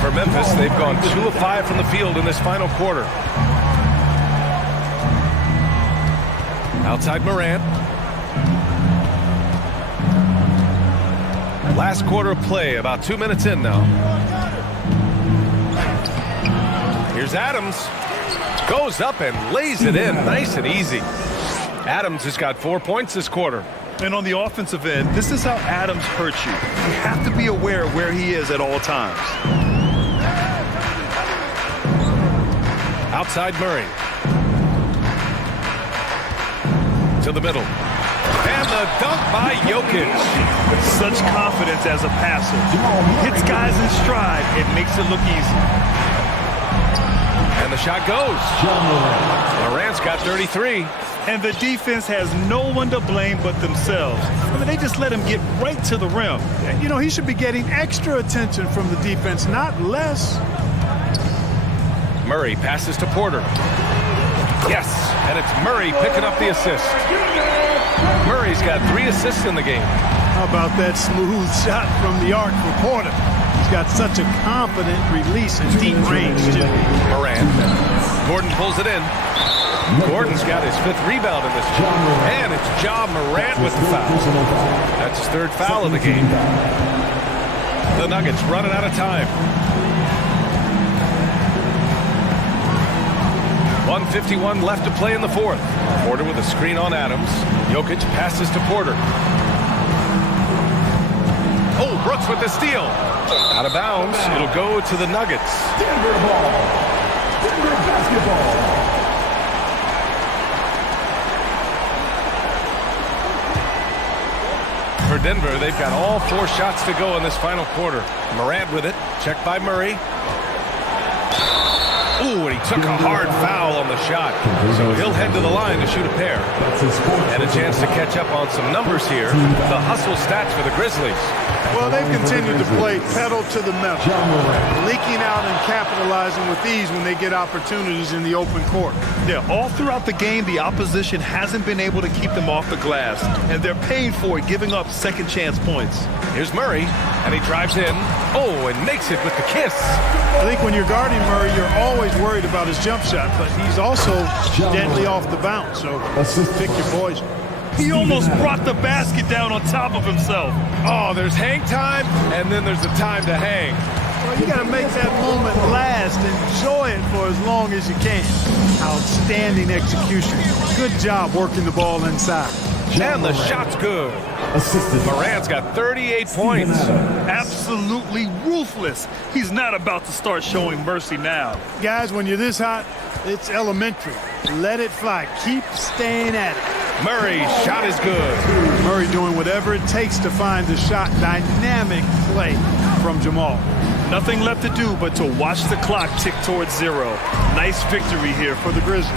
For Memphis, they've gone 2 of 5 from the field in this final quarter. Outside Moran. Last quarter of play, about 2 minutes in now. Here's Adams. Goes up and lays it in nice and easy. Adams has got 4 points this quarter. And on the offensive end, this is how Adams hurts you. You have to be aware of where he is at all times. Outside Murray. To the middle. And the dunk by Jokic. Such confidence as a passer. He hits guys in stride. It makes it look easy. And the shot goes. Morant's got 33. And the defense has no one to blame but themselves. I mean, they just let him get right to the rim. And, you know, he should be getting extra attention from the defense, not less. Murray passes to Porter. Yes, and it's Murray picking up the assist. Murray's got 3 assists in the game. How about that smooth shot from the arc for Porter? He's got such a confident release and deep range, too. Moran. Gordon pulls it in. Gordon's got his 5th rebound in this game. And it's Ja Morant with the foul. That's his 3rd foul of the game. The Nuggets running out of time. 1:51 left to play in the 4th. Porter with a screen on Adams. Jokic passes to Porter. Oh, Brooks with the steal. Out of bounds. It'll go to the Nuggets. Denver ball. Denver basketball. For Denver, they've got all 4 shots to go in this final quarter. Morant with it. Checked by Murray. Ooh, and he took a hard foul on the shot. So he'll head to the line to shoot a pair. And a chance to catch up on some numbers here. The hustle stats for the Grizzlies. Well, they've continued to play pedal to the metal. Leaking out and capitalizing with ease when they get opportunities in the open court. Yeah, all throughout the game, the opposition hasn't been able to keep them off the glass. And they're paying for it, giving up second chance points. Here's Murray, and he drives in. Oh, and makes it with the kiss. I think when you're guarding Murray, you're always worried about his jump shot, but he's also deadly off the bounce, so pick your poison. He almost brought the basket down on top of himself. Oh, there's hang time, and then there's the time to hang. Well, you got to make that moment last. Enjoy it for as long as you can. Outstanding execution. Good job working the ball inside. And the shot's good. Morant's got 38 points. Absolutely ruthless. He's not about to start showing mercy now. Guys, when you're this hot, It's elementary. Let it fly. Keep staying at it. Murray's shot is good. Murray doing whatever it takes to find the shot. Dynamic play from Jamal. Nothing left to do but to watch the clock tick towards 0. Nice victory here for the Grizzlies.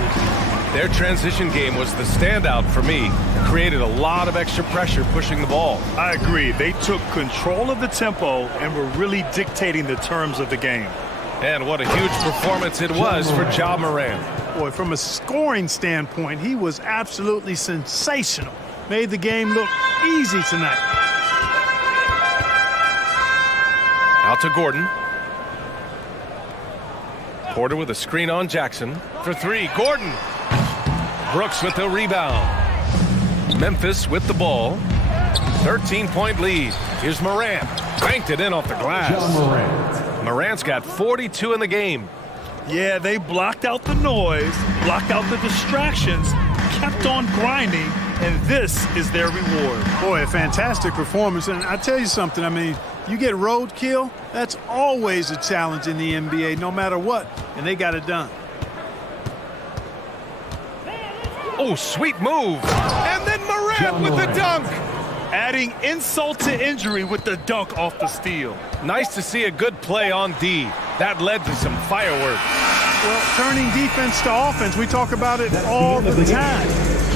Their transition game was the standout for me. Created a lot of extra pressure pushing the ball. I agree. They took control of the tempo and were really dictating the terms of the game. And what a huge performance it was for Ja Morant. Boy, from a scoring standpoint, he was absolutely sensational. Made the game look easy tonight. Out to Gordon. Porter with a screen on Jackson. For 3, Gordon. Brooks with the rebound. Memphis with the ball. 13-point lead. Here's Morant. Banked it in off the glass. Morant's got 42 in the game. Yeah, they blocked out the noise, blocked out the distractions, kept on grinding, and this is their reward. Boy, a fantastic performance. And I tell you something, I mean, you get roadkill, that's always a challenge in the NBA, no matter what, and they got it done. Oh, sweet move. And then Morant with the dunk. Adding insult to injury with the dunk off the steal. Nice to see a good play on D. That led to some fireworks. Well, turning defense to offense, we talk about it all the time.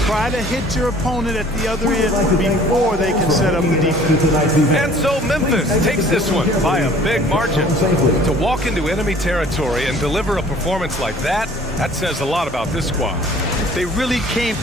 Try to hit your opponent at the other end before they can set up the defense. And so Memphis takes this one by a big margin. To walk into enemy territory and deliver a performance like that says a lot about this squad. They really came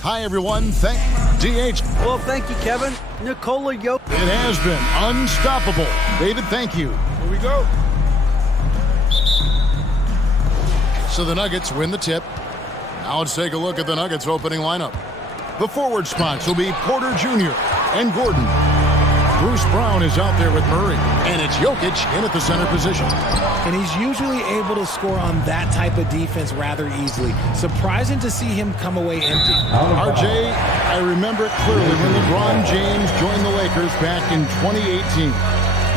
Hi, everyone. DH. Well, thank you, Kevin. Nikola Jokic. It has been unstoppable. David, thank you. Here we go. So the Nuggets win the tip. Now let's take a look at the Nuggets opening lineup. The forward spots will be Porter Jr. and Gordon. Bruce Brown is out there with Murray, and it's Jokic in at the center position. And he's usually able to score on that type of defense rather easily. Surprising to see him come away empty. RJ, I remember it clearly when LeBron James joined the Lakers back in 2018.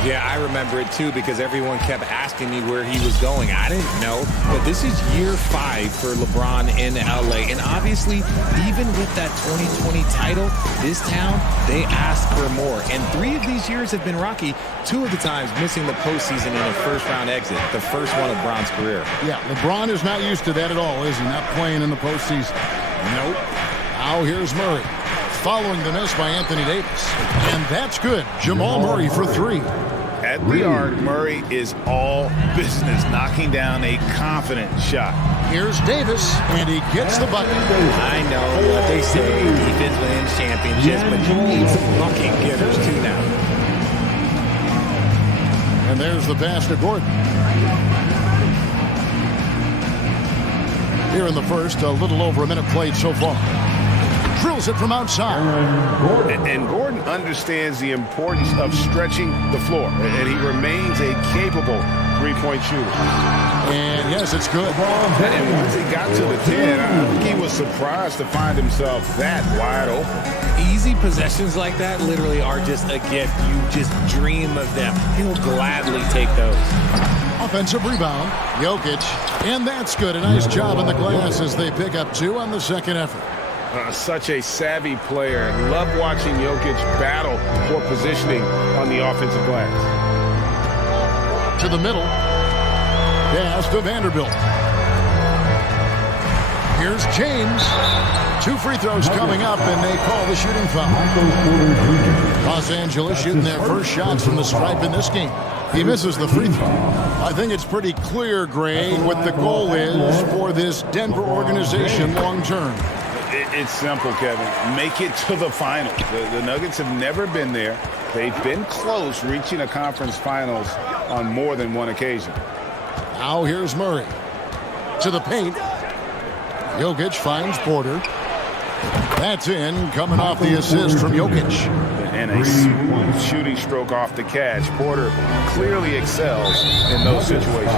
Yeah, I remember it too because everyone kept asking me where he was going. I didn't know, but this is year 5 for LeBron in LA. And obviously, even with that 2020 title, this town, they asked for more. And 3 of these years have been rocky, 2 of the times missing the postseason in a first-round exit, the first one of Bron's career. Yeah, LeBron is not used to that at all, is he? Not playing in the postseason. Nope. Now here's Murray. Following the miss by Anthony Davis. And that's good. Jamal Murray for 3. At the arc, Murray is all business, knocking down a confident shot. Here's Davis, and he gets the bucket. I know what they say, defense wins championships, but you need some bucket getters too now. And there's the pass to Gordon. Here in the first, a little over a minute played so far. Drills it from outside. And Gordon understands the importance of stretching the floor, and he remains a capable three-point shooter. And yes, it's good. And once he got to the 10, I think he was surprised to find himself that wide open. Easy possessions like that literally are just a gift. You just dream of them. He'll gladly take those. Offensive rebound, Jokic, and that's good. A nice job on the glass as they pick up 2 on the second effort. Such a savvy player. Love watching Jokic battle for positioning on the offensive glass. To the middle. Pass to Vanderbilt. Here's James. 2 free throws coming up, and they call the shooting foul. Los Angeles shooting their first shots from the stripe in this game. He misses the free throw. I think it's pretty clear, Greg, what the goal is for this Denver organization long term. It's simple, Kevin. Make it to the finals. The Nuggets have never been there. They've been close reaching a conference finals on more than one occasion. Now here's Murray. To the paint. Jokic finds Porter. That's in, coming off the assist from Jokic. And a smooth shooting stroke off the catch. Porter clearly excels in those situations.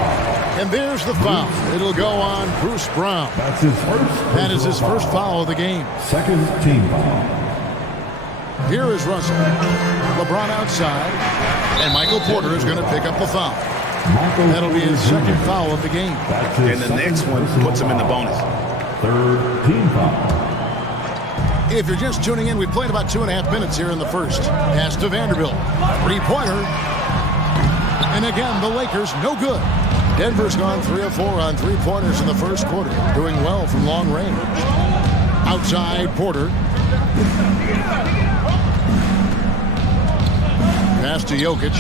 And there's the foul. It'll go on Bruce Brown. That's his first. That is his first foul of the game. Second team foul. Here is Russell. LeBron outside. And Michael Porter is going to pick up the foul. That'll be his second foul of the game. And the next one puts him in the bonus. Third team foul. If you're just tuning in, we played about 2.5 minutes here in the first. Pass to Vanderbilt. 3-pointer. And again, the Lakers, no good. Denver's gone 3 of 4 on 3-pointers in the first quarter. Doing well from long range. Outside, Porter. Pass to Jokic.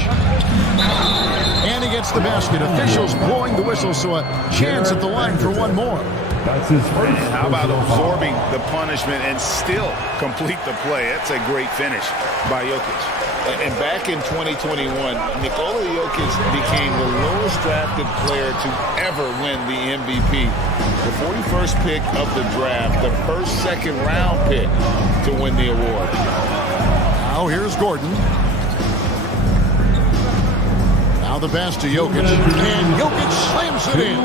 And he gets the basket. Officials blowing the whistle, so a chance at the line for one more. That's his first. How about absorbing the punishment and still complete the play? That's a great finish by Jokic. And back in 2021, Nikola Jokic became the lowest drafted player to ever win the MVP. The 41st pick of the draft, the first second-round pick to win the award. Now here's Gordon. Now the pass to Jokic, and Jokic slams it in.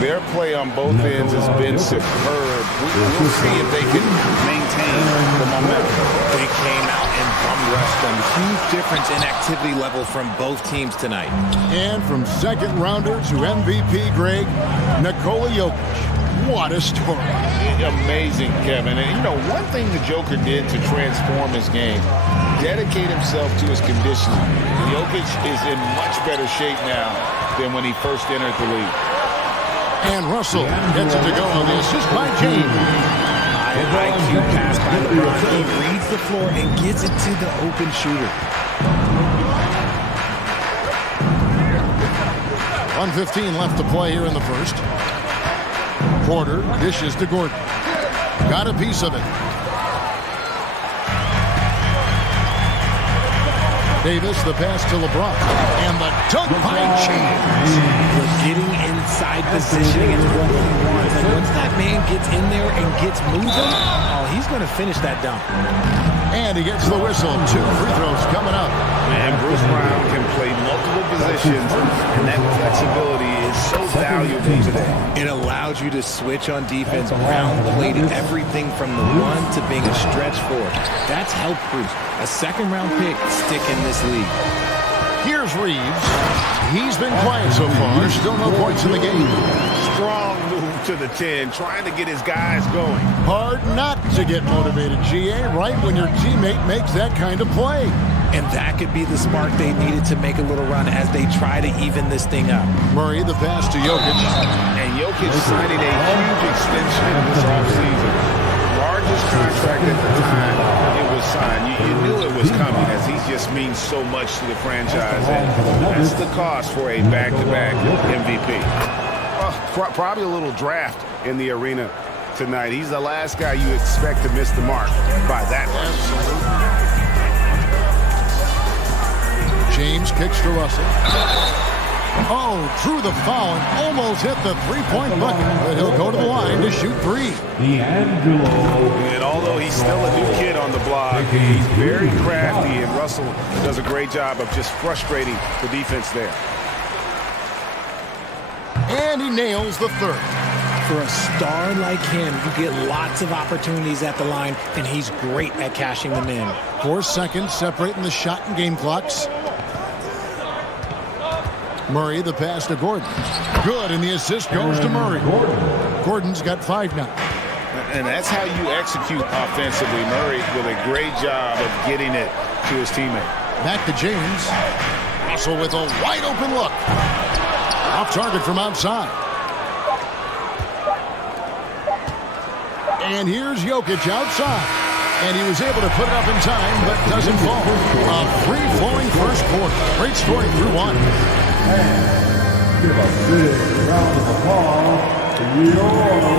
Their play on both ends has been superb. We'll see if they can maintain the momentum. They came out and bum-rushed them. Huge difference in activity level from both teams tonight. And from second rounder to MVP, Greg, Nikola Jokic. What a story. Amazing, Kevin. And, you know, one thing the Joker did to transform his game, dedicate himself to his conditioning. Jokic is in much better shape now than when he first entered the league. And Russell gets it to go on the assist by James. IQ pass by LeBron. He reads the floor and gets it to the open shooter. 1:15 left to play here in the first. Porter dishes to Gordon. got a piece of it. Davis, the pass to LeBron. And the dunk by James. We're getting inside position against what we want. And once that man gets in there and gets moving, oh, he's going to finish that dunk. And he gets the whistle. 2 free throws coming up. Man, Bruce Brown can play multiple positions, and that flexibility is so valuable today. It allows you to switch on defense. Brown played everything from the 1 to being a stretch 4. That's helped Bruce. A second-round pick stick in this league. Here's Reeves. He's been quiet so far. Still no points in the game. Strong move to the 10, trying to get his guys going. Hard not to get motivated, GA, right when your teammate makes that kind of play. And that could be the spark they needed to make a little run as they try to even this thing up. Murray, the pass to Jokic. And Jokic signing a huge extension this offseason. Largest contract at the time it was signed. You knew it was coming, as he just means so much to the franchise. And that's the cost for a back-to-back MVP. Probably a little draft in the arena tonight. He's the last guy you expect to miss the mark by that much. James kicks to Russell. Oh, drew the foul and almost hit the three-point bucket, but he'll go to the line to shoot 3. And although he's still a new kid on the block, he's very crafty, and Russell does a great job of just frustrating the defense there. And he nails the 3rd. For a star like him, you get lots of opportunities at the line, and he's great at cashing them in. 4 seconds separating the shot and game clocks. Murray, the pass to Gordon. Good, and the assist goes to Murray. Gordon's got 5 now. And that's how you execute offensively. Murray with a great job of getting it to his teammate. Back to James. Russell with a wide-open look. Off target from outside. And here's Jokic outside. And he was able to put it up in time, but doesn't fall. A free-flowing first quarter. Great scoring through 1. Give a big round of applause to your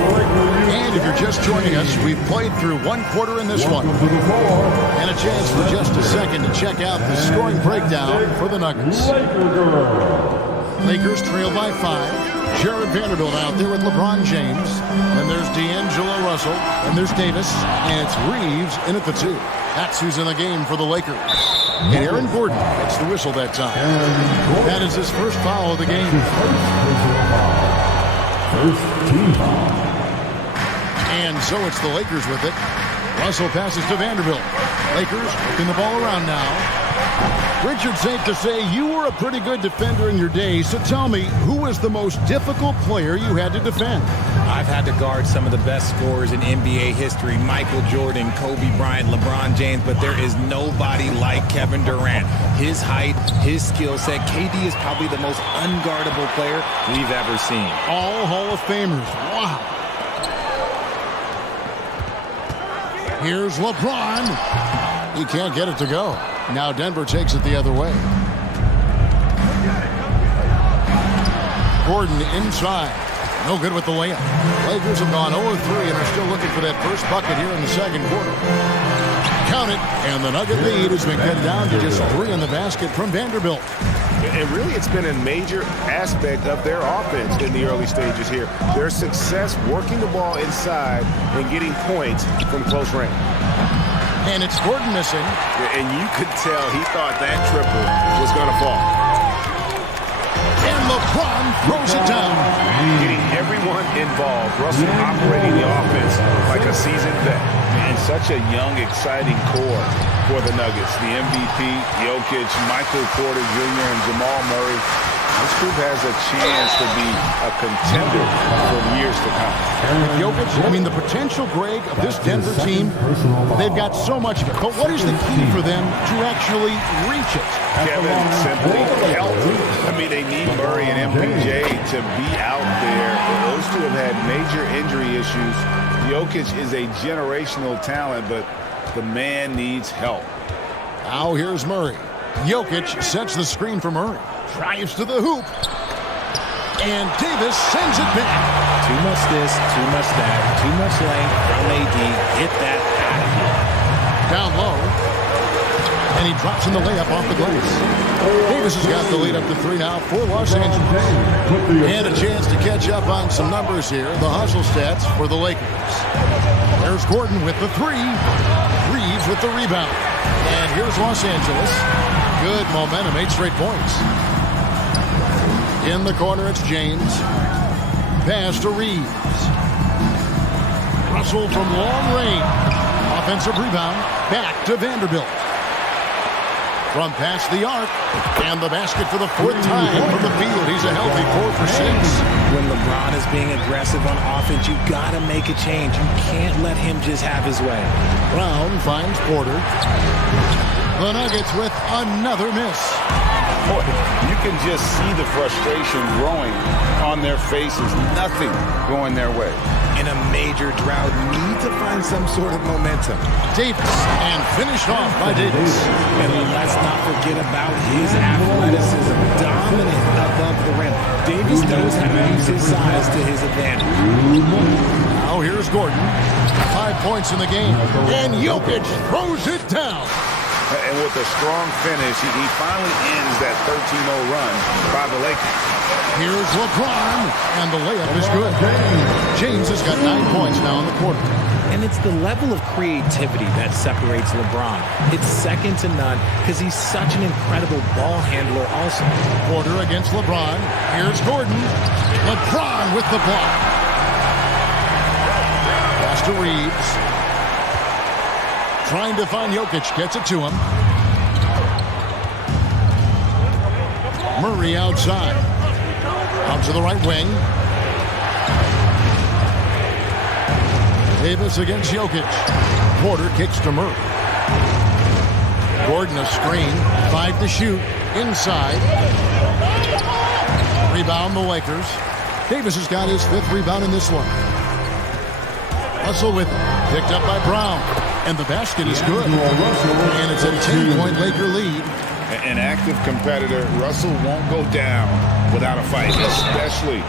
And if you're just joining us, we've played through 1 quarter in this one. And a chance for just a second to check out the scoring breakdown for the Nuggets. Lakers trail by 5. Jared Vanderbilt out there with LeBron James. And there's D'Angelo Russell. And there's Davis. And it's Reeves in at the 2. That's who's in the game for the Lakers. And Aaron Gordon gets the whistle that time. That is his first foul of the game. First team foul. And so it's the Lakers with it. Russell passes to Vanderbilt. Lakers working the ball around now. Richard, safe to say you were a pretty good defender in your day, so tell me, who was the most difficult player you had to defend? I've had to guard some of the best scorers in NBA history, Michael Jordan, Kobe Bryant, LeBron James, but there is nobody like Kevin Durant. His height, his skill set, KD is probably the most unguardable player we've ever seen. All Hall of Famers. Wow. Here's LeBron. He can't get it to go. Now Denver takes it the other way. Gordon inside. No good with the layup. Lakers have gone 0-3 and are still looking for that first bucket here in the second quarter. Count it, and the Nugget lead has been cut down to just 3 in the basket from Vanderbilt. And really, it's been a major aspect of their offense in the early stages here. Their success working the ball inside and getting points from close range. And it's Gordon missing. And you could tell he thought that triple was going to fall. And LeBron throws it down. Getting everyone involved. Russell operating the offense like a seasoned vet. And such a young, exciting core for the Nuggets. The MVP, Jokic, Michael Porter Jr., and Jamal Murray. This group has a chance to be a contender for years to come. With Jokic, I mean, the potential, Greg, of this Denver team, they've got so much of it. But what is the key for them to actually reach it? Kevin, simply health. I mean, they need Murray and MPJ to be out there. Those two have had major injury issues. Jokic is a generational talent, but the man needs help. Now here's Murray. Jokic sets the screen for Murray. Drives to the hoop. And Davis sends it back. Too much this, too much that, too much length from AD. Get that out of here. Down low. And he drops in the layup off the glass. Davis has got the lead up to 3 now for Los Angeles. And a chance to catch up on some numbers here. The hustle stats for the Lakers. There's Gordon with the 3. Reeves with the rebound. And here's Los Angeles. Good momentum, 8 straight points. In the corner, it's James. Pass to Reeves. Russell from long range. Offensive rebound. Back to Vanderbilt. From past the arc. And the basket for the 4th time from the field. He's a healthy 4 for 6. When LeBron is being aggressive on offense, you got to make a change. You can't let him just have his way. Brown finds Porter. The Nuggets with another miss. Boy, you can just see the frustration growing on their faces. Nothing going their way. In a major drought, need to find some sort of momentum. Davis, and finished off by Davis. And let's not forget about his athleticism. Dominant above the rim. Davis knows how to use his size to his advantage. Now here's Gordon. 5 points in the game. And Jokic throws it down. And with a strong finish, he finally ends that 13-0 run by the Lakers. Here's LeBron, and the layup is good. James has got 9 points now in the quarter. And it's the level of creativity that separates LeBron. It's second to none because he's such an incredible ball handler also. Porter against LeBron. Here's Gordon. LeBron with the block. Pass to Reeves. Trying to find Jokic. Gets it to him. Murray outside. Out to the right wing. Davis against Jokic. Porter kicks to Murray. Gordon a screen. 5 to shoot. Inside. Rebound the Lakers. Davis has got his 5th rebound in this one. Hustle with him. Picked up by Brown. And the basket is good. And it's a 10-point Laker lead. An active competitor, Russell won't go down without a fight, especially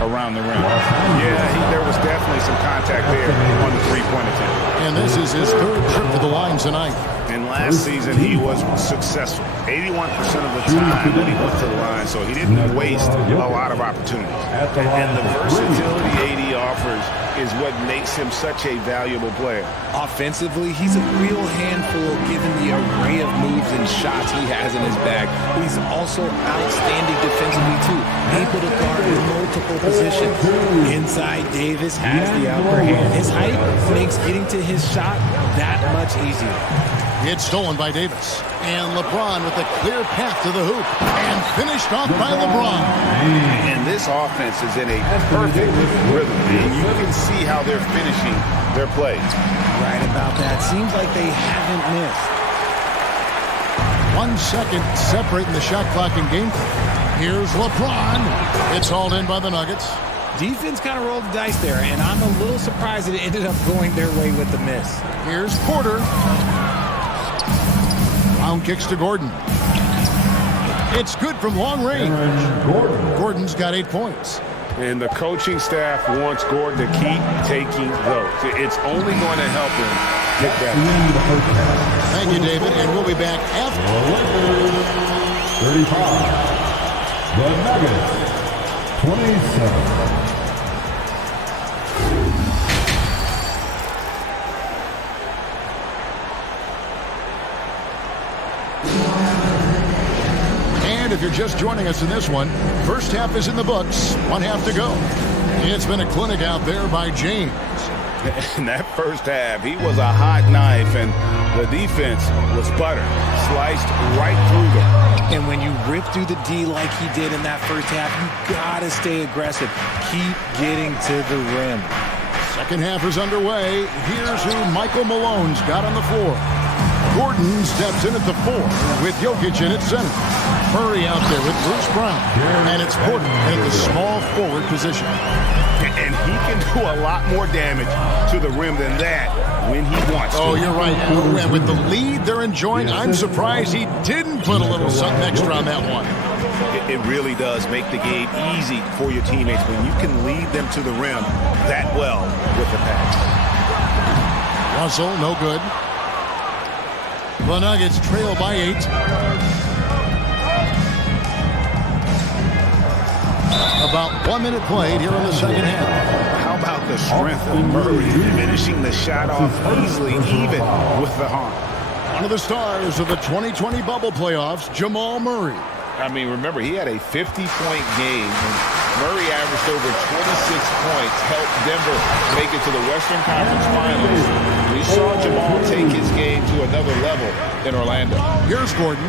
around the rim. Yeah, there was definitely some contact there on the three-point attempt. And this is his 3rd trip to the line tonight. And last season, he was successful. 81% of the time when he went to the line, so he didn't waste a lot of opportunities. And the versatility AD offers is what makes him such a valuable player. Offensively, he's a real handful given the array of moves and shots he has in his bag. But he's also outstanding defensively, too. Able to guard in multiple positions. Inside, Davis has the upper hand. His height makes getting to his shot that much easier. It's stolen by Davis. And LeBron with a clear path to the hoop. And finished off by LeBron. And this offense is in a perfect rhythm. And you can see how they're finishing their plays. Right about that. Seems like they haven't missed. 1 second separating the shot clock in game. Here's LeBron. It's hauled in by the Nuggets. Defense kind of rolled the dice there, and I'm a little surprised that it ended up going their way with the miss. Here's Porter. Brown kicks to Gordon. It's good from long range. Gordon's got 8 points. And the coaching staff wants Gordon to keep taking those. It's only going to help him get better. Thank you, David, and we'll be back after. 35. The Nuggets. 27. If you're just joining us in this one, first half is in the books, 1 half to go. It's been a clinic out there by James. In that first half, he was a hot knife, and the defense was butter, sliced right through them. And when you rip through the D like he did in that first half, you gotta stay aggressive. Keep getting to the rim. Second half is underway. Here's who Michael Malone's got on the floor. Gordon steps in at the 4 with Jokic in at center. Murray out there with Bruce Brown. And it's Porter in the small forward position. And he can do a lot more damage to the rim than that when he wants to. Oh, you're right. And with the lead they're enjoying, I'm surprised he didn't put a little something extra on that one. It really does make the game easy for your teammates when you can lead them to the rim that well with the pass. Russell, no good. The Nuggets trail by 8. About 1 minute played here in the second half. How about the strength of Murray finishing the shot off easily, even with the arm? One of the stars of the 2020 bubble playoffs, Jamal Murray. I mean, remember, he had a 50-point game. Murray averaged over 26 points, helped Denver make it to the Western Conference Finals. We saw Jamal take his game to another level in Orlando. Here's Gordon,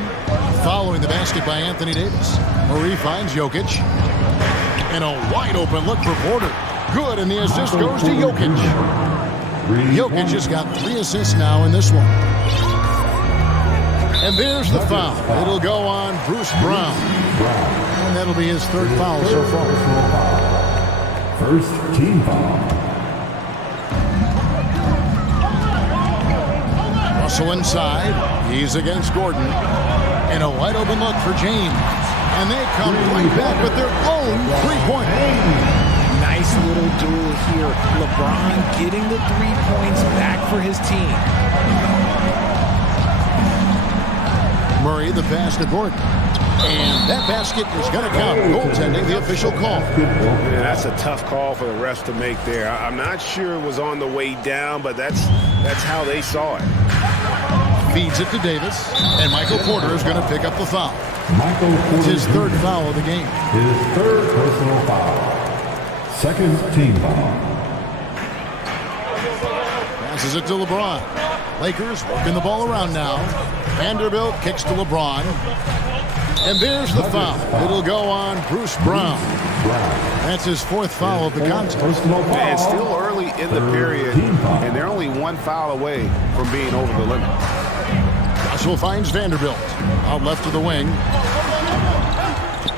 following the basket by Anthony Davis. Murray finds Jokic. And a wide-open look for Porter. Good, and the assist goes to Jokic. Jokic has got 3 assists now in this one. And there's the foul. It'll go on Bruce Brown. And that'll be his 3rd foul so far. First team foul. Russell inside. He's against Gordon. And a wide-open look for James. And they come right back with their own 3-point. Nice little duel here. LeBron getting the 3 points back for his team. Murray, the pass to Gordon. And that basket is going to count. Goaltending, the official call. Yeah, that's a tough call for the refs to make there. I'm not sure it was on the way down, but that's how they saw it. Feeds it to Davis. And Michael Porter is going to pick up the foul. It's his 3rd foul of the game. His 3rd personal foul. 2nd team foul. Passes it to LeBron. Lakers working the ball around now. Vanderbilt kicks to LeBron. And there's the foul. It'll go on Bruce Brown. That's his 4th foul of the contest. And it's still early in the period, and they're only 1 foul away from being over the limit. Russell finds Vanderbilt out left of the wing.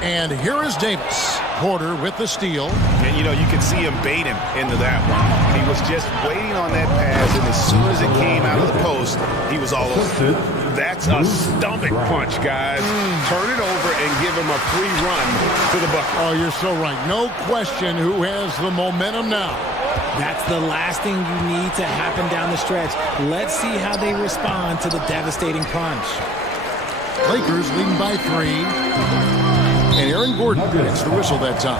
And here is Davis. Porter with the steal. And, you can see him bait him into that one. He was just waiting on that pass, and as soon as it came out of the post, he was all over. That's a stomach punch, guys. Turn it over and give him a free run to the bucket. Oh, you're so right. No question who has the momentum now. That's the last thing you need to happen down the stretch. Let's see how they respond to the devastating punch. Lakers leading by 3. And Aaron Gordon gets the whistle that time.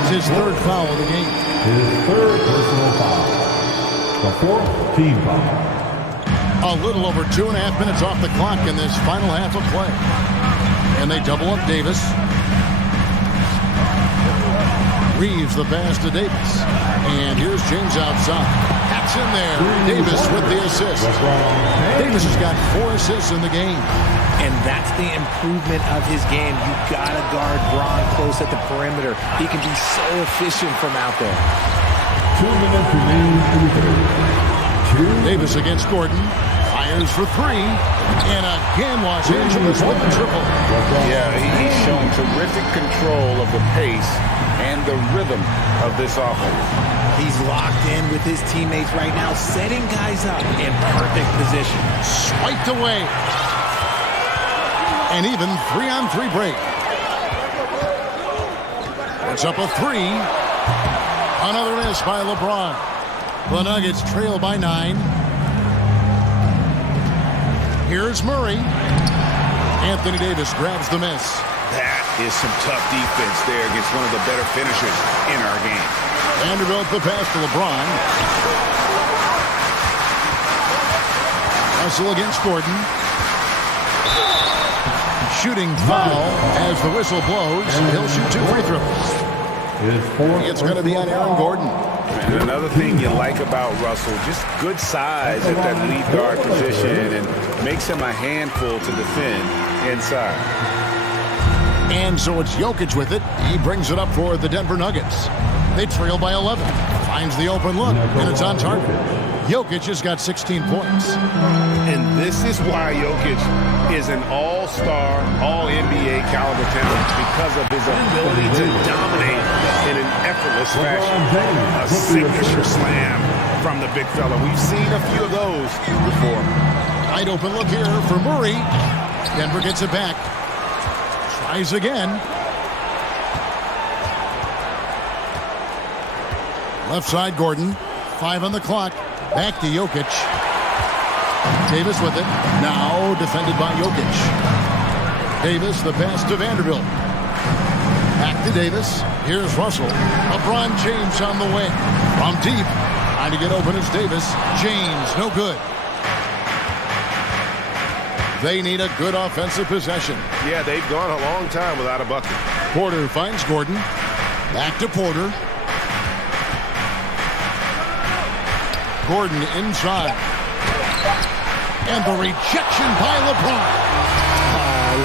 It's his 3rd foul of the game. His 3rd personal foul. The 4th team foul. A little over 2.5 minutes off the clock in this final half of play. And they double up Davis. Reeves the pass to Davis. And here's James outside. Hacks in there. Davis with the assist. Davis has got 4 assists in the game. And that's the improvement of his game. You got to guard Braun close at the perimeter. He can be so efficient from out there. 2 minutes remaining in the third. Davis against Gordon. Fires for 3. And again, Los Angeles with the triple. Yeah, he's shown terrific control of the pace and the rhythm of this offense. He's locked in with his teammates right now, setting guys up in perfect position. Swiped away. And even 3-on-3 break. It's up a 3. Another miss by LeBron. The Nuggets trail by 9. Here's Murray. Anthony Davis grabs the miss. That is some tough defense there against one of the better finishers in our game. Vanderbilt the pass to LeBron. Russell against Gordon. Shooting foul as the whistle blows. He'll shoot 2 free throws. It's going to be on Aaron Gordon. And another thing you like about Russell, just good size at that lead guard position and makes him a handful to defend inside. And so it's Jokic with it. He brings it up for the Denver Nuggets. They trail by 11. Finds the open look, and it's on target. Jokic has got 16 points. And this is why Jokic is an all-star, all-NBA caliber talent, because of his ability to dominate in an effortless fashion. A signature slam from the big fella. We've seen a few of those before. Wide open look here for Murray. Denver gets it back. Tries again. Left side, Gordon. 5 on the clock. Back to Jokic. Davis with it. Now defended by Jokic. Davis, the pass to Vanderbilt. Back to Davis. Here's Russell. LeBron James on the wing. From deep. Trying to get open is Davis. James, no good. They need a good offensive possession. Yeah, they've gone a long time without a bucket. Porter finds Gordon. Back to Porter. Gordon inside. And the rejection by LeBron.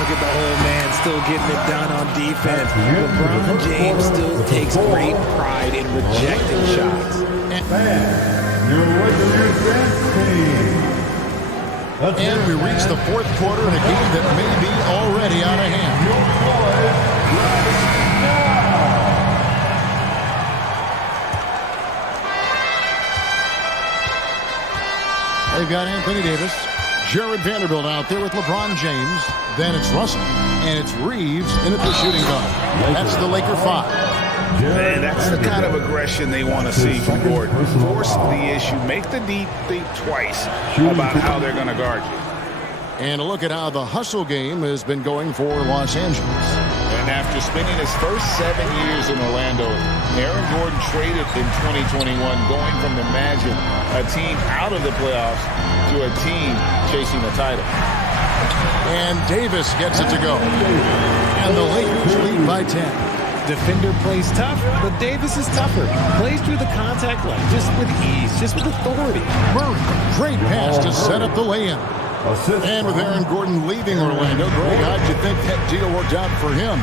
Look at the whole man still getting it done on defense. LeBron James still takes great pride in rejecting shots. And we reach the fourth quarter in a game that may be already out of hand. They've got Anthony Davis. Jared Vanderbilt out there with LeBron James. Then it's Russell. And it's Reeves in at the shooting guard. That's the Laker 5. Man, that's the kind of aggression they want to see from Gordon. Force the issue. Make the deep think twice about how they're going to guard you. And a look at how the hustle game has been going for Los Angeles. And after spending his first 7 years in Orlando, Aaron Gordon traded in 2021, going from Imagine, a team out of the playoffs, to a team chasing a title. And Davis gets it to go. And the Lakers lead by 10. Defender plays tough, but Davis is tougher. Plays through the contact line, just with ease, just with authority. Murray, great pass to set up the lay-in. And with Aaron Gordon leaving Orlando, Greg, how'd you think that deal worked out for him?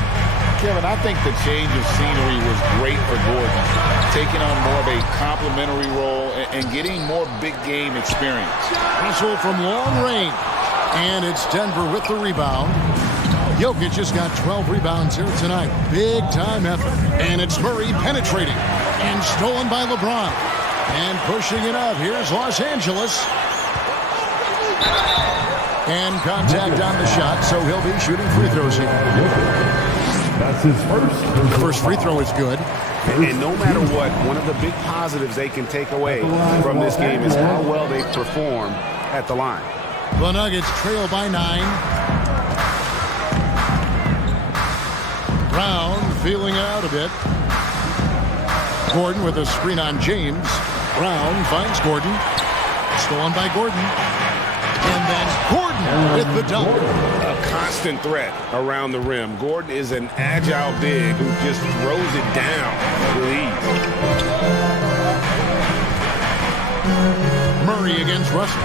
Kevin, I think the change of scenery was great for Gordon, taking on more of a complimentary role and getting more big game experience. Russell from long range. And it's Denver with the rebound. Jokic has got 12 rebounds here tonight. Big time effort. And it's Murray penetrating. And stolen by LeBron. And pushing it up. Here's Los Angeles. And contact on the shot, so he'll be shooting free throws here. That's his first. The first free throw is good. And no matter what, one of the big positives they can take away from this game is how well they perform at the line. The Nuggets trail by 9. Brown feeling it out a bit. Gordon with a screen on James. Brown finds Gordon. Stolen by Gordon. And then Gordon with the dunk. A constant threat around the rim. Gordon is an agile big who just throws it down with ease. Murray against Russell.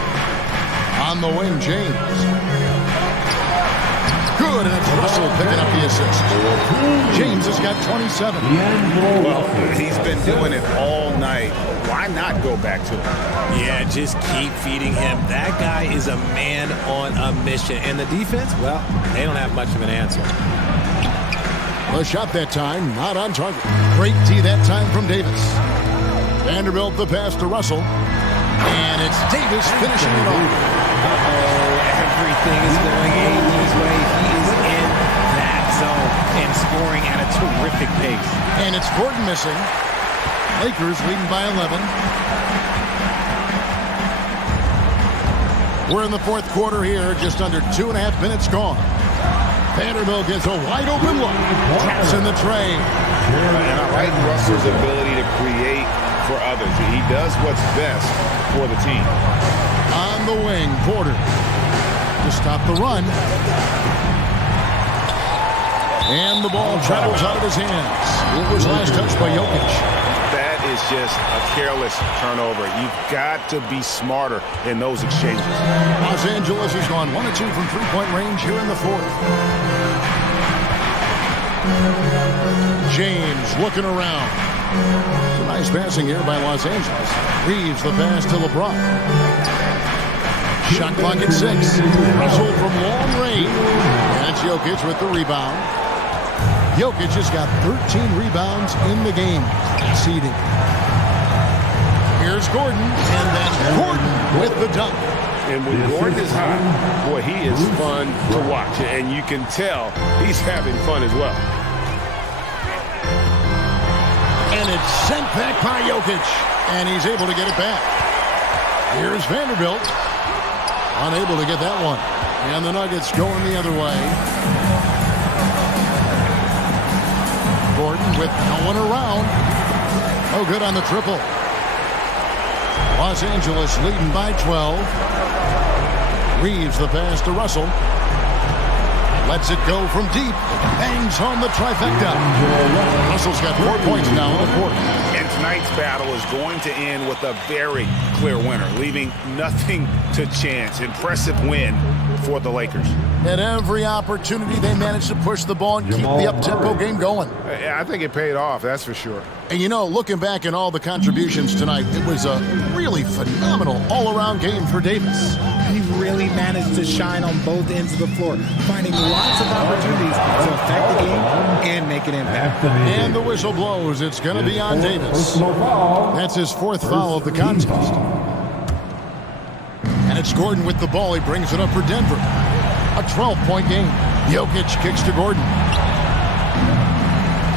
On the wing, James. Good, and it's Russell picking up the assist. James has got 27. Well, he's been doing it all night. Why not go back to him? Yeah, just keep feeding him. That guy is a man on a mission. And the defense, well, they don't have much of an answer. The shot that time, not on target. Great D that time from Davis. Vanderbilt the pass to Russell. And it's Davis finishing it off. Everything is going AD's way. He is in that zone and scoring at a terrific pace. And it's Gordon missing. Lakers leading by 11. We're in the fourth quarter here, just under 2.5 minutes gone. Vanderbilt gets a wide open look. Taps in the tray. And I like Russell's ability to create for others. He does what's best for the team. On the wing, Porter to stop the run. And the ball travels out of his hands. It was last touched by Jokic. That is just a careless turnover. You've got to be smarter in those exchanges. Los Angeles has gone 1 of 2 from three-point range here in the fourth. James looking around. Some nice passing here by Los Angeles. Reeves the pass to LeBron. Shot clock at 6. Russell from long range. That's Jokic with the rebound. Jokic has got 13 rebounds in the game. Seeding. Here's Gordon. And then Gordon with the dunk. And when Gordon is hot, boy, he is fun to watch. And you can tell he's having fun as well. And it's sent back by Jokic. And he's able to get it back. Here's Vanderbilt. Unable to get that one. And the Nuggets going the other way. Gordon with no one around. Oh, good on the triple. Los Angeles leading by 12. Reeves the pass to Russell. Lets it go from deep. Bangs home the trifecta. Russell's got 4 points now in the quarter. And tonight's battle is going to end with a very clear winner, leaving nothing to chance. Impressive win for the Lakers. At every opportunity, they managed to push the ball and keep the up-tempo game going. I think it paid off, that's for sure. And, you know, looking back at all the contributions tonight, it was a really phenomenal all-around game for Davis. He really managed to shine on both ends of the floor, finding lots of opportunities to affect the game and make an impact. And the whistle blows. It's going to be on Davis. That's his 4th foul of the contest. And it's Gordon with the ball. He brings it up for Denver. A 12-point game. Jokic kicks to Gordon.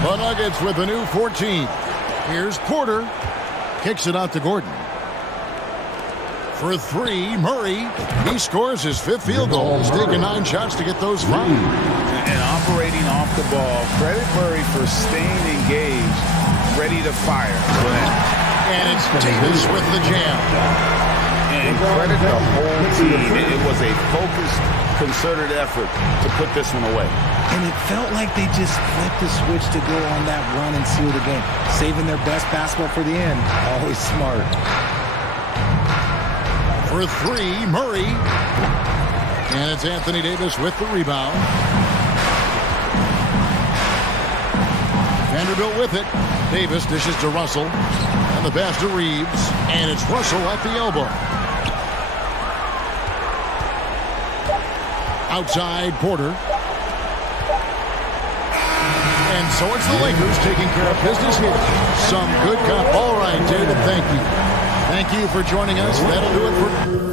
The Nuggets with a new 14. Here's Porter. Kicks it out to Gordon. For 3, Murray. He scores his 5th field goal. He's taken 9 shots to get those 5. And operating off the ball, credit Murray for staying engaged, ready to fire. And it's Davis with the jam. And credit the whole team. It was a focused, concerted effort to put this one away. And it felt like they just flipped the switch to go on that run and seal the game. Saving their best basketball for the end. Always smart. For 3, Murray. And it's Anthony Davis with the rebound. Vanderbilt with it. Davis dishes to Russell. And the pass to Reeves. And it's Russell at the elbow. Outside, Porter. And so it's the Lakers taking care of business here. Some good cop. All right, David, thank you. Thank you for joining us. That'll do it for...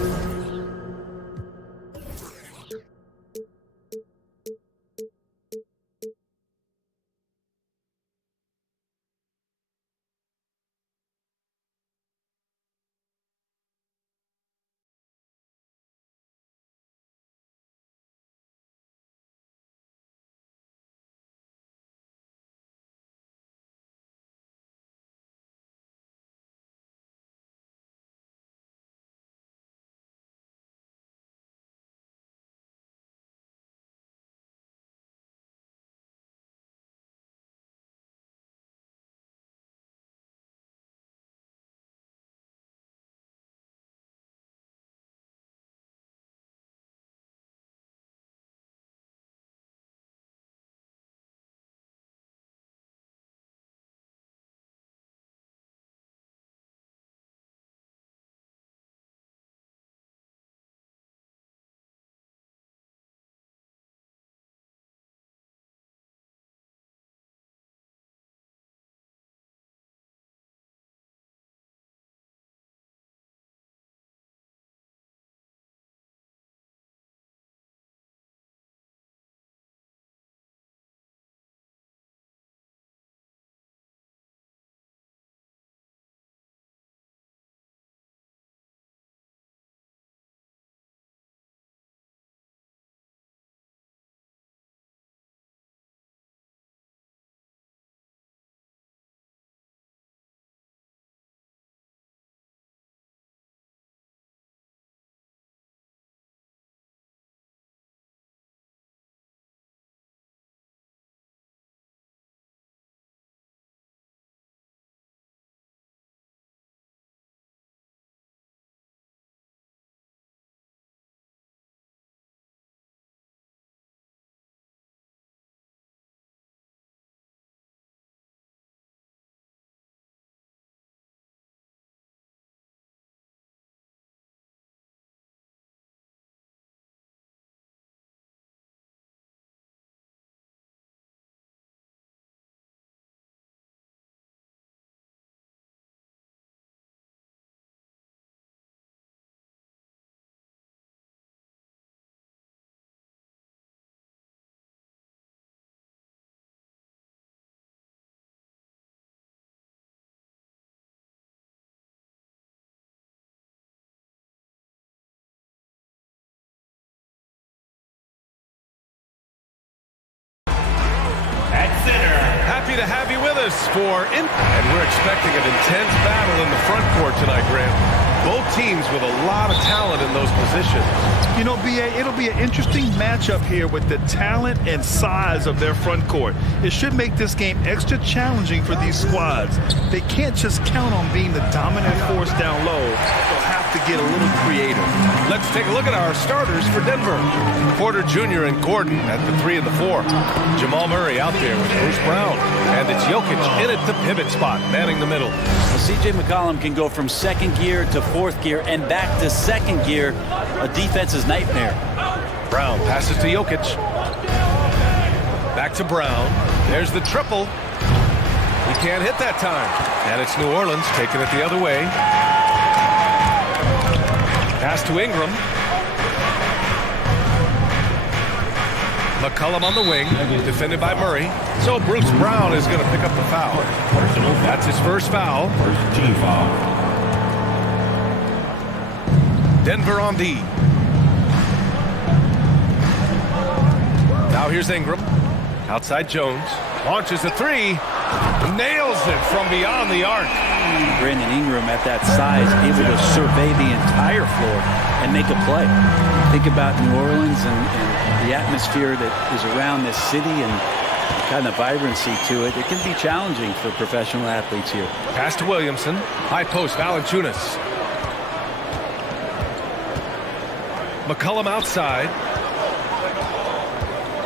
to have you with us and we're expecting an intense battle in the front court tonight, Grant. Both teams with a lot of talent in those positions. You know, B.A., it'll be an interesting matchup here with the talent and size of their front court. It should make this game extra challenging for these squads. They can't just count on being the dominant force down low. They'll have to get a little creative. Let's take a look at our starters for Denver. Porter Jr. and Gordon at the 3 and the 4. Jamal Murray out there with Bruce Brown. And it's Jokic in at the pivot spot, manning the middle. Well, C.J. McCollum can go from second gear to fourth gear and back to second gear. A defense's nightmare. Brown passes to Jokic. Back to Brown. There's the triple. He can't hit that time. And it's New Orleans taking it the other way. Pass to Ingram. McCollum on the wing, defended by Murray. So Bruce Brown is going to pick up the foul. That's his first foul. First team foul. Denver on D. Now here's Ingram. Outside Jones. Launches a 3. Nails it from beyond the arc. Brandon Ingram at that size, able to survey the entire floor and make a play. Think about New Orleans and the atmosphere that is around this city and the kind of vibrancy to it. It can be challenging for professional athletes here. Pass to Williamson. High post, Valanciunas. McCollum outside.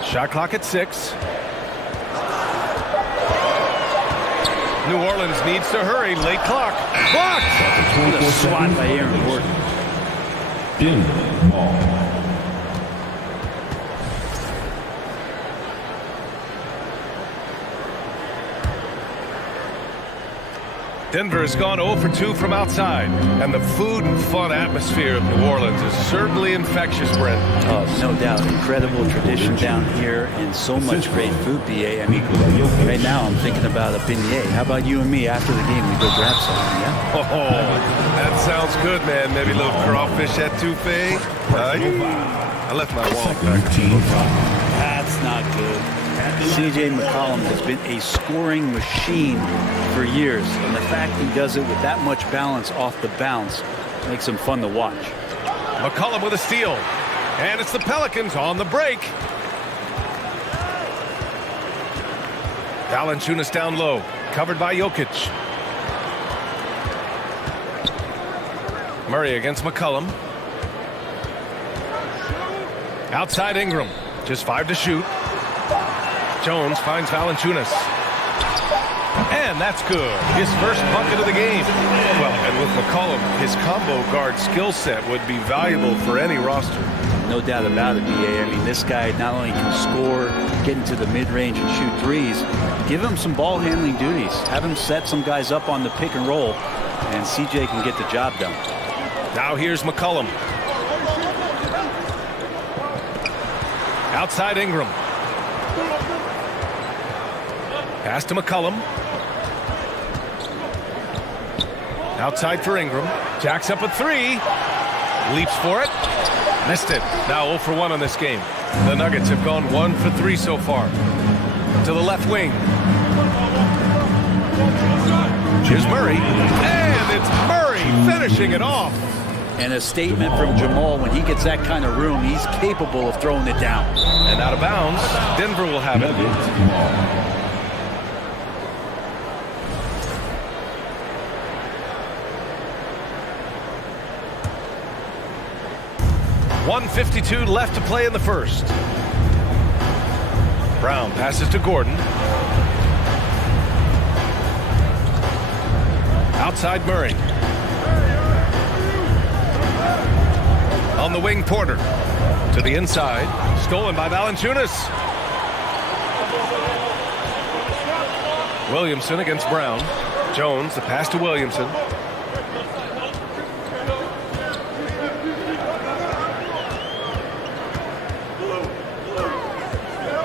Shot clock at 6. New Orleans needs to hurry. Late clock. Blocked! What a swat by Aaron Gordon. Denver has gone 0 for 2 from outside, and the food and fun atmosphere of New Orleans is certainly infectious, Brent. Oh, no doubt. Incredible tradition down here and so much great food, BA. I mean, right now I'm thinking about a beignet. How about you and me after the game? We go grab something, yeah? Oh, that sounds good, man. Maybe a little crawfish etouffee. I left my wallet back. That's not good. C.J. McCollum has been a scoring machine for years, and the fact he does it with that much balance off the bounce makes him fun to watch. McCollum with a steal, and it's the Pelicans on the break. Valanciunas down low, covered by Jokic. Murray against McCollum. Outside Ingram, just 5 to shoot. Jones finds Valanciunas. And that's good. His first bucket of the game. Well, and with McCollum, his combo guard skill set would be valuable for any roster. No doubt about it, BA. I mean, this guy not only can score, get into the mid-range and shoot threes, give him some ball handling duties. Have him set some guys up on the pick and roll, and CJ can get the job done. Now here's McCollum. Outside Ingram. Pass to McCollum. Outside for Ingram. Jacks up a 3. Leaps for it. Missed it. Now 0 for 1 on this game. The Nuggets have gone 1 for 3 so far. To the left wing. Here's Murray. And it's Murray finishing it off. And a statement from Jamal, when he gets that kind of room, he's capable of throwing it down. And out of bounds, Denver will have it. 1:52 left to play in the first. Brown passes to Gordon. Outside Murray. On the wing, Porter. To the inside. Stolen by Valanciunas. Williamson against Brown. Jones, the pass to Williamson.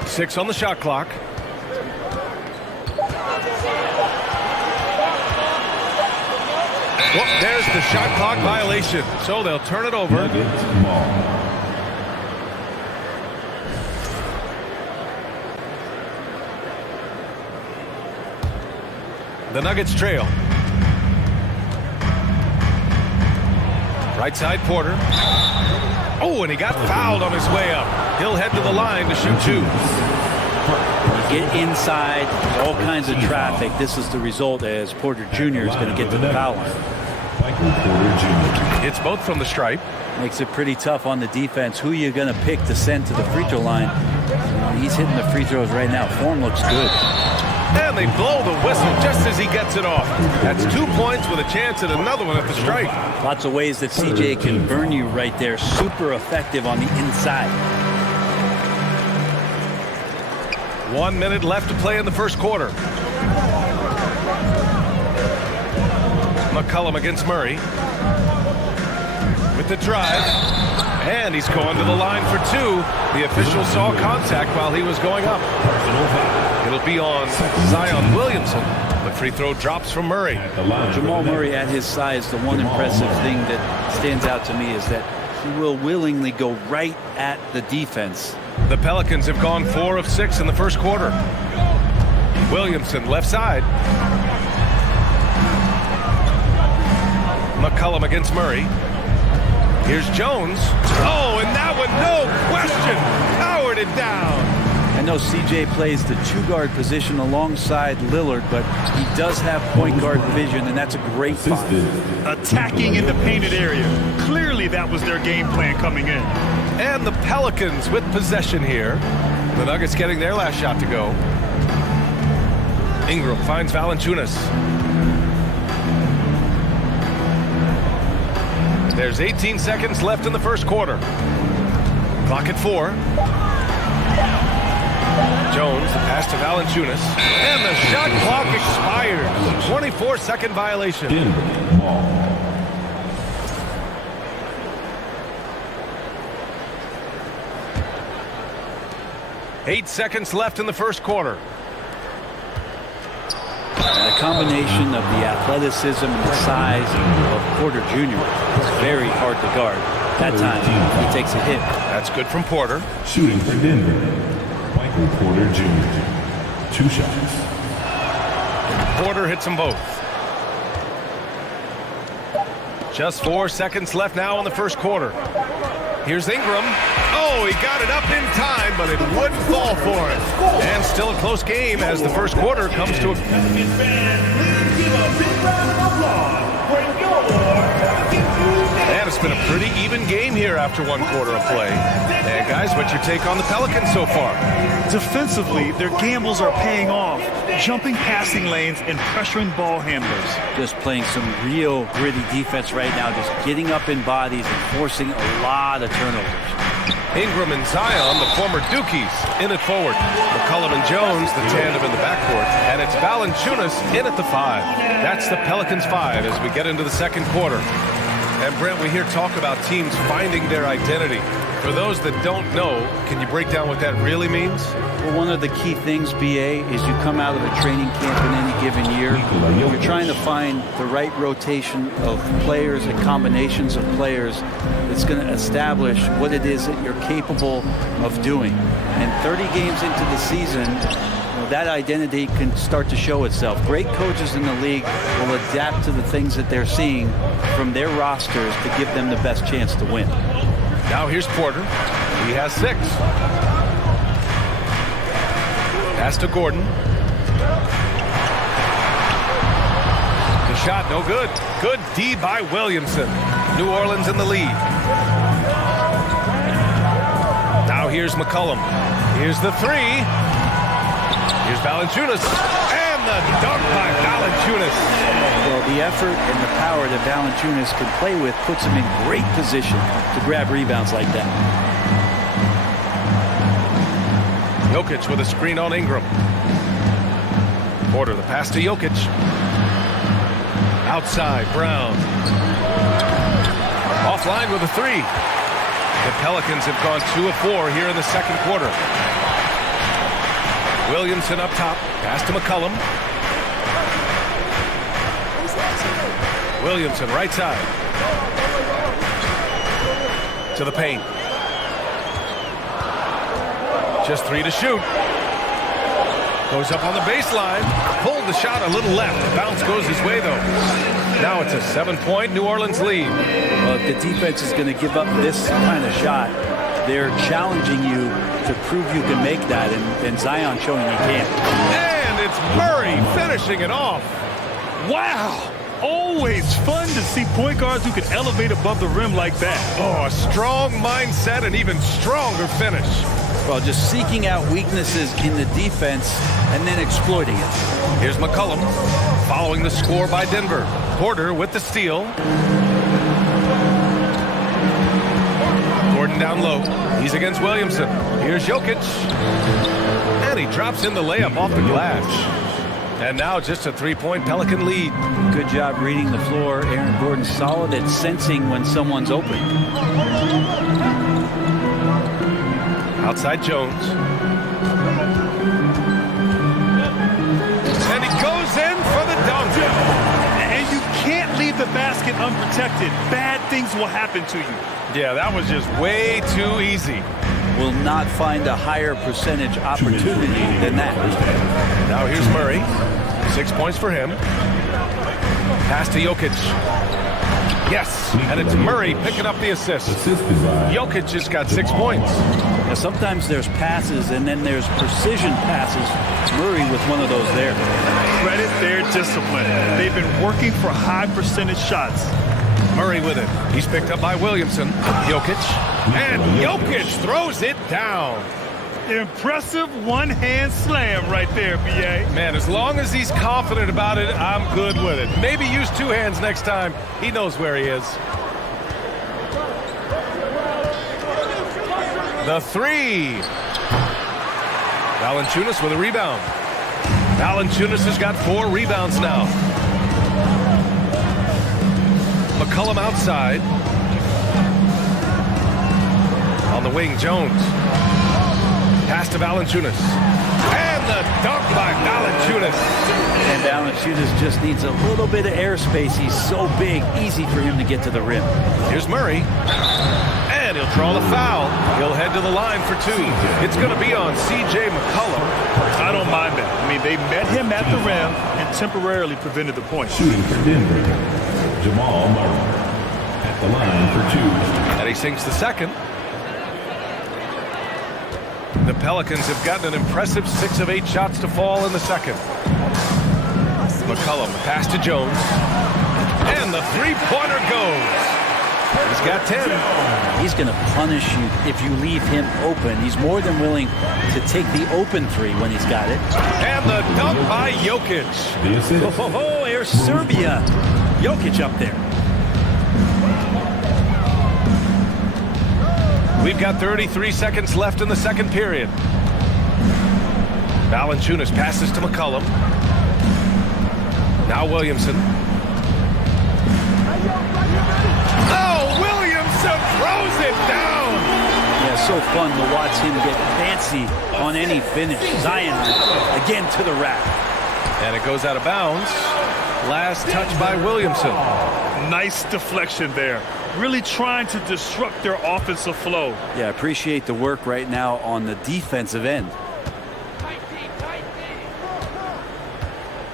Six on the shot clock. Well, there's the shot clock violation. So they'll turn it over. The Nuggets trail. Right side, Porter. Oh, and he got fouled on his way up. He'll head to the line to shoot two. Get inside, all kinds of traffic. This is the result as Porter Jr. is going to get to the foul line. It's both from the stripe. Makes it pretty tough on the defense. Who you going to pick to send to the free throw line? He's hitting the free throws right now. Form looks good. And they blow the whistle just as he gets it off. That's 2 points with a chance at another one at the stripe. Lots of ways that CJ can burn you right there. Super effective on the inside. 1 minute left to play in the first quarter. McCollum against Murray. With the drive. And he's going to the line for two. The official saw contact while he was going up. It'll be on Zion Williamson. The free throw drops from Murray. Jamal Murray at his size, the one impressive thing that stands out to me is that he will willingly go right at the defense. The Pelicans have gone 4 of 6 in the first quarter. Williamson left side. McCollum against Murray. Here's Jones. Oh, and that one, no question, powered it down. I know CJ plays the two-guard position alongside Lillard, but he does have point guard vision, and that's a great find. Attacking in the painted area. Clearly that was their game plan coming in. And the Pelicans with possession here. The Nuggets getting their last shot to go. Ingram finds Valanciunas. There's 18 seconds left in the first quarter. Clock at 4. Jones, the pass to Valanciunas. And the shot clock expires. 24-second violation. 8 seconds left in the first quarter. The combination of the athleticism and the size of Porter Jr. is very hard to guard. That time, he takes a hit. That's good from Porter. Shooting for Denver, Michael Porter Jr. 2 shots. Porter hits them both. Just 4 seconds left now in the first quarter. Here's Ingram. Oh, he got it up in time, but it wouldn't fall for him. And still a close game as the first quarter comes to a... And it's been a pretty even game here after 1 quarter of play. And guys, what's your take on the Pelicans so far? Defensively, their gambles are paying off. Jumping passing lanes and pressuring ball handlers. Just playing some real gritty defense right now, just getting up in bodies and forcing a lot of turnovers. Ingram and Zion, the former Dukies, in it forward. McCollum and Jones, the tandem in the backcourt. And it's Valanciunas in at the 5. That's the Pelicans 5 as we get into the second quarter. And Brent, we hear talk about teams finding their identity. For those that don't know, can you break down what that really means? Well, one of the key things, BA, is you come out of a training camp in any given year. You're trying to find the right rotation of players and combinations of players that's going to establish what it is that you're capable of doing. And 30 games into the season, that identity can start to show itself. Great coaches in the league will adapt to the things that they're seeing from their rosters to give them the best chance to win. Now here's Porter. He has 6. Pass to Gordon. The shot, no good. Good D by Williamson. New Orleans in the lead. Now here's McCollum. Here's the 3. Here's Valanciunas. And the dunk by Valanciunas. Well, the effort and the power that Valanciunas can play with puts him in great position to grab rebounds like that. Jokic with a screen on Ingram. Porter, the pass to Jokic. Outside, Brown. Offline with a 3. The Pelicans have gone 2 of 4 here in the second quarter. Williamson up top. Pass to McCollum. Williamson, right side. To the paint. Just 3 to shoot. Goes up on the baseline. Pulled the shot a little left. The bounce goes his way, though. Now it's a 7-point New Orleans lead. Well, if the defense is going to give up this kind of shot, they're challenging you to prove you can make that, and Zion showing you can't. And it's Murray finishing it off. Wow! Always fun to see point guards who can elevate above the rim like that. Oh, a strong mindset and even stronger finish. Well, just seeking out weaknesses in the defense and then exploiting it. Here's McCollum following the score by Denver. Porter with the steal. Gordon down low. He's against Williamson. Here's Jokic. And he drops in the layup off the glass. And now just a 3-point Pelican lead. Good job reading the floor. Aaron Gordon solid at sensing when someone's open. Outside Jones. And he goes in for the dunk. And you can't leave the basket unprotected. Bad things will happen to you. Yeah, that was just way too easy. Will not find a higher percentage opportunity than that. Now here's Murray. 6 points for him. Pass to Jokic. Yes, and it's Murray picking up the assist. Jokic just got 6 points. Now, sometimes there's passes and then there's precision passes. Murray with one of those there. Credit their discipline. They've been working for high percentage shots. Murray with it. He's picked up by Williamson. Jokic. And Jokic throws it down. Impressive one-hand slam right there, B.A. Man, as long as he's confident about it, I'm good with it. Maybe use 2 hands next time. He knows where he is. The 3. Valanciunas with a rebound. Valanciunas has got 4 rebounds now. McCollum outside. On the wing, Jones. Pass to Valanciunas. And the dunk by Valanciunas. And Valanciunas just needs a little bit of airspace. He's so big, easy for him to get to the rim. Here's Murray. And he'll draw the foul. He'll head to the line for 2. It's going to be on C.J. McCollum. I don't mind that. I mean, they met him at the rim and temporarily prevented the point. Shooting for Denver, Jamal Murray at the line for 2. And he sinks the second. The Pelicans have gotten an impressive 6 of 8 shots to fall in the second. McCollum, pass to Jones. And the 3-pointer goes. He's got 10. He's going to punish you if you leave him open. He's more than willing to take the open 3 when he's got it. And the dunk by Jokic. Oh, here's Serbia. Jokic up there. We've got 33 seconds left in the second period. Valanciunas passes to McCollum. Now Williamson. Oh, Williamson throws it down. Yeah, so fun to watch him get fancy on any finish. Zion again to the rack. And it goes out of bounds. Last touch by Williamson. Nice deflection there. Really trying to disrupt their offensive flow. Yeah, appreciate the work right now on the defensive end.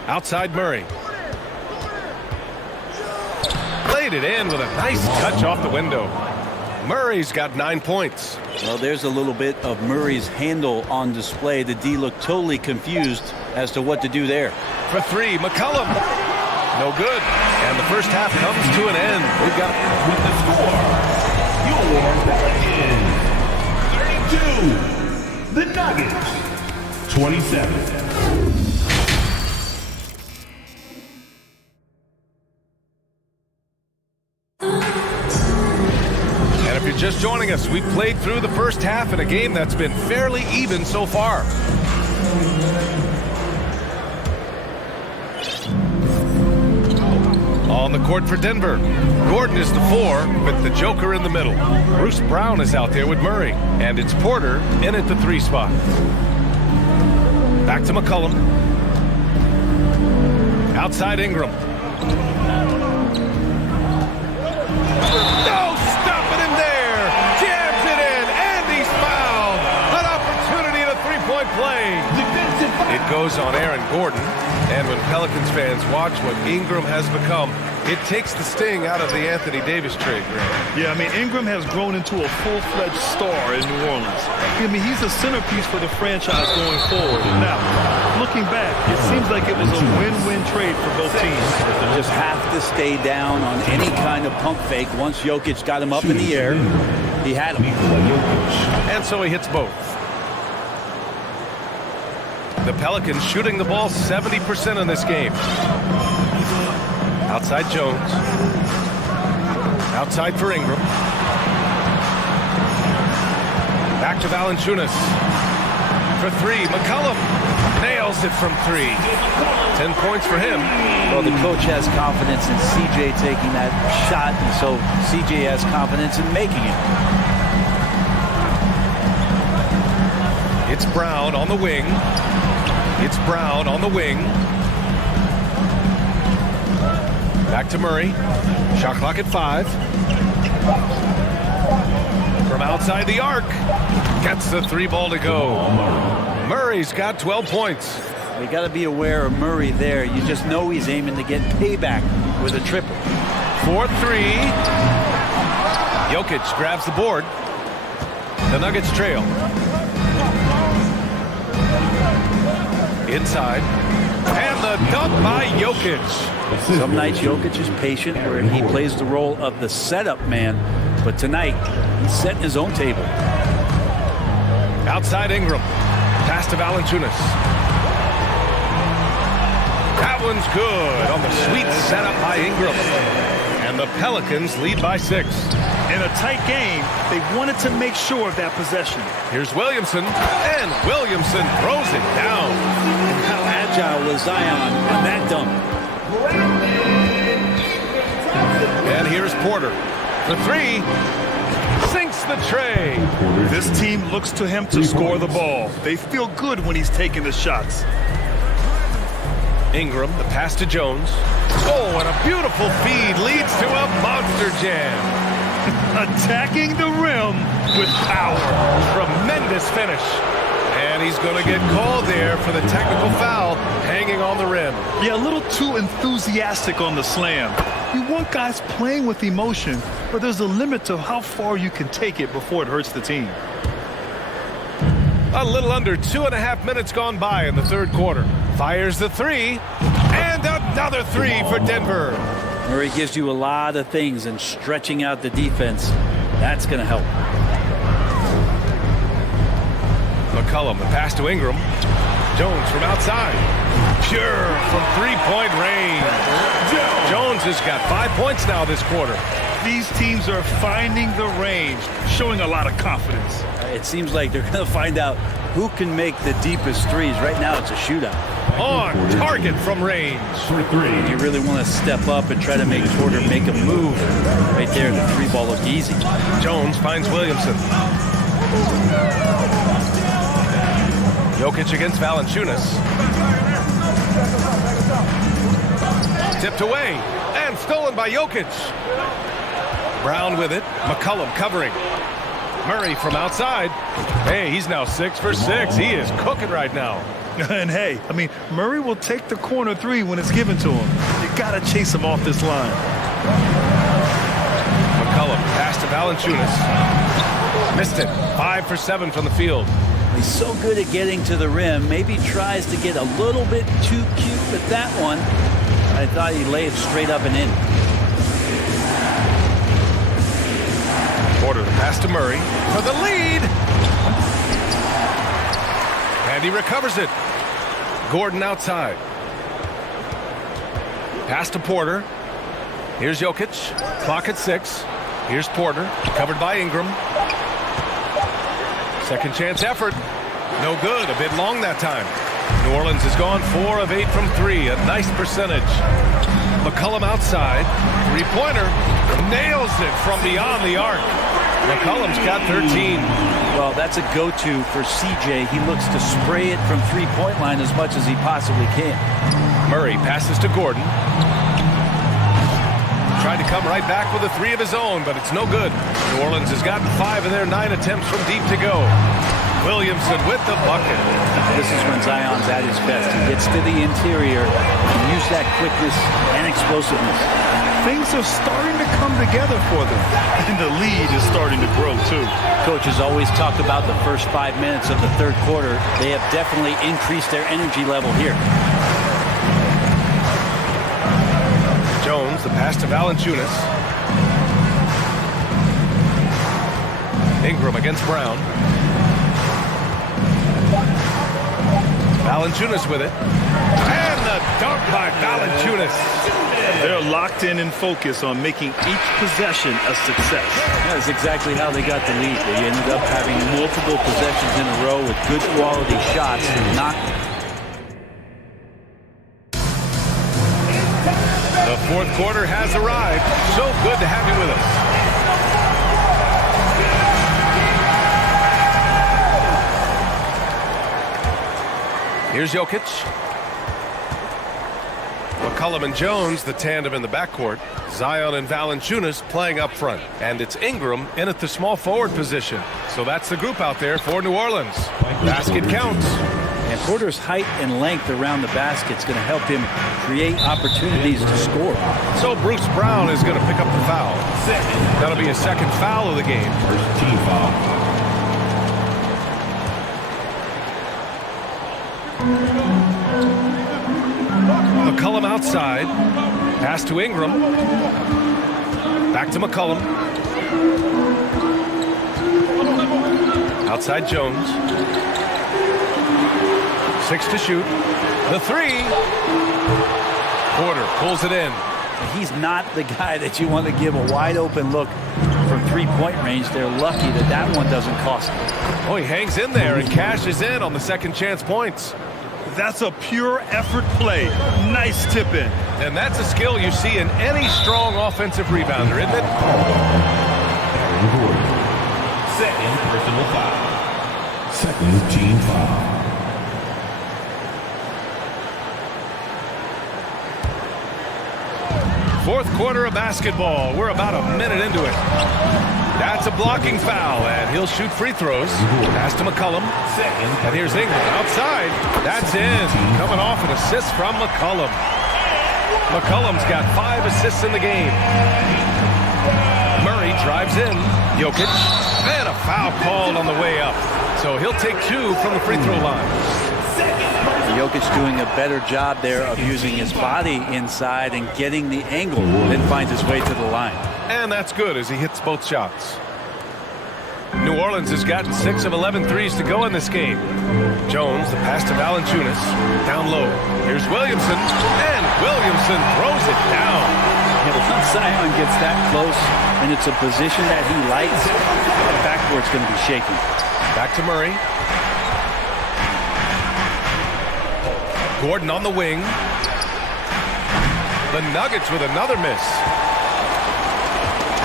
Outside Murray. Played it in with a nice touch off the window. Murray's got 9 points. Well, there's a little bit of Murray's handle on display. The D looked totally confused as to what to do there. For 3, McCollum. No good. And the first half comes to an end. We've got with the score, your Pelicans 32, the Nuggets 27. And if you're just joining us, we've played through the first half in a game that's been fairly even so far. On the court for Denver, Gordon is the 4 with the Joker in the middle. Bruce Brown is out there with Murray, and it's Porter in at the 3 spot. Back to McCollum. Outside Ingram. No, stopping him there. Jams it in, and he's fouled. An opportunity at a 3-point play. It goes on Aaron Gordon. And when Pelicans fans watch what Ingram has become, it takes the sting out of the Anthony Davis trade, Grant. Yeah, I mean, Ingram has grown into a full-fledged star in New Orleans. I mean, he's a centerpiece for the franchise going forward. Now, looking back, it seems like it was a win-win trade for both teams. You just have to stay down on any kind of pump fake. Once Jokic got him up in the air, he had him. And so he hits both. The Pelicans shooting the ball 70% in this game. Outside Jones. Outside for Ingram. Back to Valanciunas. For three, McCollum nails it from three. 10 points for him. Well, the coach has confidence in CJ taking that shot, and so CJ has confidence in making it. It's Brown on the wing. It's Brown on the wing. Back to Murray. Shot clock at 5. From outside the arc. Gets the 3 ball to go. Murray's got 12 points. You got to be aware of Murray there. You just know he's aiming to get payback with a triple. 4-3. Jokic grabs the board. The Nuggets trail. Inside. And the dunk by Jokic. Some nights Jokic is patient where he plays the role of the setup man. But tonight, he's setting his own table. Outside Ingram. Pass to Valanciunas. That one's good on the sweet setup by Ingram. And the Pelicans lead by 6. In a tight game, they wanted to make sure of that possession. Here's Williamson, and Williamson throws it down. How agile was Zion on that dunk? And here's Porter. The 3. Sinks the tray. This team looks to him to score the ball. They feel good when he's taking the shots. Ingram, the pass to Jones. Oh, and a beautiful feed leads to a monster jam. Attacking the rim with power. Tremendous finish. And he's going to get called there for the technical foul hanging on the rim. Yeah, a little too enthusiastic on the slam. You want guys playing with emotion, but there's a limit to how far you can take it before it hurts the team. A little under 2.5 minutes gone by in the third quarter. Fires the 3, and another 3 for Denver. Murray gives you a lot of things, and stretching out the defense, that's going to help. McCollum, the pass to Ingram. Jones from outside. Pure from three-point range. Jones has got 5 points now this quarter. These teams are finding the range, showing a lot of confidence. It seems like they're going to find out who can make the deepest threes. Right now, it's a shootout. On target from range. You really want to step up and try to make Porter make a move. Right there, the 3 ball looked easy. Jones finds Williamson. Jokic against Valanciunas. Tipped away and stolen by Jokic. Brown with it. McCollum covering. Murray from outside. Hey, he's now 6 for 6. He is cooking right now. And hey, I mean, Murray will take the corner 3 when it's given to him. You got to chase him off this line. McCollum pass to Valanciunas. Missed it. 5 for 7 from the field. He's so good at getting to the rim. Maybe tries to get a little bit too cute with that one. I thought he laid it straight up and in. Porter, the pass to Murray for the lead. And he recovers it. Gordon outside. Pass to Porter. Here's Jokic. Clock at 6. Here's Porter. Covered by Ingram. Second chance effort. No good. A bit long that time. New Orleans has gone 4 of 8 from 3. A nice percentage. McCollum outside. 3-pointer. Nails it from beyond the arc. McCollum's got 13. Well, that's a go-to for CJ. He looks to spray it from three-point line as much as he possibly can. Murray passes to Gordon. Tried to come right back with a 3 of his own, but it's no good. New Orleans has gotten 5 of their 9 attempts from deep to go. Williamson with the bucket. This is when Zion's at his best. He gets to the interior and use that quickness and explosiveness. Things are starting to come together for them, and the lead is starting to grow too. Coach has always talked about the first 5 minutes of the third quarter. They have definitely increased their energy level here. Jones, the pass to Valanciunas. Ingram against Brown. Valanciunas with it. And the dunk by Valanciunas. They're locked in and focused on making each possession a success. That's exactly how they got the lead. They ended up having multiple possessions in a row with good quality shots. The fourth quarter has arrived. So good to have you with us. Here's Jokic. McCollum and Jones, the tandem in the backcourt. Zion and Valanciunas playing up front. And it's Ingram in at the small forward position. So that's the group out there for New Orleans. Basket counts. And Porter's height and length around the basket is going to help him create opportunities to score. So Bruce Brown is going to pick up the foul. That'll be his second foul of the game. First team foul. McCollum outside. Pass to Ingram. Back to McCollum. Outside Jones. 6 to shoot. The three. Porter pulls it in. He's not the guy that you want to give a wide open look from three-point range. They're lucky that that one doesn't cost them. Oh, he hangs in there and cashes in on the second chance points. That's a pure effort play. Nice tip in. And that's a skill you see in any strong offensive rebounder, isn't it? Second personal foul. Second team foul. Fourth quarter of basketball. We're about a minute into it. That's a blocking foul, and he'll shoot free throws. Pass to McCollum. And here's Ingram outside. That's in. Coming off an assist from McCollum. McCollum's got 5 assists in the game. Murray drives in. Jokic. And a foul called on the way up. So he'll take 2 from the free throw line. Jokic doing a better job there of using his body inside and getting the angle, then finds his way to the line. And that's good as he hits both shots. New Orleans has gotten 6 of 11 threes to go in this game. Jones, the pass to Valanciunas, down low. Here's Williamson, and Williamson throws it down. Once Zion gets that close, and it's a position that he likes, the backboard's going to be shaking. Back to Murray. Gordon on the wing. The Nuggets with another miss.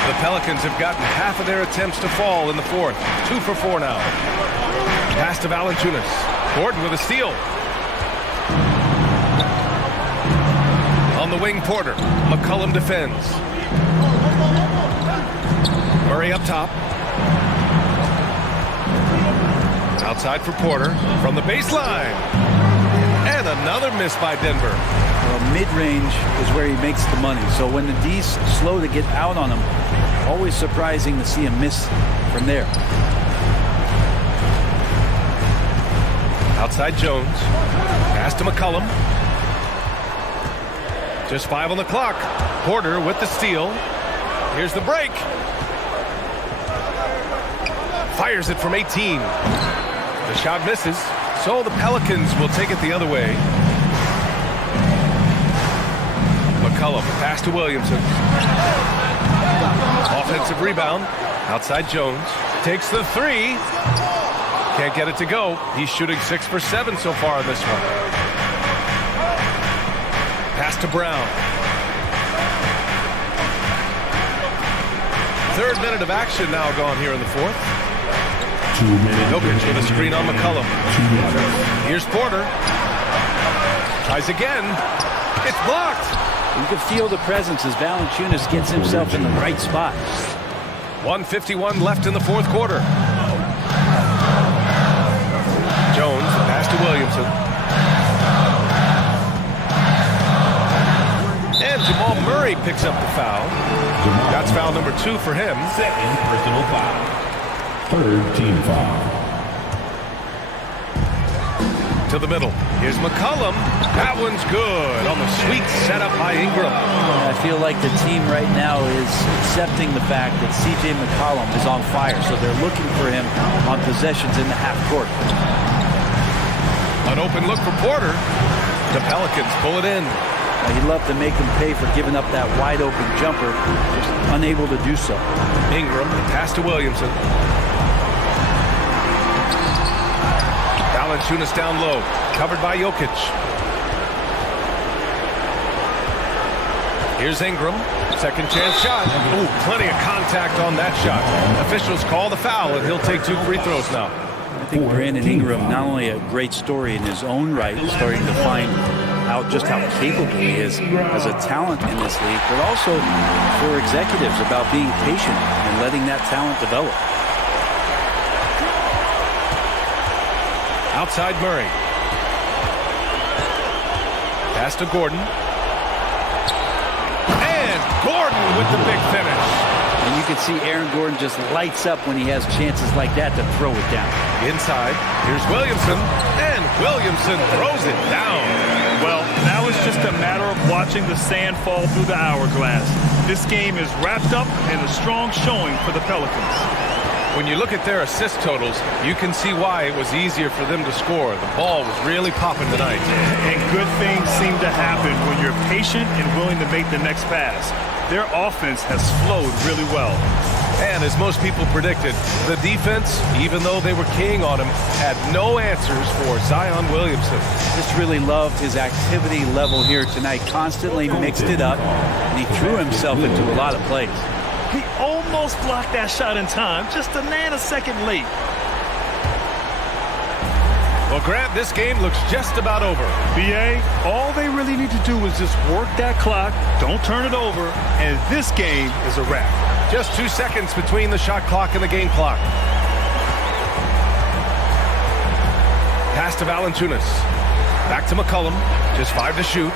The Pelicans have gotten half of their attempts to fall in the fourth. 2 for 4 now. Pass to Valanciunas. Gordon with a steal. On the wing, Porter. McCollum defends. Murray up top. Outside for Porter. From the baseline. And another miss by Denver. Well, mid-range is where he makes the money. So when the D's slow to get out on him, always surprising to see him miss from there. Outside Jones. Pass to McCollum. Just 5 on the clock. Porter with the steal. Here's the break. Fires it from 18. The shot misses. So the Pelicans will take it the other way. McCollum, pass to Williamson. Offensive rebound. Outside Jones. Takes the three. Can't get it to go. He's shooting 6 for 7 so far in this one. Pass to Brown. Third minute of action now gone here in the fourth. 2 minutes. Jokic with a screen on McCollum. Here's Porter. Tries again. It's blocked. You can feel the presence as Valanciunas gets himself in the right spot. 1:51 left in the fourth quarter. picks up the foul. That's foul number 2 for him. Second personal foul. Third team foul. To the middle. Here's McCollum. That one's good on the sweet setup by Ingram. I feel like the team right now is accepting the fact that C.J. McCollum is on fire, so they're looking for him on possessions in the half court. An open look for Porter. The Pelicans pull it in. He'd love to make them pay for giving up that wide open jumper, just unable to do so. Ingram, pass to Williamson. Valanciunas down low, covered by Jokic. Here's Ingram, second chance shot. Ooh, plenty of contact on that shot. Officials call the foul, and he'll take 2 free throws now. I think Brandon Ingram, not only a great story in his own right, starting to find out just how capable he is as a talent in this league, but also for executives about being patient and letting that talent develop. Outside Murray. Pass to Gordon. And Gordon with the big finish. And you can see Aaron Gordon just lights up when he has chances like that to throw it down. Inside, here's Williamson. And Williamson throws it down. Well, now it's just a matter of watching the sand fall through the hourglass. This game is wrapped up in a strong showing for the Pelicans. When you look at their assist totals, you can see why it was easier for them to score. The ball was really popping tonight. And good things seem to happen when you're patient and willing to make the next pass. Their offense has flowed really well. And as most people predicted, the defense, even though they were keying on him, had no answers for Zion Williamson. Just really loved his activity level here tonight. Constantly mixed it up, and he threw himself into a lot of plays. He almost blocked that shot in time, just a nanosecond late. Well, Grant, this game looks just about over. BA, all they really need to do is just work that clock, don't turn it over, and this game is a wrap. Just 2 seconds between the shot clock and the game clock. Pass to Valanciunas. Back to McCollum. Just 5 to shoot.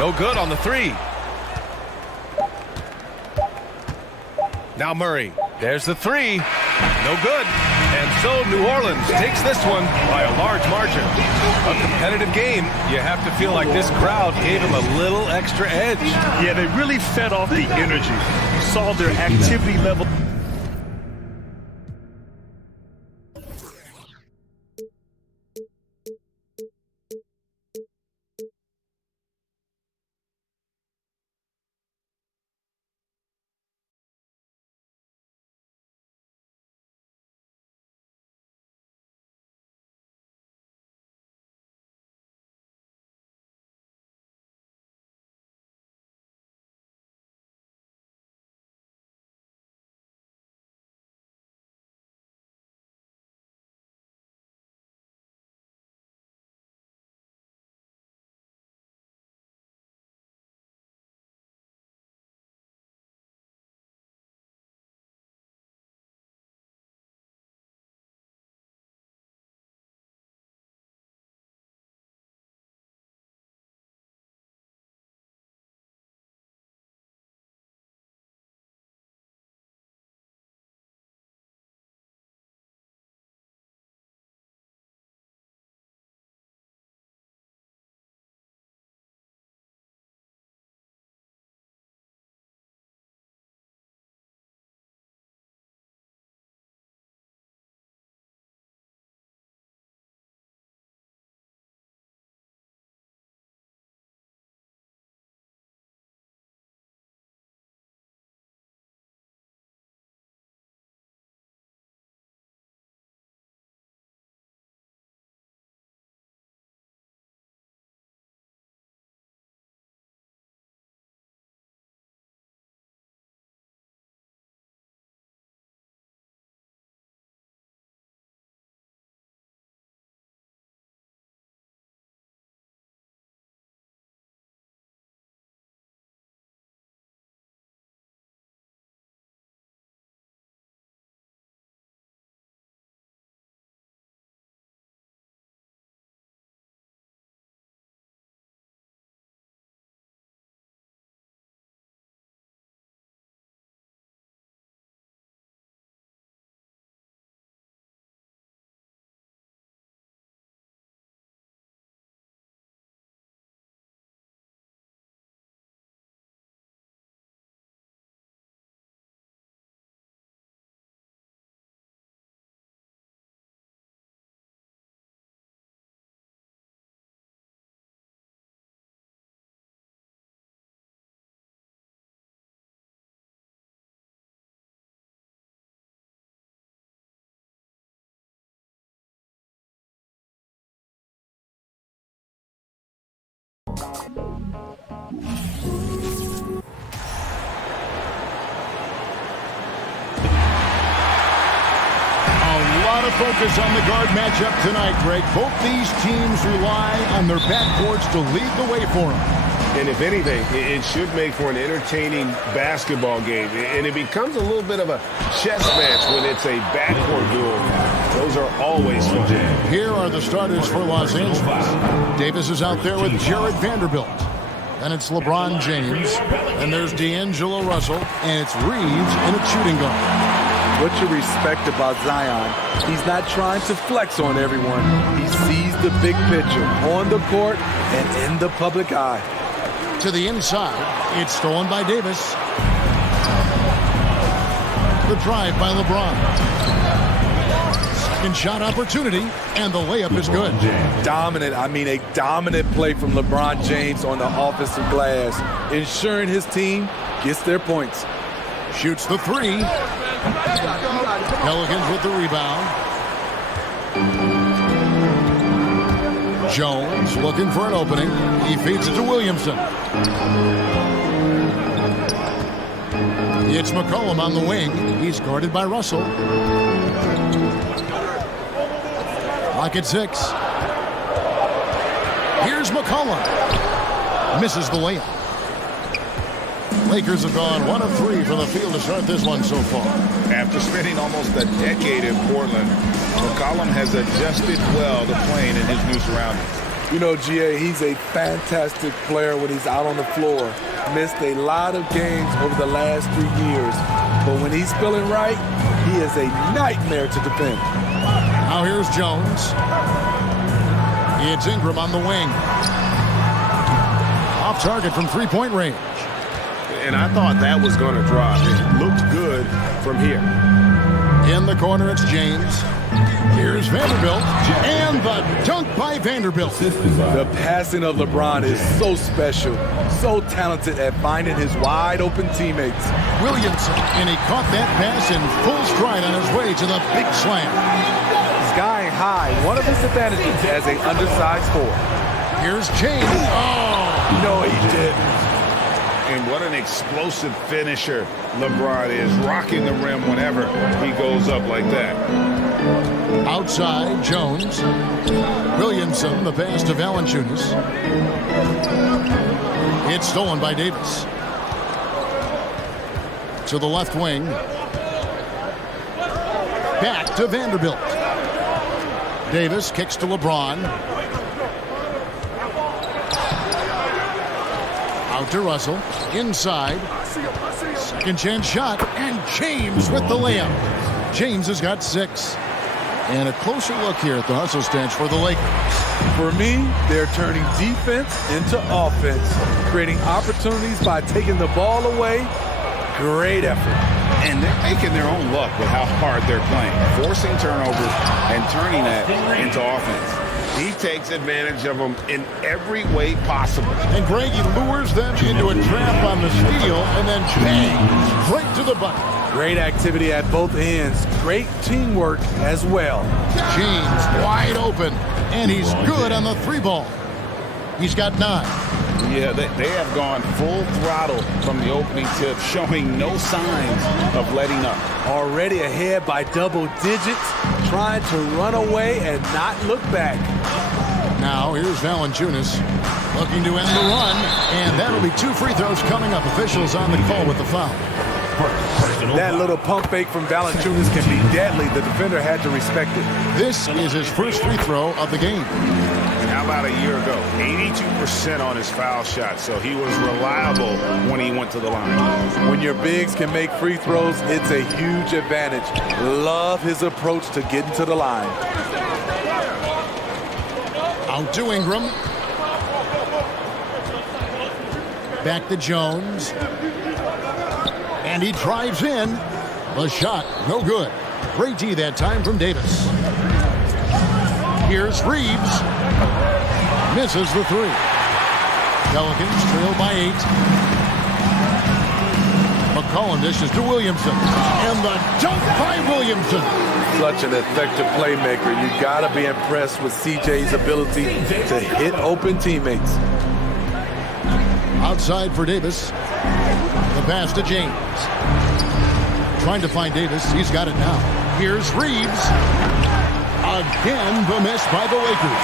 No good on the 3. Now Murray. There's the 3. No good. And so New Orleans takes this one by a large margin. A competitive game. You have to feel like this crowd gave them a little extra edge. Yeah, they really fed off the energy. Saw their activity level. A lot of focus on the guard matchup tonight, Greg. Both these teams rely on their backcourts to lead the way for them. And if anything, it should make for an entertaining basketball game. And it becomes a little bit of a chess match when it's a backcourt duel. Those are always fun. Here are the starters for Los Angeles. Davis is out there with Jared Vanderbilt. And it's LeBron James. And there's D'Angelo Russell. And it's Reeves in a shooting guard. What you respect about Zion, he's not trying to flex on everyone. He sees the big picture on the court and in the public eye. To the inside, it's stolen by Davis. The drive by LeBron. Second shot opportunity, and the layup is good. Dominant, a dominant play from LeBron James on the offensive glass, ensuring his team gets their points. Shoots the three. Pelicans with the rebound. Jones looking for an opening. He feeds it to Williamson. It's McCollum on the wing. He's guarded by Russell. Lock at 6. Here's McCollum. Misses the layup. Lakers have gone 1 of 3 from the field to start this one so far. After spending almost a decade in Portland, McCollum has adjusted well to playing in his new surroundings. You know, GA, he's a fantastic player when he's out on the floor. Missed a lot of games over the last 3 years. But when he's feeling right, he is a nightmare to defend. Now here's Jones. It's Ingram on the wing. Off target from three-point range. And I thought that was going to drop. It looked good from here. In the corner, it's James. Here's Vanderbilt. And the dunk by Vanderbilt. The passing of LeBron is so special, so talented at finding his wide-open teammates. Williamson, and he caught that pass in full stride on his way to the big slam. Skying high, one of his advantages as an undersized forward. Here's James. Oh! No, he did. And what an explosive finisher LeBron is, rocking the rim whenever he goes up like that. Outside, Jones. Williamson, the pass to Valanciunas. It's stolen by Davis. To the left wing. Back to Vanderbilt. Davis kicks to LeBron. Out to Russell. Inside. Second chance shot. And James with the layup. James has got 6. And a closer look here at the hustle stance for the Lakers. For me, they're turning defense into offense, creating opportunities by taking the ball away. Great effort. And they're making their own luck with how hard they're playing, forcing turnovers and turning that into offense. He takes advantage of them in every way possible. And Greg, he lures them into a trap on the steal and then bang, right to the bucket. Great activity at both ends. Great teamwork as well. James wide open, and he's good on the 3-ball. He's got 9. Yeah, they have gone full throttle from the opening tip, showing no signs of letting up. Already ahead by double digits, trying to run away and not look back. Now here's Valanciunas looking to end the run, and that'll be 2 free throws coming up. Officials on the call with the foul. That little pump fake from Valanciunas can be deadly. The defender had to respect it. This is his first free throw of the game. And how about a year ago? 82% on his foul shot, so he was reliable when he went to the line. When your bigs can make free throws, it's a huge advantage. Love his approach to getting to the line. Out to Ingram. Back to Jones. And he drives in. The shot, no good. Great D that time from Davis. Here's Reeves. Misses the 3. Pelicans trail by 8. McCollum dishes to Williamson. And the dunk by Williamson. Such an effective playmaker. You got to be impressed with CJ's ability to hit open teammates. Outside for Davis. The pass to James. Trying to find Davis. He's got it now. Here's Reeves. Again, the miss by the Lakers.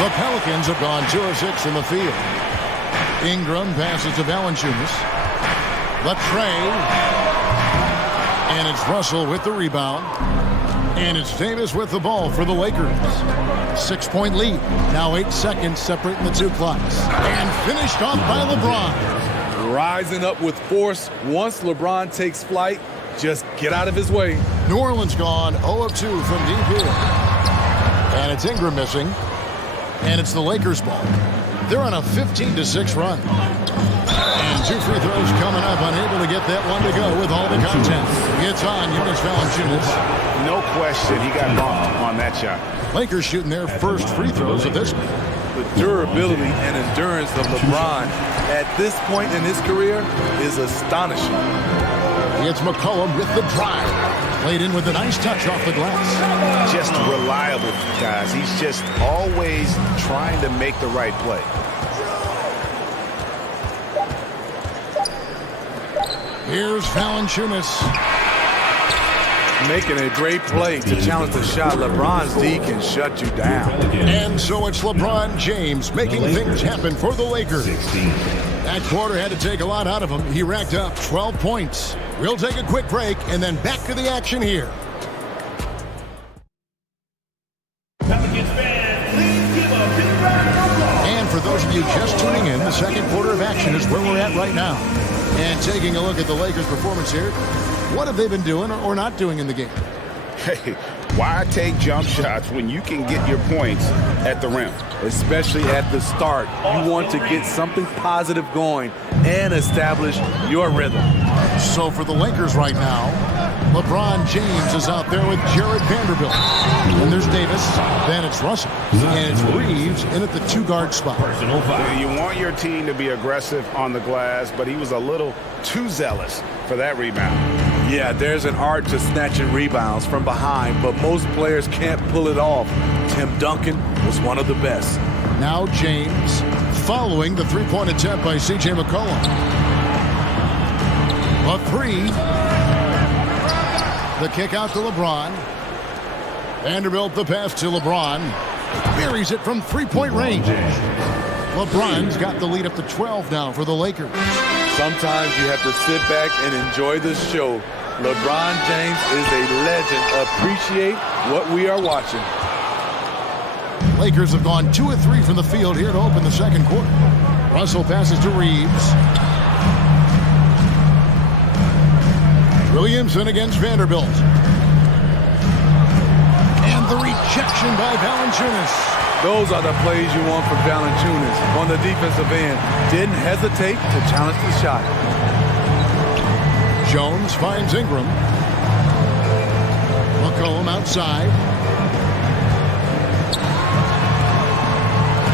The Pelicans have gone 2 of 6 in the field. Ingram passes to Valanciunas. The tray. And it's Russell with the rebound. And it's Davis with the ball for the Lakers. 6-point lead. Now 8 seconds separating the two clocks. And finished off by LeBron. Rising up with force. Once LeBron takes flight, just get out of his way. New Orleans gone 0 of 2 from deep here. And it's Ingram missing. And it's the Lakers ball. They're on a 15-6 run. And 2 free throws coming up. Unable to get that one to go with all the content. It's on Jonas Valanciunas. No question, he got bumped on that shot. Lakers shooting their first free throws of this one. The durability and endurance of LeBron at this point in his career is astonishing. It's McCollum with the drive. Played in with a nice touch off the glass. Just reliable, guys. He's just always trying to make the right play. Here's Valanciunas. Making a great play to challenge the shot. LeBron's D can shut you down. And so it's LeBron James making things happen for the Lakers. That quarter had to take a lot out of him. He racked up 12 points. We'll take a quick break and then back to the action here. And for those of you just tuning in, the second quarter of action is where we're at right now. And taking a look at the Lakers' performance here, what have they been doing or not doing in the game? Hey, why take jump shots when you can get your points at the rim? Especially at the start. You want to get something positive going and establish your rhythm. So for the Lakers right now, LeBron James is out there with Jared Vanderbilt. And there's Davis. Then it's Russell. And it's Reeves in at the 2-guard spot. You want your team to be aggressive on the glass, but he was a little too zealous for that rebound. Yeah, there's an art to snatching rebounds from behind, but most players can't pull it off. Tim Duncan was one of the best. Now James following the 3-point attempt by C.J. McCollum. A 3. The kick out to LeBron. Vanderbilt the pass to LeBron. Buries it from 3-point range. LeBron's got the lead up to 12 now for the Lakers. Sometimes you have to sit back and enjoy the show. LeBron James is a legend. Appreciate what we are watching. Lakers have gone 2 of 3 from the field here to open the second quarter. Russell passes to Reeves. Williamson against Vanderbilt. And the rejection by Valanciunas. Those are the plays you want from Valanciunas on the defensive end. Didn't hesitate to challenge the shot. Jones finds Ingram. McCollum outside.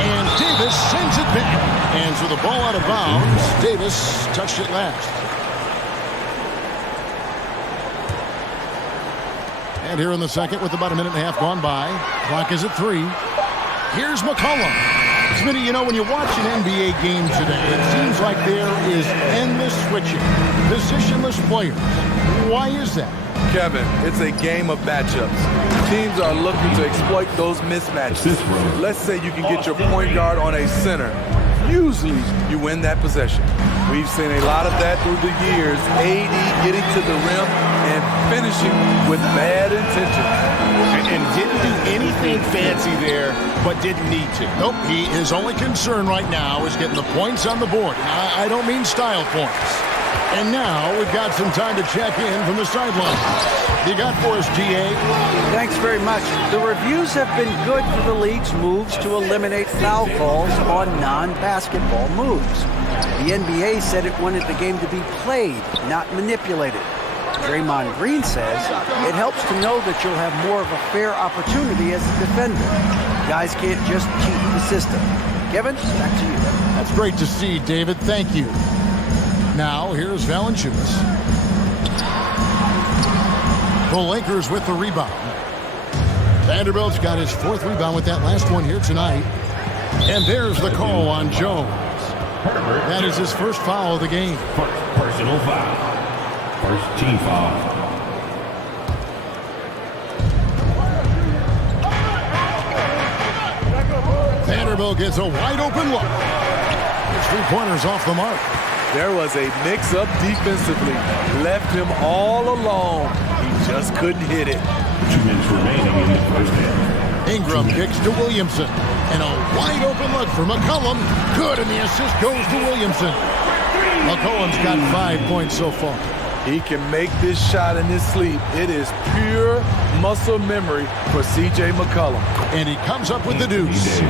And Davis sends it back. And so the ball out of bounds. Davis touched it last. And here in the second with about a minute and a half gone by. Clock is at 3. Here's McCollum. Smitty, you know, when you watch an NBA game today, it seems like there is endless switching, positionless players. Why is that? Kevin, it's a game of matchups. Teams are looking to exploit those mismatches. Let's say you can get your point guard on a center. Usually, you win that possession. We've seen a lot of that through the years. AD getting to the rim and finishing with bad intention. And didn't do anything fancy there, but didn't need to. Nope, his only concern right now is getting the points on the board. I don't mean style points. And now we've got some time to check in from the sideline. You got for us, GA? Thanks very much. The reviews have been good for the league's moves to eliminate foul calls on non-basketball moves. The NBA said it wanted the game to be played, not manipulated. Draymond Green says it helps to know that you'll have more of a fair opportunity as a defender. Guys can't just cheat the system. Kevin, back to you. That's great to see, David. Thank you. Now, here's Valanciunas. The Lakers with the rebound. Vanderbilt's got his 4th rebound with that last one here tonight. And there's the call on Jones. That is his first foul of the game. First personal foul. First team foul. Vanderbilt gets a wide open look. His 3-pointers off the mark. There was a mix-up defensively. Left him all alone. He just couldn't hit it. 2 minutes remaining in the first half. Ingram kicks to Williamson. And a wide open look for McCollum. Good, and the assist goes to Williamson. McCollum's got 5 points so far. He can make this shot in his sleep. It is pure muscle memory for C.J. McCollum. And he comes up with the deuce.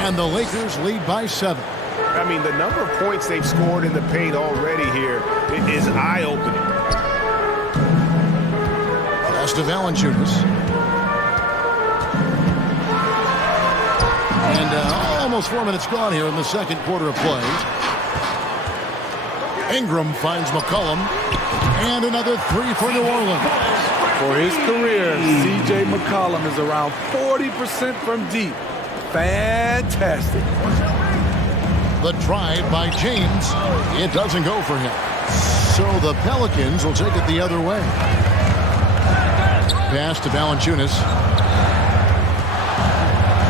And the Lakers lead by 7. I mean, the number of points they've scored in the paint already here is eye-opening. Pass to Valanciunas. And almost 4 minutes gone here in the second quarter of play. Ingram finds McCollum. And another 3 for New Orleans. For his career, C.J. McCollum is around 40% from deep. Fantastic. The drive by James. It doesn't go for him. So the Pelicans will take it the other way. Pass to Valanciunas.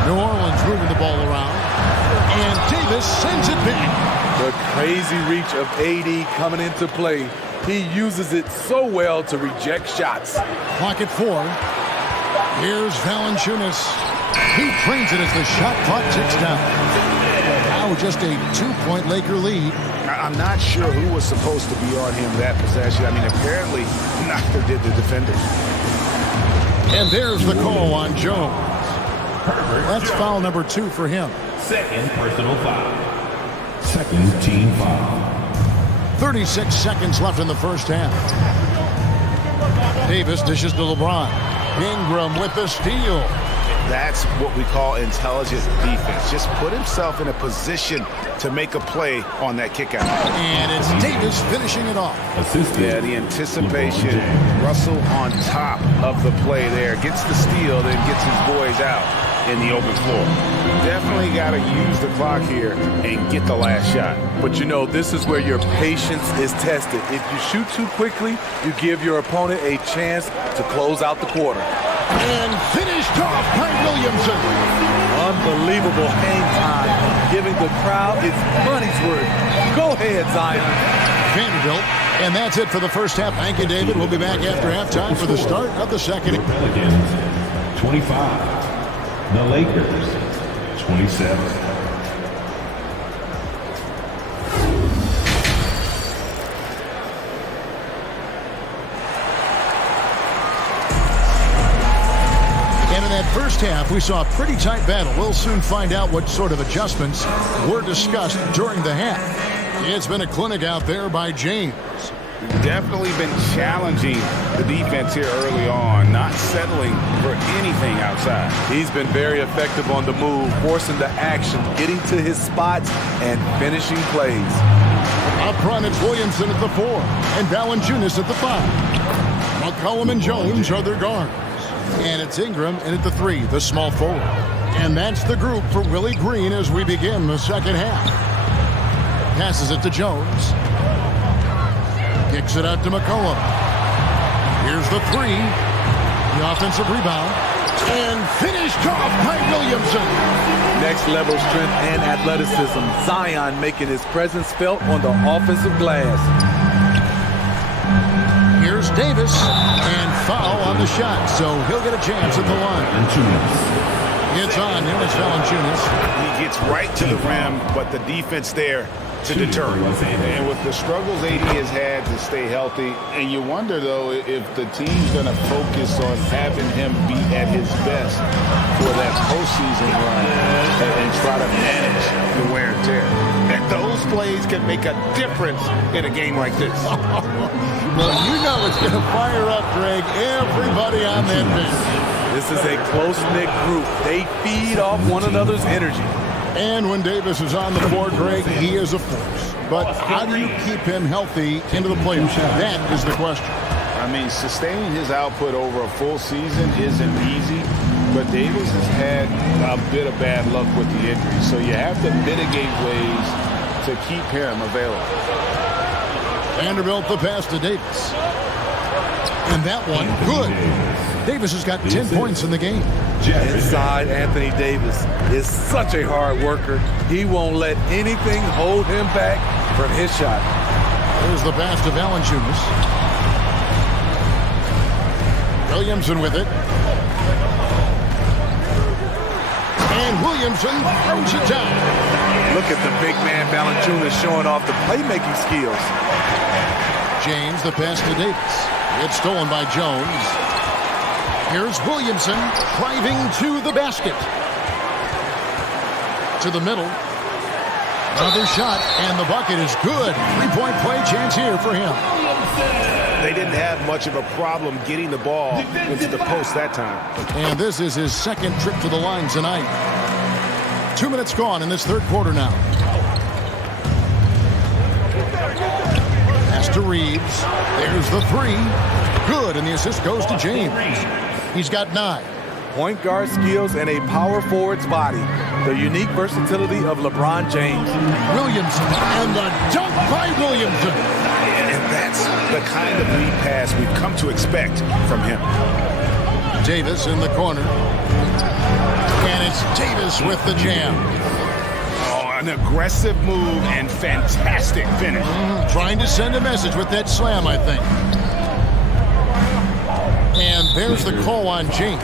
New Orleans moving the ball around. And Davis sends it back. The crazy reach of AD coming into play. He uses it so well to reject shots. Clock at 4. Here's Valanciunas. He trains it as the shot clock ticks down. Now just a 2-point Laker lead. I'm not sure who was supposed to be on him that possession. I mean, apparently, neither did the defenders. And there's the call on Jones. That's foul number 2 for him. Second personal foul. Second team foul. 36 seconds left in the first half. Davis dishes to LeBron. Ingram with the steal. That's what we call intelligent defense. Just put himself in a position to make a play on that kick out. And it's Davis finishing it off. Yeah, the anticipation. Russell on top of the play there. Gets the steal, then gets his boys out in the open floor. Definitely got to use the clock here and get the last shot. But you know, this is where your patience is tested. If you shoot too quickly, you give your opponent a chance to close out the quarter. And finished off by Williamson. Unbelievable hang time, giving the crowd its money's worth. Go ahead, Zion. Vanderbilt. And that's it for the first half. Thank you, David. We'll be back after halftime for the start of the second. Pelicans 25. The Lakers 27. First half, we saw a pretty tight battle. We'll soon find out what sort of adjustments were discussed during the half. It's been a clinic out there by James. Definitely been challenging the defense here early on, not settling for anything outside. He's been very effective on the move, forcing the action, getting to his spots, and finishing plays. Up front, it's Williamson at the 4 and Valanciunas at the 5. McCollum and Jones are their guards. And it's Ingram in at the 3, the small forward. And that's the group for Willie Green as we begin the second half. Passes it to Jones. Kicks it out to McCollum. Here's the 3. The offensive rebound. And finished off by Williamson. Next level strength and athleticism. Zion making his presence felt on the offensive glass. Here's Davis, and foul on the shot, so he'll get a chance at the line. It's on him, it's Valanciunas. He gets right to the rim, but the defense there to deter him. And with the struggles AD has had to stay healthy, and you wonder, though, if the team's going to focus on having him be at his best for that postseason run and try to manage the wear and tear. And those plays can make a difference in a game like this. Well, you know it's going to fire up, Greg, everybody on that bench. This is a close-knit group. They feed off one another's energy. And when Davis is on the floor, Greg, he is a force. But how do you keep him healthy into the playoffs? That is the question. I mean, sustaining his output over a full season isn't easy, but Davis has had a bit of bad luck with the injury. So you have to mitigate ways to keep him available. Vanderbilt the pass to Davis. And that one, good. Davis has got 10 points in the game. Inside, Anthony Davis is such a hard worker. He won't let anything hold him back from his shot. There's the pass to Valanciunas. Williamson with it. And Williamson throws it down. Look at the big man Valanciunas showing off the playmaking skills. James, the pass to Davis. It's stolen by Jones. Here's Williamson driving to the basket. To the middle. Another shot, and the bucket is good. Three-point play chance here for him. They didn't have much of a problem getting the ball into the post that time. And this is his second trip to the line tonight. 2 minutes gone in this third quarter now. Pass to Reeves. There's the three. Good, and the assist goes to James. He's got 9. Point guard skills and a power forward's body. The unique versatility of LeBron James. Williamson, and the dunk by Williamson. And that's the kind of lead pass we've come to expect from him. Davis in the corner. And it's Davis with the jam. Oh, an aggressive move and fantastic finish. Trying to send a message with that slam, I think. And there's the call on James.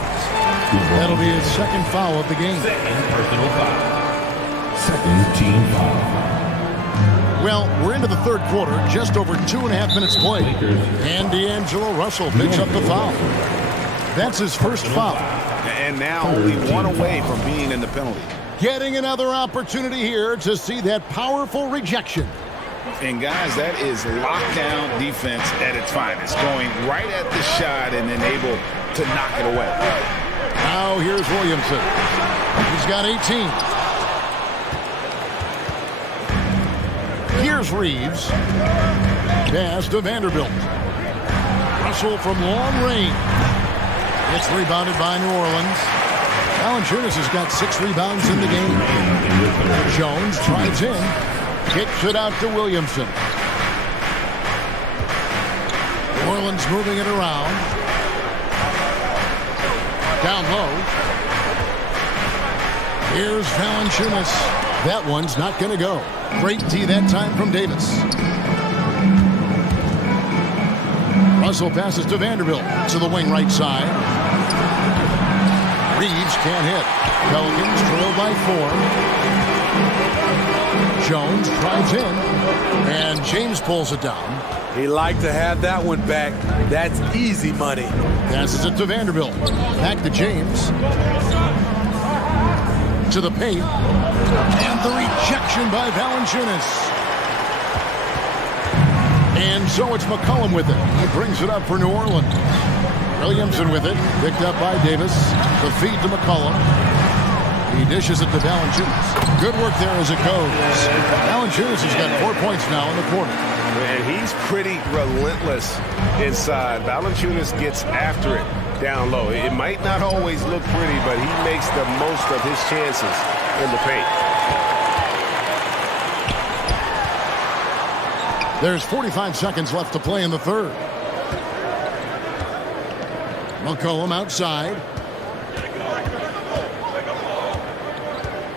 That'll be his second foul of the game. Personal foul. Second team foul. Well, we're into the third quarter, just over 2.5 minutes played. And D'Angelo Russell picks up the foul. That's his first foul. And now only one away from being in the penalty. Getting another opportunity here to see that powerful rejection. And guys, that is lockdown defense at its finest. Going right at the shot and then able to knock it away. Now here's Williamson. He's got 18. Here's Reeves. Pass to Vanderbilt. Russell from long range. It's rebounded by New Orleans. Valanciunas has got 6 rebounds in the game. Jones drives in. Kicks it out to Williamson. New Orleans moving it around. Down low. Here's Valanciunas. That one's not going to go. Great D that time from Davis. Russell passes to Vanderbilt to the wing right side. Reeves can't hit. Pelicans trailed by 4. Jones drives in, and James pulls it down. He liked to have that one back. That's easy money. Passes it to Vanderbilt. Back to James. To the paint. And the rejection by Valanciunas. And so it's McCollum with it. He brings it up for New Orleans. Williamson with it. Picked up by Davis. The feed to McCollum. He dishes it to Valanciunas. Good work there as it goes. Valanciunas has got 4 points now in the quarter. And he's pretty relentless inside. Valanciunas gets after it down low. It might not always look pretty, but he makes the most of his chances in the paint. There's 45 seconds left to play in the third. McCollum outside.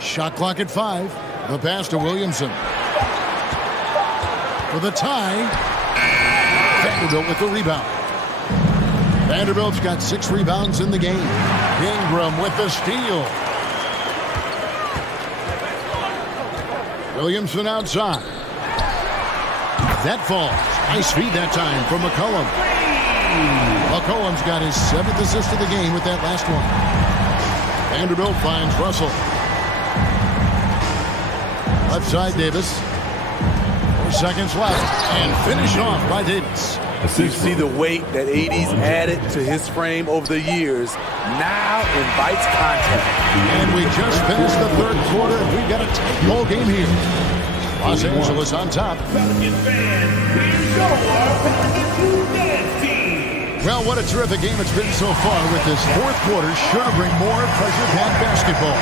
Shot clock at 5. The pass to Williamson. For the tie. Vanderbilt with the rebound. Vanderbilt's got 6 rebounds in the game. Ingram with the steal. Williamson outside. That falls. Nice feed that time from McCollum. McCollum's got his 7th assist of the game with that last one. Vanderbilt finds Russell. Left side, Davis. 4 seconds left. And finished off by Davis. You see the weight that AD's added to his frame over the years. Now invites contact. And we just finished the third quarter. We've got a tight ball game here. Los Angeles on top. Well, what a terrific game it's been so far with this fourth quarter. Sure to bring more pressure-packed basketball.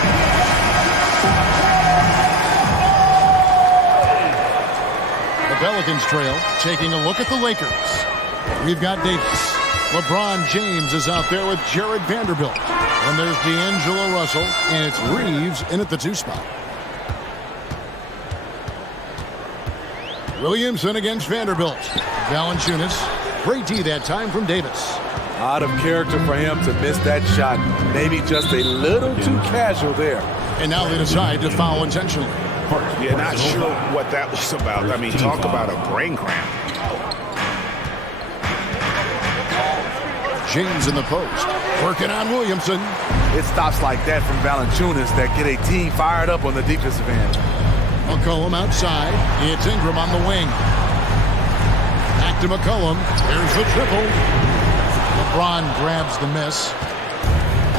Pelicans trail. Taking a look at the Lakers. We've got Davis. LeBron James is out there with Jared Vanderbilt. And there's D'Angelo Russell. And it's Reeves in at the 2 spot. Williamson against Vanderbilt. Valanciunas. Great D that time from Davis. Out of character for him to miss that shot. Maybe just a little too casual there. And now they decide to foul intentionally. Yeah, not sure what that was about. I mean, talk about a brain cramp. James in the post. Working on Williamson. It stops like that from Valanciunas that get a team fired up on the defensive end. McCollum outside. It's Ingram on the wing. Back to McCollum. There's the triple. LeBron grabs the miss.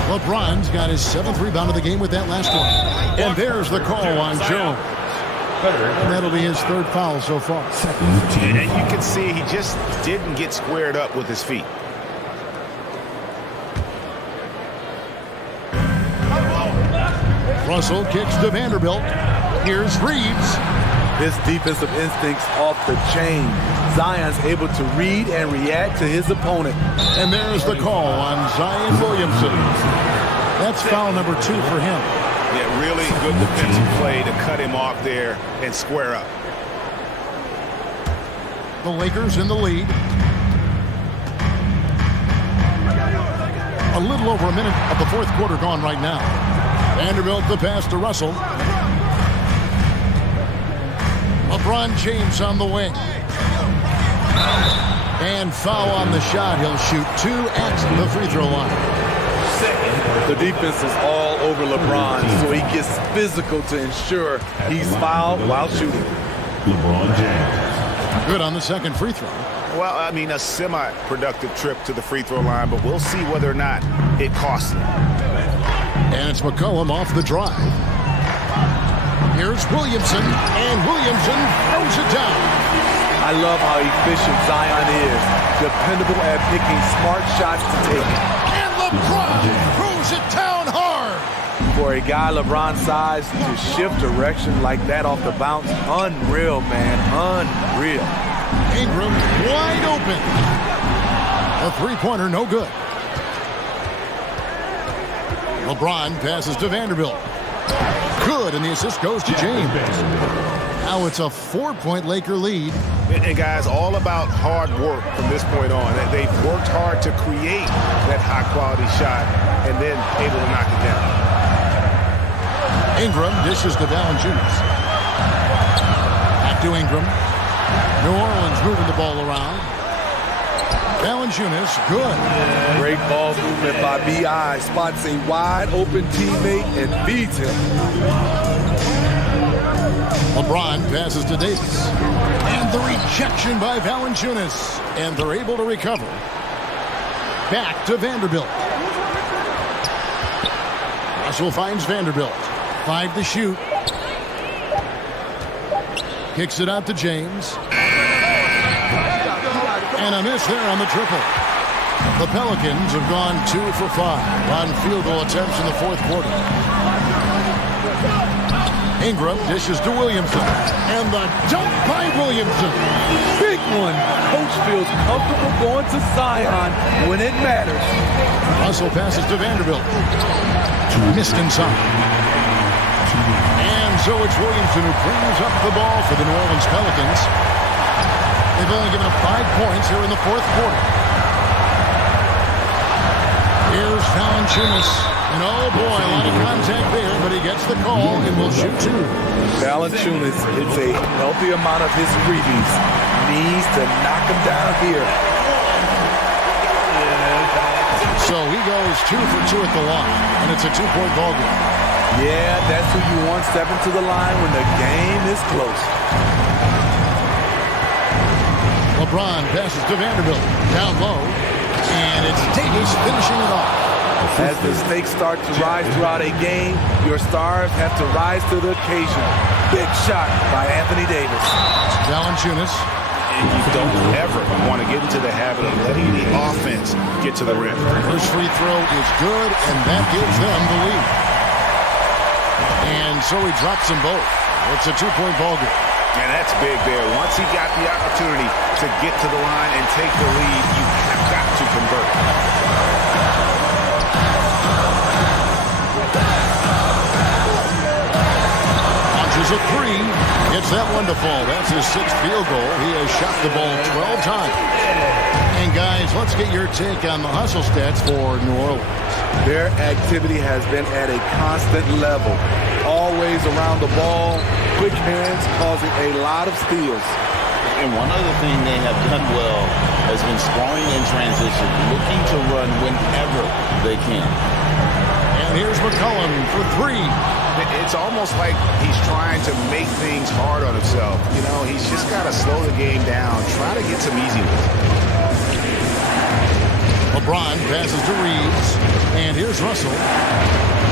LeBron's got his 7th rebound of the game with that last one. And there's the call on Jones. And that'll be his 3rd foul so far. And you can see he just didn't get squared up with his feet. Russell kicks to Vanderbilt. Here's Reeves. His defensive instincts off the chain. Zion's able to read and react to his opponent. And there's the call on Zion Williamson. That's foul number 2 for him. Yeah, really good defensive play to cut him off there and square up. The Lakers in the lead. A little over a minute of the 4th quarter gone right now. Vanderbilt the pass to Russell. LeBron James on the wing. And foul on the shot. He'll shoot 2 at the free throw line. The defense is all over LeBron, so he gets physical to ensure he's fouled while shooting. LeBron James. Good on the 2nd free throw. Well, I mean, a semi-productive trip to the free throw line, but we'll see whether or not it costs him. And it's McCollum off the drive. Here's Williamson, and Williamson throws it down. I love how efficient Zion is. Dependable at picking smart shots to take. And LeBron throws it down hard. For a guy LeBron's size to shift direction like that off the bounce, unreal, man, unreal. Ingram wide open. A 3-pointer, no good. LeBron passes to Vanderbilt. Good, and the assist goes to James. Now it's a 4-point Laker lead. And guys, all about hard work from this point on. They've worked hard to create that high-quality shot and then able to knock it down. Ingram dishes to Valanciunas. Back to Ingram. New Orleans moving the ball around. Valanciunas, good. Great ball movement by B.I. Spots a wide open teammate and feeds him. LeBron passes to Davis. And the rejection by Valanciunas. And they're able to recover. Back to Vanderbilt. Russell finds Vanderbilt. 5 to shoot. Kicks it out to James. And a miss there on the triple. The Pelicans have gone 2 for 5 on field goal attempts in the 4th quarter. Ingram dishes to Williamson. And the dunk by Williamson. Big one. Coach feels comfortable going to Zion when it matters. Russell passes to Vanderbilt. Missed inside. And so it's Williamson who brings up the ball for the New Orleans Pelicans. They've only given up 5 points here in the 4th quarter. Here's Valanciunas. And oh boy, a lot of contact there, but he gets the call and will shoot 2. Valanciunas hits a healthy amount of his freebies. Needs to knock him down here. So he goes 2 for 2 at the line, and it's a 2-point ball game. Yeah, that's who you want 7 to the line when the game is close. LeBron passes to Vanderbilt. Down low. And it's Davis finishing it off. As the stakes start to rise throughout a game, your stars have to rise to the occasion. Big shot by Anthony Davis. Valanciunas. And you don't ever want to get into the habit of letting the offense get to the rim. First free throw is good, and that gives them the lead. And so he drops them both. It's a 2-point ball game. And that's big there. Once he got the opportunity to get to the line and take the lead, you have got to convert. Launches a three. Gets that one to fall. That's his 6th field goal. He has shot the ball 12 times. And guys, let's get your take on the hustle stats for New Orleans. Their activity has been at a constant level. Always around the ball, quick hands causing a lot of steals. And one other thing they have done well has been scoring in transition, looking to run whenever they can. And here's McCollum for 3. It's almost like he's trying to make things hard on himself. You know, he's just got to slow the game down, try to get some easy ones. LeBron passes to Reeves. And here's Russell.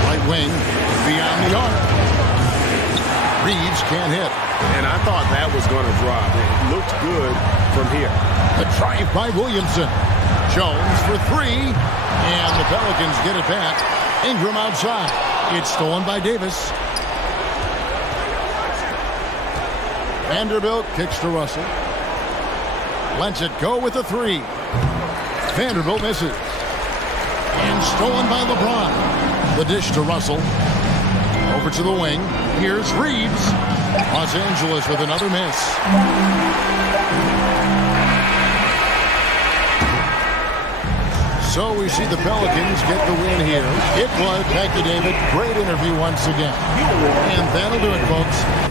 Right wing beyond the arc. Reeves can't hit. And I thought that was going to drop. It looked good from here. A drive by Williamson. Jones for 3. And the Pelicans get it back. Ingram outside. It's stolen by Davis. Vanderbilt kicks to Russell. Lets it go with a 3. Vanderbilt misses. And stolen by LeBron. The dish to Russell. Over to the wing. Here's Reeves. Los Angeles with another miss. So we see the Pelicans get the win here. It was, thank you, David. Great interview once again. And that'll do it, folks.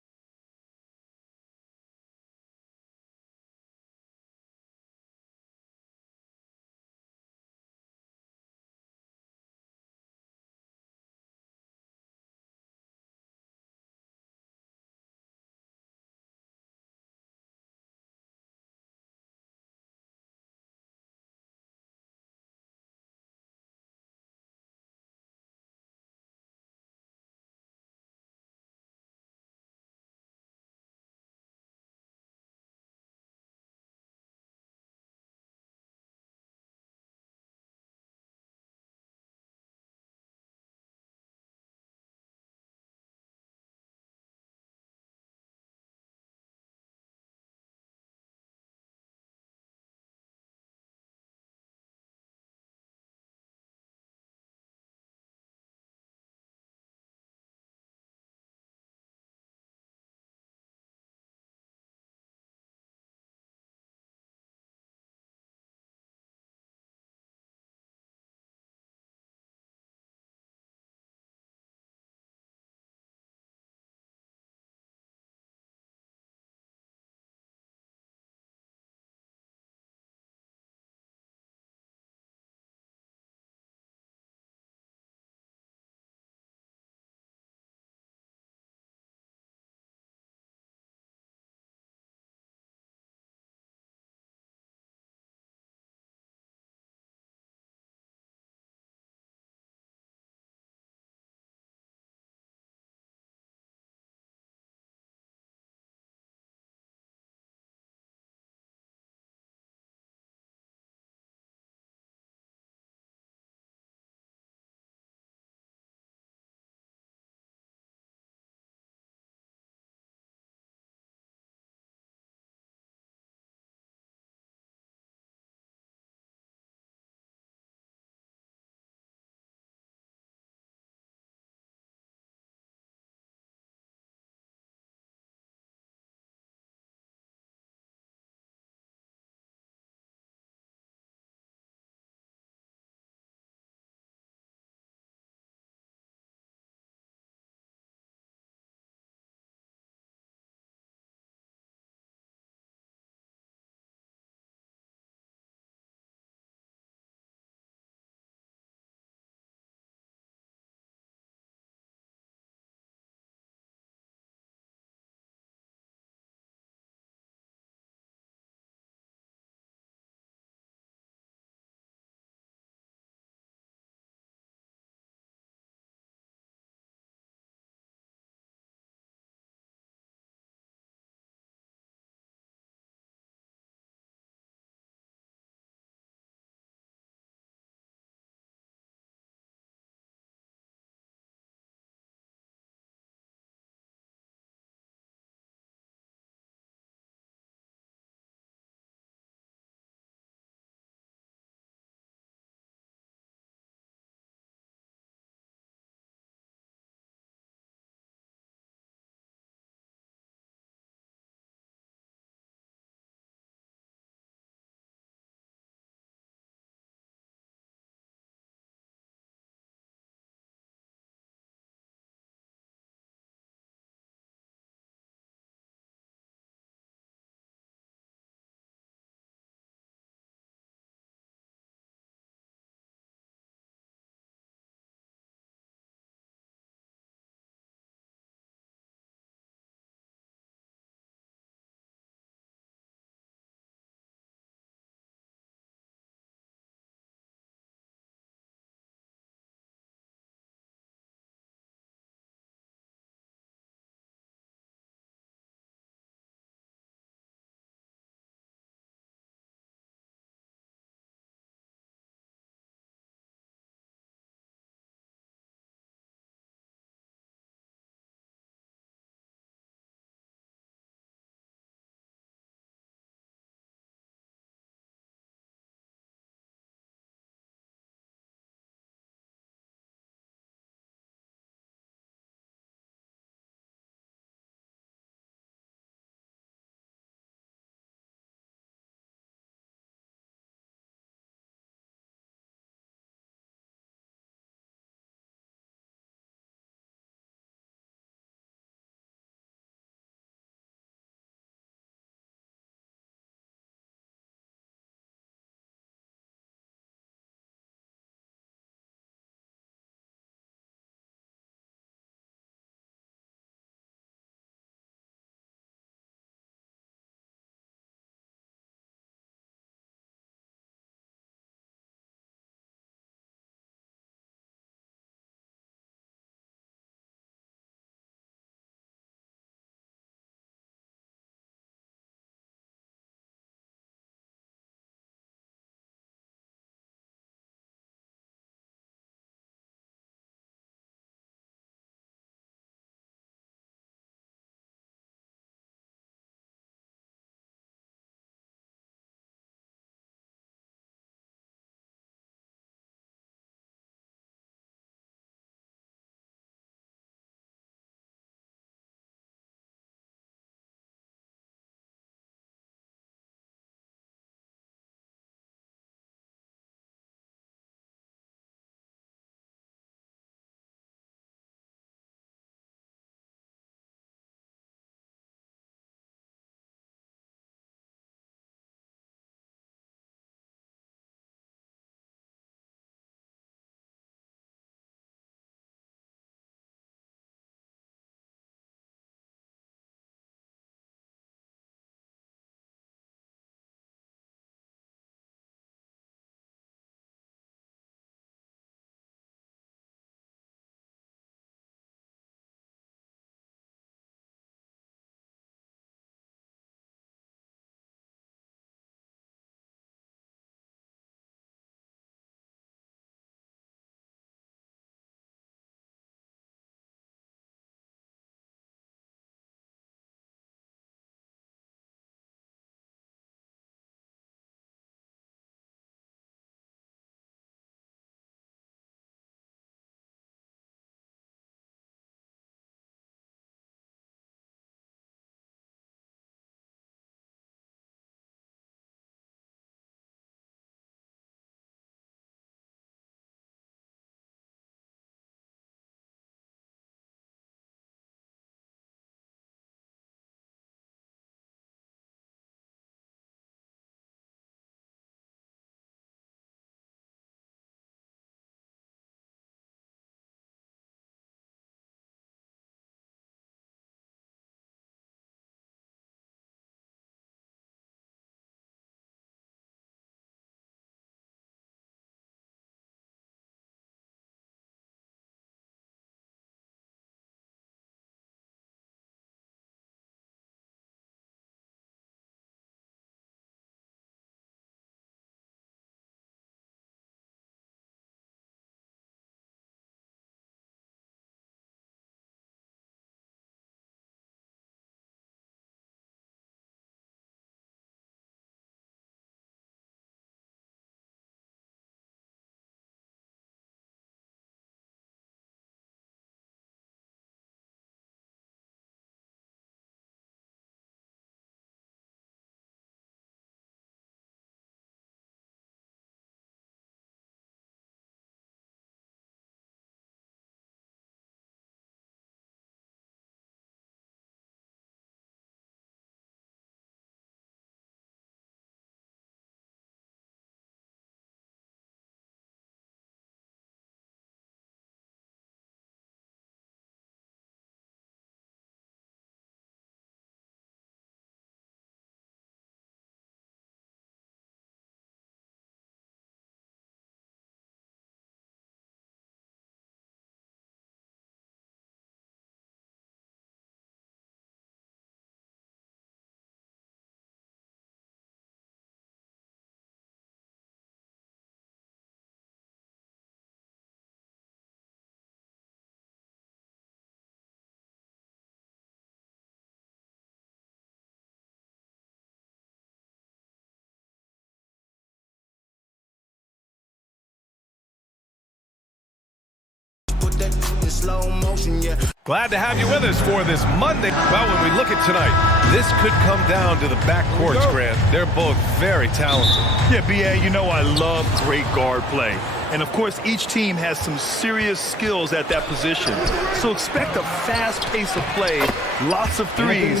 slow motion, yeah. Glad to have you with us for this Monday. Well, when we look at tonight, this could come down to the backcourts, Grant. They're both very talented. Yeah, B.A., you know I love great guard play. And, of course, each team has some serious skills at that position. So expect a fast pace of play, lots of threes.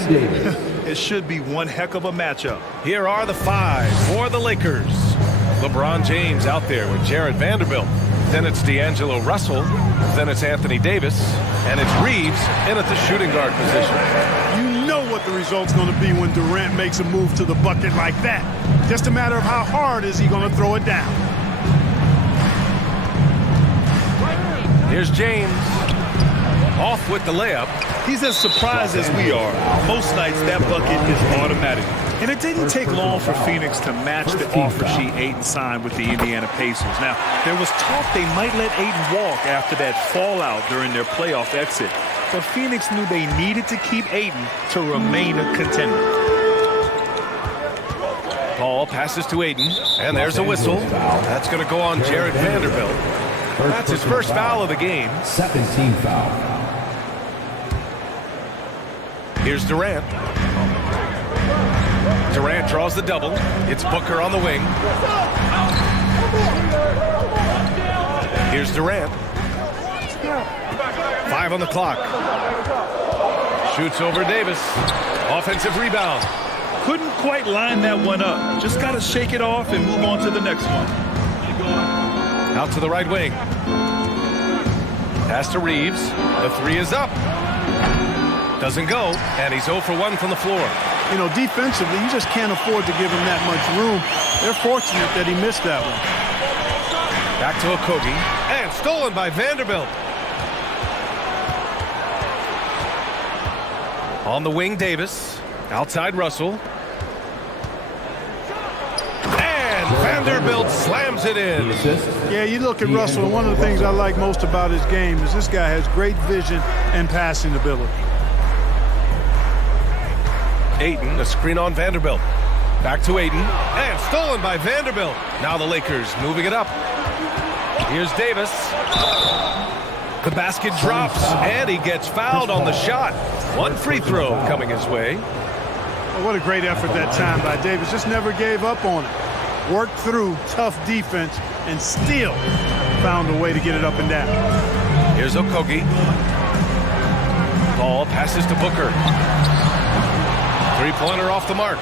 It should be one heck of a matchup. Here are the five for the Lakers. LeBron James out there with Jared Vanderbilt. Then it's D'Angelo Russell. Then it's Anthony Davis. And it's Reeves in at the shooting guard position. You know what the result's going to be when Durant makes a move to the bucket like that. Just a matter of how hard is he going to throw it down. Here's James. Off with the layup. He's as surprised as we are. Most nights, that bucket is automatic. And it didn't take long for Phoenix to match the offer sheet Ayton signed with the Indiana Pacers. Now, there was talk they might let Ayton walk after that fallout during their playoff exit. But Phoenix knew they needed to keep Ayton to remain a contender. Paul passes to Ayton, and there's a whistle. That's going to go on Jared Vanderbilt. That's his first foul of the game. 17 foul. Here's Durant. Durant draws the double. It's Booker on the wing. Here's Durant. 5 on the clock. Shoots over Davis. Offensive rebound. Couldn't quite line that one up. Just got to shake it off and move on to the next one. Out to the right wing. Pass to Reeves. The three is up. Doesn't go, and he's 0 for 1 from the floor. You know, defensively, you just can't afford to give him that much room. They're fortunate that he missed that one. Back to Okogie, and stolen by Vanderbilt. On the wing, Davis. Outside, Russell. And Vanderbilt slams it in. Yeah, you look at Russell, and one of the things I like most about his game is this guy has great vision and passing ability. Ayton, a screen on Vanderbilt. Back to Ayton, and stolen by Vanderbilt. Now the Lakers moving it up. Here's Davis. The basket drops, and he gets fouled on the shot. One free throw coming his way. Well, what a great effort that time by Davis. Just never gave up on it. Worked through tough defense and still found a way to get it up and down. Here's Okogie. Ball passes to Booker. Three-pointer off the mark.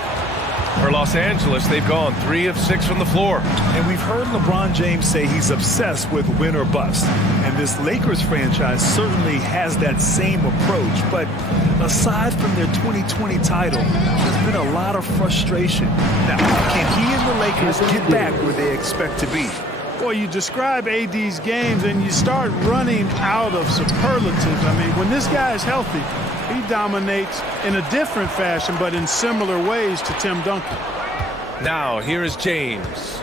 For Los Angeles, they've gone 3 of 6 from the floor. And we've heard LeBron James say he's obsessed with win or bust. And this Lakers franchise certainly has that same approach. But aside from their 2020 title, there's been a lot of frustration. Now, can he and the Lakers get back where they expect to be? Well, you describe AD's games and you start running out of superlatives. I mean, when this guy is healthy, he dominates in a different fashion, but in similar ways to Tim Duncan. Now, here is James.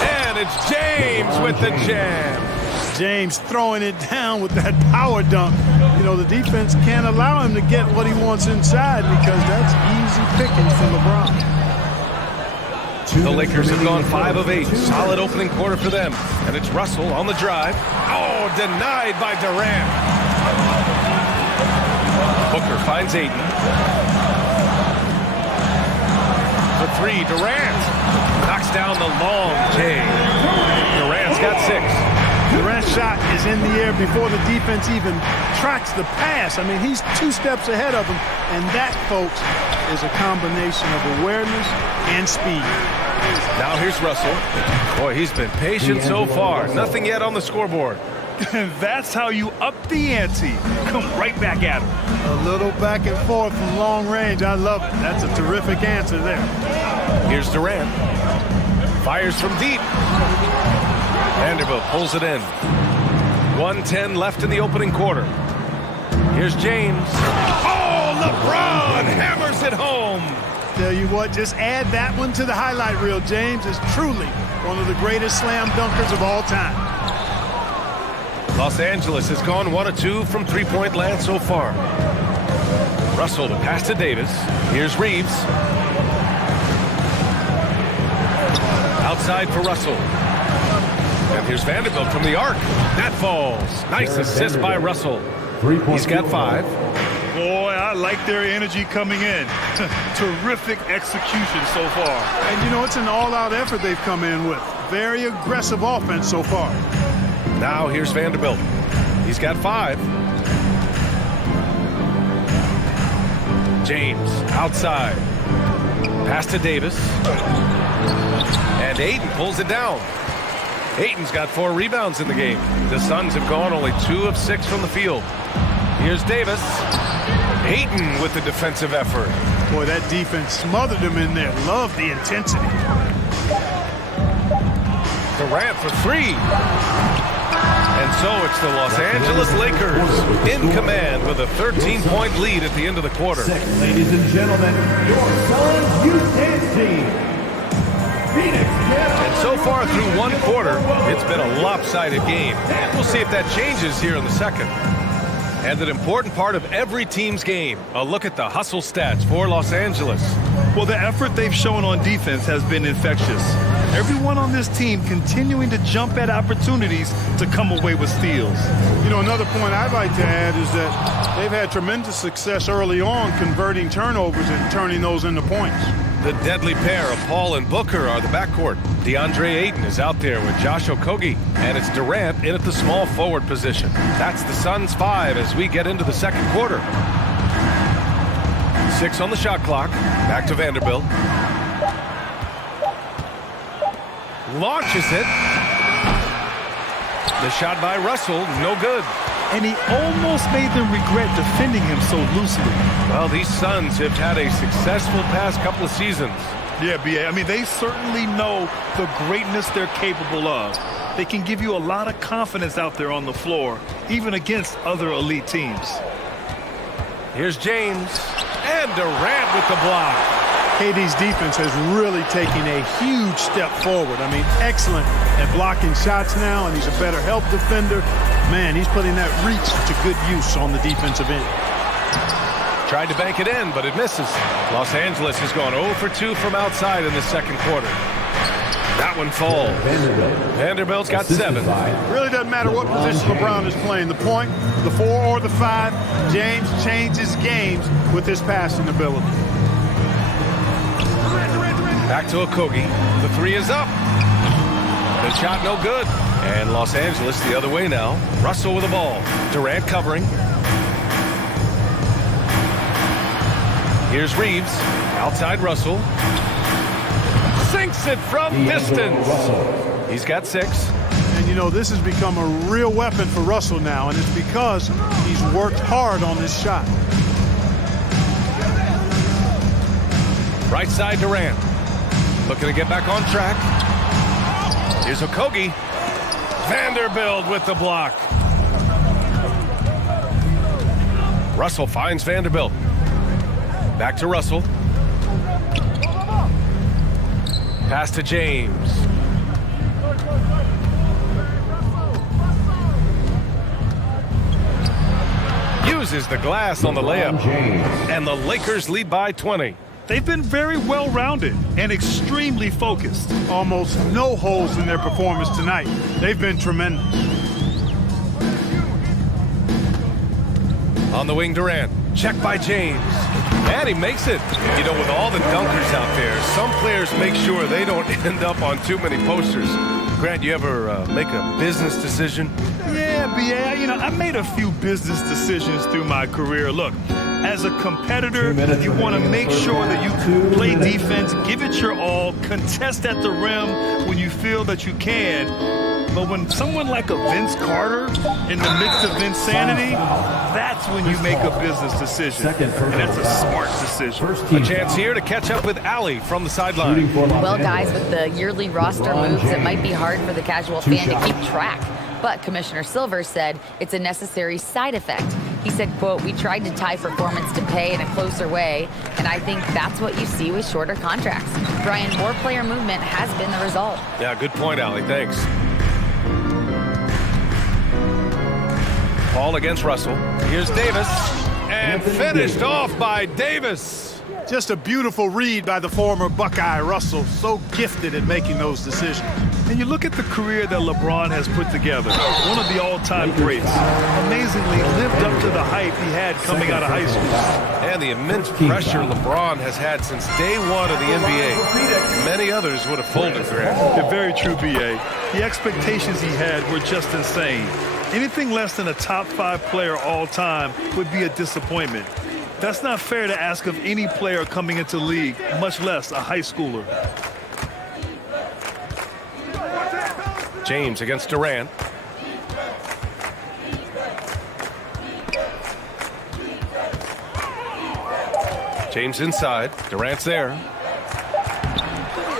And it's James with the jam. James throwing it down with that power dunk. You know, the defense can't allow him to get what he wants inside because that's easy pickings for LeBron. The Lakers have gone 5 of 8. Solid opening quarter for them. And it's Russell on the drive. Oh, denied by Durant. Booker finds Ayton. The three, Durant. Knocks down the long J. Durant's got 6. Durant's shot is in the air before the defense even tracks the pass. I mean, he's 2 steps ahead of him. And that, folks, is a combination of awareness and speed. Now here's Russell. Boy, he's been patient so far. Nothing yet on the scoreboard. That's how you up the ante. Come right back at him. A little back and forth from long range. I love it. That's a terrific answer there. Here's Durant. Fires from deep. Vanderbilt pulls it in. 1:10 left in the opening quarter. Here's James. Oh, LeBron hammers it home. Tell you what, just add that one to the highlight reel. James is truly one of the greatest slam dunkers of all time. Los Angeles has gone 1 of 2 from three-point land so far. Russell to pass to Davis. Here's Reeves. Outside for Russell. And here's Vanderbilt from the arc. That falls. Nice assist by Russell. He's got 5. Boy, I like their energy coming in. Terrific execution so far. And, you know, it's an all-out effort they've come in with. Very aggressive offense so far. Now here's Vanderbilt. He's got 5. James outside. Pass to Davis. And Ayton pulls it down. Ayton's got 4 rebounds in the game. The Suns have gone only 2 of 6 from the field. Here's Davis. Ayton with the defensive effort. Boy, that defense smothered him in there. Love the intensity. Durant for 3. And so it's the Los Angeles Lakers in command with a 13-point lead at the end of the quarter. Ladies and gentlemen, your Suns Youth Dance Team. And so far through 1 quarter, it's been a lopsided game. And we'll see if that changes here in the second. And an important part of every team's game, a look at the hustle stats for Los Angeles. Well, the effort they've shown on defense has been infectious. Everyone on this team continuing to jump at opportunities to come away with steals. You know, another point I'd like to add is that they've had tremendous success early on converting turnovers and turning those into points. The deadly pair of Paul and Booker are the backcourt. DeAndre Ayton is out there with Josh Okogie, and it's Durant in at the small forward position. That's the Suns' 5 as we get into the second quarter. 6 on the shot clock. Back to Vanderbilt. Launches it. The shot by Russell, no good. And he almost made them regret defending him so loosely. Well, these Suns have had a successful past couple of seasons. Yeah, B.A. I mean, they certainly know the greatness they're capable of. They can give you a lot of confidence out there on the floor, even against other elite teams. Here's James. And Durant with the block. KD's defense has really taken a huge step forward. I mean, excellent at blocking shots now, and he's a better help defender. Man, he's putting that reach to good use on the defensive end. Tried to bank it in, but it misses. Los Angeles has gone 0 for 2 from outside in the second quarter. That one falls. Vanderbilt's got 7. Really doesn't matter what position LeBron is playing. The point, the 4 or the 5, James changes games with his passing ability. Back to Okogie. The 3 is up. The shot no good. And Los Angeles the other way now. Russell with the ball. Durant covering. Here's Reeves. Outside Russell. Sinks it from distance. He's got 6. And, you know, this has become a real weapon for Russell now, and it's because he's worked hard on this shot. Right side Durant. Looking to get back on track. Here's Okogie. Vanderbilt with the block. Russell finds Vanderbilt. Back to Russell. Pass to James. Uses the glass on the layup. And the Lakers lead by 20. They've been very well-rounded and extremely focused. Almost no holes in their performance tonight. They've been tremendous. On the wing, Durant. Check by James. And he makes it. You know, with all the dunkers out there, some players make sure they don't end up on too many posters. Grant, you ever make a business decision? Yeah, B.A., you know, I made a few business decisions through my career. Look, as a competitor, you want to make sure that you play defense, give it your all, contest at the rim when you feel that you can. But when someone like a Vince Carter in the midst of insanity, that's when you make a business decision. And that's a smart decision. A chance here to catch up with Allie from the sideline. Well, guys, with the yearly roster moves, it might be hard for the casual fan to keep track. But Commissioner Silver said it's a necessary side effect. He said, quote, "We tried to tie performance to pay in a closer way, and I think that's what you see with shorter contracts." Brian, more player movement has been the result. Yeah, good point, Allie. Thanks. Paul against Russell. Here's Davis. And finished off by Davis. Just a beautiful read by the former Buckeye Russell. So gifted at making those decisions. And you look at the career that LeBron has put together. One of the all-time greats. Amazingly lived up to the hype he had coming out of high school. And the immense pressure LeBron has had since day one of the NBA. Many others would have folded for him. Yeah, very true, B.A. The expectations he had were just insane. Anything less than a top 5 player all time would be a disappointment. That's not fair to ask of any player coming into the league, much less a high schooler. James against Durant. James inside. Durant's there.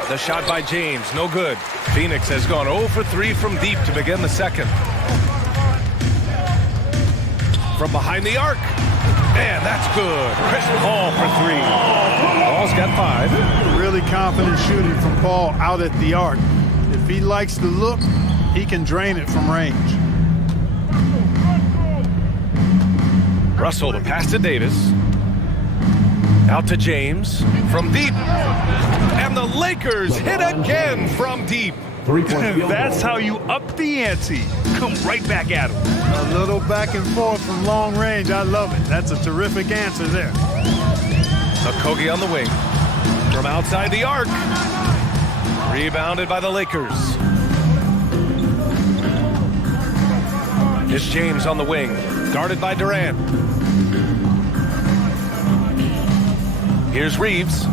The shot by James, no good. Phoenix has gone 0 for 3 from deep to begin the second. From behind the arc. And that's good. Chris Paul for 3. Paul's got 5. Really confident shooting from Paul out at the arc. If he likes the look, he can drain it from range. Russell, the pass to Davis. Out to James from deep. And the Lakers hit again from deep. That's how you up the ante. Come right back at him. A little back and forth from long range. I love it. That's a terrific answer there. Okogie on the wing. From outside the arc. Rebounded by the Lakers. It's James on the wing. Guarded by Durant. Here's Reeves.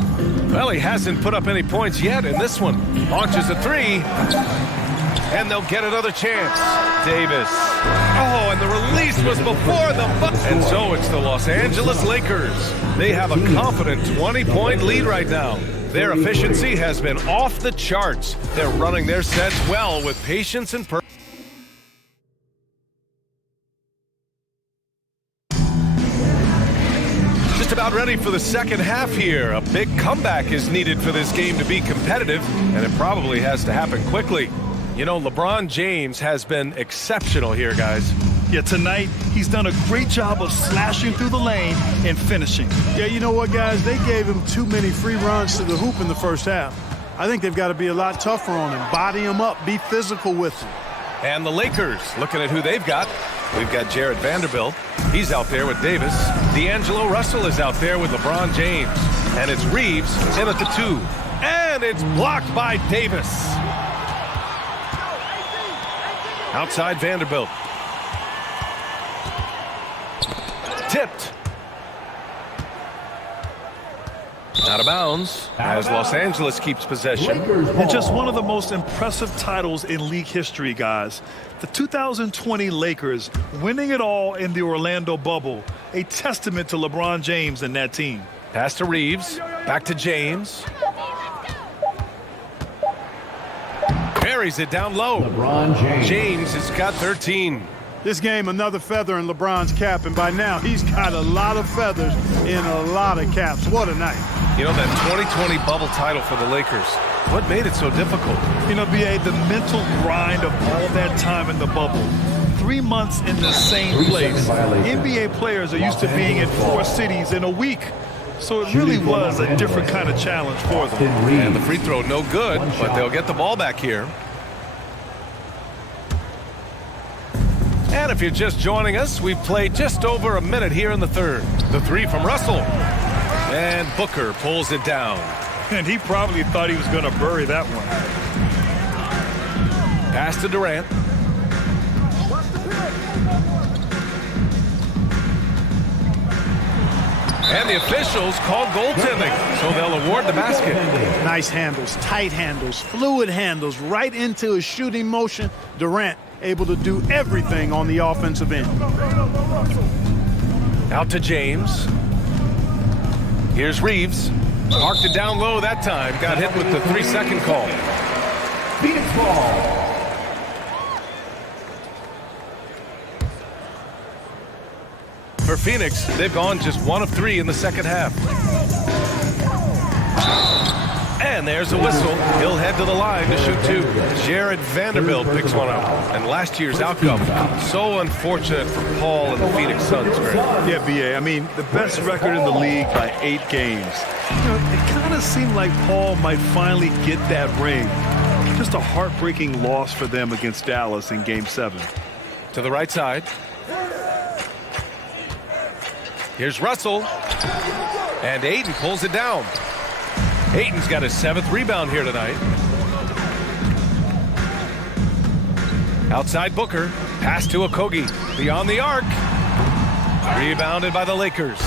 Well, he hasn't put up any points yet in this one. Launches a 3. And they'll get another chance. Davis. Oh, and the release was before the buck. And so it's the Los Angeles Lakers. They have a confident 20-point lead right now. Their efficiency has been off the charts. They're running their sets well with patience and purpose. Just about ready for the second half here. A big comeback is needed for this game to be competitive, and it probably has to happen quickly. You know, LeBron James has been exceptional here, guys. Yeah, tonight, he's done a great job of slashing through the lane and finishing. Yeah, you know what, guys? They gave him too many free runs to the hoop in the first half. I think they've got to be a lot tougher on him. Body him up. Be physical with him. And the Lakers, looking at who they've got. We've got Jared Vanderbilt. He's out there with Davis. D'Angelo Russell is out there with LeBron James. And it's Reeves in at the 2. And it's blocked by Davis. Outside Vanderbilt. Tipped. Out of bounds as Los Angeles keeps possession. And just one of the most impressive titles in league history, guys. The 2020 Lakers winning it all in the Orlando bubble. A testament to LeBron James and that team. Pass to Reeves. Back to James. Carries it down low. LeBron James. James has got 13. This game, another feather in LeBron's cap, and by now he's got a lot of feathers in a lot of caps. What a night. You know, that 2020 bubble title for the Lakers, what made it so difficult? You know, B.A., the mental grind of all that time in the bubble. 3 months in the same place. NBA players are used to being in 4 cities in a week. So it really was a different kind of challenge for them. And the free throw no good, but they'll get the ball back here. And if you're just joining us, we've played just over a minute here in the third. The 3 from Russell. And Booker pulls it down. And he probably thought he was going to bury that one. Pass to Durant. And the officials call goaltending, so they'll award the basket. Nice handles, tight handles, fluid handles, right into his shooting motion. Durant able to do everything on the offensive end. Out to James. Here's Reeves. Marked it down low that time. Got hit with the 3-second call. Phoenix ball. For Phoenix, they've gone just 1 of 3 in the second half. And And there's a whistle. He'll head to the line to shoot 2. Jared Vanderbilt picks one up. And last year's outcome, so unfortunate for Paul and the Phoenix Suns. Yeah, B.A. I mean, the best record in the league by 8 games. You know, it kind of seemed like Paul might finally get that ring. Just a heartbreaking loss for them against Dallas in Game 7. To the right side. Here's Russell. And Ayton pulls it down. Ayton's got his 7th rebound here tonight. Outside Booker. Pass to Okogie. Beyond the arc. Rebounded by the Lakers.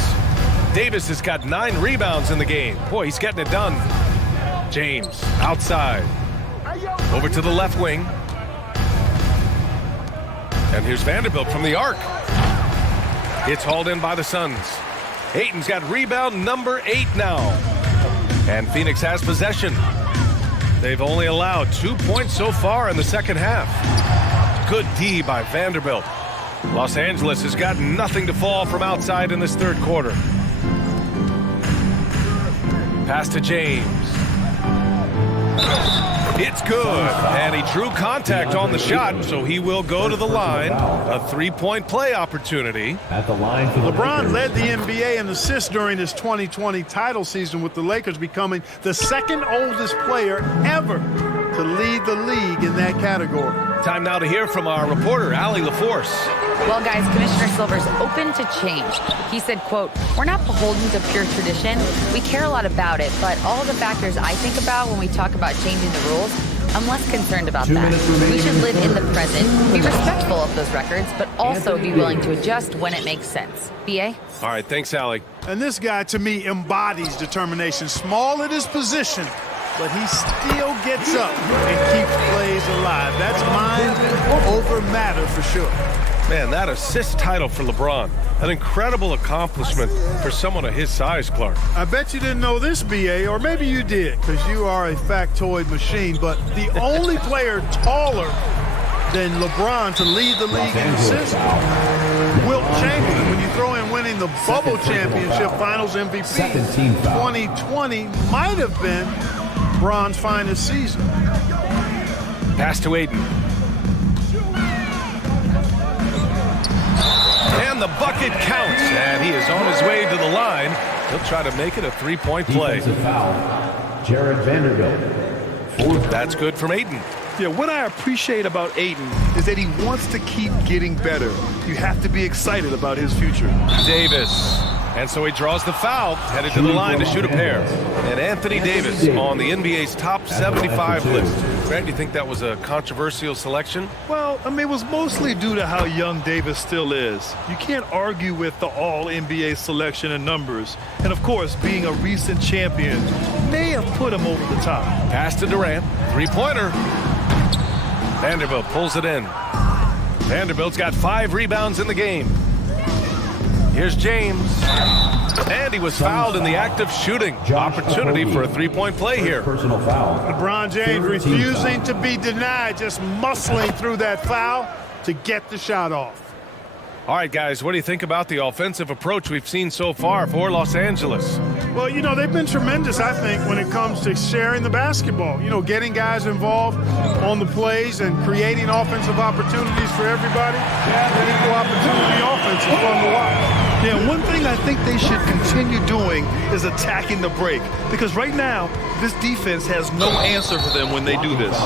Davis has got 9 rebounds in the game. Boy, he's getting it done. James outside. Over to the left wing. And here's Vanderbilt from the arc. It's hauled in by the Suns. Ayton's got rebound number 8 now. And Phoenix has possession. They've only allowed 2 points so far in the second half. Good D by Vanderbilt. Los Angeles has got nothing to fall from outside in this third quarter. Pass to James. It's good. And he drew contact on the shot, so he will go to the line. A 3-point play opportunity. At the line for LeBron led the NBA in assists during his 2020 title season, with the Lakers becoming the 2nd oldest player ever to lead the league in that category. Time now to hear from our reporter, Allie LaForce. Well, guys, Commissioner Silver's open to change. He said, quote, "We're not beholden to pure tradition. We care a lot about it, but all the factors I think about when we talk about changing the rules, I'm less concerned about that. We should live in the present, be respectful of those records, but also be willing to adjust when it makes sense." B.A.? All right, thanks, Allie. And this guy, to me, embodies determination. Small at his position, but he still gets up and keeps plays alive. That's mind over matter for sure. Man, that assist title for LeBron. An incredible accomplishment for someone of his size, Clark. I bet you didn't know this, B.A., or maybe you did, because you are a factoid machine, but the only player taller than LeBron to lead the league in assists, Wilt Chamberlain. When you throw in winning the Bubble Championship Finals MVP, 2020 might have been LeBron's finest season. Pass to Ayton. And the bucket counts, and he is on his way to the line. He'll try to make it a 3-point play. Defensive foul. Jared Vanderbilt. That's good from Ayton. Yeah, what I appreciate about Ayton is that he wants to keep getting better. You have to be excited about his future. Davis. And so he draws the foul, headed to the line to shoot a pair. And Anthony Davis on the NBA's top 75 list. Grant, do you think that was a controversial selection? Well, I mean, it was mostly due to how young Davis still is. You can't argue with the all-NBA selection and numbers. And, of course, being a recent champion may have put him over the top. Pass to Durant. 3-pointer. Vanderbilt pulls it in. Vanderbilt's got 5 rebounds in the game. Here's James. And he was fouled in the act of shooting. Opportunity for a 3-point play here. Personal foul. LeBron James refusing to be denied, just muscling through that foul to get the shot off. All right, guys, what do you think about the offensive approach we've seen so far for Los Angeles? Well, you know, they've been tremendous, I think, when it comes to sharing the basketball. You know, getting guys involved on the plays and creating offensive opportunities for everybody. An equal opportunity offense is fun to watch. Yeah, one thing I think they should continue doing is attacking the break. Because right now, this defense has no answer for them when they do this.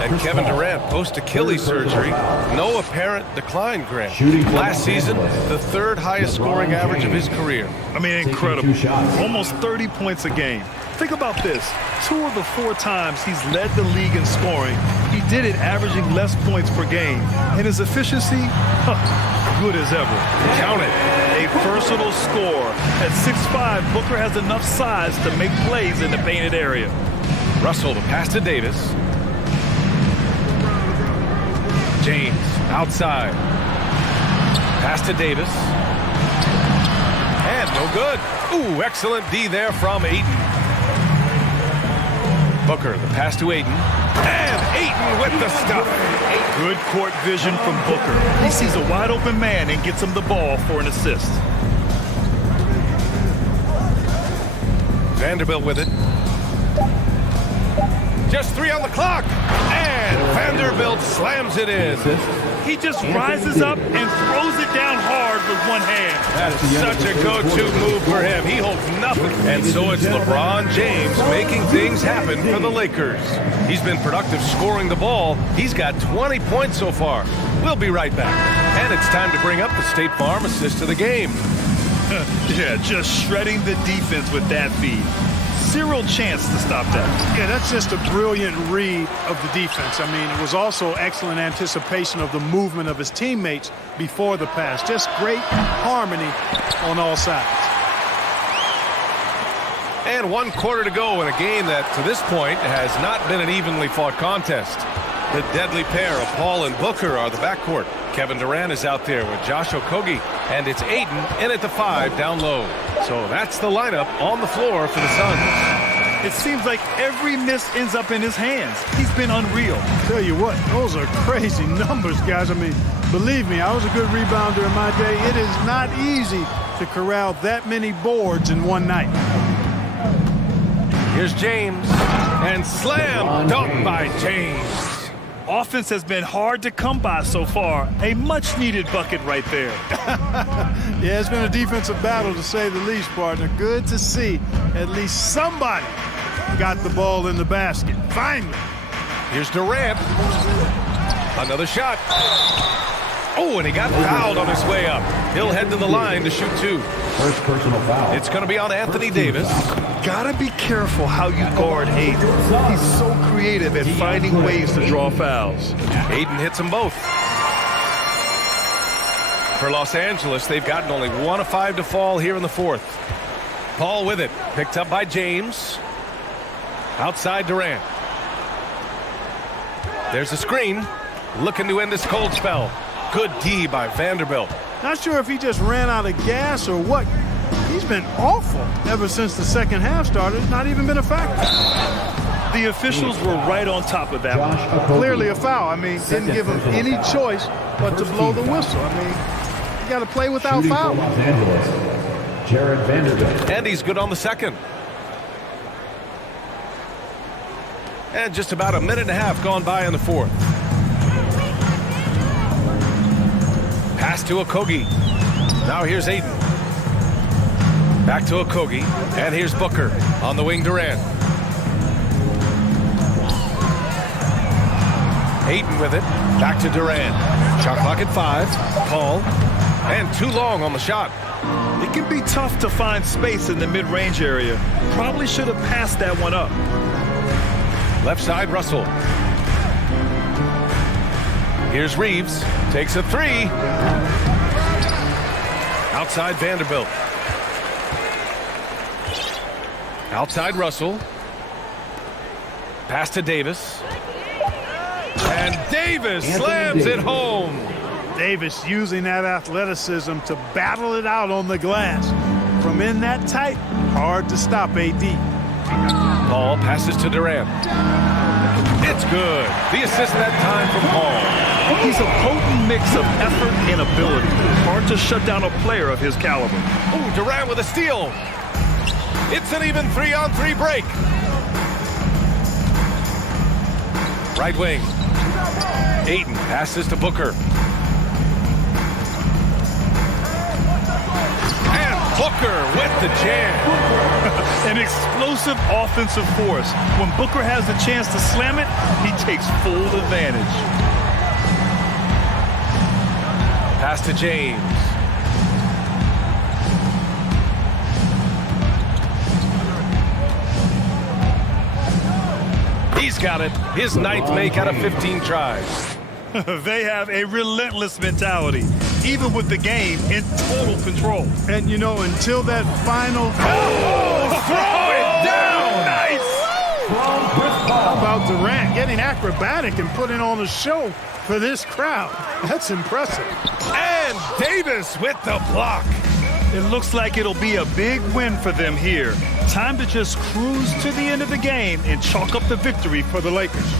And Kevin Durant, post-Achilles surgery, no apparent decline, Grant. Last season, the 3rd highest scoring average of his career. I mean, incredible. Almost 30 points a game. Think about this. 2 of the 4 times he's led the league in scoring, he did it averaging less points per game. And his efficiency, good as ever. Count it. A personal score. At 6'5", Booker has enough size to make plays in the painted area. Russell to pass to Davis. James outside. Pass to Davis. And no good. Ooh, excellent D there from Ayton. Booker, the pass to Ayton. And Ayton with the stuff. Good court vision from Booker. He sees a wide open man and gets him the ball for an assist. Vanderbilt with it. Just 3 on the clock. And Vanderbilt slams it in. He just rises up and throws it down hard with one hand. That's such a go-to move for him. He holds nothing. And so it's LeBron James making things happen for the Lakers. He's been productive scoring the ball. He's got 20 points so far. We'll be right back. And it's time to bring up the State Farm assist of the game. Yeah, just shredding the defense with that feed. Zero chance to stop that. Yeah, that's just a brilliant read of the defense. I mean, it was also excellent anticipation of the movement of his teammates before the pass. Just great harmony on all sides. And 1 quarter to go in a game that, to this point, has not been an evenly fought contest. The deadly pair of Paul and Booker are the backcourt. Kevin Durant is out there with Josh Okogie, and it's Ayton in at the 5 down low. So that's the lineup on the floor for the Suns. It seems like every miss ends up in his hands. He's been unreal. Tell you what, those are crazy numbers, guys. I mean, believe me, I was a good rebounder in my day. It is not easy to corral that many boards in one night. Here's James, and slam dunk by James. Offense has been hard to come by so far. A much-needed bucket right there. Yeah, it's been a defensive battle, to say the least, partner. Good to see at least somebody got the ball in the basket. Finally. Here's Durant. Another shot. Oh, and he got fouled on his way up. He'll head to the line to shoot 2. First personal foul. It's going to be on Anthony Davis. Gotta be careful how you guard Ayton. He's so creative at finding ways to draw fouls. Ayton hits them both. For Los Angeles, they've gotten only 1 of 5 to fall here in the 4th. Paul with it. Picked up by James. Outside Durant. There's a screen. Looking to end this cold spell. Good D by Vanderbilt. Not sure if he just ran out of gas or what. He's been awful ever since the second half started. Not even been a factor. The officials were right on top of that one. Clearly a foul. I mean, didn't give him any choice but to blow the whistle. I mean, you got to play without foul. Los Angeles, Jared Vanderbilt. And he's good on the second. And just about a minute and a half gone by in the 4th. Pass to Okogie. Now here's Ayton. Back to Okogie. And here's Booker. On the wing, Durant. Ayton with it. Back to Durant. Shot clock at 5. Paul. And too long on the shot. It can be tough to find space in the mid-range area. Probably should have passed that one up. Left side, Russell. Here's Reeves. Takes a 3. Outside Vanderbilt. Outside Russell. Pass to Davis. And Davis slams it home. Davis using that athleticism to battle it out on the glass. From in that tight, hard to stop AD. Paul passes to Durant. It's good. The assist that time from Paul. He's a potent mix of effort and ability. Hard to shut down a player of his caliber. Oh, Durant with a steal. It's an even 3-on-3 break. Right wing. Ayton passes to Booker. And Booker with the jam. An explosive offensive force. When Booker has the chance to slam it, he takes full advantage. Pass to James. He's got it. His 9th make out of 15 tries. They have a relentless mentality, even with the game in total control. And, you know, until that final... Oh, throw it down! Nice! How about Durant getting acrobatic and putting on a show for this crowd? That's impressive. And Davis with the block. It looks like it'll be a big win for them here. Time to just cruise to the end of the game and chalk up the victory for the Lakers.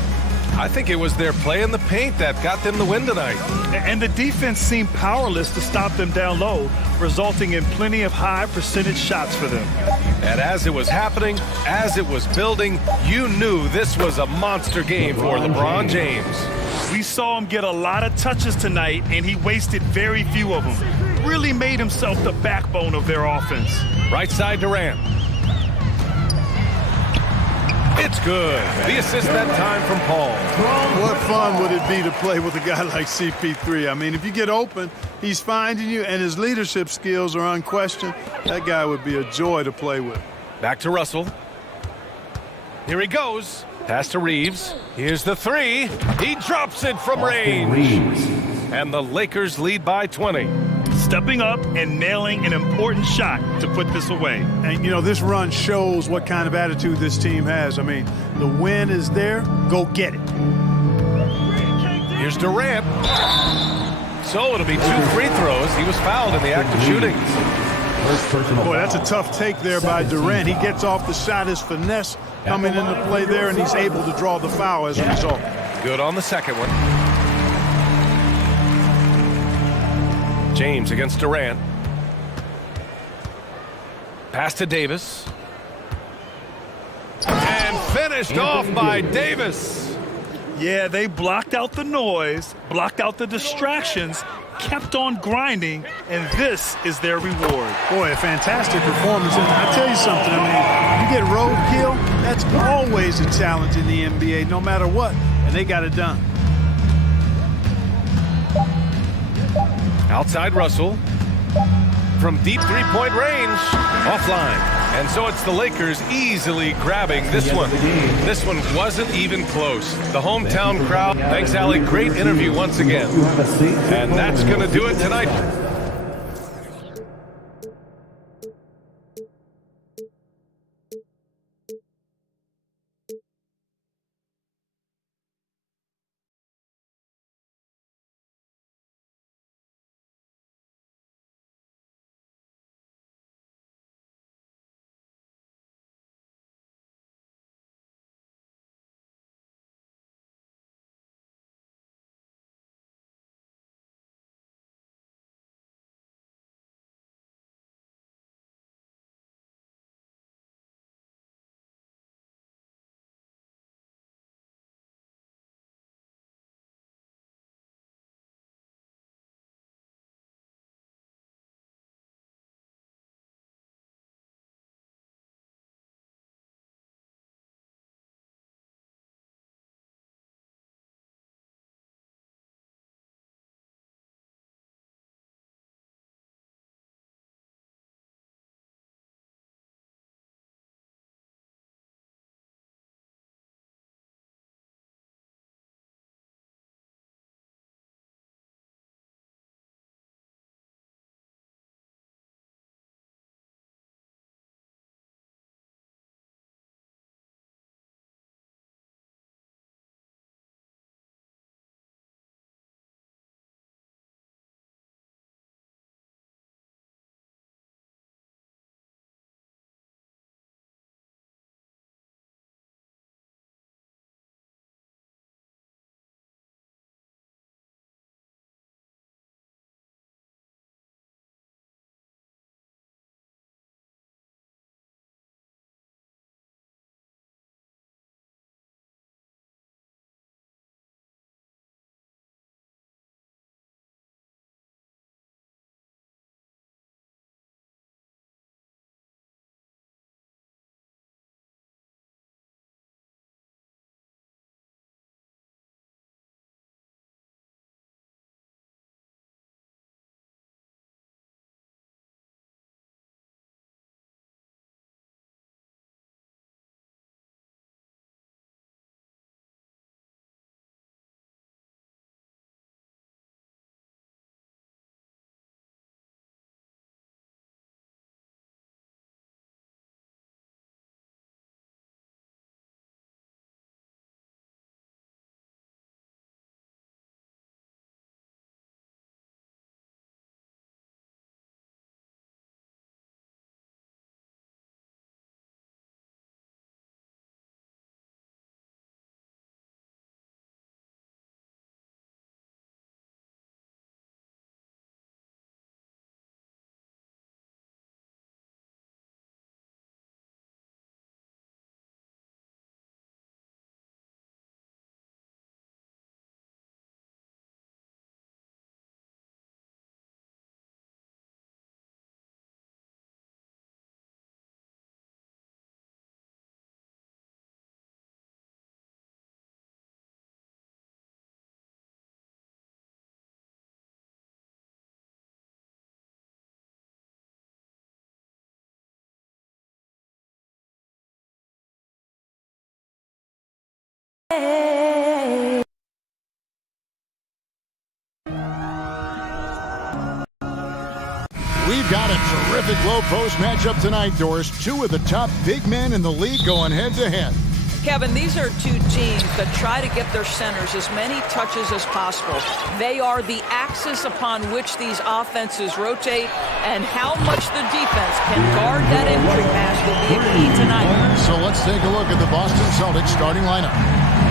I think it was their play in the paint that got them the win tonight. And the defense seemed powerless to stop them down low, resulting in plenty of high percentage shots for them. And as it was happening, as it was building, you knew this was a monster game for LeBron James. We saw him get a lot of touches tonight, and he wasted very few of them. Really made himself the backbone of their offense. Right side Durant. It's good. The assist that time from Paul. What fun would it be to play with a guy like CP3? I mean, if you get open, he's finding you, and his leadership skills are unquestioned. That guy would be a joy to play with. Back to Russell. Here he goes. Pass to Reeves. Here's the three. He drops it from range. And the Lakers lead by 20. Stepping up and nailing an important shot to put this away. And, you know, this run shows what kind of attitude this team has. I mean, the win is there. Go get it. Here's Durant. So it'll be 2 free throws. He was fouled in the act of shooting. Boy, that's a tough take there by Durant. He gets off the shot, his finesse coming into play there, and he's able to draw the foul as a result. Good on the second one. James against Durant. Pass to Davis. And finished off by Davis. Yeah, they blocked out the noise, blocked out the distractions, kept on grinding, and this is their reward. Boy, a fantastic performance. And I'll tell you something, I mean, you get roadkill, that's always a challenge in the NBA, no matter what, and they got it done. Outside Russell. From deep three-point range. Offline. And so it's the Lakers easily grabbing this one. This one wasn't even close. The hometown crowd. Thanks, Allie. Great interview once again. And that's going to do it tonight. We've got a terrific low post matchup tonight, Doris. Two of the top big men in the league going head-to-head. Kevin, these are two teams that try to get their centers as many touches as possible. They are the axis upon which these offenses rotate, and how much the defense can guard that entry pass will be a key tonight. So let's take a look at the Boston Celtics starting lineup.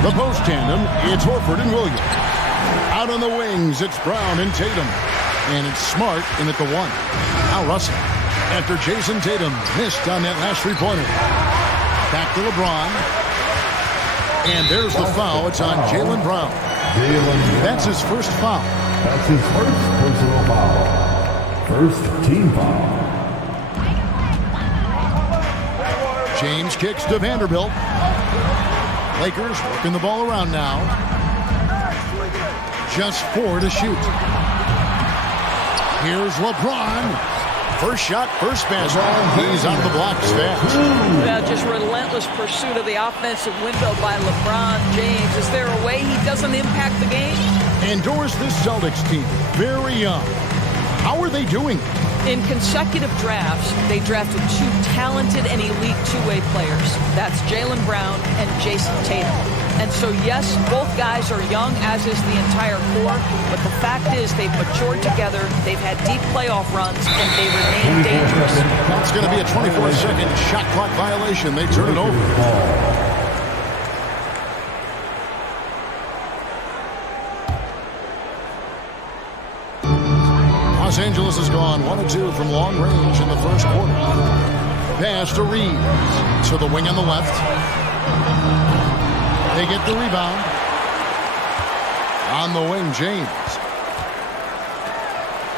The post tandem, it's Horford and Williams. Out on the wings, it's Brown and Tatum. And it's Smart in at the one. Now Russell, after Jason Tatum missed on that last three-pointer. Back to LeBron. And there's the foul. It's on Jaylen Brown. That's his first foul. That's his first personal foul. First team foul. James kicks to Vanderbilt. Lakers working the ball around now. Just 4 to shoot. Here's LeBron. First shot, first basket. He's on the blocks fast. Yeah, just relentless pursuit of the offensive window by LeBron James. Is there a way he doesn't impact the game? And Doris, this Celtics team, very young. How are they doing? In consecutive drafts, they drafted two talented and elite two-way players. That's Jaylen Brown and Jason Tatum. And so, yes, both guys are young, as is the entire core, but the fact is they've matured together, they've had deep playoff runs, and they remain dangerous. That's going to be a 24-second shot clock violation. They turn it over. Los Angeles has gone 1 of 2 from long range in the first quarter. Pass to Reeves. To the wing on the left. They get the rebound. On the wing, James.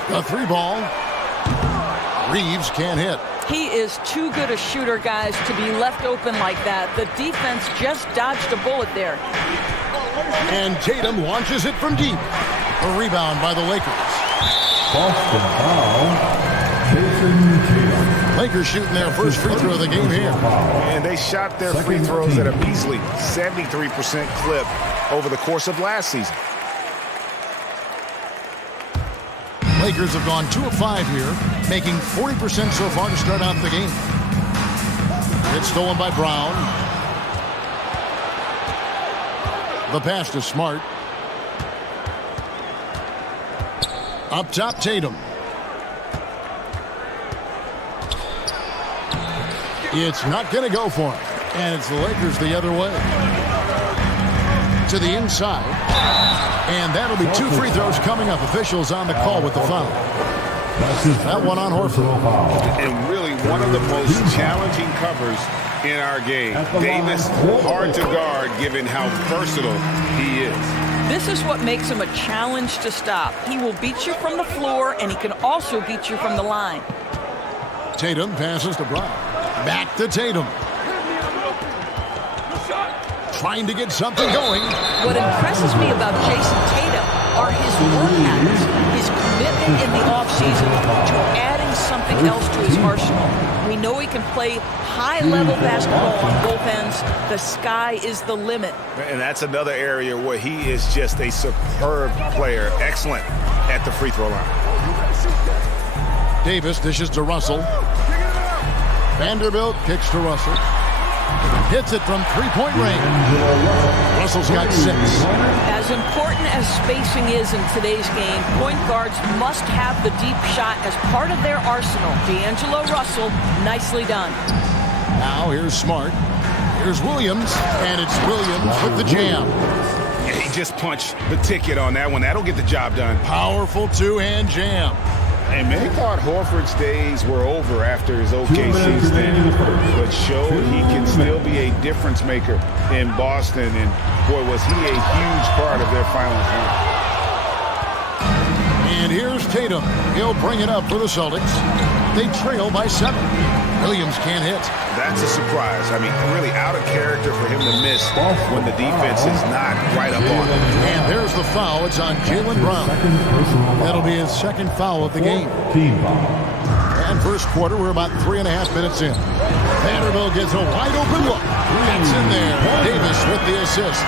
The three ball. Reeves can't hit. He is too good a shooter, guys, to be left open like that. The defense just dodged a bullet there. And Tatum launches it from deep. A rebound by the Lakers. Boston foul. Jason Tatum. Lakers shooting their first free throw of the game here. And they shot their free throws at a measly 73% clip over the course of last season. Lakers have gone 2 of 5 here, making 40% so far to start out the game. It's stolen by Brown. The pass to Smart. Up top, Tatum. It's not going to go for him. And it's the Lakers the other way. To the inside. And that'll be 2 free throws coming up. Officials on the call with the foul. That one on Horford. And really one of the most challenging covers in our game. Davis, hard to guard given how versatile he is. This is what makes him a challenge to stop. He will beat you from the floor, and he can also beat you from the line. Tatum passes to Brown. Back to Tatum. Trying to get something going. What impresses me about Jason Tatum are his work habits, his commitment in the offseason to adding something else to his arsenal. We know he can play high-level basketball on both ends. The sky is the limit. And that's another area where he is just a superb player. Excellent at the free throw line. Davis dishes to Russell. Vanderbilt kicks to Russell. Hits it from three-point range. Russell's got 6. As important as spacing is in today's game, point guards must have the deep shot as part of their arsenal. D'Angelo Russell, nicely done. Now here's Smart. Here's Williams, and it's Williams with the jam. Yeah, he just punched the ticket on that one. That'll get the job done. Powerful two-hand jam. And many thought Horford's days were over after his OKC stint, but showed he can still be a difference maker in Boston. And boy, was he a huge part of their finals run. And here's Tatum. He'll bring it up for the Celtics. They trail by 7. Williams can't hit. That's a surprise. I mean, really out of character for him to miss when the defense is not right up on him. And there's the foul. It's on Jaylen Brown. That'll be his second foul of the game. Team foul. And first quarter, we're about 3.5 minutes in. Vanderbilt gets a wide open look. Gets in there. Davis with the assist.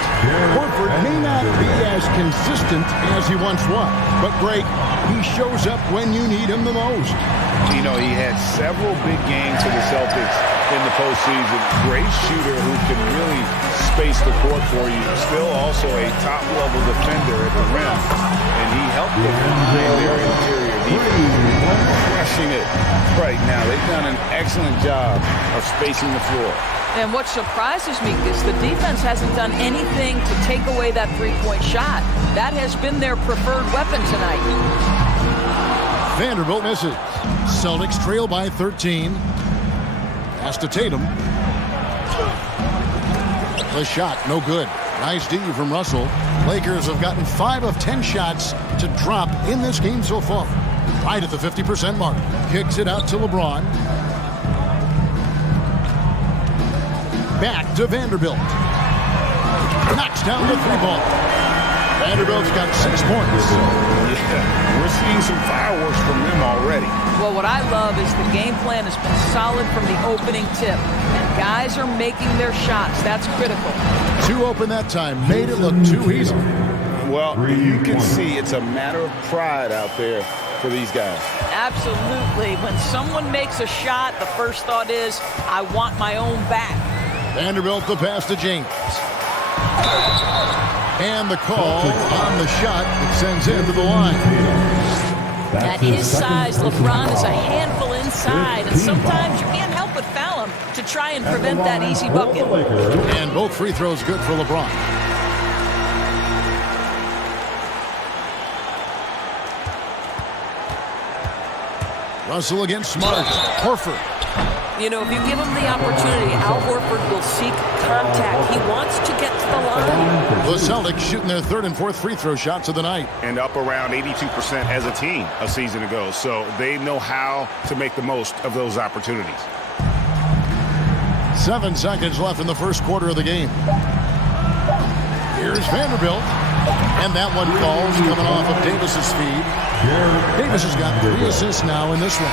Horford may not be as consistent as he once was, but Greg, he shows up when you need him the most. You know, he had several big games for the Celtics in the postseason. Great shooter who can really space the court for you. Still also a top-level defender at the rim. And he helped defend their interior defense. Crushing it right now. They've done an excellent job of spacing the floor. And what surprises me is the defense hasn't done anything to take away that three-point shot. That has been their preferred weapon tonight. Vanderbilt misses. Celtics trail by 13. Pass to Tatum. The shot, no good. Nice D from Russell. Lakers have gotten 5 of 10 shots to drop in this game so far. Right at the 50% mark. Kicks it out to LeBron. Back to Vanderbilt. Knocks down the 3-ball. Vanderbilt's got 6 points. Yeah, we're seeing some fireworks from them already. Well, what I love is the game plan has been solid from the opening tip. And guys are making their shots. That's critical. 2 open that time. Made it look too easy. Well, you can see it's a matter of pride out there for these guys. Absolutely. When someone makes a shot, the first thought is, I want my own back. Vanderbilt the pass to James. And the call on the shot that sends him to the line. At his size, LeBron is a handful inside, and sometimes you can't help but foul him to try and prevent that easy bucket. And both free throws good for LeBron. Russell against Smart. Horford. You know, if you give him the opportunity, Al Horford will seek contact. He wants to get to the line. The Celtics shooting their 3rd and 4th free throw shots of the night. And up around 82% as a team a season ago. So they know how to make the most of those opportunities. 7 seconds left in the first quarter of the game. Here's Vanderbilt. And that one falls coming off of Davis's feed. Davis has got 3 assists now in this one.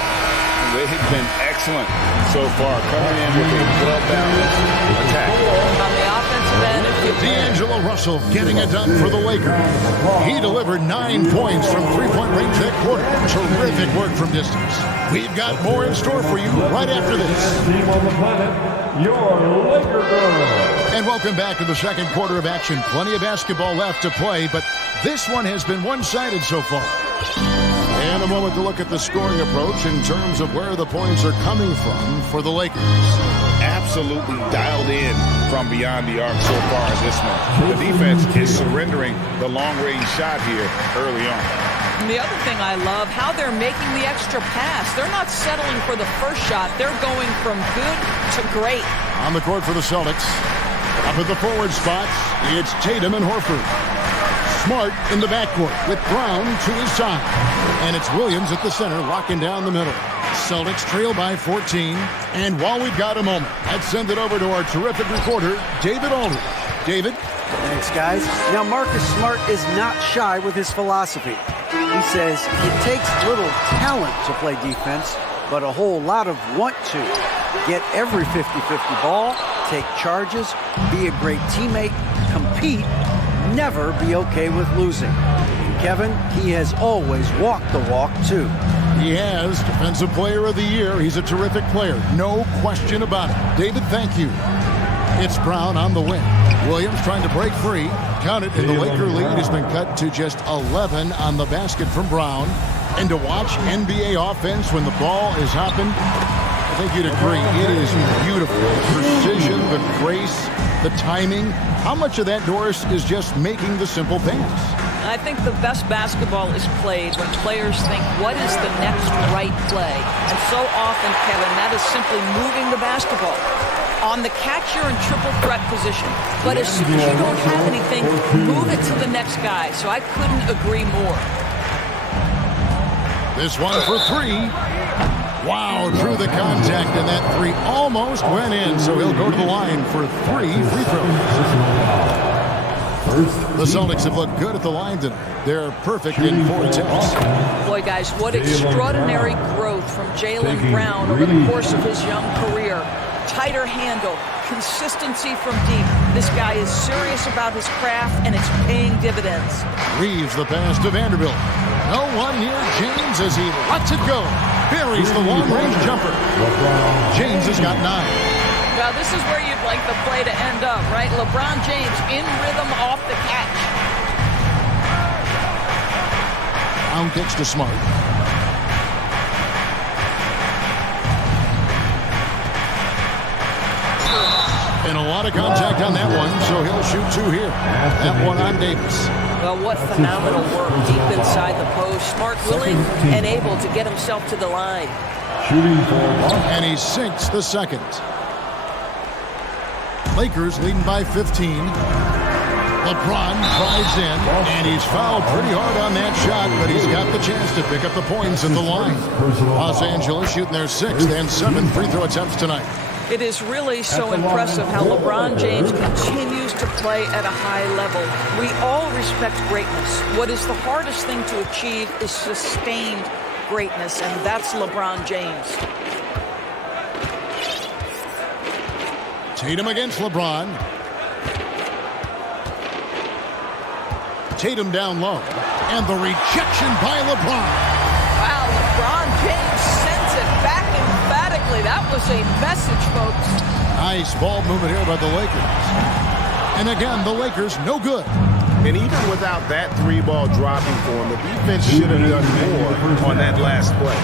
They have been excellent so far, coming in with a well-balanced attack. On the offensive end, D'Angelo Russell getting it done for the Lakers. He delivered 9 points from 3-point range that quarter. Terrific work from distance. We've got more in store for you right after this. Team on the planet, your Laker girl. And welcome back to the second quarter of action. Plenty of basketball left to play, but this one has been one-sided so far. And a moment to look at the scoring approach in terms of where the points are coming from for the Lakers. Absolutely dialed in from beyond the arc so far in this one. The defense is surrendering the long-range shot here early on. And the other thing I love, how they're making the extra pass. They're not settling for the first shot. They're going from good to great. On the court for the Celtics. Up at the forward spots, it's Tatum and Horford. Smart in the backcourt with Brown to his side. And it's Williams at the center, locking down the middle. Celtics trail by 14. And while we've got a moment, let's send it over to our terrific reporter, David Aldridge. David? Thanks, guys. Now, Marcus Smart is not shy with his philosophy. He says it takes little talent to play defense, but a whole lot of want to. Get every 50-50 ball, take charges, be a great teammate, compete, never be okay with losing. And Kevin, he has always walked the walk, too. He has. Defensive Player of the Year. He's a terrific player. No question about it. David, thank you. It's Brown on the wing. Williams trying to break free. Count it, and the Laker lead has been cut to just 11 on the basket from Brown. And to watch NBA offense when the ball is hopping, I think you'd agree, it is beautiful. The precision, the grace, the timing. How much of that, Doris, is just making the simple pass? I think the best basketball is played when players think, what is the next right play? And so often, Kevin, that is simply moving the basketball. On the catch, you're in triple threat position. But as soon as you don't have anything, move it to the next guy. So I couldn't agree more. This one for 3. Wow, drew the contact, and that 3 almost went in. So he'll go to the line for 3 free throws. The Celtics have looked good at the line tonight. They're perfect in 4 attempts. Boy, guys, what extraordinary growth from Jaylen Brown over the course of his young career. Tighter handle, consistency from deep. This guy is serious about his craft, and it's paying dividends. Reeves the pass to Vanderbilt. No one near James as he lets it go. Buries the long-range jumper. James has got 9. Now, this is where you'd like the play to end up, right? LeBron James in rhythm off the catch. Brown kicks to Smart. And a lot of contact on that one, so he'll shoot 2 here. That one on Davis. Well, what phenomenal work deep inside the post. Smart, willing, and able to get himself to the line. And he sinks the second. Lakers leading by 15. LeBron drives in, and he's fouled pretty hard on that shot, but he's got the chance to pick up the points at the line. Los Angeles shooting their 6th and 7th free throw attempts tonight. It is really so impressive how LeBron James continues to play at a high level. We all respect greatness. What is the hardest thing to achieve is sustained greatness, and that's LeBron James. Tatum against LeBron. Tatum down low. And the rejection by LeBron. Wow, LeBron James sends it back emphatically. That was a message, folks. Nice ball movement here by the Lakers. And again, the Lakers no good. And even without that 3-ball dropping for him, the defense should have done more on that last play.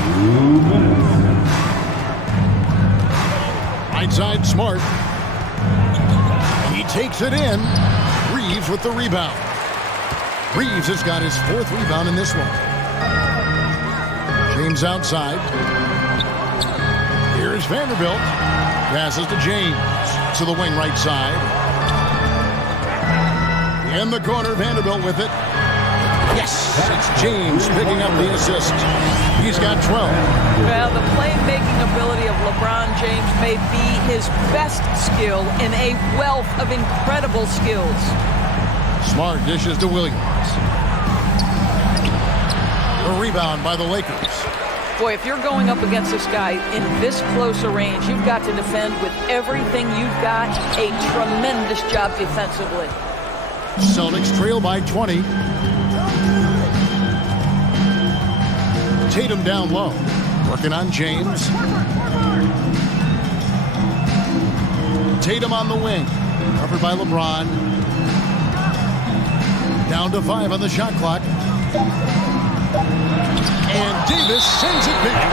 Right side, Smart. He takes it in. Reeves with the rebound. Reeves has got his 4th rebound in this one. James outside. Here's Vanderbilt. Passes to James. To the wing right side. In the corner, Vanderbilt with it. Yes! It's James picking up the assist. He's got 12. Well, the playmaking ability of LeBron James may be his best skill in a wealth of incredible skills. Smart dishes to Williams. A rebound by the Lakers. Boy, if you're going up against this guy in this close a range, you've got to defend with everything you've got. A tremendous job defensively. Celtics trail by 20. Tatum down low. Working on James. Tatum on the wing. Covered by LeBron. Down to 5 on the shot clock. And Davis sends it back.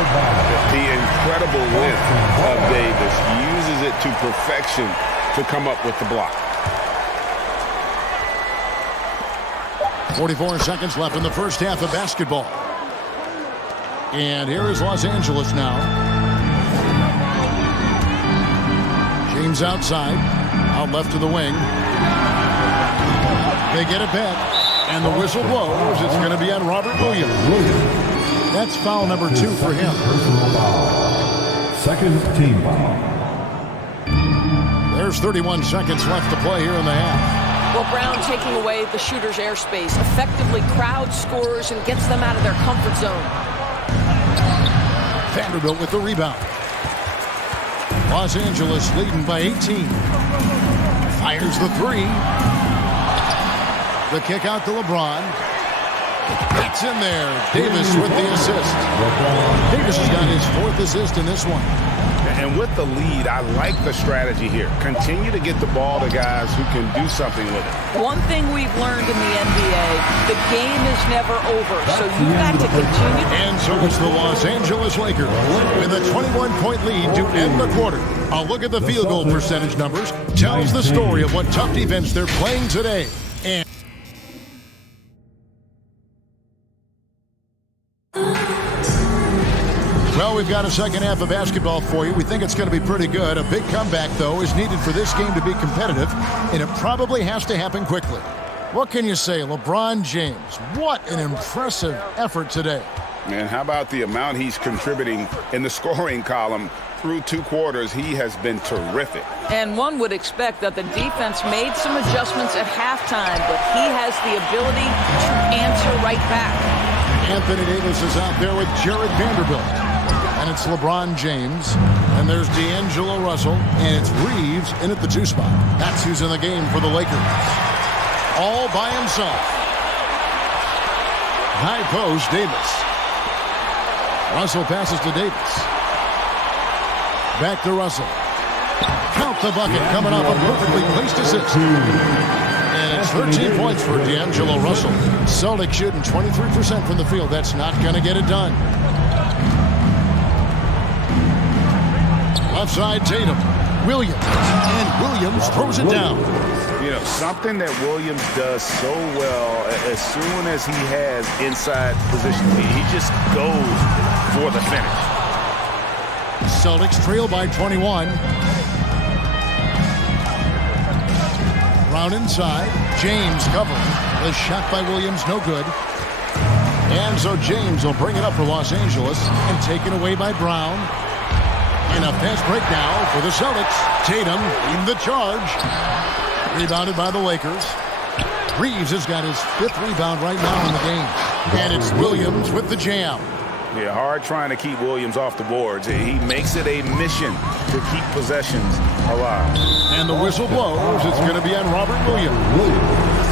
The incredible width of Davis uses it to perfection to come up with the block. 44 seconds left in the first half of basketball. And here is Los Angeles now. James outside. Out left to the wing. They get it back. And the whistle blows. It's going to be on Robert Williams. That's foul number 2 for him. Second team foul. There's 31 seconds left to play here in the half. Well, Brown taking away the shooter's airspace, effectively crowd scores and gets them out of their comfort zone. Vanderbilt with the rebound. Los Angeles leading by 18. Fires the 3. The kick out to LeBron. It's in there. Davis with the assist. Davis has got his 4th assist in this one. And with the lead, I like the strategy here. Continue to get the ball to guys who can do something with it. One thing we've learned in the NBA, the game is never over, so you've got to continue. And so it's the Los Angeles Lakers with a 21-point lead to end the quarter. A look at the field goal percentage numbers tells the story of what tough defense they're playing today. And well, we've got a second half of basketball for you. We think it's going to be pretty good. A big comeback, though, is needed for this game to be competitive, and it probably has to happen quickly. What can you say? LeBron James, what an impressive effort today. Man, how about the amount he's contributing in the scoring column through 2 quarters, he has been terrific. And one would expect that the defense made some adjustments at halftime, but he has the ability to answer right back. Anthony Davis is out there with Jared Vanderbilt. And it's LeBron James. And there's D'Angelo Russell. And it's Reeves in at the 2 spot. That's who's in the game for the Lakers. All by himself. High post, Davis. Russell passes to Davis. Back to Russell. Count the bucket coming off a perfectly placed assist. And it's 13 points for D'Angelo Russell. Celtics shooting 23% from the field. That's not going to get it done. Left side, Tatum. Williams. And Williams throws it down. You know, something that Williams does so well, as soon as he has inside position, he just goes for the finish. Celtics trail by 21. Brown inside. James covering. The shot by Williams, no good. And so James will bring it up for Los Angeles and taken away by Brown. And a fast break now for the Celtics. Tatum in the charge. Rebounded by the Lakers. Reeves has got his 5th rebound right now in the game. And it's Williams with the jam. Yeah, hard trying to keep Williams off the boards. He makes it a mission to keep possessions alive. And the whistle blows. It's going to be on Robert Williams.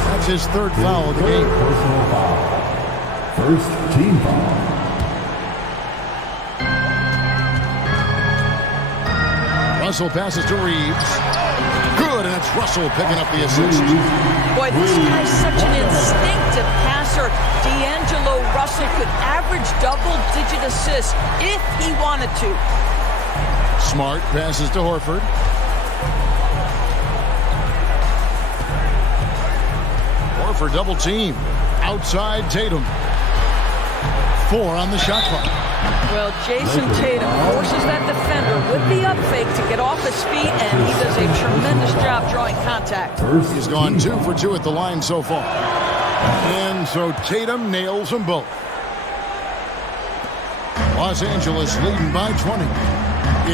That's his 3rd foul of the game. Personal foul. First team foul. Russell passes to Reeves. Good, and it's Russell picking up the assist. Boy, this guy's such an instinctive passer. D'Angelo Russell could average double-digit assists if he wanted to. Smart passes to Horford. Horford double team. Outside Tatum. 4 on the shot clock. Well, Jason Tatum forces that defender with the up fake to get off his feet, and he does a tremendous job drawing contact. He's gone 2 for 2 at the line so far. And so Tatum nails them both. Los Angeles leading by 20.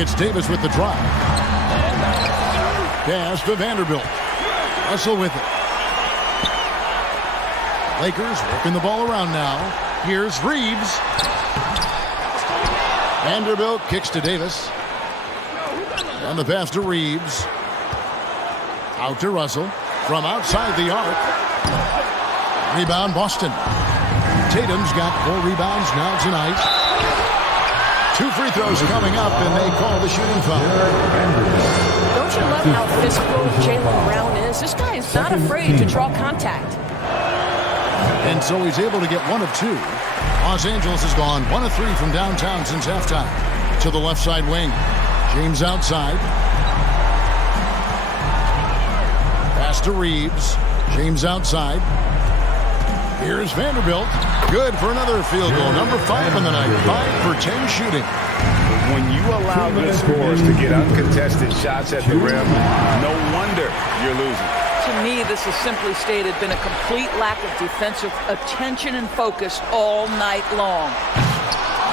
It's Davis with the drive. Pass to Vanderbilt. Russell with it. Lakers working the ball around now. Here's Reeves. Vanderbilt kicks to Davis. And the pass to Reeves. Out to Russell. From outside the arc. Rebound Boston. Tatum's got 4 rebounds now tonight. 2 free throws coming up, and they call the shooting foul. Don't you love how physical Jaylen Brown is? This guy is not afraid to draw contact. And so he's able to get 1 of 2. Los Angeles has gone 1 of 3 from downtown since halftime. To the left side wing. James outside. Pass to Reeves. James outside. Here's Vanderbilt. Good for another field goal. Number 5 on the night. 5 for 10 shooting. When you allow good scorers to get uncontested shots at the rim, no wonder you're losing. To me, this has simply stated been a complete lack of defensive attention and focus all night long.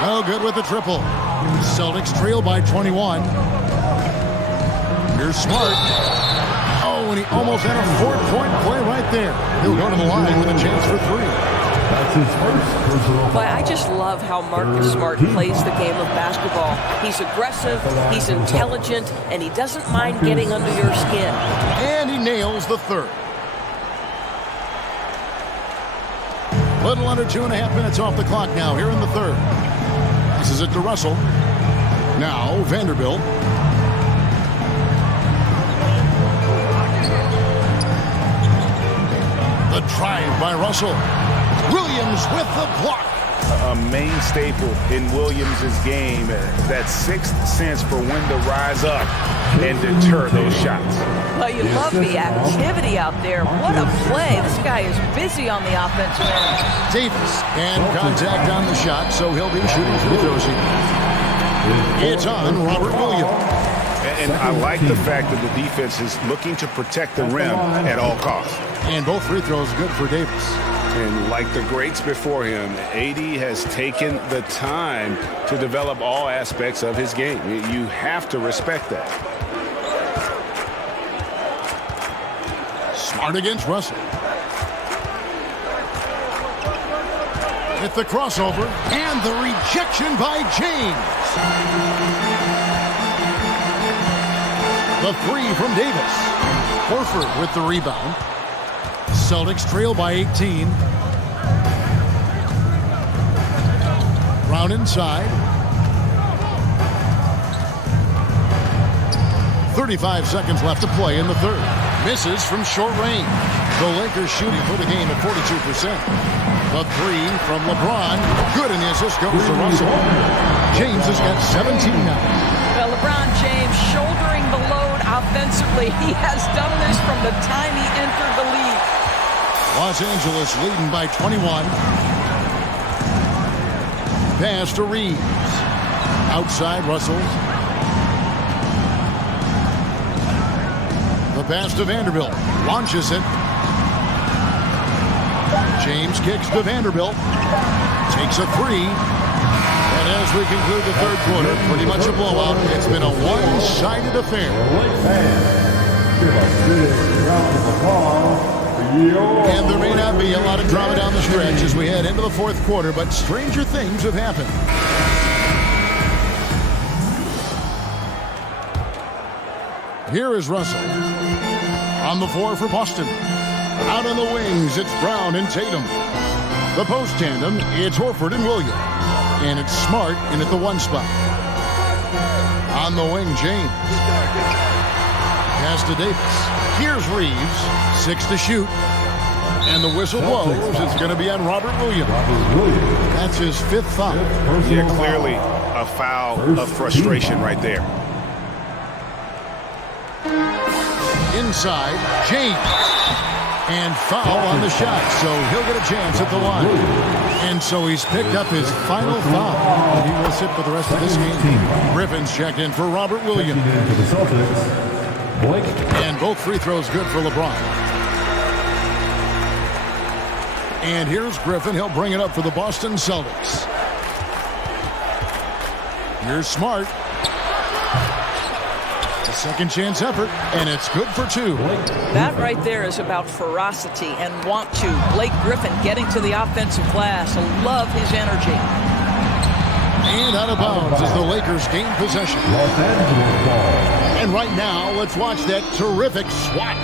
No good with the triple. Celtics trail by 21. Here's Smart. Oh, and he almost had a 4-point play right there. He'll go to the line with a chance for 3. That's his first personal foul. But I just love how Marcus Smart plays the game of basketball. He's aggressive, he's intelligent, and he doesn't mind getting under your skin. And he nails the 3rd. Little under 2.5 minutes off the clock now here in the 3rd. Passes it to Russell. Now Vanderbilt. The drive by Russell. Williams with the block. A main staple in Williams' game, that 6th sense for when to rise up and deter those shots. Well, you love the activity out there. What a play. This guy is busy on the offensive end. Davis and contact on the shot, so he'll be shooting free throws here. It's on Robert Williams. And I like the fact that the defense is looking to protect the rim at all costs. And both free throws good for Davis. And like the greats before him, AD has taken the time to develop all aspects of his game. You have to respect that. Smart against Russell. With the crossover and the rejection by James. The three from Davis. Horford with the rebound. Celtics trail by 18. Brown inside. 35 seconds left to play in the third. Misses from short range. The Lakers shooting for the game at 42%. The three from LeBron. Good, and the assist goes to Russell. James has got 17 now. Well, LeBron James shouldering the load offensively. He has done this from the time he entered the league. Los Angeles leading by 21. Pass to Reeves. Outside Russell. The pass to Vanderbilt. Launches it. James kicks to Vanderbilt. Takes a three. And as we conclude the third quarter, pretty much a blowout. It's been a one-sided affair. And there may not be a lot of drama down the stretch as we head into the fourth quarter, but stranger things have happened. Here is Russell. On the floor for Boston. Out on the wings, it's Brown and Tatum. The post tandem, it's Horford and Williams. And it's Smart in at the one spot. On the wing, James. Pass to Davis. Here's Reeves. 6 to shoot. And the whistle blows. It's going to be on Robert Williams. That's his 5th foul. Yeah, clearly a foul of frustration right there. Inside, James. And foul on the shot, so he'll get a chance at the line. And so he's picked up his final foul. And he will sit for the rest of this game. Griffin's checked in for Robert Williams. And both free throws good for LeBron. And here's Griffin. He'll bring it up for the Boston Celtics. Here's Smart. A second chance effort, and it's good for 2. That right there is about ferocity and want to. Blake Griffin getting to the offensive glass. I love his energy. And out of bounds as the Lakers gain possession. And right now, let's watch that terrific swat.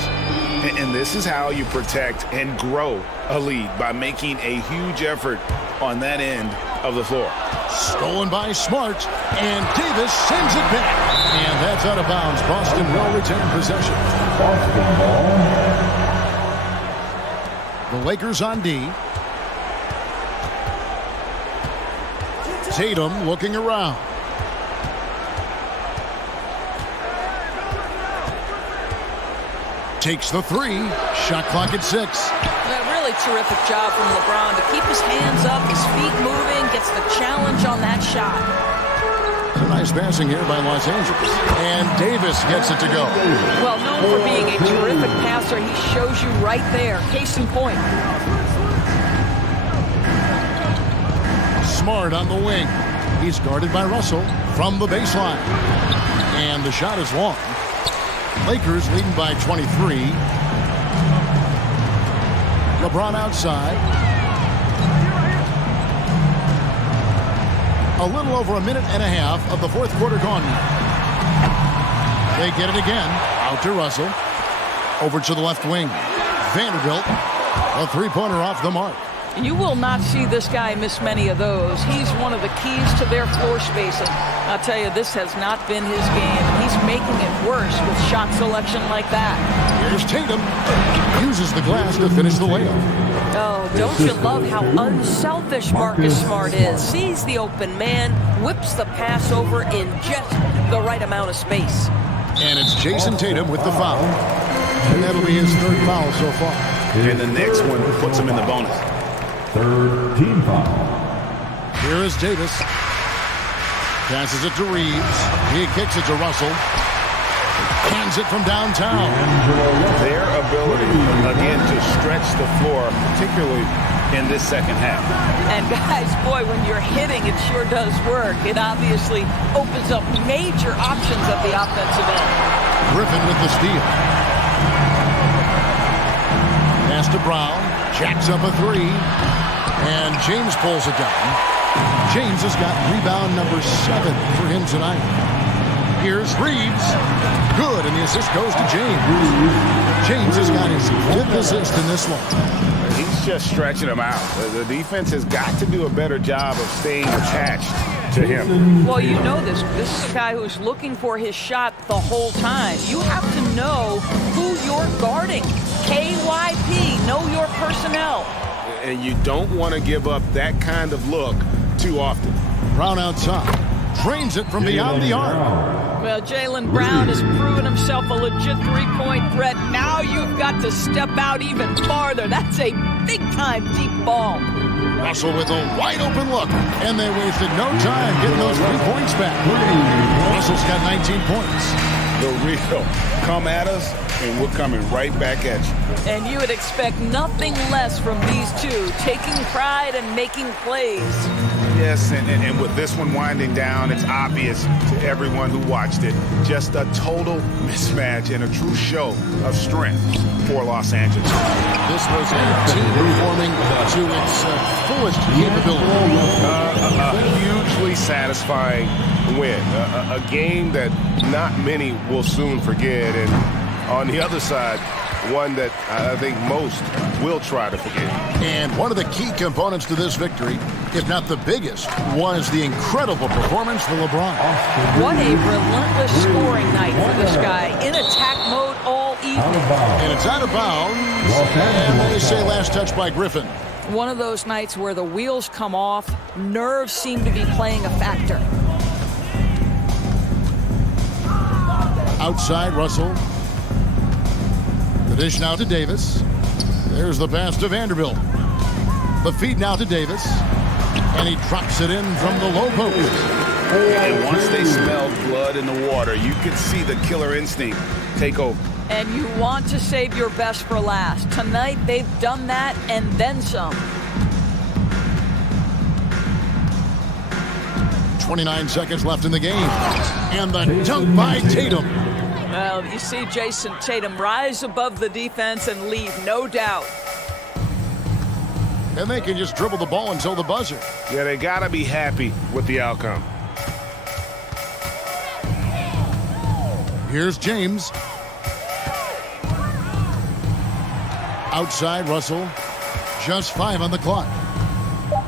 And this is how you protect and grow a lead, by making a huge effort on that end of the floor. Stolen by Smart, and Davis sends it back. And that's out of bounds. Boston will retain possession. The Lakers on D. Tatum looking around. Takes the three. Shot clock at 6. A really terrific job from LeBron to keep his hands up, his feet moving, gets the challenge on that shot. A nice passing here by Los Angeles. And Davis gets it to go. Well, known for being a terrific passer, he shows you right there. Case in point. Smart on the wing. He's guarded by Russell from the baseline. And the shot is long. Lakers leading by 23. LeBron outside. A little over a minute and a half of the fourth quarter gone now. They get it again. Out to Russell. Over to the left wing. Vanderbilt. A three-pointer off the mark. You will not see this guy miss many of those. He's one of the keys to their floor spacing. I'll tell you, this has not been his game. He's making it worse with shot selection like that. Here's Tatum. Uses the glass to finish the layup. Oh, don't you love how unselfish Marcus Smart is? Sees the open man, whips the pass over in just the right amount of space. And it's Jason Tatum with the foul. And that'll be his 3rd foul so far. And the next one puts him in the bonus. 3rd team foul. Here is Davis. Passes it to Reeves. He kicks it to Russell. Hands it from downtown. Their ability, again, to stretch the floor, particularly in this second half. And guys, boy, when you're hitting, it sure does work. It obviously opens up major options at the offensive end. Griffin with the steal. Pass to Brown. Jacks up a three. And James pulls it down. James has got rebound number 7 for him tonight. Here's Reeves. Good, and the assist goes to James. James has got his 5th assist in this one. He's just stretching him out. The defense has got to do a better job of staying attached to him. Well, you know this. This is a guy who's looking for his shot the whole time. You have to know who you're guarding. KYP, know your personnel. And you don't want to give up that kind of look too often. Brown outside. Drains it from beyond the arc. Well, Jaylen Brown has proven himself a legit three-point threat. Now you've got to step out even farther. That's a big-time deep ball. Russell with a wide-open look. And they wasted no time getting those 3 points back. Russell's got 19 points. The real come at us, and we're coming right back at you. And you would expect nothing less from these two, taking pride and making plays. Yes, and with this one winding down, it's obvious to everyone who watched it. Just a total mismatch and a true show of strength for Los Angeles. This was a team performing to its fullest capability. A hugely satisfying win. A game that not many will soon forget. And on the other side, one that I think most will try to forget. And one of the key components to this victory, if not the biggest, was the incredible performance for LeBron. What a relentless scoring night for this guy. In attack mode all evening. And it's out of bounds. And they say last touch by Griffin. One of those nights where the wheels come off, nerves seem to be playing a factor. Outside, Russell. The dish now to Davis. There's the pass to Vanderbilt. The feed now to Davis. And he drops it in from the low post. And once they smelled blood in the water, you could see the killer instinct take over. And you want to save your best for last. Tonight, they've done that and then some. 29 seconds left in the game. And the dunk by Tatum. Well, you see Jason Tatum rise above the defense and leave, no doubt. And they can just dribble the ball until the buzzer. Yeah, they got to be happy with the outcome. Here's James. Outside, Russell. Just 5 on the clock.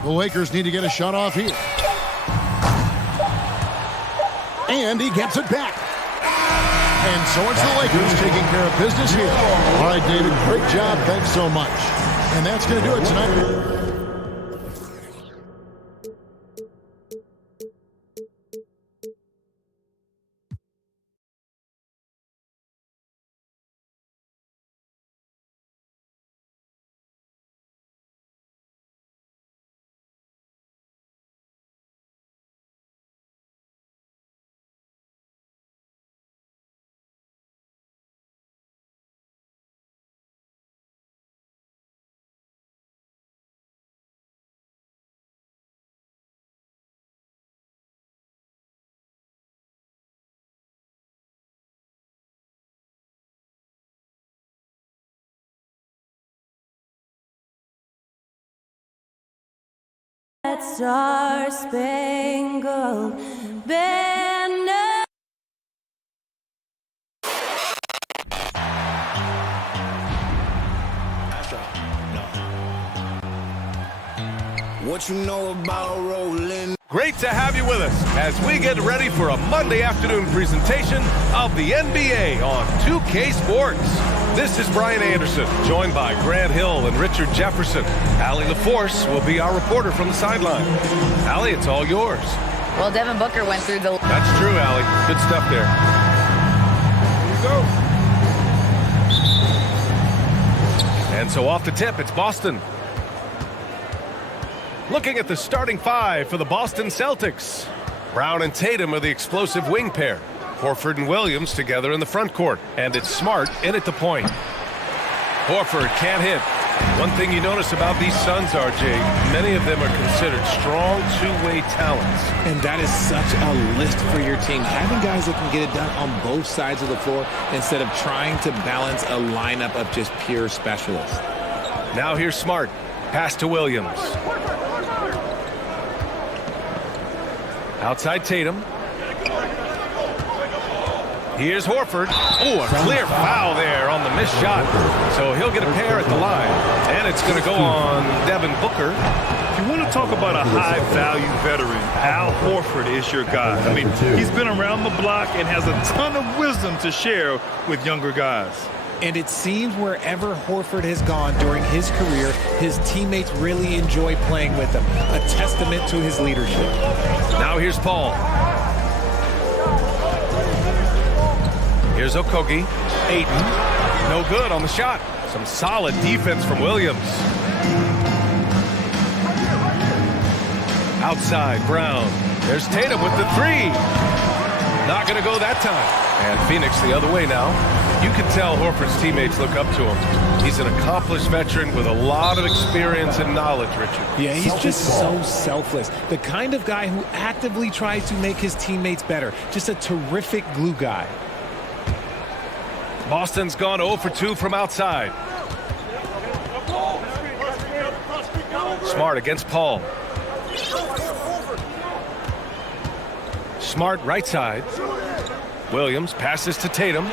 The Lakers need to get a shot off here. And he gets it back. And so it's the Lakers taking care of business here. All right, David, great job. Thanks so much. And that's going to do it tonight. That star-spangled banner. What you know about rolling? Great to have you with us as we get ready for a Monday afternoon presentation of the NBA on 2K Sports. This is Brian Anderson, joined by Grant Hill and Richard Jefferson. Allie LaForce will be our reporter from the sideline. Allie, it's all yours. Well, Devin Booker went through the... That's true, Allie. Good stuff there. Here we go. And so off the tip, it's Boston. Looking at the starting 5 for the Boston Celtics. Brown and Tatum are the explosive wing pair. Horford and Williams together in the front court. And it's Smart in at the point. Horford can't hit. One thing you notice about these Suns, RJ, many of them are considered strong two-way talents. And that is such a list for your team. Having guys that can get it done on both sides of the floor instead of trying to balance a lineup of just pure specialists. Now here's Smart. Pass to Williams. Outside Tatum. Here's Horford. Oh, a clear foul there on the missed shot. So he'll get a pair at the line. And it's going to go on Devin Booker. If you want to talk about a high-value veteran, Al Horford is your guy. I mean, he's been around the block and has a ton of wisdom to share with younger guys. And it seems wherever Horford has gone during his career, his teammates really enjoy playing with him. A testament to his leadership. Now here's Paul. Here's Okogie. Ayton. No good on the shot. Some solid defense from Williams. Outside, Brown. There's Tatum with the three. Not going to go that time. And Phoenix the other way now. You can tell Horford's teammates look up to him. He's an accomplished veteran with a lot of experience and knowledge, Richard. Yeah, he's just so selfless. The kind of guy who actively tries to make his teammates better. Just a terrific glue guy. Boston's gone 0 for 2 from outside. Smart against Paul. Smart right side. Williams passes to Tatum.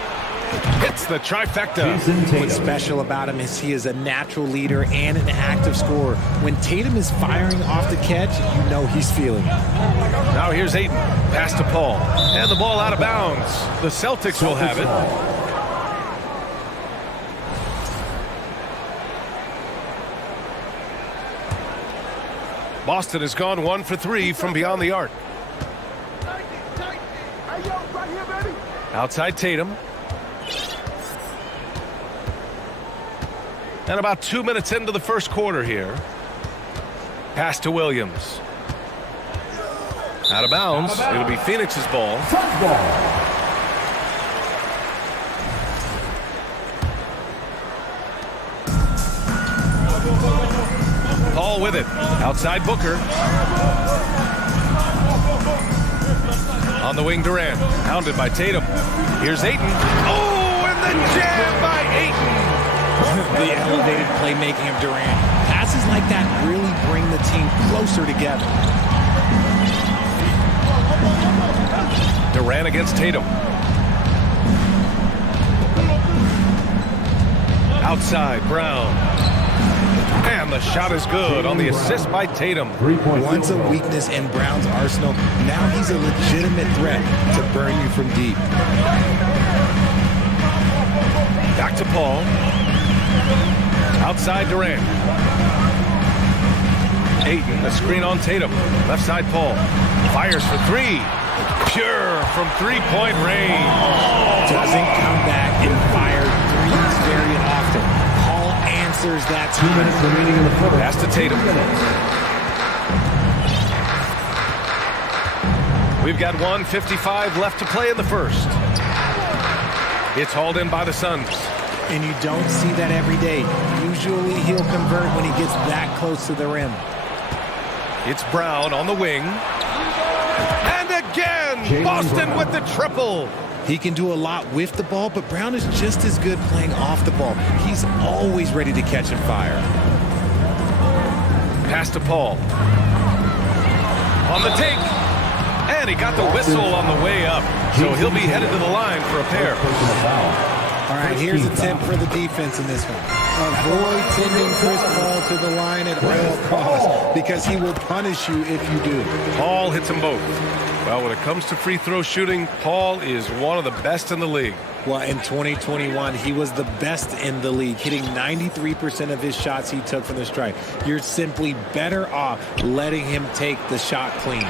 Hits the trifecta. What's special about him is he is a natural leader and an active scorer. When Tatum is firing off the catch, you know he's feeling it. Now here's Ayton. Pass to Paul. And the ball out of bounds. The Celtics will have it. Boston has gone 1 for 3 from beyond the arc. Outside Tatum. And about 2 minutes into the first quarter here. Pass to Williams. Out of bounds. It'll be Phoenix's ball. Paul with it. Outside Booker. On the wing, Durant. Pounded by Tatum. Here's Ayton. Oh, and the jam by Ayton. The elevated playmaking of Durant. Passes like that really bring the team closer together. Durant against Tatum. Outside, Brown. And the shot is good on the assist by Tatum. Once a weakness in Brown's arsenal, now he's a legitimate threat to burn you from deep. Back to Paul. Outside Durant. Ayton, a screen on Tatum. Left side Paul. Fires for three. Pure from three-point range. Doesn't come back and fire threes very often. Paul answers that 2 minutes remaining in the quarter. Pass to Tatum. We've got 1:55 left to play in the first. It's hauled in by the Suns. And you don't see that every day. Usually he'll convert when he gets that close to the rim. It's Brown on the wing. And again, Boston with the triple. He can do a lot with the ball, but Brown is just as good playing off the ball. He's always ready to catch and fire. Pass to Paul. On the take. And he got the whistle on the way up. So he'll be headed to the line for a pair. All right, here's a tip for the defense in this one. Avoid sending Chris Paul to the line at all costs because he will punish you if you do. Paul hits them both. Well, when it comes to free throw shooting, Paul is one of the best in the league. Well, in 2021, he was the best in the league, hitting 93% of his shots he took from the stripe. You're simply better off letting him take the shot clean.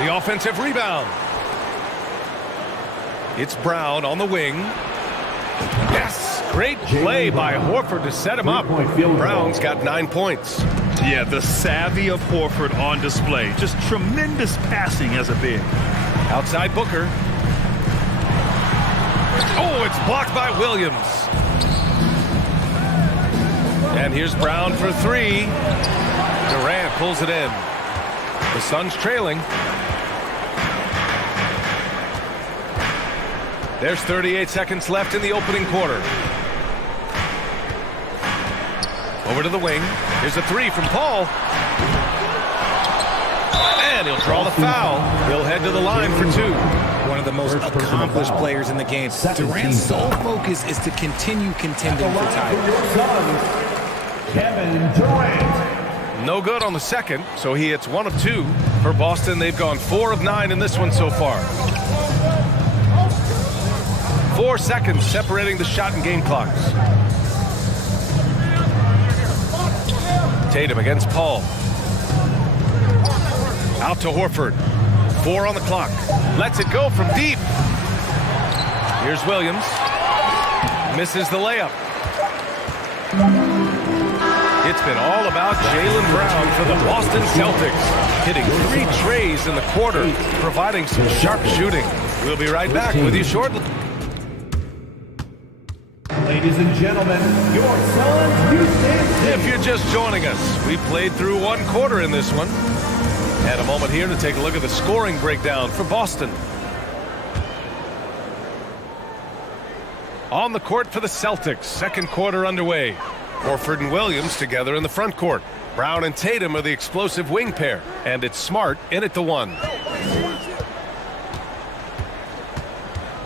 The offensive rebound. It's Brown on the wing. Yes, great play by Horford to set him up. Brown's got 9 points. Yeah, the savvy of Horford on display. Just tremendous passing as a big. Outside Booker. Oh, it's blocked by Williams. And here's Brown for three. Durant pulls it in. The Suns trailing. There's 38 seconds left in the opening quarter. Over to the wing. Here's a three from Paul. And he'll draw the foul. He'll head to the line for two. One of the most accomplished players in the game. Durant's sole focus is to continue contending for titles. Kevin Durant. No good on the second, so he hits 1 of 2. For Boston, they've gone 4 of 9 in this one so far. 4 seconds separating the shot and game clocks. Tatum against Paul. Out to Horford. 4 on the clock. Lets it go from deep. Here's Williams. Misses the layup. It's been all about Jaylen Brown for the Boston Celtics. Hitting 3 trays in the quarter, providing some sharp shooting. We'll be right back with you shortly. Ladies and gentlemen, your Suns Houston. If you're just joining us, we played through 1 quarter in this one. And a moment here to take a look at the scoring breakdown for Boston. On the court for the Celtics, second quarter underway. Horford and Williams together in the front court. Brown and Tatum are the explosive wing pair. And it's Smart in at the 1.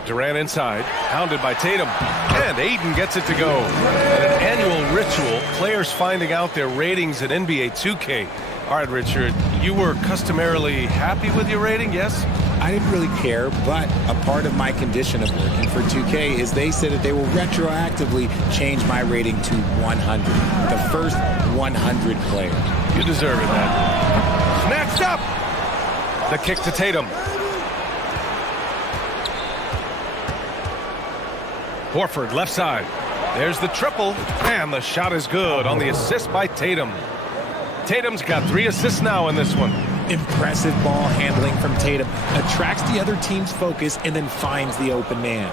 Durant inside, hounded by Tatum. And Aiden gets it to go. In an annual ritual, players finding out their ratings in NBA 2K. All right, Richard, you were customarily happy with your rating, yes? I didn't really care, but a part of my condition of working for 2K is they said that they will retroactively change my rating to 100. The first 100 player. You deserve it, man. Snatched up! The kick to Tatum. Horford left side. There's the triple, and the shot is good on the assist by Tatum. Tatum's got 3 assists now in this one. Impressive ball handling from Tatum. Attracts the other team's focus and then finds the open man.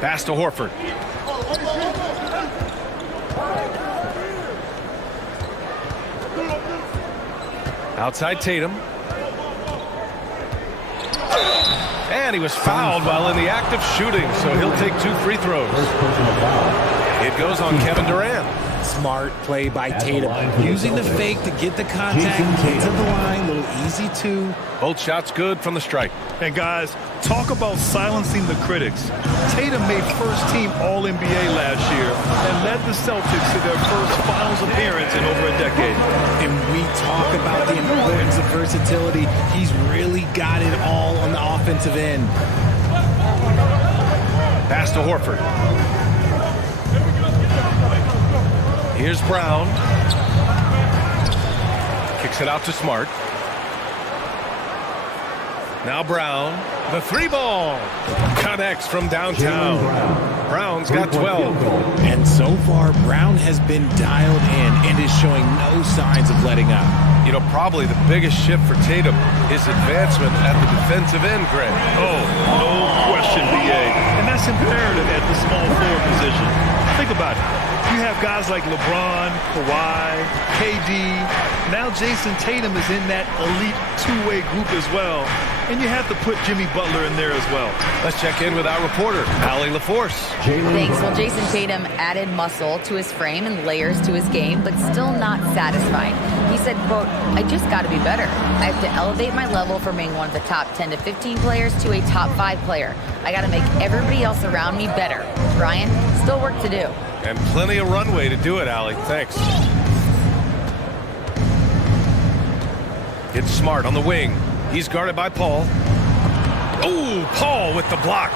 Pass to Horford. Outside Tatum. And he was fouled while in the act of shooting, so he'll take 2 free throws. It goes on Kevin Durant. Smart play by Tatum. Using the fake to get the contact. Get to the line. Little easy 2. Both shots good from the strike. And guys, talk about silencing the critics. Tatum made first-team All-NBA last year and led the Celtics to their first finals appearance in over a decade. And we talk about the importance of versatility. He's really got it all on the offensive end. Pass to Horford. Here's Brown. Kicks it out to Smart. Now Brown. The 3-ball. Connects from downtown. Brown's got 12. And so far, Brown has been dialed in and is showing no signs of letting up. You know, probably the biggest shift for Tatum is advancement at the defensive end, Greg. Oh, no question, B.A. And that's imperative at the small forward position. Think about it. You have guys like LeBron, Kawhi, KD. Now Jason Tatum is in that elite 2-way group as well. And you have to put Jimmy Butler in there as well. Let's check in with our reporter, Allie LaForce. Thanks. Well, Jason Tatum added muscle to his frame and layers to his game, but still not satisfied. He said, quote, "I just got to be better. I have to elevate my level from being one of the top 10 to 15 players to a top 5 player. I got to make everybody else around me better." Ryan, still work to do. And plenty of runway to do it, Allie. Thanks. It's Smart on the wing. He's guarded by Paul. Oh, Paul with the block.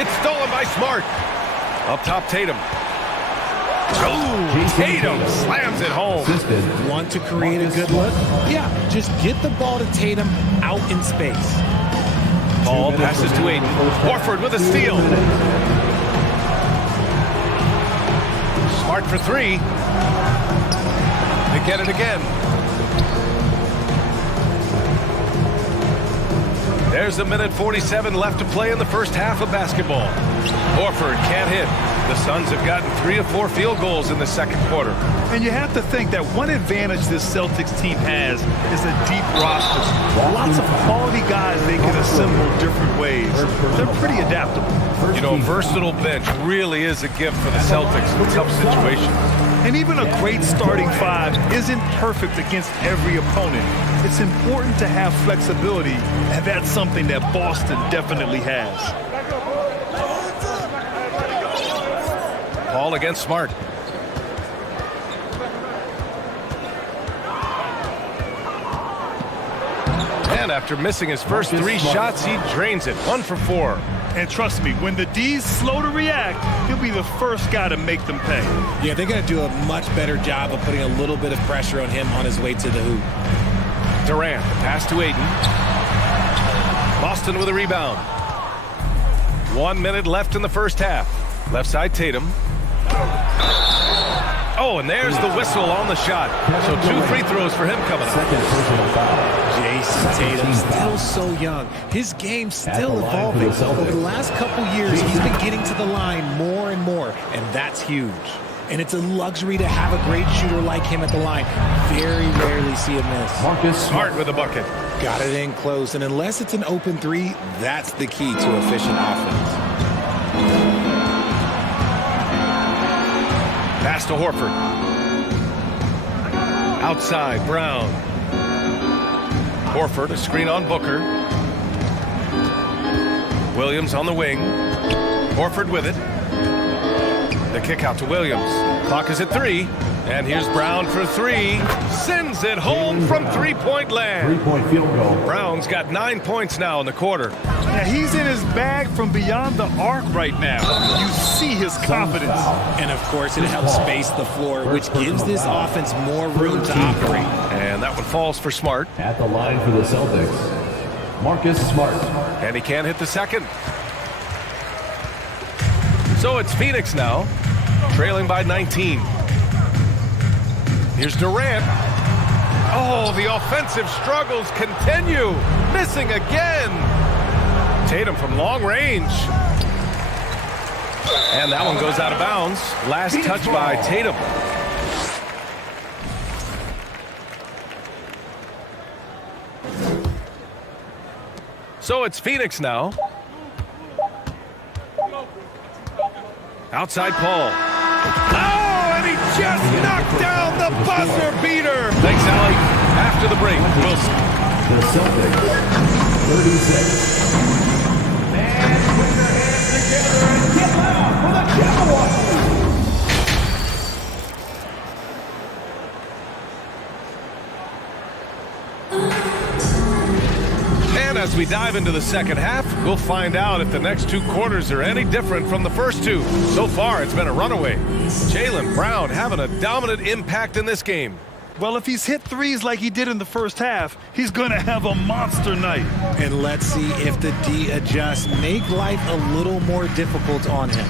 It's stolen by Smart. Up top, Tatum. Oh, Tatum slams it home. Want to create a good look? Yeah, just get the ball to Tatum out in space. Paul passes to Aiden. Horford with a steal. Smart for 3. They get it again. There's a minute 47 left to play in the first half of basketball. Horford can't hit. The Suns have gotten 3 of 4 field goals in the second quarter. And you have to think that one advantage this Celtics team has is a deep roster. Lots of quality guys they can assemble different ways. They're pretty adaptable. You know, a versatile bench really is a gift for the Celtics in tough situations. And even a great starting five isn't perfect against every opponent. It's important to have flexibility, and that's something that Boston definitely has. Paul against Smart. And after missing his first 3 shots, he drains it. 1 for 4. And trust me, when the D's slow to react, he'll be the first guy to make them pay. Yeah, they're going to do a much better job of putting a little bit of pressure on him on his way to the hoop. Durant, pass to Aiden. Boston with a rebound. 1 minute left in the first half. Left side, Tatum. Oh, and there's the whistle on the shot. So 2 free throws for him coming up. Jason Tatum, still so young. His game's still evolving. Over the last couple years, he's been getting to the line more and more, and that's huge. And it's a luxury to have a great shooter like him at the line. Very rarely see him miss. Marcus Smart with a bucket. Got it in close, and unless it's an open 3, that's the key to efficient offense. Pass to Horford. Outside, Brown. Horford, a screen on Booker. Williams on the wing. Horford with it. The kick out to Williams. Clock is at 3. And here's Brown for 3. Sends it home from three-point land. 3-point field goal. Brown's got 9 points now in the quarter. Yeah, he's in his bag from beyond the arc right now. You see his confidence. And, of course, it helps space the floor, which gives this offense more room to operate. And that one falls for Smart. At the line for the Celtics, Marcus Smart. And he can't hit the second. So it's Phoenix now, trailing by 19. Here's Durant. Oh, the offensive struggles continue. Missing again. Tatum from long range. And that one goes out of bounds. Last touch by Tatum. So it's Phoenix now. Outside Paul. Oh, and he just knocked down the buzzer beater. Thanks, Allie. After the break, Wilson. The Celtics, 36. And put your hands together and get loud for the Cowboys. And as we dive into the second half, we'll find out if the next 2 quarters are any different from the first 2. So far, it's been a runaway. Jaylen Brown having a dominant impact in this game. Well, if he's hit threes like he did in the first half, he's going to have a monster night. And let's see if the D adjusts, make life a little more difficult on him.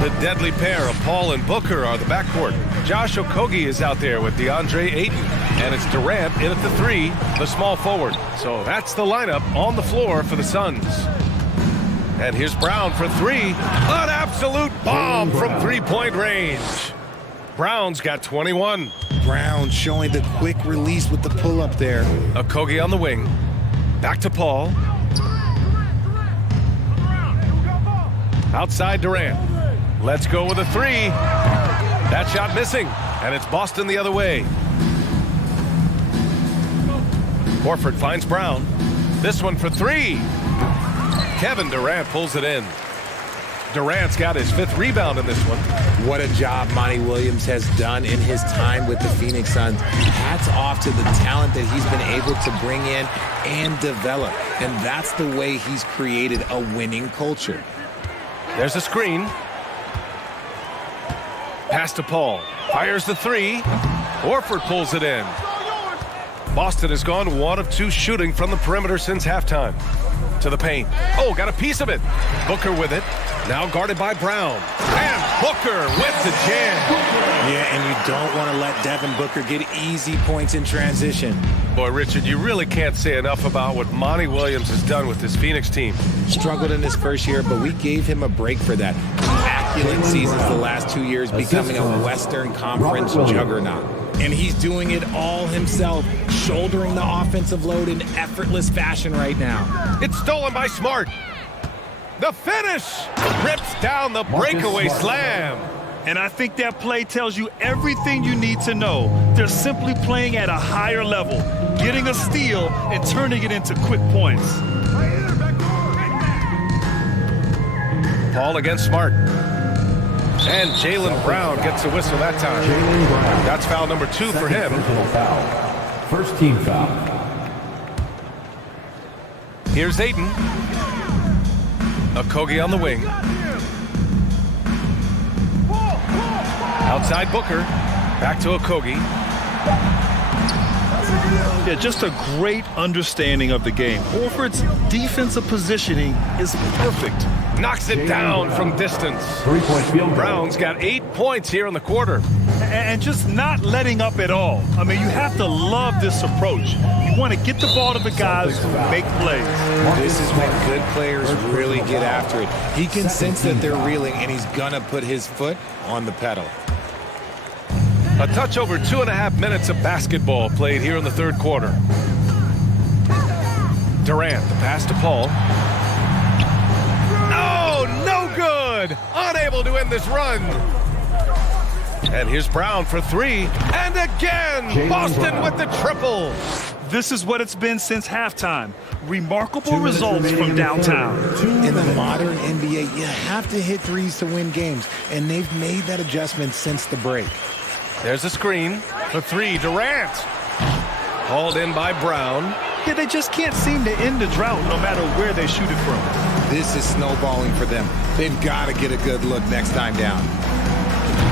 The deadly pair of Paul and Booker are the backcourt. Josh Okogie is out there with DeAndre Ayton. And it's Durant in at the 3, the small forward. So that's the lineup on the floor for the Suns. And here's Brown for 3. An absolute bomb from three-point range. Brown's got 21. Brown showing the quick release with the pull-up there. Okogie on the wing. Back to Paul. Outside Durant. Let's go with a 3. That shot missing. And it's Boston the other way. Horford finds Brown. This one for 3. Kevin Durant pulls it in. Durant's got his 5th rebound in this one. What a job Monty Williams has done in his time with the Phoenix Suns. Hats off to the talent that he's been able to bring in and develop. And that's the way he's created a winning culture. There's a screen. Pass to Paul. Fires the 3. Horford pulls it in. Boston has gone 1 of 2 shooting from the perimeter since halftime. To the paint. Oh, got a piece of it. Booker with it. Now guarded by Brown. And Booker with the jam. Yeah, and you don't want to let Devin Booker get easy points in transition. Boy, Richard, you really can't say enough about what Monty Williams has done with this Phoenix team. Struggled in his first year, but we gave him a break for that. Immaculate seasons the last 2 years, becoming a Western Conference juggernaut. And he's doing it all himself, shouldering the offensive load in effortless fashion right now. It's stolen by Smart. The finish rips down the breakaway slam. And I think that play tells you everything you need to know. They're simply playing at a higher level, getting a steal and turning it into quick points. Paul against Smart. And Jaylen Brown gets a whistle that time. That's foul number 2 for him. First team foul. Here's Ayton. Okogie on the wing. Outside Booker. Back to Okogie. Yeah, just a great understanding of the game. Horford's defensive positioning is perfect. Knocks it down from distance. 3-point field goal. Brown's got 8 points here in the quarter. And just not letting up at all. I mean, you have to love this approach. You want to get the ball to the guys who make plays. This is when good players really get after it. He can sense that they're reeling, and he's going to put his foot on the pedal. A touch over 2.5 minutes of basketball played here in the third quarter. Durant, the pass to Paul. Oh, no good! Unable to end this run. And here's Brown for 3. And again, Boston with the triple. This is what it's been since halftime. Remarkable results from downtown. In the modern NBA, you have to hit threes to win games, and they've made that adjustment since the break. There's a screen for 3. Durant. Hauled in by Brown. Yeah, they just can't seem to end the drought no matter where they shoot it from. This is snowballing for them. They've got to get a good look next time down.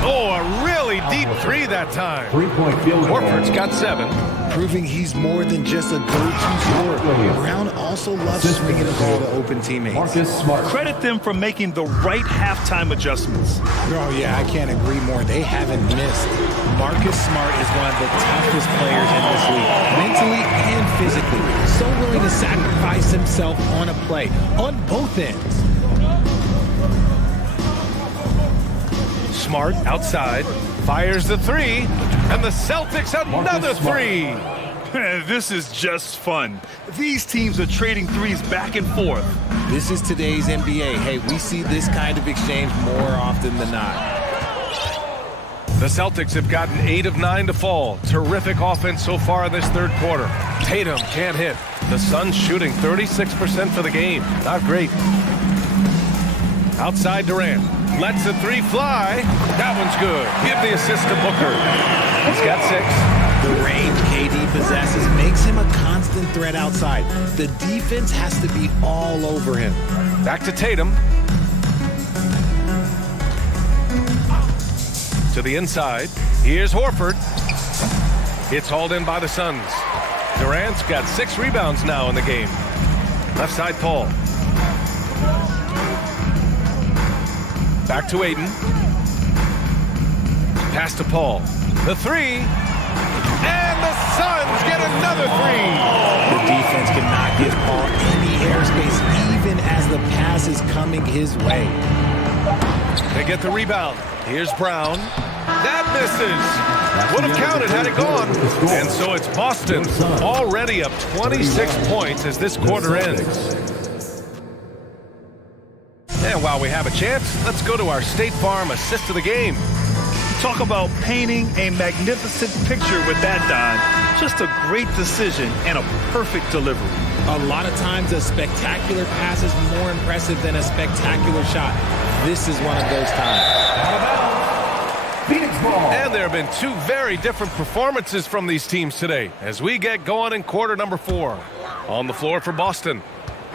Oh, a really deep 3 that time. 3-point field goal. Horford's got 7. Proving he's more than just a go-to scorer. Brown also loves swinging the ball to open teammates. Marcus Smart. Credit them for making the right halftime adjustments. Oh, yeah, I can't agree more. They haven't missed. Marcus Smart is one of the toughest players in this league, mentally and physically. So willing to sacrifice himself on a play, on both ends. Smart outside, fires the 3, and the Celtics another 3. This is just fun. These teams are trading threes back and forth. This is today's NBA. Hey, we see this kind of exchange more often than not. The Celtics have gotten 8 of 9 to fall. Terrific offense so far in this third quarter. Tatum can't hit. The Suns shooting 36% for the game. Not great. Outside Durant. Lets the 3 fly. That one's good. Give the assist to Booker. He's got 6. The range KD possesses makes him a constant threat outside. The defense has to be all over him. Back to Tatum. To the inside. Here's Horford. It's hauled in by the Suns. Durant's got 6 rebounds now in the game. Left side Paul. Back to Ayton. Pass to Paul. The 3. And the Suns get another 3. The defense cannot give Paul any airspace, even as the pass is coming his way. They get the rebound. Here's Brown. That misses. Would have counted had it gone. And so it's Boston already up 26 points as this quarter ends. And while we have a chance, let's go to our State Farm assist of the game. Talk about painting a magnificent picture with that, Don. Just a great decision and a perfect delivery. A lot of times a spectacular pass is more impressive than a spectacular shot. This is one of those times. Phoenix ball. And there have been 2 very different performances from these teams today as we get going in quarter number 4. On the floor for Boston,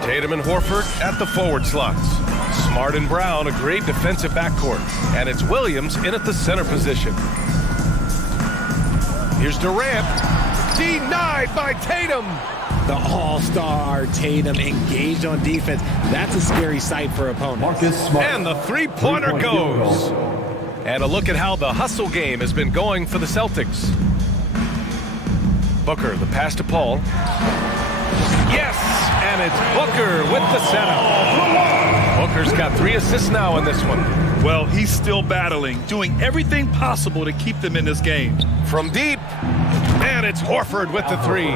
Tatum and Horford at the forward slots. Smart and Brown, a great defensive backcourt. And it's Williams in at the center position. Here's Durant. Denied by Tatum. The all-star Tatum engaged on defense. That's a scary sight for opponents. Marcus Smart. And the 3-pointer goes. And a look at how the hustle game has been going for the Celtics. Booker, the pass to Paul. Yes! And it's Booker with the setup. Booker's got 3 assists now in this one. Well, he's still battling, doing everything possible to keep them in this game. From deep, and it's Horford with the 3.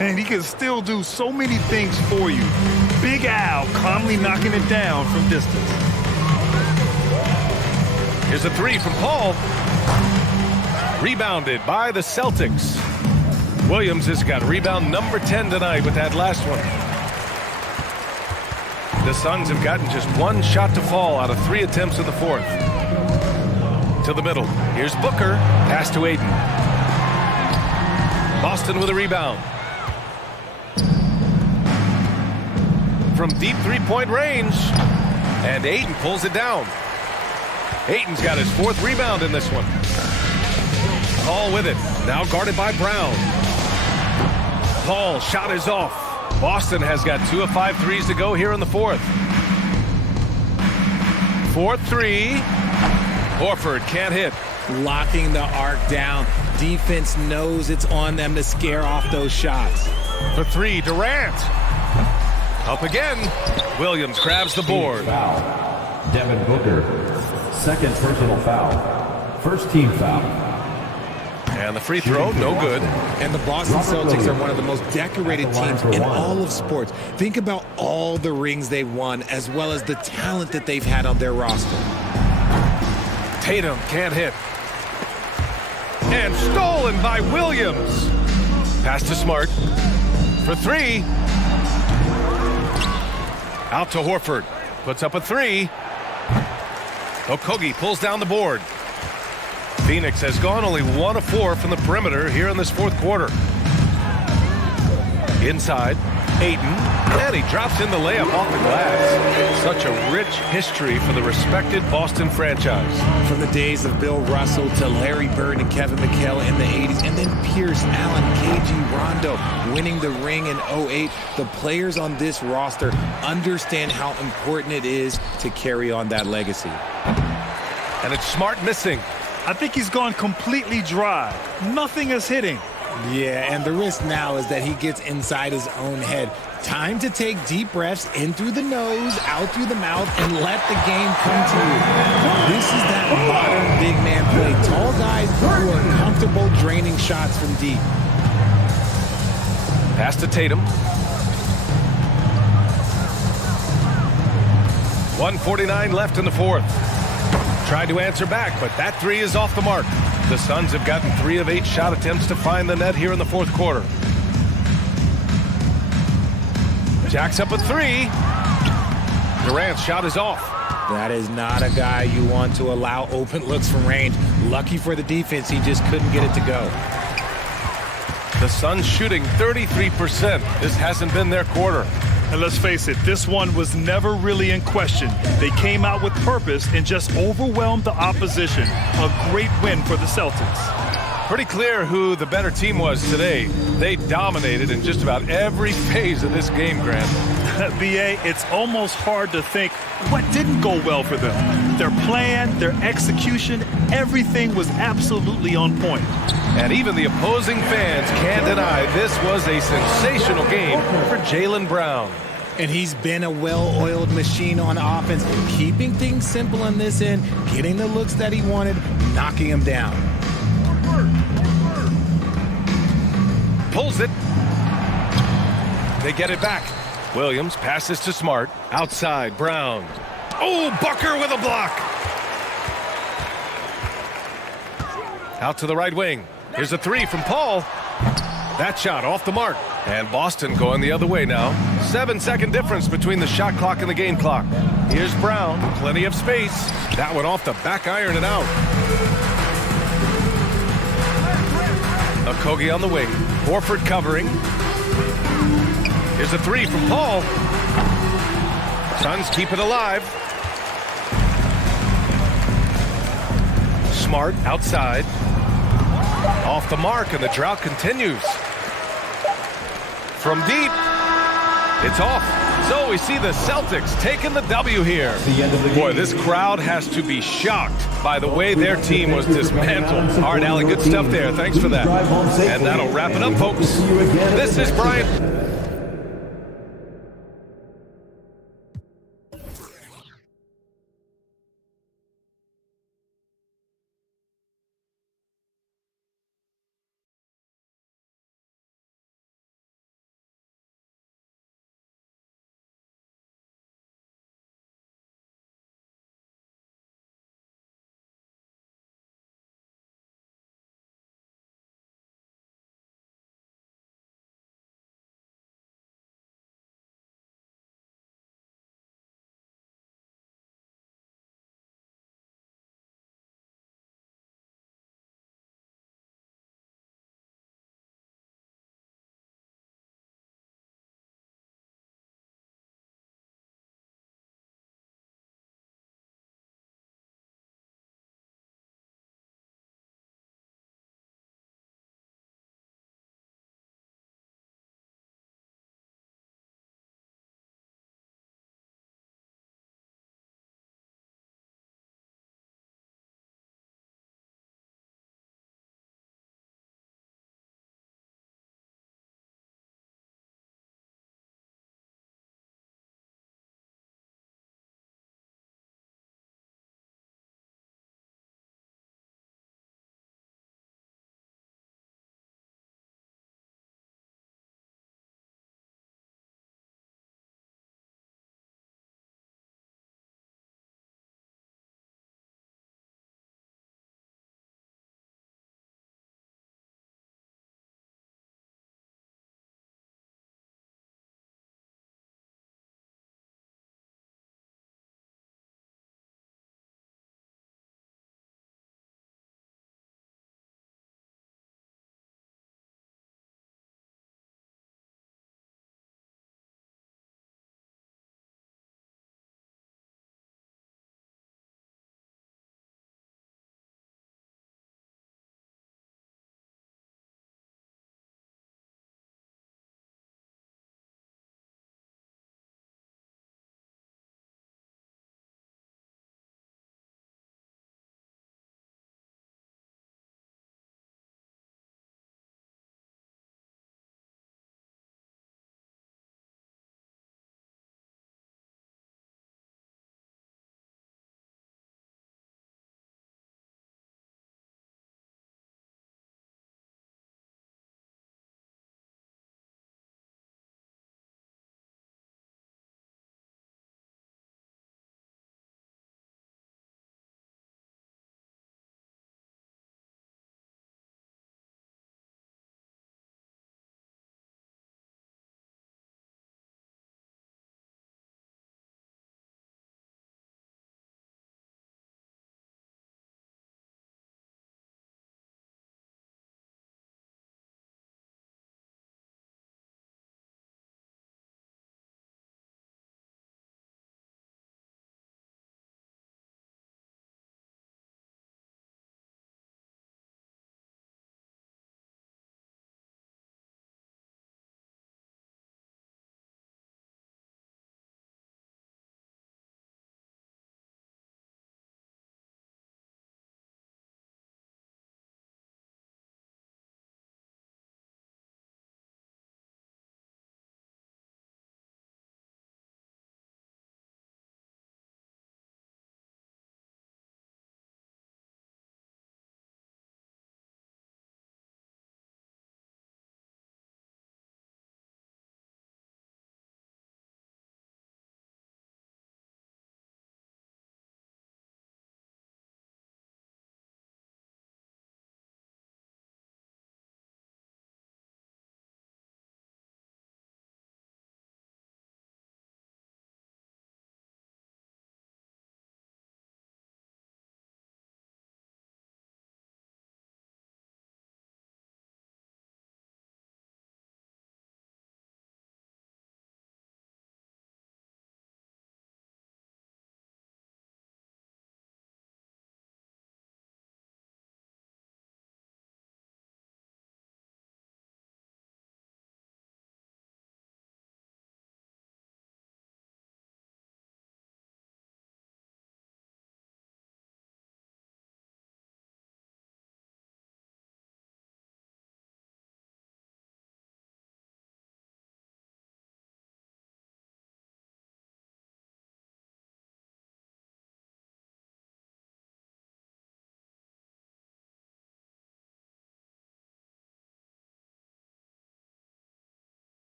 And he can still do so many things for you. Big Al calmly knocking it down from distance. Here's a 3 from Paul. Rebounded by the Celtics. Williams has got rebound number 10 tonight with that last one. The Suns have gotten just 1 shot to fall out of 3 attempts in the 4th. To the middle. Here's Booker. Pass to Ayton. Boston with a rebound. From deep 3-point range. And Ayton pulls it down. Ayton's got his 4th rebound in this one. Paul with it. Now guarded by Brown. Paul, shot is off. Boston has got 2 of 5 threes to go here in the 4th. 4th 3. Horford can't hit. Locking the arc down. Defense knows it's on them to scare off those shots. For 3, Durant. Up again. Williams grabs the board. Foul. Devin Booker. 2nd personal foul. 1st team foul. And the free throw, no good. And the Boston Celtics are one of the most decorated teams in all of sports. Think about all the rings they've won, as well as the talent that they've had on their roster. Tatum can't hit. And stolen by Williams. Pass to Smart. For 3. Out to Horford. Puts up a 3. Okogie pulls down the board. Phoenix has gone only 1 of 4 from the perimeter here in this 4th quarter. Inside, Ayton, and he drops in the layup off the glass. Such a rich history for the respected Boston franchise. From the days of Bill Russell to Larry Bird and Kevin McHale in the 80s, and then Pierce Allen, KG Rondo winning the ring in 08. The players on this roster understand how important it is to carry on that legacy. And it's Smart missing. I think he's gone completely dry. Nothing is hitting. Yeah, and the risk now is that he gets inside his own head. Time to take deep breaths in through the nose, out through the mouth, and let the game come to you. This is that modern big man play. Tall guys who are comfortable draining shots from deep. Pass to Tatum. 1:49 left in the 4th. Tried to answer back, but that 3 is off the mark. The Suns have gotten 3 of 8 shot attempts to find the net here in the 4th quarter. Jacks up a 3. Durant's shot is off. That is not a guy you want to allow open looks from range. Lucky for the defense, he just couldn't get it to go. The Suns shooting 33%. This hasn't been their quarter. And let's face it, this one was never really in question. They came out with purpose and just overwhelmed the opposition. A great win for the Celtics. Pretty clear who the better team was today. They dominated in just about every phase of this game, Grant. BA, it's almost hard to think what didn't go well for them. Their plan, their execution, everything was absolutely on point. And even the opposing fans can't deny this was a sensational game for Jaylen Brown. And he's been a well-oiled machine on offense, keeping things simple in this end, getting the looks that he wanted, knocking him down. Pulls it. They get it back. Williams passes to Smart. Outside, Brown. Oh, Booker with a block. Out to the right wing. Here's a 3 from Paul. That shot off the mark. And Boston going the other way now. 7-second difference between the shot clock and the game clock. Here's Brown. Plenty of space. That one off the back iron and out. Okogie on the wing. Horford covering. Here's a 3 from Paul. Suns keep it alive. Smart outside. Off the mark, and the drought continues. From deep, it's off. So we see the Celtics taking the W here. Boy, this crowd has to be shocked by the way their team was dismantled. All right, Allie, good stuff there. Thanks for that. And that'll wrap it up, folks. This is Brian.